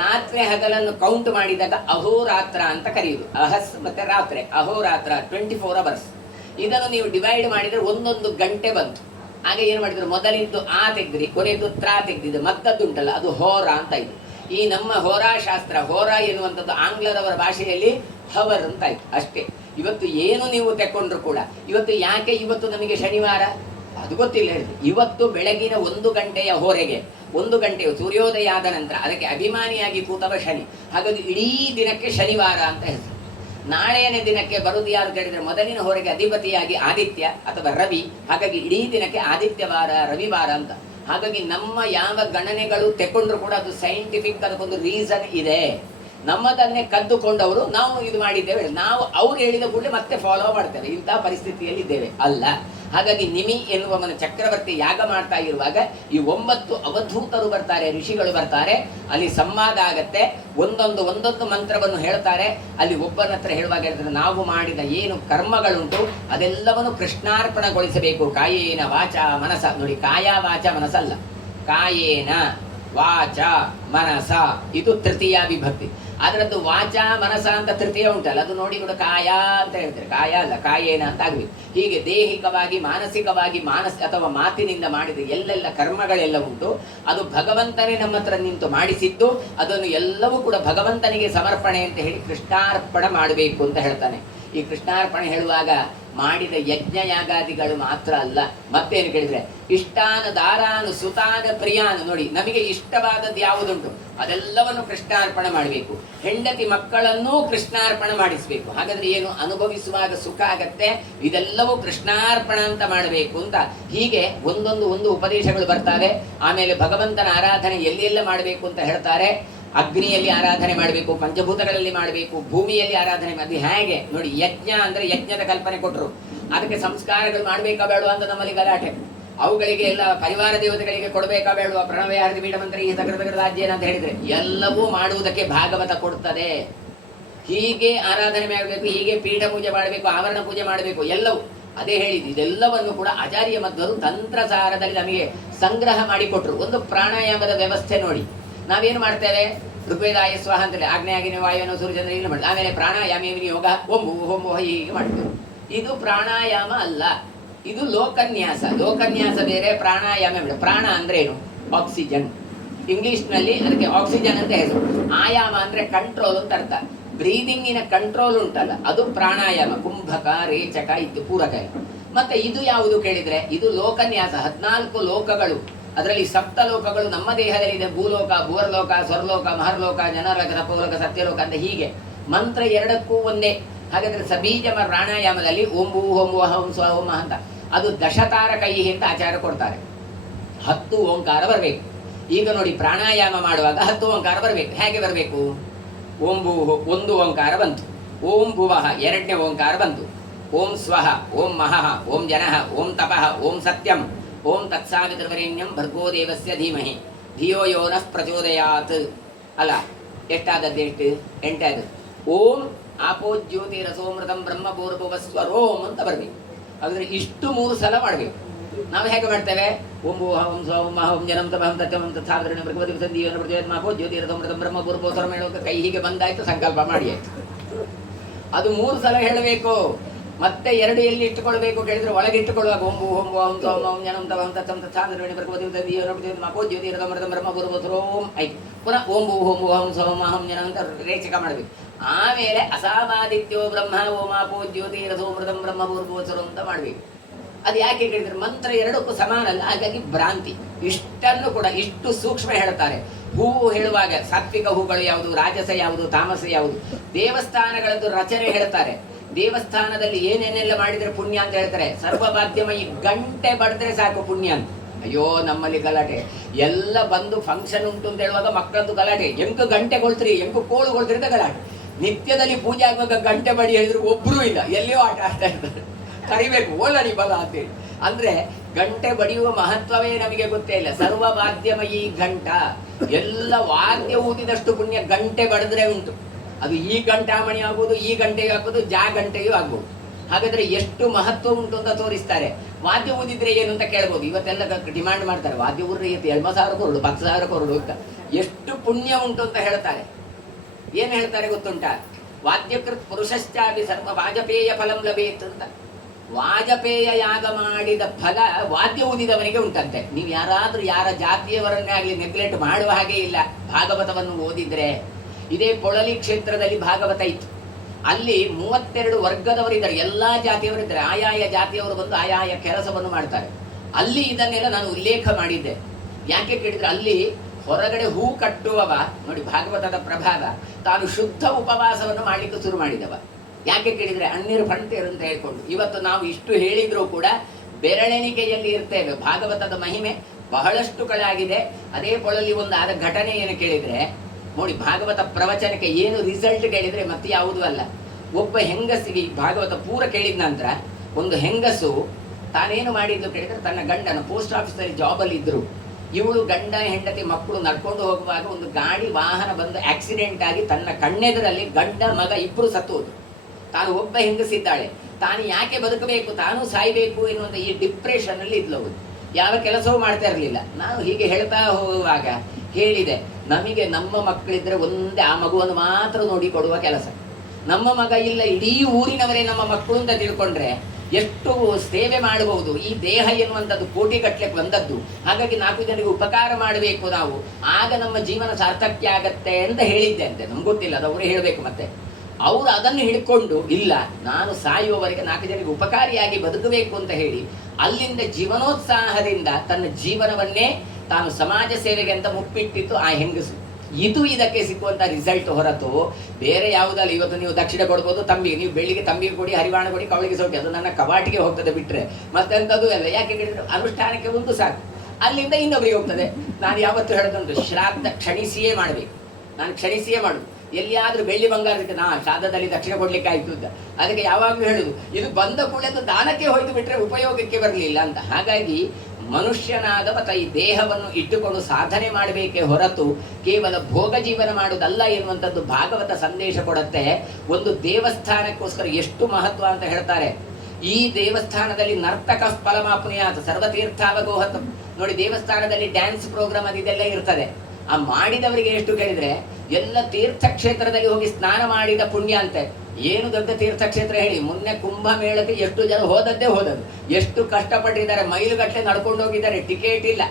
ರಾತ್ರಿ ಹಗಲನ್ನು ಕೌಂಟ್ ಮಾಡಿದಾಗ ಅಹೋರಾತ್ರ ಅಂತ ಕರೆಯುವುದು. ಅಹಸ್ ಮತ್ತೆ ರಾತ್ರಿ, ಅಹೋರಾತ್ರ 24 hours. ಇದನ್ನು ನೀವು ಡಿವೈಡ್ ಮಾಡಿದರೆ 1 ಗಂಟೆ ಬಂತು. ಹಾಗೆ ಏನು ಮಾಡಿದ್ರು, ಮೊದಲಿದ್ದು ಆ ತೆಗ್ದ್ರಿ, ಕೊನೆಯದ್ದು ತ್ರಾ ತೆಗ್ದಿದ್ದು, ಮತ್ತದ್ದುಂಟಲ್ಲ ಅದು ಹೋರ ಅಂತ ಇದು. ಈ ನಮ್ಮ ಹೋರಾಶಾಸ್ತ್ರ, ಹೋರ ಎನ್ನುವಂಥದ್ದು ಆಂಗ್ಲದವರ ಭಾಷೆಯಲ್ಲಿ ಹವರ್ ಅಂತ ಆಯ್ತು ಅಷ್ಟೇ. ಇವತ್ತು ಏನು ನೀವು ತೆಕ್ಕೊಂಡ್ರು ಕೂಡ, ಇವತ್ತು ಯಾಕೆ ಇವತ್ತು ನಮಗೆ ಶನಿವಾರ ಅದು ಗೊತ್ತಿಲ್ಲ ಹೇಳಿದ್ರು. ಇವತ್ತು ಬೆಳಗಿನ 1 ಗಂಟೆಯ ಹೊರೆಗೆ, 1 ಗಂಟೆಯು ಸೂರ್ಯೋದಯ ಆದ ನಂತರ ಅದಕ್ಕೆ ಅಭಿಮಾನಿಯಾಗಿ ಕೂತವ ಶನಿ. ಹಾಗಾಗಿ ಇಡೀ ದಿನಕ್ಕೆ ಶನಿವಾರ ಅಂತ ಹೆಸರು. ನಾಳೆಯನೇ ದಿನಕ್ಕೆ ಬರುವುದು ಯಾರು ಕೇಳಿದ್ರೆ, ಮೊದಲಿನ ಹೊರಗೆ ಅಧಿಪತಿಯಾಗಿ ಆದಿತ್ಯ ಅಥವಾ ರವಿ. ಹಾಗಾಗಿ ಇಡೀ ದಿನಕ್ಕೆ ಆದಿತ್ಯವಾರ, ರವಿವಾರ ಅಂತ. ಹಾಗಾಗಿ ನಮ್ಮ ಯಾವ ಗಣನೆಗಳು ತೆಕ್ಕೊಂಡ್ರು ಕೂಡ ಅದು ಸೈಂಟಿಫಿಕ್, ಅದಕ್ಕೊಂದು ರೀಸನ್ ಇದೆ. ನಮ್ಮದನ್ನೇ ಕದ್ದುಕೊಂಡವರು ನಾವು ಇದು ಮಾಡಿದ್ದೇವೆ, ನಾವು ಅವ್ರು ಹೇಳಿದ ಕೂಡಲೇ ಮತ್ತೆ ಫಾಲೋ ಮಾಡ್ತೇವೆ. ಇಂತಹ ಪರಿಸ್ಥಿತಿಯಲ್ಲಿ ಇದ್ದೇವೆ ಅಲ್ಲ. ಹಾಗಾಗಿ ನಿಮಿ ಎನ್ನುವವನ ಚಕ್ರವರ್ತಿ ಯಾಗ ಮಾಡ್ತಾ ಇರುವಾಗ ಈ 9 ಅವಧೂತರು ಬರ್ತಾರೆ, ಋಷಿಗಳು ಬರ್ತಾರೆ. ಅಲ್ಲಿ ಸಂವಾದ ಆಗತ್ತೆ, ಒಂದೊಂದು ಮಂತ್ರವನ್ನು ಹೇಳ್ತಾರೆ. ಅಲ್ಲಿ ಒಬ್ಬನ ಹತ್ರ ಹೇಳುವಾಗ ಹೇಳ್ತಾರೆ, ನಾವು ಮಾಡಿದ ಏನು ಕರ್ಮಗಳುಂಟು ಅದೆಲ್ಲವನ್ನು ಕೃಷ್ಣಾರ್ಪಣಗೊಳಿಸಬೇಕು. ಕಾಯೇನ ವಾಚ ಮನಸ. ನೋಡಿ, ಕಾಯ ವಾಚ ಮನಸ್ಸಲ್ಲ, ಕಾಯೇನ ವಾಚ ಮನಸ, ಇದು ತೃತೀಯ ವಿಭಕ್ತಿ. ಅದರದ್ದು ವಾಚ ಮನಸ ಅಂತ ತೃತೀಯ ಉಂಟಲ್ಲ, ಅದು ನೋಡಿ ಕೂಡ ಕಾಯ ಅಂತ ಹೇಳ್ತಾರೆ. ಕಾಯ ಅಲ್ಲ, ಕಾಯೇನ ಅಂತ ಆಗ್ಬೇಕು. ಹೀಗೆ ದೈಹಿಕವಾಗಿ, ಮಾನಸಿಕವಾಗಿ, ಅಥವಾ ಮಾತಿನಿಂದ ಮಾಡಿದ ಎಲ್ಲೆಲ್ಲ ಕರ್ಮಗಳೆಲ್ಲ ಉಂಟು, ಅದು ಭಗವಂತನೇ ನಮ್ಮ ಹತ್ರ ನಿಂತು ಮಾಡಿಸಿದ್ದು. ಅದನ್ನು ಎಲ್ಲವೂ ಕೂಡ ಭಗವಂತನಿಗೆ ಸಮರ್ಪಣೆ ಅಂತ ಹೇಳಿ ಕೃಷ್ಣಾರ್ಪಣ ಮಾಡಬೇಕು ಅಂತ ಹೇಳ್ತಾನೆ. ಈ ಕೃಷ್ಣಾರ್ಪಣೆ ಹೇಳುವಾಗ ಮಾಡಿದ ಯಜ್ಞ ಯಾಗಾದಿಗಳು ಮಾತ್ರ ಅಲ್ಲ, ಮತ್ತೇನು ಕೇಳಿದ್ರೆ ಇಷ್ಟಾನ ದಾರಾನು ಸುತಾನ ಪ್ರಿಯಾನು. ನೋಡಿ, ನಮಗೆ ಇಷ್ಟವಾದದ್ದು ಯಾವುದುಂಟು ಅದೆಲ್ಲವನ್ನು ಕೃಷ್ಣಾರ್ಪಣೆ ಮಾಡಬೇಕು. ಹೆಂಡತಿ ಮಕ್ಕಳನ್ನೂ ಕೃಷ್ಣಾರ್ಪಣೆ ಮಾಡಿಸಬೇಕು. ಹಾಗಾದ್ರೆ ಏನು, ಅನುಭವಿಸುವಾಗ ಸುಖ ಆಗತ್ತೆ, ಇದೆಲ್ಲವೂ ಕೃಷ್ಣಾರ್ಪಣ ಅಂತ ಮಾಡಬೇಕು ಅಂತ. ಹೀಗೆ ಒಂದು ಉಪದೇಶಗಳು ಬರ್ತಾವೆ. ಆಮೇಲೆ ಭಗವಂತನ ಆರಾಧನೆ ಎಲ್ಲೆಲ್ಲ ಮಾಡಬೇಕು ಅಂತ ಹೇಳ್ತಾರೆ. ಅಗ್ನಿಯಲ್ಲಿ ಆರಾಧನೆ ಮಾಡಬೇಕು, ಪಂಚಭೂತಗಳಲ್ಲಿ ಮಾಡಬೇಕು, ಭೂಮಿಯಲ್ಲಿ ಆರಾಧನೆ ಮಾಡಿ. ಹೇಗೆ ನೋಡಿ, ಯಜ್ಞ ಅಂದ್ರೆ ಯಜ್ಞದ ಕಲ್ಪನೆ ಕೊಟ್ಟರು. ಅದಕ್ಕೆ ಸಂಸ್ಕಾರಗಳು ಮಾಡಬೇಕಾ ಬೇಡ ಅಂತ ನಮ್ಮಲ್ಲಿ ಗಲಾಟೆ. ಅವುಗಳಿಗೆ ಎಲ್ಲ ಪರಿವಾರ ದೇವತೆಗಳಿಗೆ ಕೊಡಬೇಕಾ ಬೇಡ, ಪ್ರಣವಯಾರ್ತಿ ಪೀಠ ಮಂತ್ರ ಈ ತಗರ ರಾಜ್ಯ ಅಂತ ಹೇಳಿದ್ರೆ ಎಲ್ಲವೂ ಮಾಡುವುದಕ್ಕೆ ಭಾಗವತ ಕೊಡ್ತದೆ. ಹೀಗೆ ಆರಾಧನೆ ಮಾಡಬೇಕು, ಹೀಗೆ ಪೀಠ ಪೂಜೆ ಮಾಡಬೇಕು, ಆವರಣ ಪೂಜೆ ಮಾಡಬೇಕು, ಎಲ್ಲವೂ ಅದೇ ಹೇಳಿದ್ದು. ಇದೆಲ್ಲವನ್ನು ಕೂಡ ಆಚಾರ್ಯ ಮಧ್ವರು ತಂತ್ರಸಾರದಲ್ಲಿ ನಮಗೆ ಸಂಗ್ರಹ ಮಾಡಿಕೊಟ್ರು. ಒಂದು ಪ್ರಾಣಾಯಾಮದ ವ್ಯವಸ್ಥೆ ನೋಡಿ, ನಾವೇನು ಮಾಡ್ತೇವೆ, ಋಗ್ವೇದಾಯ ಸ್ವಾಹ ಅಂತೇಳಿ ಆಗ್ನೇಯಾಗಿನ ವಾಯುವನ್ನು ಸೂರ್ಯಚಂದ್ರ ಇಲ್ಲಿ ಮಾಡ್ತೇವೆ. ಆಮೇಲೆ ಪ್ರಾಣಾಯಾಮ ಯೋಗ ಹೊಂಬು ಹೀಗೆ ಮಾಡ್ತೇವೆ. ಇದು ಪ್ರಾಣಾಯಾಮ ಅಲ್ಲ, ಇದು ಲೋಕನ್ಯಾಸ. ಲೋಕನ್ಯಾಸ ಬೇರೆ, ಪ್ರಾಣಾಯಾಮ ಬೇರೆ. ಪ್ರಾಣ ಅಂದ್ರೆ ಏನು? ಆಕ್ಸಿಜನ್. ಇಂಗ್ಲಿಷ್ನಲ್ಲಿ ಅದಕ್ಕೆ ಆಕ್ಸಿಜನ್ ಅಂತ ಹೆಸರು. ಆಯಾಮ ಅಂದ್ರೆ ಕಂಟ್ರೋಲ್ ಅಂತ ಅರ್ಥ. ಬ್ರೀದಿಂಗಿನ ಕಂಟ್ರೋಲ್ ಉಂಟಲ್ಲ, ಅದು ಪ್ರಾಣಾಯಾಮ. ಕುಂಭಕ, ರೇಚಕ ಇತ್ತು ಪೂರಕ. ಮತ್ತೆ ಇದು ಯಾವುದು ಕೇಳಿದ್ರೆ, ಇದು ಲೋಕನ್ಯಾಸ. 14 ಲೋಕಗಳು, ಅದರಲ್ಲಿ 7 ಲೋಕಗಳು ನಮ್ಮ ದೇಹದಲ್ಲಿದೆ. ಭೂಲೋಕ, ಭೂವರ್ಲೋಕ, ಸ್ವರ್ಲೋಕ, ಮಹರ್ಲೋಕ, ಜನರಲೋಕ, ತಪೋಲೋಕ, ಸತ್ಯಲೋಕ ಅಂತ. ಹೀಗೆ ಮಂತ್ರ ಎರಡಕ್ಕೂ ಒಂದೇ. ಹಾಗಾದ್ರೆ ಸಬೀಜ ಪ್ರಾಣಾಯಾಮದಲ್ಲಿ ಓಂ ಭೂ ಹೋಂ ಓಂ ಸ್ವ ಓಂ ಅಂತ, ಅದು ದಶತಾರ ಕೈ ಅಂತ ಆಚಾರ ಕೊಡ್ತಾರೆ. 10 ಓಂಕಾರ ಬರಬೇಕು. ಈಗ ನೋಡಿ, ಪ್ರಾಣಾಯಾಮ ಮಾಡುವಾಗ 10 ಓಂಕಾರ ಬರಬೇಕು. ಹೇಗೆ ಬರಬೇಕು? ಓಂ ಭೂ 1 ಓಂಕಾರ ಬಂತು, ಓಂ ಭುವಃ 2ನೇ ಓಂಕಾರ ಬಂತು, ಓಂ ಸ್ವಃ, ಓಂ ಮಹಃ, ಓಂ ಜನಃ, ಓಂ ತಪಃ, ಓಂ ಸತ್ಯಂ, ಓಂ ತತ್ಸಾವಿತೃವರೆಣ್ಯಂ ಭರ್ಗೋ ದೇವಸ್ಯ ಧೀಮಹಿ ಧಿಯೋ ಯೋ ನಃ ಪ್ರಚೋದಯಾತ್. ಅಲ್ಲ, ಎಷ್ಟಾದದ್ದು? 8 ಓಂ ಆಪೋ ಜ್ಯೋತಿ ರಸೋಮೃತಂ ಬ್ರಹ್ಮ ಭೂರ್ಭುವಸ್ವರೋಂ ಅಂತ ಬರಬೇಕು. ಹಾಗಾದ್ರೆ ಇಷ್ಟು 3 ಸಲ ಮಾಡಬೇಕು. ನಾವು ಹೇಗೆ ಮಾಡ್ತೇವೆ? ಓಂ ಭೂ ಓಂ ಸ್ವ ಓಂ ಮಹ ಓಂ ಜನಂ ತಪಃ ತತ್ಯಂ ತತ್ಸಾವಿತೃ ಭರ್ಗೋ ದೇವಸ್ಯ ಧಿಯೋ ನಃ ಪ್ರಚೋದಯಾತ್ ಆಪೋ ಜ್ಯೋತಿ ರಸೋಮೃತಂ ಬ್ರಹ್ಮ ಭೂರ್ಭುವಸ್ವರೋಂ ಹೇಳೋಕೆ ಕೈ ಹೀಗೆ ಬಂದಾಯ್ತು, ಸಂಕಲ್ಪ ಮಾಡಿ ಆಯ್ತು. ಅದು 3 ಸಲ ಹೇಳಬೇಕು. ಮತ್ತೆ 2 ಎಲ್ಲಿ ಇಟ್ಟುಕೊಳ್ಬೇಕು ಕೇಳಿದ್ರೆ, ಒಳಗೆ ಇಟ್ಟುಕೊಳ್ಳುವಾಗ ಓಂ ಭೂ ಓಂ ಓಂ ಸ್ವ ಓಂ ಜನಂ ತಪಃ ತತ್ಯಂ ತತ್ಸಾವಿತೃ ಭರ್ಗೋ ದೇವಸ್ಯ ಧಿಯೋ ನಃ ಪ್ರಚೋದಯಾತ್ ಆಪೋ ಜ್ಯೋತಿ ರಸೋಮೃತಂ ಬ್ರಹ್ಮ ಭೂರ್ಭುವಸ್ವರೋಂ ಆಯ್ತು. ಪುನಃ ಓಂ ಭೂ ಓಂ ಓಂ ಸ್ವ ಓಂ ಮಹ ಓಂ ಜನಂ ಅಂತ ರೇಚಕ ಮಾಡಬೇಕು. ಆಮೇಲೆ ಅಸಾಮಾದಿತ್ಯೋ ಬ್ರಹ್ಮ ಓಮಾಪೋ ಜ್ಯೋತಿ ರಸೋಮೃತಂ ಬ್ರಹ್ಮ ಭೂರ್ಭುವಸ್ವರೋಂ ಅಂತ ಮಾಡಬೇಕು. ಅದು ಯಾಕೆ ಕೇಳಿದ್ರೆ, ಮಂತ್ರ ಎರಡಕ್ಕೂ ಸಮಾನ ಅಲ್ಲ, ಹಾಗಾಗಿ ಭ್ರಾಂತಿ. ಇಷ್ಟನ್ನು ಕೂಡ ಇಷ್ಟು ಸೂಕ್ಷ್ಮ ಹೇಳ್ತಾರೆ. ಹೂವು ಹೇಳುವಾಗ ಸಾತ್ವಿಕ ಹೂಗಳು ಯಾವುದು, ರಾಜಸ ಯಾವುದು, ತಾಮಸ ಯಾವುದು. ದೇವಸ್ಥಾನಗಳದ್ದು ರಚನೆ ಹೇಳ್ತಾರೆ. ದೇವಸ್ಥಾನದಲ್ಲಿ ಏನೇನೆಲ್ಲ ಮಾಡಿದ್ರೆ ಪುಣ್ಯ ಅಂತ ಹೇಳ್ತಾರೆ. ಸರ್ವವಾದ್ಯಮ ಈ ಗಂಟೆ ಬಡಿದ್ರೆ ಸಾಕು ಪುಣ್ಯ ಅಂತ. ಅಯ್ಯೋ, ನಮ್ಮಲ್ಲಿ ಗಲಾಟೆ. ಎಲ್ಲ ಬಂದು ಫಂಕ್ಷನ್ ಉಂಟು ಅಂತ ಹೇಳುವಾಗ ಮಕ್ಕಳದ್ದು ಗಲಾಟೆ. ಎಂಟು ಗಂಟೆಗೊಳ್ತೀರಿ, ಎಂಟು ಕೋಳುಗೊಳ್ತೀರಿ ಅಂತ ಗಲಾಟೆ. ನಿತ್ಯದಲ್ಲಿ ಪೂಜೆ ಆಗುವಾಗ ಗಂಟೆ ಬಡಿ ಹೇಳಿದ್ರು ಒಬ್ಬರೂ ಇಲ್ಲ, ಎಲ್ಲಿಯೋ ಆಟ ಆಡ್ತಾ ಇರ್ತಾರೆ. ಕರಿಬೇಕು, ಓಲನಿ ಬಲ ಅಂತೇಳಿ. ಅಂದ್ರೆ ಗಂಟೆ ಬಡಿಯುವ ಮಹತ್ವವೇ ನಮಗೆ ಗೊತ್ತೇ ಇಲ್ಲ. ಸರ್ವವಾದ್ಯಮಯಿ ಘಂಟ, ಎಲ್ಲ ವಾದ್ಯ ಊದಿದಷ್ಟು ಪುಣ್ಯ ಗಂಟೆ ಬಡಿದ್ರೆ ಉಂಟು. ಅದು ಈ ಗಂಟಾಮಣಿ ಆಗ್ಬೋದು, ಈ ಗಂಟೆಯೂ ಆಗ್ಬೋದು, ಗಂಟೆಯೂ ಆಗ್ಬೋದು. ಹಾಗಾದ್ರೆ ಎಷ್ಟು ಮಹತ್ವ ಉಂಟು ಅಂತ ತೋರಿಸ್ತಾರೆ. ವಾದ್ಯ ಊದಿದ್ರೆ ಏನು ಅಂತ ಕೇಳ್ಬೋದು. ಇವತ್ತೆಲ್ಲ ಡಿಮಾಂಡ್ ಮಾಡ್ತಾರೆ, ವಾದ್ಯ ಊದ್ರೆ 70,000 ಕೊರಡು 10,000 ಕೊರಡು ಅಂತ. ಎಷ್ಟು ಪುಣ್ಯ ಉಂಟು ಅಂತ ಹೇಳ್ತಾರೆ. ಏನ್ ಹೇಳ್ತಾರೆ ಗೊತ್ತುಂಟಾ? ವಾದ್ಯಕೃತ್ ಪುರುಷಶ್ಚಾಪಿ ಸರ್ವ ವಾಜಪೇಯ ಫಲಂ ಲಭೇತ್ ಅಂತ. ವಾಜಪೇಯ ಯಾಗ ಮಾಡಿದ ಫಲ ವಾದ್ಯ ಊದಿದವನಿಗೆ ಉಂಟಂತೆ. ನೀವು ಯಾರಾದ್ರೂ ಯಾರ ಜಾತಿಯವರನ್ನೇ ಆಗಲಿ ನೆಗ್ಲೆಕ್ಟ್ ಮಾಡುವ ಹಾಗೆ ಇಲ್ಲ. ಭಾಗವತವನ್ನು ಓದಿದ್ರೆ, ಇದೇ ಪೊಳಲಿ ಕ್ಷೇತ್ರದಲ್ಲಿ ಭಾಗವತ ಇತ್ತು. ಅಲ್ಲಿ 32 ವರ್ಗದವರಿದ್ದಾರೆ, ಎಲ್ಲಾ ಜಾತಿಯವರಿದ್ದಾರೆ. ಆಯಾಯ ಜಾತಿಯವರು ಬಂದು ಆಯಾಯ ಕೆಲಸವನ್ನು ಮಾಡ್ತಾರೆ. ಅಲ್ಲಿ ಇದನ್ನೆಲ್ಲ ನಾನು ಉಲ್ಲೇಖ ಮಾಡಿದ್ದೆ. ಯಾಕೆ ಕೇಳಿದ್ರೆ, ಅಲ್ಲಿ ಹೊರಗಡೆ ಹೂ ಕಟ್ಟುವವ ನೋಡಿ, ಭಾಗವತದ ಪ್ರಭಾವ, ತಾನು ಶುದ್ಧ ಉಪವಾಸವನ್ನು ಮಾಡಲಿಕ್ಕೆ ಶುರು ಮಾಡಿದವ. ಯಾಕೆ ಕೇಳಿದ್ರೆ, ಅಣ್ಣಿರು ಫಂಟೇರು ಅಂತ ಹೇಳ್ಕೊಂಡು. ಇವತ್ತು ನಾವು ಇಷ್ಟು ಹೇಳಿದ್ರೂ ಕೂಡ ಬೆರಳೆಣಿಕೆಯಲ್ಲಿ ಇರ್ತೇವೆ. ಭಾಗವತದ ಮಹಿಮೆ ಬಹಳಷ್ಟು ಕಳಾಗಿದೆ. ಅದೇ ಪೊಳಲಿ ಒಂದು ಆದ ಘಟನೆ ಏನು ಕೇಳಿದ್ರೆ ನೋಡಿ, ಭಾಗವತ ಪ್ರವಚನಕ್ಕೆ ಏನು ರಿಸಲ್ಟ್ ಕೇಳಿದ್ರೆ ಮತ್ತೆ ಯಾವುದೂ ಅಲ್ಲ. ಒಬ್ಬ ಹೆಂಗಸಿಗೆ ಭಾಗವತ ಪೂರ ಕೇಳಿದ ನಂತರ ಒಂದು ಹೆಂಗಸು ತಾನೇನು ಮಾಡಿದ್ದು ಕೇಳಿದ್ರೆ, ತನ್ನ ಗಂಡನ ಪೋಸ್ಟ್ ಆಫೀಸಲ್ಲಿ ಜಾಬಲ್ಲಿ ಇದ್ರು. ಇವಳು ಗಂಡ ಹೆಂಡತಿ ಮಕ್ಕಳು ನಡ್ಕೊಂಡು ಹೋಗುವಾಗ ಒಂದು ಗಾಡಿ ವಾಹನ ಬಂದು ಆಕ್ಸಿಡೆಂಟ್ ಆಗಿ ತನ್ನ ಕಣ್ಣೆದರಲ್ಲಿ ಗಂಡ ಮಗ ಇಬ್ಬರು ಸತ್ತೋದು. ತಾನು ಒಬ್ಬ ಹೆಂಗಸಿದ್ದಾಳೆ. ತಾನು ಯಾಕೆ ಬದುಕಬೇಕು, ತಾನು ಸಾಯ್ಬೇಕು ಎನ್ನುವಂತ ಈ ಡಿಪ್ರೆಷನ್ ಅಲ್ಲಿ ಇದ್ಲವು. ಯಾವ ಕೆಲಸವೂ ಮಾಡ್ತಾ ಇರಲಿಲ್ಲ. ನಾನು ಹೀಗೆ ಹೇಳ್ತಾ ಹೋಗುವಾಗ ಹೇಳಿದೆ, ನಮಗೆ ನಮ್ಮ ಮಕ್ಕಳಿದ್ರೆ ಒಂದೇ ಆ ಮಗುವನ್ನು ಮಾತ್ರ ನೋಡಿ ಕೊಡುವ ಕೆಲಸ. ನಮ್ಮ ಮಗ ಇಲ್ಲ, ಇಡೀ ಊರಿನವರೇ ನಮ್ಮ ಮಕ್ಕಳು ಅಂತ ತಿಳ್ಕೊಂಡ್ರೆ ಎಷ್ಟು ಸೇವೆ ಮಾಡಬಹುದು. ಈ ದೇಹ ಎನ್ನುವಂಥದ್ದು ಕೋಟಿಗಟ್ಟಲೆ ಬಂದದ್ದು. ಹಾಗಾಗಿ 4 ಜನರಿಗೆ ಉಪಕಾರ ಮಾಡಬೇಕು ನಾವು, ಆಗ ನಮ್ಮ ಜೀವನ ಸಾರ್ಥಕ್ಯ ಆಗತ್ತೆ ಅಂತ ಹೇಳಿದ್ದೆ ಅಂತೆ. ನಮ್ಗೆ ಗೊತ್ತಿಲ್ಲ, ಅದು ಅವರೇ ಹೇಳಬೇಕು. ಮತ್ತೆ ಅವರು ಅದನ್ನು ಹಿಡ್ಕೊಂಡು, ಇಲ್ಲ ನಾನು ಸಾಯುವವರೆಗೆ 4 ಜನರಿಗೆ ಉಪಕಾರಿಯಾಗಿ ಬದುಕಬೇಕು ಅಂತ ಹೇಳಿ ಅಲ್ಲಿಂದ ಜೀವನೋತ್ಸಾಹದಿಂದ ತನ್ನ ಜೀವನವನ್ನೇ ತಾನು ಸಮಾಜ ಸೇವೆಗೆ ಅಂತ ಮುಪ್ಪಿಟ್ಟಿತ್ತು ಆ ಹೆಂಗಸು. ಇದು ಇದಕ್ಕೆ ಸಿಕ್ಕುವಂತ ರಿಸಲ್ಟ್ ಹೊರತು ಬೇರೆ ಯಾವುದಲ್ಲ. ಇವತ್ತು ನೀವು ದಕ್ಷಿಣ ಕೊಡ್ಬೋದು ತಂಬಿಗೆ, ನೀವು ಬೆಳ್ಳಿಗೆ ತಂಬಿಗೆ ಕೊಡಿ, ಹರಿವಾಣ ಕೊಡಿ, ಕವಳಿಗೆ ಸೌಟಿ, ಅದು ನನ್ನ ಕವಾಟಿಗೆ ಹೋಗ್ತದೆ ಬಿಟ್ರೆ ಮತ್ತೆಂಥದ್ದು ಅಲ್ಲ. ಯಾಕೆ ಹೇಳಿದ್ರೆ ಅನುಷ್ಠಾನಕ್ಕೆ ಒಂದು ಸಾಕು, ಅಲ್ಲಿಂದ ಇನ್ನೊಬ್ಬರಿಗೆ ಹೋಗ್ತದೆ. ನಾನು ಯಾವತ್ತು ಹೇಳೋದಂತ, ಶ್ರಾದ್ದ ಕ್ಷಣಿಸಿಯೇ ಮಾಡಬೇಕು. ನಾನು ಕ್ಷಣಿಸಿಯೇ ಮಾಡುದು. ಎಲ್ಲಿಯಾದ್ರೂ ಬೆಳ್ಳಿ ಬಂಗಾರಕ್ಕೆ ಶ್ರಾದ್ದದಲ್ಲಿ ದಕ್ಷಿಣ ಕೊಡ್ಲಿಕ್ಕೆ ಆಯ್ತು ಅಂತ ಅದಕ್ಕೆ ಯಾವಾಗಲೂ ಹೇಳುದು, ಇದು ಬಂದ ಕೂಡಲೇ ದಾನಕ್ಕೆ ಹೋಯ್ತು ಬಿಟ್ರೆ ಉಪಯೋಗಕ್ಕೆ ಬರಲಿಲ್ಲ ಅಂತ. ಹಾಗಾಗಿ ಮನುಷ್ಯನಾದವ ಈ ದೇಹವನ್ನು ಇಟ್ಟುಕೊಂಡು ಸಾಧನೆ ಮಾಡಬೇಕೇ ಹೊರತು ಕೇವಲ ಭೋಗ ಜೀವನ ಮಾಡುವುದಲ್ಲ ಎನ್ನುವಂಥದ್ದು ಭಾಗವತ ಸಂದೇಶ ಕೊಡುತ್ತೆ. ಒಂದು ದೇವಸ್ಥಾನಕ್ಕೋಸ್ಕರ ಎಷ್ಟು ಮಹತ್ವ ಅಂತ ಹೇಳ್ತಾರೆ. ಈ ದೇವಸ್ಥಾನದಲ್ಲಿ ನರ್ತಕ ಫಲಮಾಪ್ನುಯಾತ್ ಸರ್ವತೀರ್ಥಾವಗೋಹತ. ನೋಡಿ, ದೇವಸ್ಥಾನದಲ್ಲಿ ಡ್ಯಾನ್ಸ್ ಪ್ರೋಗ್ರಾಮ್ ಅದೆಲ್ಲ ಇರ್ತದೆ. ಆ ಮಾಡಿದವರಿಗೆ ಎಷ್ಟು ಕೇಳಿದ್ರೆ, ಎಲ್ಲ ತೀರ್ಥಕ್ಷೇತ್ರದಲ್ಲಿ ಹೋಗಿ ಸ್ನಾನ ಮಾಡಿದ ಪುಣ್ಯ ಅಂತೆ. ಏನು ದೊಡ್ಡ ತೀರ್ಥಕ್ಷೇತ್ರ ಹೇಳಿ. ಮೊನ್ನೆ ಕುಂಭಮೇಳಕ್ಕೆ ಎಷ್ಟು ಜನ ಹೋದದ್ದೇ ಹೋದದ್ದು. ಎಷ್ಟು ಕಷ್ಟಪಟ್ಟಿದ್ದಾರೆ, ಮೈಲುಗಟ್ಟಲೆ ನಡ್ಕೊಂಡು ಹೋಗಿದ್ದಾರೆ. ಟಿಕೆಟ್ ಇಲ್ಲ,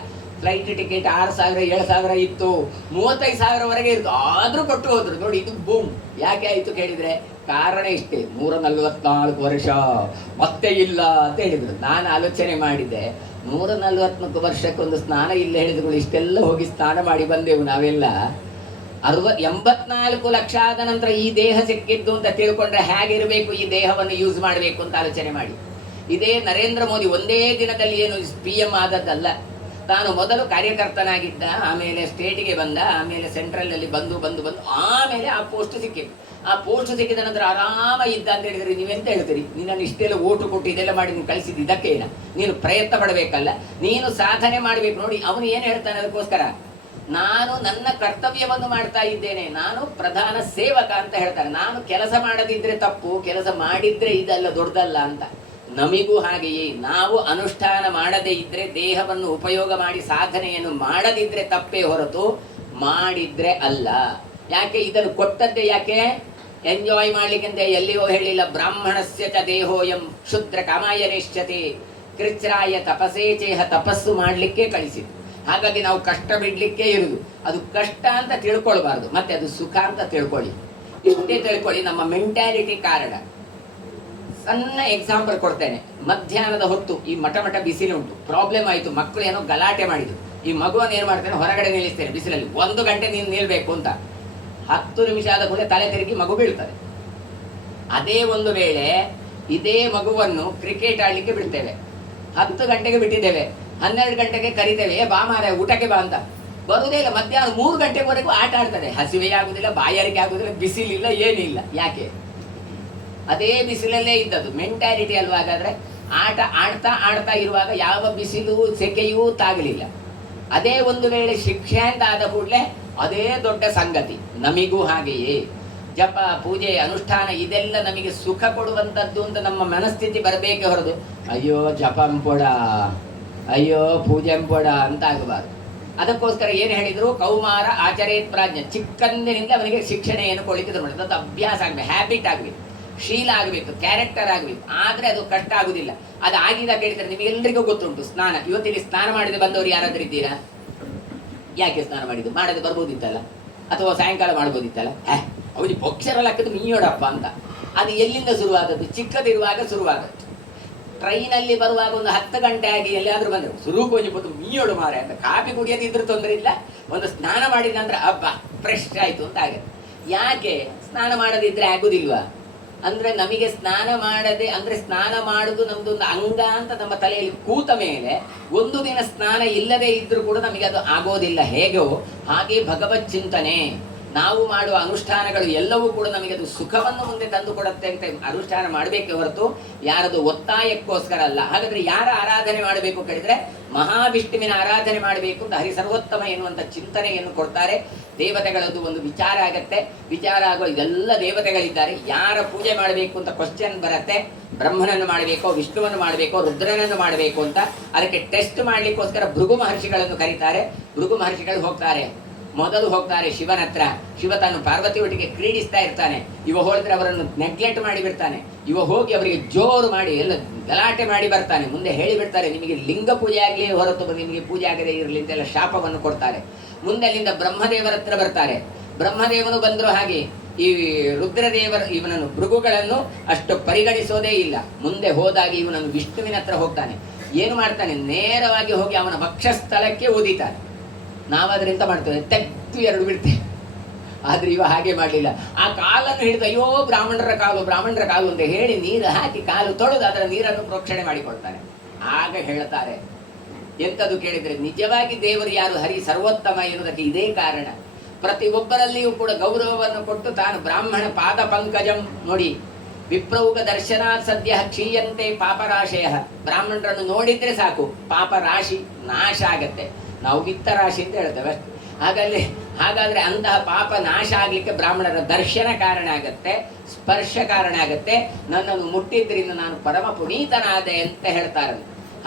ಫ್ಲೈಟ್ ಟಿಕೆಟ್ 6,000 7,000 ಇತ್ತು, 35,000ವರೆಗೆ ಇತ್ತು, ಆದ್ರೂ ಕೊಟ್ಟು ಹೋದ್ರು. ನೋಡಿ, ಇದು ಬೂಮ್. ಯಾಕೆ ಆಯ್ತು ಕೇಳಿದ್ರೆ ಕಾರಣ ಇಷ್ಟೇ, 144 ವರ್ಷ ಮತ್ತೆ ಇಲ್ಲ ಅಂತ ಹೇಳಿದ್ರು. ನಾನು ಆಲೋಚನೆ ಮಾಡಿದ್ದೆ, 144 ವರ್ಷಕ್ಕೊಂದು ಸ್ನಾನ ಇಲ್ಲ ಹೇಳಿದ್ರು, ಇಷ್ಟೆಲ್ಲ ಹೋಗಿ ಸ್ನಾನ ಮಾಡಿ ಬಂದೆವು ನಾವೆಲ್ಲ. 84 ಲಕ್ಷ ಆದ ನಂತರ ಈ ದೇಹ ಸಿಕ್ಕಿದ್ದು ಅಂತ ತಿಳ್ಕೊಂಡ್ರೆ ಹೇಗಿರಬೇಕು, ಈ ದೇಹವನ್ನು ಯೂಸ್ ಮಾಡಬೇಕು ಅಂತ ಆಲೋಚನೆ ಮಾಡಿ. ಇದೇ ನರೇಂದ್ರ ಮೋದಿ ಒಂದೇ ದಿನದಲ್ಲಿ ಏನು PM ಆದದ್ದಲ್ಲ. ತಾನು ಮೊದಲು ಕಾರ್ಯಕರ್ತನಾಗಿದ್ದ, ಆಮೇಲೆ ಸ್ಟೇಟಿಗೆ ಬಂದ, ಆಮೇಲೆ ಸೆಂಟ್ರಲ್ನಲ್ಲಿ ಬಂದು ಬಂದು ಬಂದು ಆಮೇಲೆ ಆ ಪೋಸ್ಟ್ ಸಿಕ್ಕಿತ್ತು. ಆ ಪೋಸ್ಟ್ ಸಿಕ್ಕಿದ ನಂತರ ಆರಾಮ ಇದ್ದ ಅಂತ ಹೇಳಿದ್ರೆ ನೀವೆಂತ ಹೇಳ್ತೀರಿ? ನೀನನ್ನು ಇಷ್ಟೆಲ್ಲ ಓಟು ಕೊಟ್ಟು ಇದೆಲ್ಲ ಮಾಡಿ ನೀನು ಕಳಿಸಿದ್ದು ಇದಕ್ಕೇನ? ನೀನು ಪ್ರಯತ್ನ ಪಡಬೇಕಲ್ಲ, ನೀನು ಸಾಧನೆ ಮಾಡಬೇಕು. ನೋಡಿ, ಅವನು ಏನು ಹೇಳ್ತಾನೆ ಅದಕ್ಕೋಸ್ಕರ, ನಾನು ನನ್ನ ಕರ್ತವ್ಯವನ್ನು ಮಾಡ್ತಾ ಇದ್ದೇನೆ, ನಾನು ಪ್ರಧಾನ ಸೇವಕ ಅಂತ ಹೇಳ್ತಾರೆ. ನಾನು ಕೆಲಸ ಮಾಡದಿದ್ರೆ ತಪ್ಪು, ಕೆಲಸ ಮಾಡಿದ್ರೆ ಇದೆಲ್ಲ ದೊಡ್ಡದಲ್ಲ ಅಂತ. ನಮಿಗೂ ಹಾಗೆಯೇ, ನಾವು ಅನುಷ್ಠಾನ ಮಾಡದೇ ಇದ್ರೆ, ದೇಹವನ್ನು ಉಪಯೋಗ ಮಾಡಿ ಸಾಧನೆಯನ್ನು ಮಾಡದಿದ್ರೆ ತಪ್ಪೇ ಹೊರತು ಮಾಡಿದ್ರೆ ಅಲ್ಲ. ಯಾಕೆ ಇದನ್ನು ಕೊಟ್ಟದ್ದೇ? ಯಾಕೆ ಎಂಜಾಯ್ ಮಾಡ್ಲಿಕ್ಕಿಂತ ಎಲ್ಲಿಯೋ ಹೇಳಿಲ್ಲ. ಬ್ರಾಹ್ಮಣಸ್ಯ ಚ ದೇಹೋಯಂ ಶುದ್ರ ಕಾಮಾಯನೇಶ್ಯತೆ ಕೃಚ್ರಾಯ ತಪಸೇ ಚೇಹ, ತಪಸ್ಸು ಮಾಡಲಿಕ್ಕೆ ಕಳಿಸಿದ್ದು. ಹಾಗಾಗಿ ನಾವು ಕಷ್ಟ ಬಿಡ್ಲಿಕ್ಕೆ ಇರುದು. ಅದು ಕಷ್ಟ ಅಂತ ತಿಳ್ಕೊಳ್ಬಾರ್ದು, ಮತ್ತೆ ಅದು ಸುಖ ಅಂತ ತಿಳ್ಕೊಳ್ಳಿ. ಇಷ್ಟೇ ತಿಳ್ಕೊಳ್ಳಿ, ನಮ್ಮ ಮೆಂಟ್ಯಾಲಿಟಿ ಕಾರಣ. ಸಣ್ಣ ಎಕ್ಸಾಂಪಲ್ ಕೊಡ್ತೇನೆ. ಮಧ್ಯಾಹ್ನದ ಹೊತ್ತು ಈ ಮಠ ಬಿಸಿಲುಂಟು, ಪ್ರಾಬ್ಲಮ್ ಆಯಿತು, ಮಕ್ಕಳು ಏನೋ ಗಲಾಟೆ ಮಾಡಿದ್ರು. ಈ ಮಗುವನ್ನು ಏನು ಮಾಡ್ತೇನೆ, ಹೊರಗಡೆ ನಿಲ್ಲಿಸ್ತೇನೆ ಬಿಸಿಲಲ್ಲಿ. 1 ಗಂಟೆ ನೀನು ನಿಲ್ಬೇಕು ಅಂತ. 10 ನಿಮಿಷ ಆದ ಕೂಡಲೇ ತಲೆ ತಿರುಗಿ ಮಗು ಬೀಳ್ತದೆ. ಅದೇ ಒಂದು ವೇಳೆ ಇದೇ ಮಗುವನ್ನು ಕ್ರಿಕೆಟ್ ಆಡ್ಲಿಕ್ಕೆ ಬಿಡ್ತೇವೆ, 10 ಗಂಟೆಗೆ ಬಿಟ್ಟಿದ್ದೇವೆ, 12 ಗಂಟೆಗೆ ಕರಿತೇವೆ, ಬಾ ಮಾರೆ ಊಟಕ್ಕೆ ಬಾ ಅಂತ. ಬರುವುದೇ ಇಲ್ಲ. ಮಧ್ಯಾಹ್ನ 3 ಗಂಟೆವರೆಗೂ ಆಟ ಆಡ್ತದೆ. ಹಸಿವೆ ಆಗುದಿಲ್ಲ, ಬಾಯಾರಿಕೆ ಆಗುದಿಲ್ಲ, ಬಿಸಿಲಿಲ್ಲ, ಏನಿಲ್ಲ. ಯಾಕೆ? ಅದೇ ಬಿಸಿಲಲ್ಲೇ ಇದ್ದದ್ದು. ಮೆಂಟ್ಯಾಲಿಟಿ ಅಲ್ವಾ? ಹಾಗಾದ್ರೆ ಆಟ ಆಡ್ತಾ ಆಡ್ತಾ ಇರುವಾಗ ಯಾವ ಬಿಸಿಲು ಸೆಕೆಯೂ ತಾಗಲಿಲ್ಲ. ಅದೇ ಒಂದು ವೇಳೆ ಶಿಕ್ಷೆ ಅಂತ ಆದ ಕೂಡಲೇ ಅದೇ ದೊಡ್ಡ ಸಂಗತಿ. ನಮಿಗೂ ಹಾಗೆಯೇ ಜಪ ಪೂಜೆ ಅನುಷ್ಠಾನ ಇದೆಲ್ಲ ನಮಗೆ ಸುಖ ಕೊಡುವಂಥದ್ದು ಅಂತ ನಮ್ಮ ಮನಸ್ಥಿತಿ ಬರಬೇಕೆ ಹೊರದು ಅಯ್ಯೋ ಜಪ ಅಂಪೋಡ, ಅಯ್ಯೋ ಪೂಜೆ ಅಂಪೋಡ ಅಂತ ಆಗಬಾರ್ದು. ಅದಕ್ಕೋಸ್ಕರ ಏನು ಹೇಳಿದ್ರು, ಕೌಮಾರ ಆಚರೇತ್ ಪ್ರಾಜ್ಞ, ಚಿಕ್ಕಂದಿನಿಂದ ಅವನಿಗೆ ಶಿಕ್ಷಣೆಯನ್ನು ಕೊಡಲಿಕ್ಕೆ ಮಾಡಿ ಅದು ಅಭ್ಯಾಸ ಆಗಬೇಕು, ಹ್ಯಾಬಿಟ್ ಆಗಬೇಕು, ಶೀಲ ಆಗಬೇಕು, ಕ್ಯಾರೆಕ್ಟರ್ ಆಗಬೇಕು. ಆದರೆ ಅದು ಕಷ್ಟ ಆಗುದಿಲ್ಲ. ಅದು ಆಗಿದಾಗ ಹೇಳಿದ್ರೆ ನಿಮಗೆಲ್ಲರಿಗೂ ಗೊತ್ತುಂಟು ಸ್ನಾನ. ಇವತ್ತಿಲ್ಲಿ ಸ್ನಾನ ಮಾಡಿದ ಬಂದವರು ಯಾರಾದ್ರೂ ಇದ್ದೀರಾ? ಯಾಕೆ ಸ್ನಾನ ಮಾಡಿದ್ದು? ಮಾಡದೆ ಬರ್ಬೋದಿತ್ತಲ್ಲ, ಅಥವಾ ಸಾಯಂಕಾಲ ಮಾಡ್ಬೋದಿತ್ತಲ್ಲ. ಅವನಿಗೆ ಪಕ್ಷರಲ್ಲಿ ಹಾಕಿದ್ದು ಮೀಯೋಡಪ್ಪ ಅಂತ. ಅದು ಎಲ್ಲಿಂದ ಶುರುವಾದದ್ದು? ಚಿಕ್ಕದಿರುವಾಗ ಶುರುವಾದದ್ದು. ಟ್ರೈನಲ್ಲಿ ಬರುವಾಗ ಒಂದು 10 ಗಂಟೆ ಆಗಿ ಎಲ್ಲಿಯಾದ್ರೂ ಬಂದರು ಶುರು ಕೊಂಜಿಬೋದು ಮೀಯೋಡು ಮಾರೆ ಅಂತ. ಕಾಫಿ ಕುಡಿಯೋದಿದ್ರೂ ತೊಂದರೆ ಇಲ್ಲ, ಒಂದು ಸ್ನಾನ ಮಾಡಿದ ನಂತರ ಹಬ್ಬ ಫ್ರೆಶ್ ಆಯಿತು ಅಂತ ಆಗುತ್ತೆ. ಯಾಕೆ ಸ್ನಾನ ಮಾಡದಿದ್ರೆ ಆಗುದಿಲ್ವಾ? ಅಂದ್ರೆ ನಮಗೆ ಸ್ನಾನ ಮಾಡದೆ, ಅಂದ್ರೆ ಸ್ನಾನ ಮಾಡುದು ನಮ್ದೊಂದು ಅಂಗ ಅಂತ ನಮ್ಮ ತಲೆಯಲ್ಲಿ ಕೂತ ಮೇಲೆ ಒಂದು ದಿನ ಸ್ನಾನ ಇಲ್ಲದೆ ಇದ್ರೂ ಕೂಡ ನಮಗೆ ಅದು ಆಗೋದಿಲ್ಲ. ಹೇಗೋ ಹಾಗೆ ಭಗವತ್ ಚಿಂತನೆ, ನಾವು ಮಾಡುವ ಅನುಷ್ಠಾನಗಳು ಎಲ್ಲವೂ ಕೂಡ ನಮಗೆ ಅದು ಸುಖವನ್ನು ಮುಂದೆ ತಂದು ಕೊಡುತ್ತೆ ಅಂತ ಅನುಷ್ಠಾನ ಮಾಡಬೇಕೆ ಹೊರತು ಯಾರದು ಒತ್ತಾಯಕ್ಕೋಸ್ಕರ ಅಲ್ಲ. ಹಾಗಾದ್ರೆ ಯಾರ ಆರಾಧನೆ ಮಾಡಬೇಕು ಕೇಳಿದ್ರೆ ಮಹಾವಿಷ್ಣುವಿನ ಆರಾಧನೆ ಮಾಡಬೇಕು ಅಂತ ಹರಿ ಸರ್ವೋತ್ತಮ ಎನ್ನುವಂಥ ಚಿಂತನೆಯನ್ನು ಕೊಡ್ತಾರೆ. ದೇವತೆಗಳದ್ದು ಒಂದು ವಿಚಾರ ಆಗತ್ತೆ. ವಿಚಾರ ಆಗೋ ಇದೆಲ್ಲ ದೇವತೆಗಳಿದ್ದಾರೆ, ಯಾರ ಪೂಜೆ ಮಾಡಬೇಕು ಅಂತ ಕ್ವಶನ್ ಬರುತ್ತೆ. ಬ್ರಹ್ಮನನ್ನು ಮಾಡಬೇಕೋ, ವಿಷ್ಣುವನ್ನು ಮಾಡಬೇಕೋ, ರುದ್ರನನ್ನು ಮಾಡಬೇಕು ಅಂತ ಅದಕ್ಕೆ ಟೆಸ್ಟ್ ಮಾಡ್ಲಿಕ್ಕೋಸ್ಕರ ಭೃಗು ಮಹರ್ಷಿಗಳನ್ನು ಕರೀತಾರೆ. ಭೃಗು ಮಹರ್ಷಿಗಳು ಹೋಗ್ತಾರೆ, ಮೊದಲು ಹೋಗ್ತಾರೆ ಶಿವನ ಹತ್ರ. ಶಿವ ತಾನು ಪಾರ್ವತಿ ಒಟ್ಟಿಗೆ ಕ್ರೀಡಿಸ್ತಾ ಇರ್ತಾನೆ. ಇವ ಹೋಳಿದ್ರೆ ಅವರನ್ನು ನೆಗ್ಲೆಕ್ಟ್ ಮಾಡಿ ಬಿಡ್ತಾನೆ. ಇವ ಹೋಗಿ ಅವರಿಗೆ ಜೋರು ಮಾಡಿ ಎಲ್ಲ ಗಲಾಟೆ ಮಾಡಿ ಬರ್ತಾನೆ. ಮುಂದೆ ಹೇಳಿಬಿಡ್ತಾರೆ, ನಿಮಗೆ ಲಿಂಗ ಪೂಜೆ ಆಗಲಿ ಹೊರತು ನಿಮಗೆ ಪೂಜೆ ಆಗದೆ ಇರಲಿ ಅಂತೆಲ್ಲ ಶಾಪವನ್ನು ಕೊಡ್ತಾರೆ. ಮುಂದೆ ಅಲ್ಲಿಂದ ಬ್ರಹ್ಮದೇವರ ಹತ್ರ ಬರ್ತಾರೆ. ಬ್ರಹ್ಮದೇವನು ಬಂದ್ರು ಹಾಗೆ ಈ ರುದ್ರದೇವರ ಇವನನ್ನು ಭೃಗುಗಳನ್ನು ಅಷ್ಟು ಪರಿಗಣಿಸೋದೇ ಇಲ್ಲ. ಮುಂದೆ ಹೋದಾಗ ಇವನನ್ನು ವಿಷ್ಣುವಿನ ಹತ್ರ ಹೋಗ್ತಾನೆ. ಏನು ಮಾಡ್ತಾನೆ? ನೇರವಾಗಿ ಹೋಗಿ ಅವನ ವಕ್ಷಸ್ಥಳಕ್ಕೆ ಓದಿತಾನೆ. ನಾವಾದ್ರೆ ಎಂತ ಮಾಡ್ತೇವೆ? ತೆಗ್ದು 2 ಬಿಡ್ತೇವೆ. ಆದ್ರೆ ಇವ ಹಾಗೆ ಮಾಡಲಿಲ್ಲ. ಆ ಕಾಲನ್ನು ಹಿಡಿದು ಅಯ್ಯೋ ಬ್ರಾಹ್ಮಣರ ಕಾಲು ಅಂತ ಹೇಳಿ ನೀರು ಹಾಕಿ ಕಾಲು ತೊಳೆದು ಅದರ ನೀರನ್ನು ಪ್ರೋಕ್ಷಣೆ ಮಾಡಿಕೊಳ್ತಾನೆ. ಆಗ ಹೇಳ್ತಾರೆ, ಎಂತದು ಕೇಳಿದ್ರೆ ನಿಜವಾಗಿ ದೇವರು ಯಾರು? ಹರಿ ಸರ್ವೋತ್ತಮ ಎನ್ನುವುದಕ್ಕೆ ಇದೇ ಕಾರಣ. ಪ್ರತಿಯೊಬ್ಬರಲ್ಲಿಯೂ ಕೂಡ ಗೌರವವನ್ನು ಕೊಟ್ಟು ತಾನು ಬ್ರಾಹ್ಮಣ ಪಾದ ಪಂಕಜಂ ನೋಡಿ, ವಿಪ್ರೌಗ ದರ್ಶನಾತ್ ಸದ್ಯ ಕ್ಷೀಯಂತೆ ಪಾಪರಾಶಯ. ಬ್ರಾಹ್ಮಣರನ್ನು ನೋಡಿದ್ರೆ ಸಾಕು ಪಾಪ ರಾಶಿ ನಾಶ ಆಗತ್ತೆ. ನಾವು ವಿತ್ತ ರಾಶಿ ಅಂತ ಹೇಳ್ತೇವೆ ಅಷ್ಟೇ. ಹಾಗಾದ್ರೆ ಅಂತಹ ಪಾಪ ನಾಶ ಆಗ್ಲಿಕ್ಕೆ ಬ್ರಾಹ್ಮಣರ ದರ್ಶನ ಕಾರಣ ಆಗತ್ತೆ, ಸ್ಪರ್ಶ ಕಾರಣ ಆಗತ್ತೆ. ನನ್ನನ್ನು ಮುಟ್ಟಿದ್ರಿಂದ ನಾನು ಪರಮ ಪುನೀತನಾದೆ ಅಂತ ಹೇಳ್ತಾರೆ.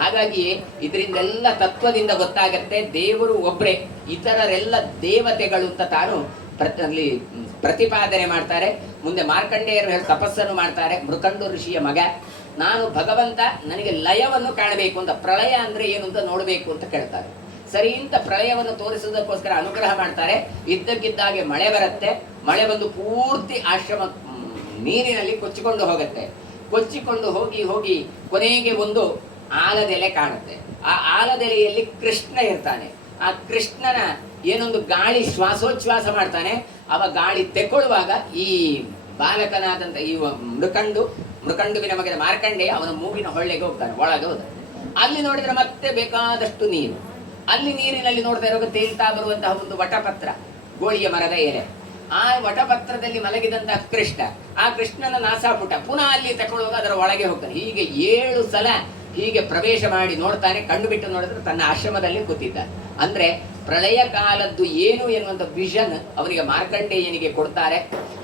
ಹಾಗಾಗಿ ಇದರಿಂದೆಲ್ಲ ತತ್ವದಿಂದ ಗೊತ್ತಾಗತ್ತೆ ದೇವರು ಒಬ್ಬರೇ, ಇತರರೆಲ್ಲ ದೇವತೆಗಳು ಅಂತ ತಾನು ಅಲ್ಲಿ ಪ್ರತಿಪಾದನೆ ಮಾಡ್ತಾರೆ. ಮುಂದೆ ಮಾರ್ಕಂಡೇಯರು ತಪಸ್ಸನ್ನು ಮಾಡ್ತಾರೆ. ಮೃಕಂಡು ಋಷಿಯ ಮಗ ನಾನು ಭಗವಂತ, ನನಗೆ ಲಯವನ್ನು ಕಾಣಬೇಕು ಅಂತ, ಪ್ರಳಯ ಅಂದ್ರೆ ಏನು ಅಂತ ನೋಡಬೇಕು ಅಂತ ಕೇಳ್ತಾರೆ. ಸರಿ ಅಂತ ಪ್ರಳಯವನ್ನು ತೋರಿಸುವುದಕ್ಕೋಸ್ಕರ ಅನುಗ್ರಹ ಮಾಡ್ತಾರೆ. ಇದ್ದಕ್ಕಿದ್ದಾಗೆ ಮಳೆ ಬರುತ್ತೆ. ಮಳೆ ಬಂದು ಪೂರ್ತಿ ಆಶ್ರಮ ನೀರಿನಲ್ಲಿ ಕೊಚ್ಚಿಕೊಂಡು ಹೋಗುತ್ತೆ. ಕೊಚ್ಚಿಕೊಂಡು ಹೋಗಿ ಹೋಗಿ ಕೊನೆಗೆ ಒಂದು ಆಲದೆಲೆ ಕಾಣುತ್ತೆ. ಆ ಆಲದೆಲೆಯಲ್ಲಿ ಕೃಷ್ಣ ಇರ್ತಾನೆ. ಆ ಕೃಷ್ಣನ ಏನೊಂದು ಗಾಳಿ ಶ್ವಾಸೋಚ್ಛ್ವಾಸ ಮಾಡ್ತಾನೆ. ಅವ ಗಾಳಿ ತೆಕ್ಕೊಳ್ಳುವಾಗ ಈ ಬಾಲಕನಾದಂಥ ಈ ಮೃಕಂಡುವಿನ ಮಗನ ಮಾರ್ಕಂಡೇಯ ಅವನ ಮೂಗಿನ ಹೊಳ್ಳೆಗೆ ಹೋಗ್ತಾನೆ, ಒಳಗೆ ಹೋದ. ಅಲ್ಲಿ ನೋಡಿದ್ರೆ ಮತ್ತೆ ಬೇಕಾದಷ್ಟು ನೀರು. ಅಲ್ಲಿ ನೀರಿನಲ್ಲಿ ನೋಡ್ತಾ ಇರುವಾಗ ತೇಲ್ತಾ ಬರುವಂತಹ ಒಂದು ವಟಪತ್ರ, ಗೋಳಿಯ ಮರದ ಎಲೆ. ಆ ವಟಪತ್ರದಲ್ಲಿ ಮಲಗಿದಂತಹ ಕೃಷ್ಣ, ಆ ಕೃಷ್ಣನ ನಾಸಾಪುಟ ಪುನಃ ಅಲ್ಲಿ ತಗೊಳ್ಳುವಾಗ ಅದರ ಒಳಗೆ ಹೋಗ್ತಾನೆ. ಹೀಗೆ 7 ಸಲ ಹೀಗೆ ಪ್ರವೇಶ ಮಾಡಿ ನೋಡ್ತಾನೆ. ಕಂಡುಬಿಟ್ಟು ನೋಡಿದ್ರೆ ತನ್ನ ಆಶ್ರಮದಲ್ಲಿ ಕೂತಿದ್ದ. ಅಂದ್ರೆ ಪ್ರಳಯ ಕಾಲದ್ದು ಏನು ಎನ್ನುವಂಥ ವಿಷನ್ ಅವನಿಗೆ ಮಾರ್ಕಂಡೇಯನಿಗೆ ಕೊಡ್ತಾರೆ.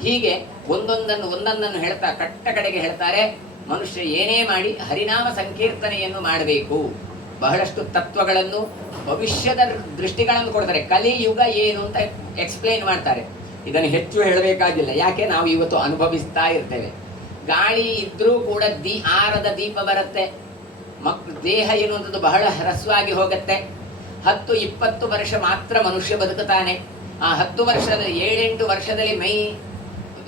ಹೀಗೆ ಒಂದೊಂದನ್ನು ಹೇಳ್ತಾ ಕಟ್ಟ ಕಡೆಗೆ ಹೇಳ್ತಾರೆ, ಮನುಷ್ಯ ಏನೇ ಮಾಡಿ ಹರಿನಾಮ ಸಂಕೀರ್ತನೆಯನ್ನು ಮಾಡಬೇಕು. ಬಹಳಷ್ಟು ತತ್ವಗಳನ್ನು, ಭವಿಷ್ಯದ ದೃಷ್ಟಿಗಳನ್ನು ಕೊಡ್ತಾರೆ. ಕಲಿಯುಗ ಏನು ಅಂತ ಎಕ್ಸ್ಪ್ಲೈನ್ ಮಾಡ್ತಾರೆ. ಇದನ್ನು ಹೆಚ್ಚು ಹೇಳಬೇಕಾಗಿಲ್ಲ, ಯಾಕೆ ನಾವು ಇವತ್ತು ಅನುಭವಿಸ್ತಾ ಇರ್ತೇವೆ. ಗಾಳಿ ಇದ್ರೂ ಕೂಡ ಆರದ ದೀಪ ಬರುತ್ತೆ. ದೇಹ ಎನ್ನುವಂಥದ್ದು ಬಹಳ ಹ್ರಸ್ವಾಗಿ ಹೋಗುತ್ತೆ. 10-20 ವರ್ಷ ಮಾತ್ರ ಮನುಷ್ಯ ಬದುಕುತ್ತಾನೆ. ಆ 10 ವರ್ಷದ 7-8 ವರ್ಷದಲ್ಲಿ ಮೈ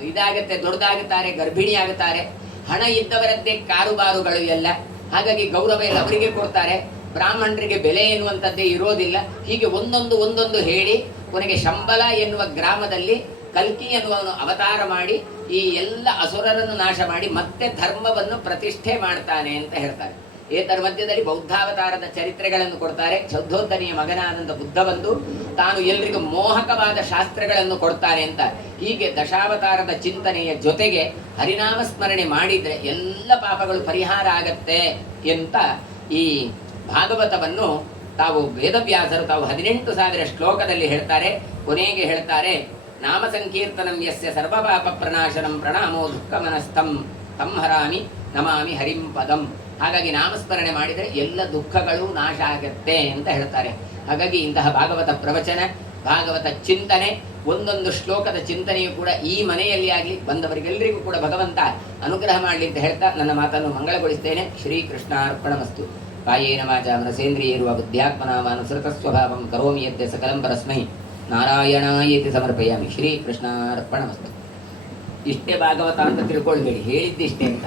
ಇದಾಗುತ್ತೆ, ದೊಡ್ಡದಾಗುತ್ತಾರೆ, ಗರ್ಭಿಣಿ ಆಗುತ್ತಾರೆ. ಹಣ ಇದ್ದವರದ್ದೇ ಕಾರುಬಾರುಗಳು ಎಲ್ಲ. ಹಾಗಾಗಿ ಗೌರವ ಎಲ್ಲ ಅವರಿಗೆ ಕೊಡ್ತಾರೆ. ಬ್ರಾಹ್ಮಣರಿಗೆ ಬೆಲೆ ಎನ್ನುವಂಥದ್ದೇ ಇರೋದಿಲ್ಲ. ಹೀಗೆ ಒಂದೊಂದು ಹೇಳಿ ಕೊನೆಗೆ ಶಂಬಲ ಎನ್ನುವ ಗ್ರಾಮದಲ್ಲಿ ಕಲ್ಕಿ ಎನ್ನುವನು ಅವತಾರ ಮಾಡಿ ಈ ಎಲ್ಲ ಅಸುರರನ್ನು ನಾಶ ಮಾಡಿ ಮತ್ತೆ ಧರ್ಮವನ್ನು ಪ್ರತಿಷ್ಠೆ ಮಾಡ್ತಾನೆ ಅಂತ ಹೇಳ್ತಾರೆ. ಏತರ ಮಧ್ಯದಲ್ಲಿ ಬೌದ್ಧಾವತಾರದ ಚರಿತ್ರೆಗಳನ್ನು ಕೊಡ್ತಾರೆ. ಶೌದ್ಧೋತ್ತನಿಯ ಮಗನಾದಂಥ ಬುದ್ಧ ಬಂದು ತಾನು ಎಲ್ರಿಗೂ ಮೋಹಕವಾದ ಶಾಸ್ತ್ರಗಳನ್ನು ಕೊಡ್ತಾನೆ ಅಂತ. ಹೀಗೆ ದಶಾವತಾರದ ಚಿಂತನೆಯ ಜೊತೆಗೆ ಹರಿನಾಮ ಸ್ಮರಣೆ ಮಾಡಿದ್ರೆ ಎಲ್ಲ ಪಾಪಗಳು ಪರಿಹಾರ ಆಗತ್ತೆ ಅಂತ ಈ ಭಾಗವತವನ್ನು ತಾವು ವೇದವ್ಯಾಸರು ತಾವು 18,000 ಶ್ಲೋಕದಲ್ಲಿ ಹೇಳ್ತಾರೆ. ಕೊನೆಗೆ ಹೇಳ್ತಾರೆ, ನಾಮ ಸಂಕೀರ್ತನಂ ಯಸ್ಯ ಸರ್ವಪಾಪ ಪ್ರನಾಶನಂ ಪ್ರಣಾಮೋ ದುಃಖಮನಸ್ಥಂ ತಂ ಹರಾಮಿ ನಮಾಮಿ ಹರಿಂ ಪದಂ. ಹಾಗಾಗಿ ನಾಮಸ್ಮರಣೆ ಮಾಡಿದರೆ ಎಲ್ಲ ದುಃಖಗಳು ನಾಶ ಆಗತ್ತೆ ಅಂತ ಹೇಳ್ತಾರೆ. ಹಾಗಾಗಿ ಇಂತಹ ಭಾಗವತ ಪ್ರವಚನ, ಭಾಗವತ ಚಿಂತನೆ, ಒಂದೊಂದು ಶ್ಲೋಕದ ಚಿಂತನೆಯು ಕೂಡ ಈ ಮನೆಯಲ್ಲಿ ಆಗಲಿ, ಬಂದವರಿಗೆಲ್ಲರಿಗೂ ಕೂಡ ಭಗವಂತ ಅನುಗ್ರಹ ಮಾಡಲಿ ಅಂತ ಹೇಳ್ತಾ ನನ್ನ ಮಾತನ್ನು ಮಂಗಳಗೊಳಿಸ್ತೇನೆ. ಶ್ರೀಕೃಷ್ಣಾರ್ಪಣಮಸ್ತು. ಕಾಯೇನ ವಾಚಾ ಮನಸೇಂದ್ರಿಯೇರ್ವಾ ಬುದ್ಧ್ಯಾತ್ಮನಾ ವಾನುಸೃತ ಸ್ವಭಾವಂ ಕರೋಮಿ ಯದ್ಯ ಸಕಲಂ ಪರಸ್ಮೈ ನಾರಾಯಣಾಯೇತಿ ಸಮರ್ಪಯಾಮಿ. ಶ್ರೀಕೃಷ್ಣಾರ್ಪಣಮಸ್ತು. ಇಷ್ಟೇ ಭಾಗವತ ಅಂತ ತಿಳ್ಕೊಳ್ಬೇಡಿ, ಹೇಳಿದ್ದಿಷ್ಟೇ ಅಂತ.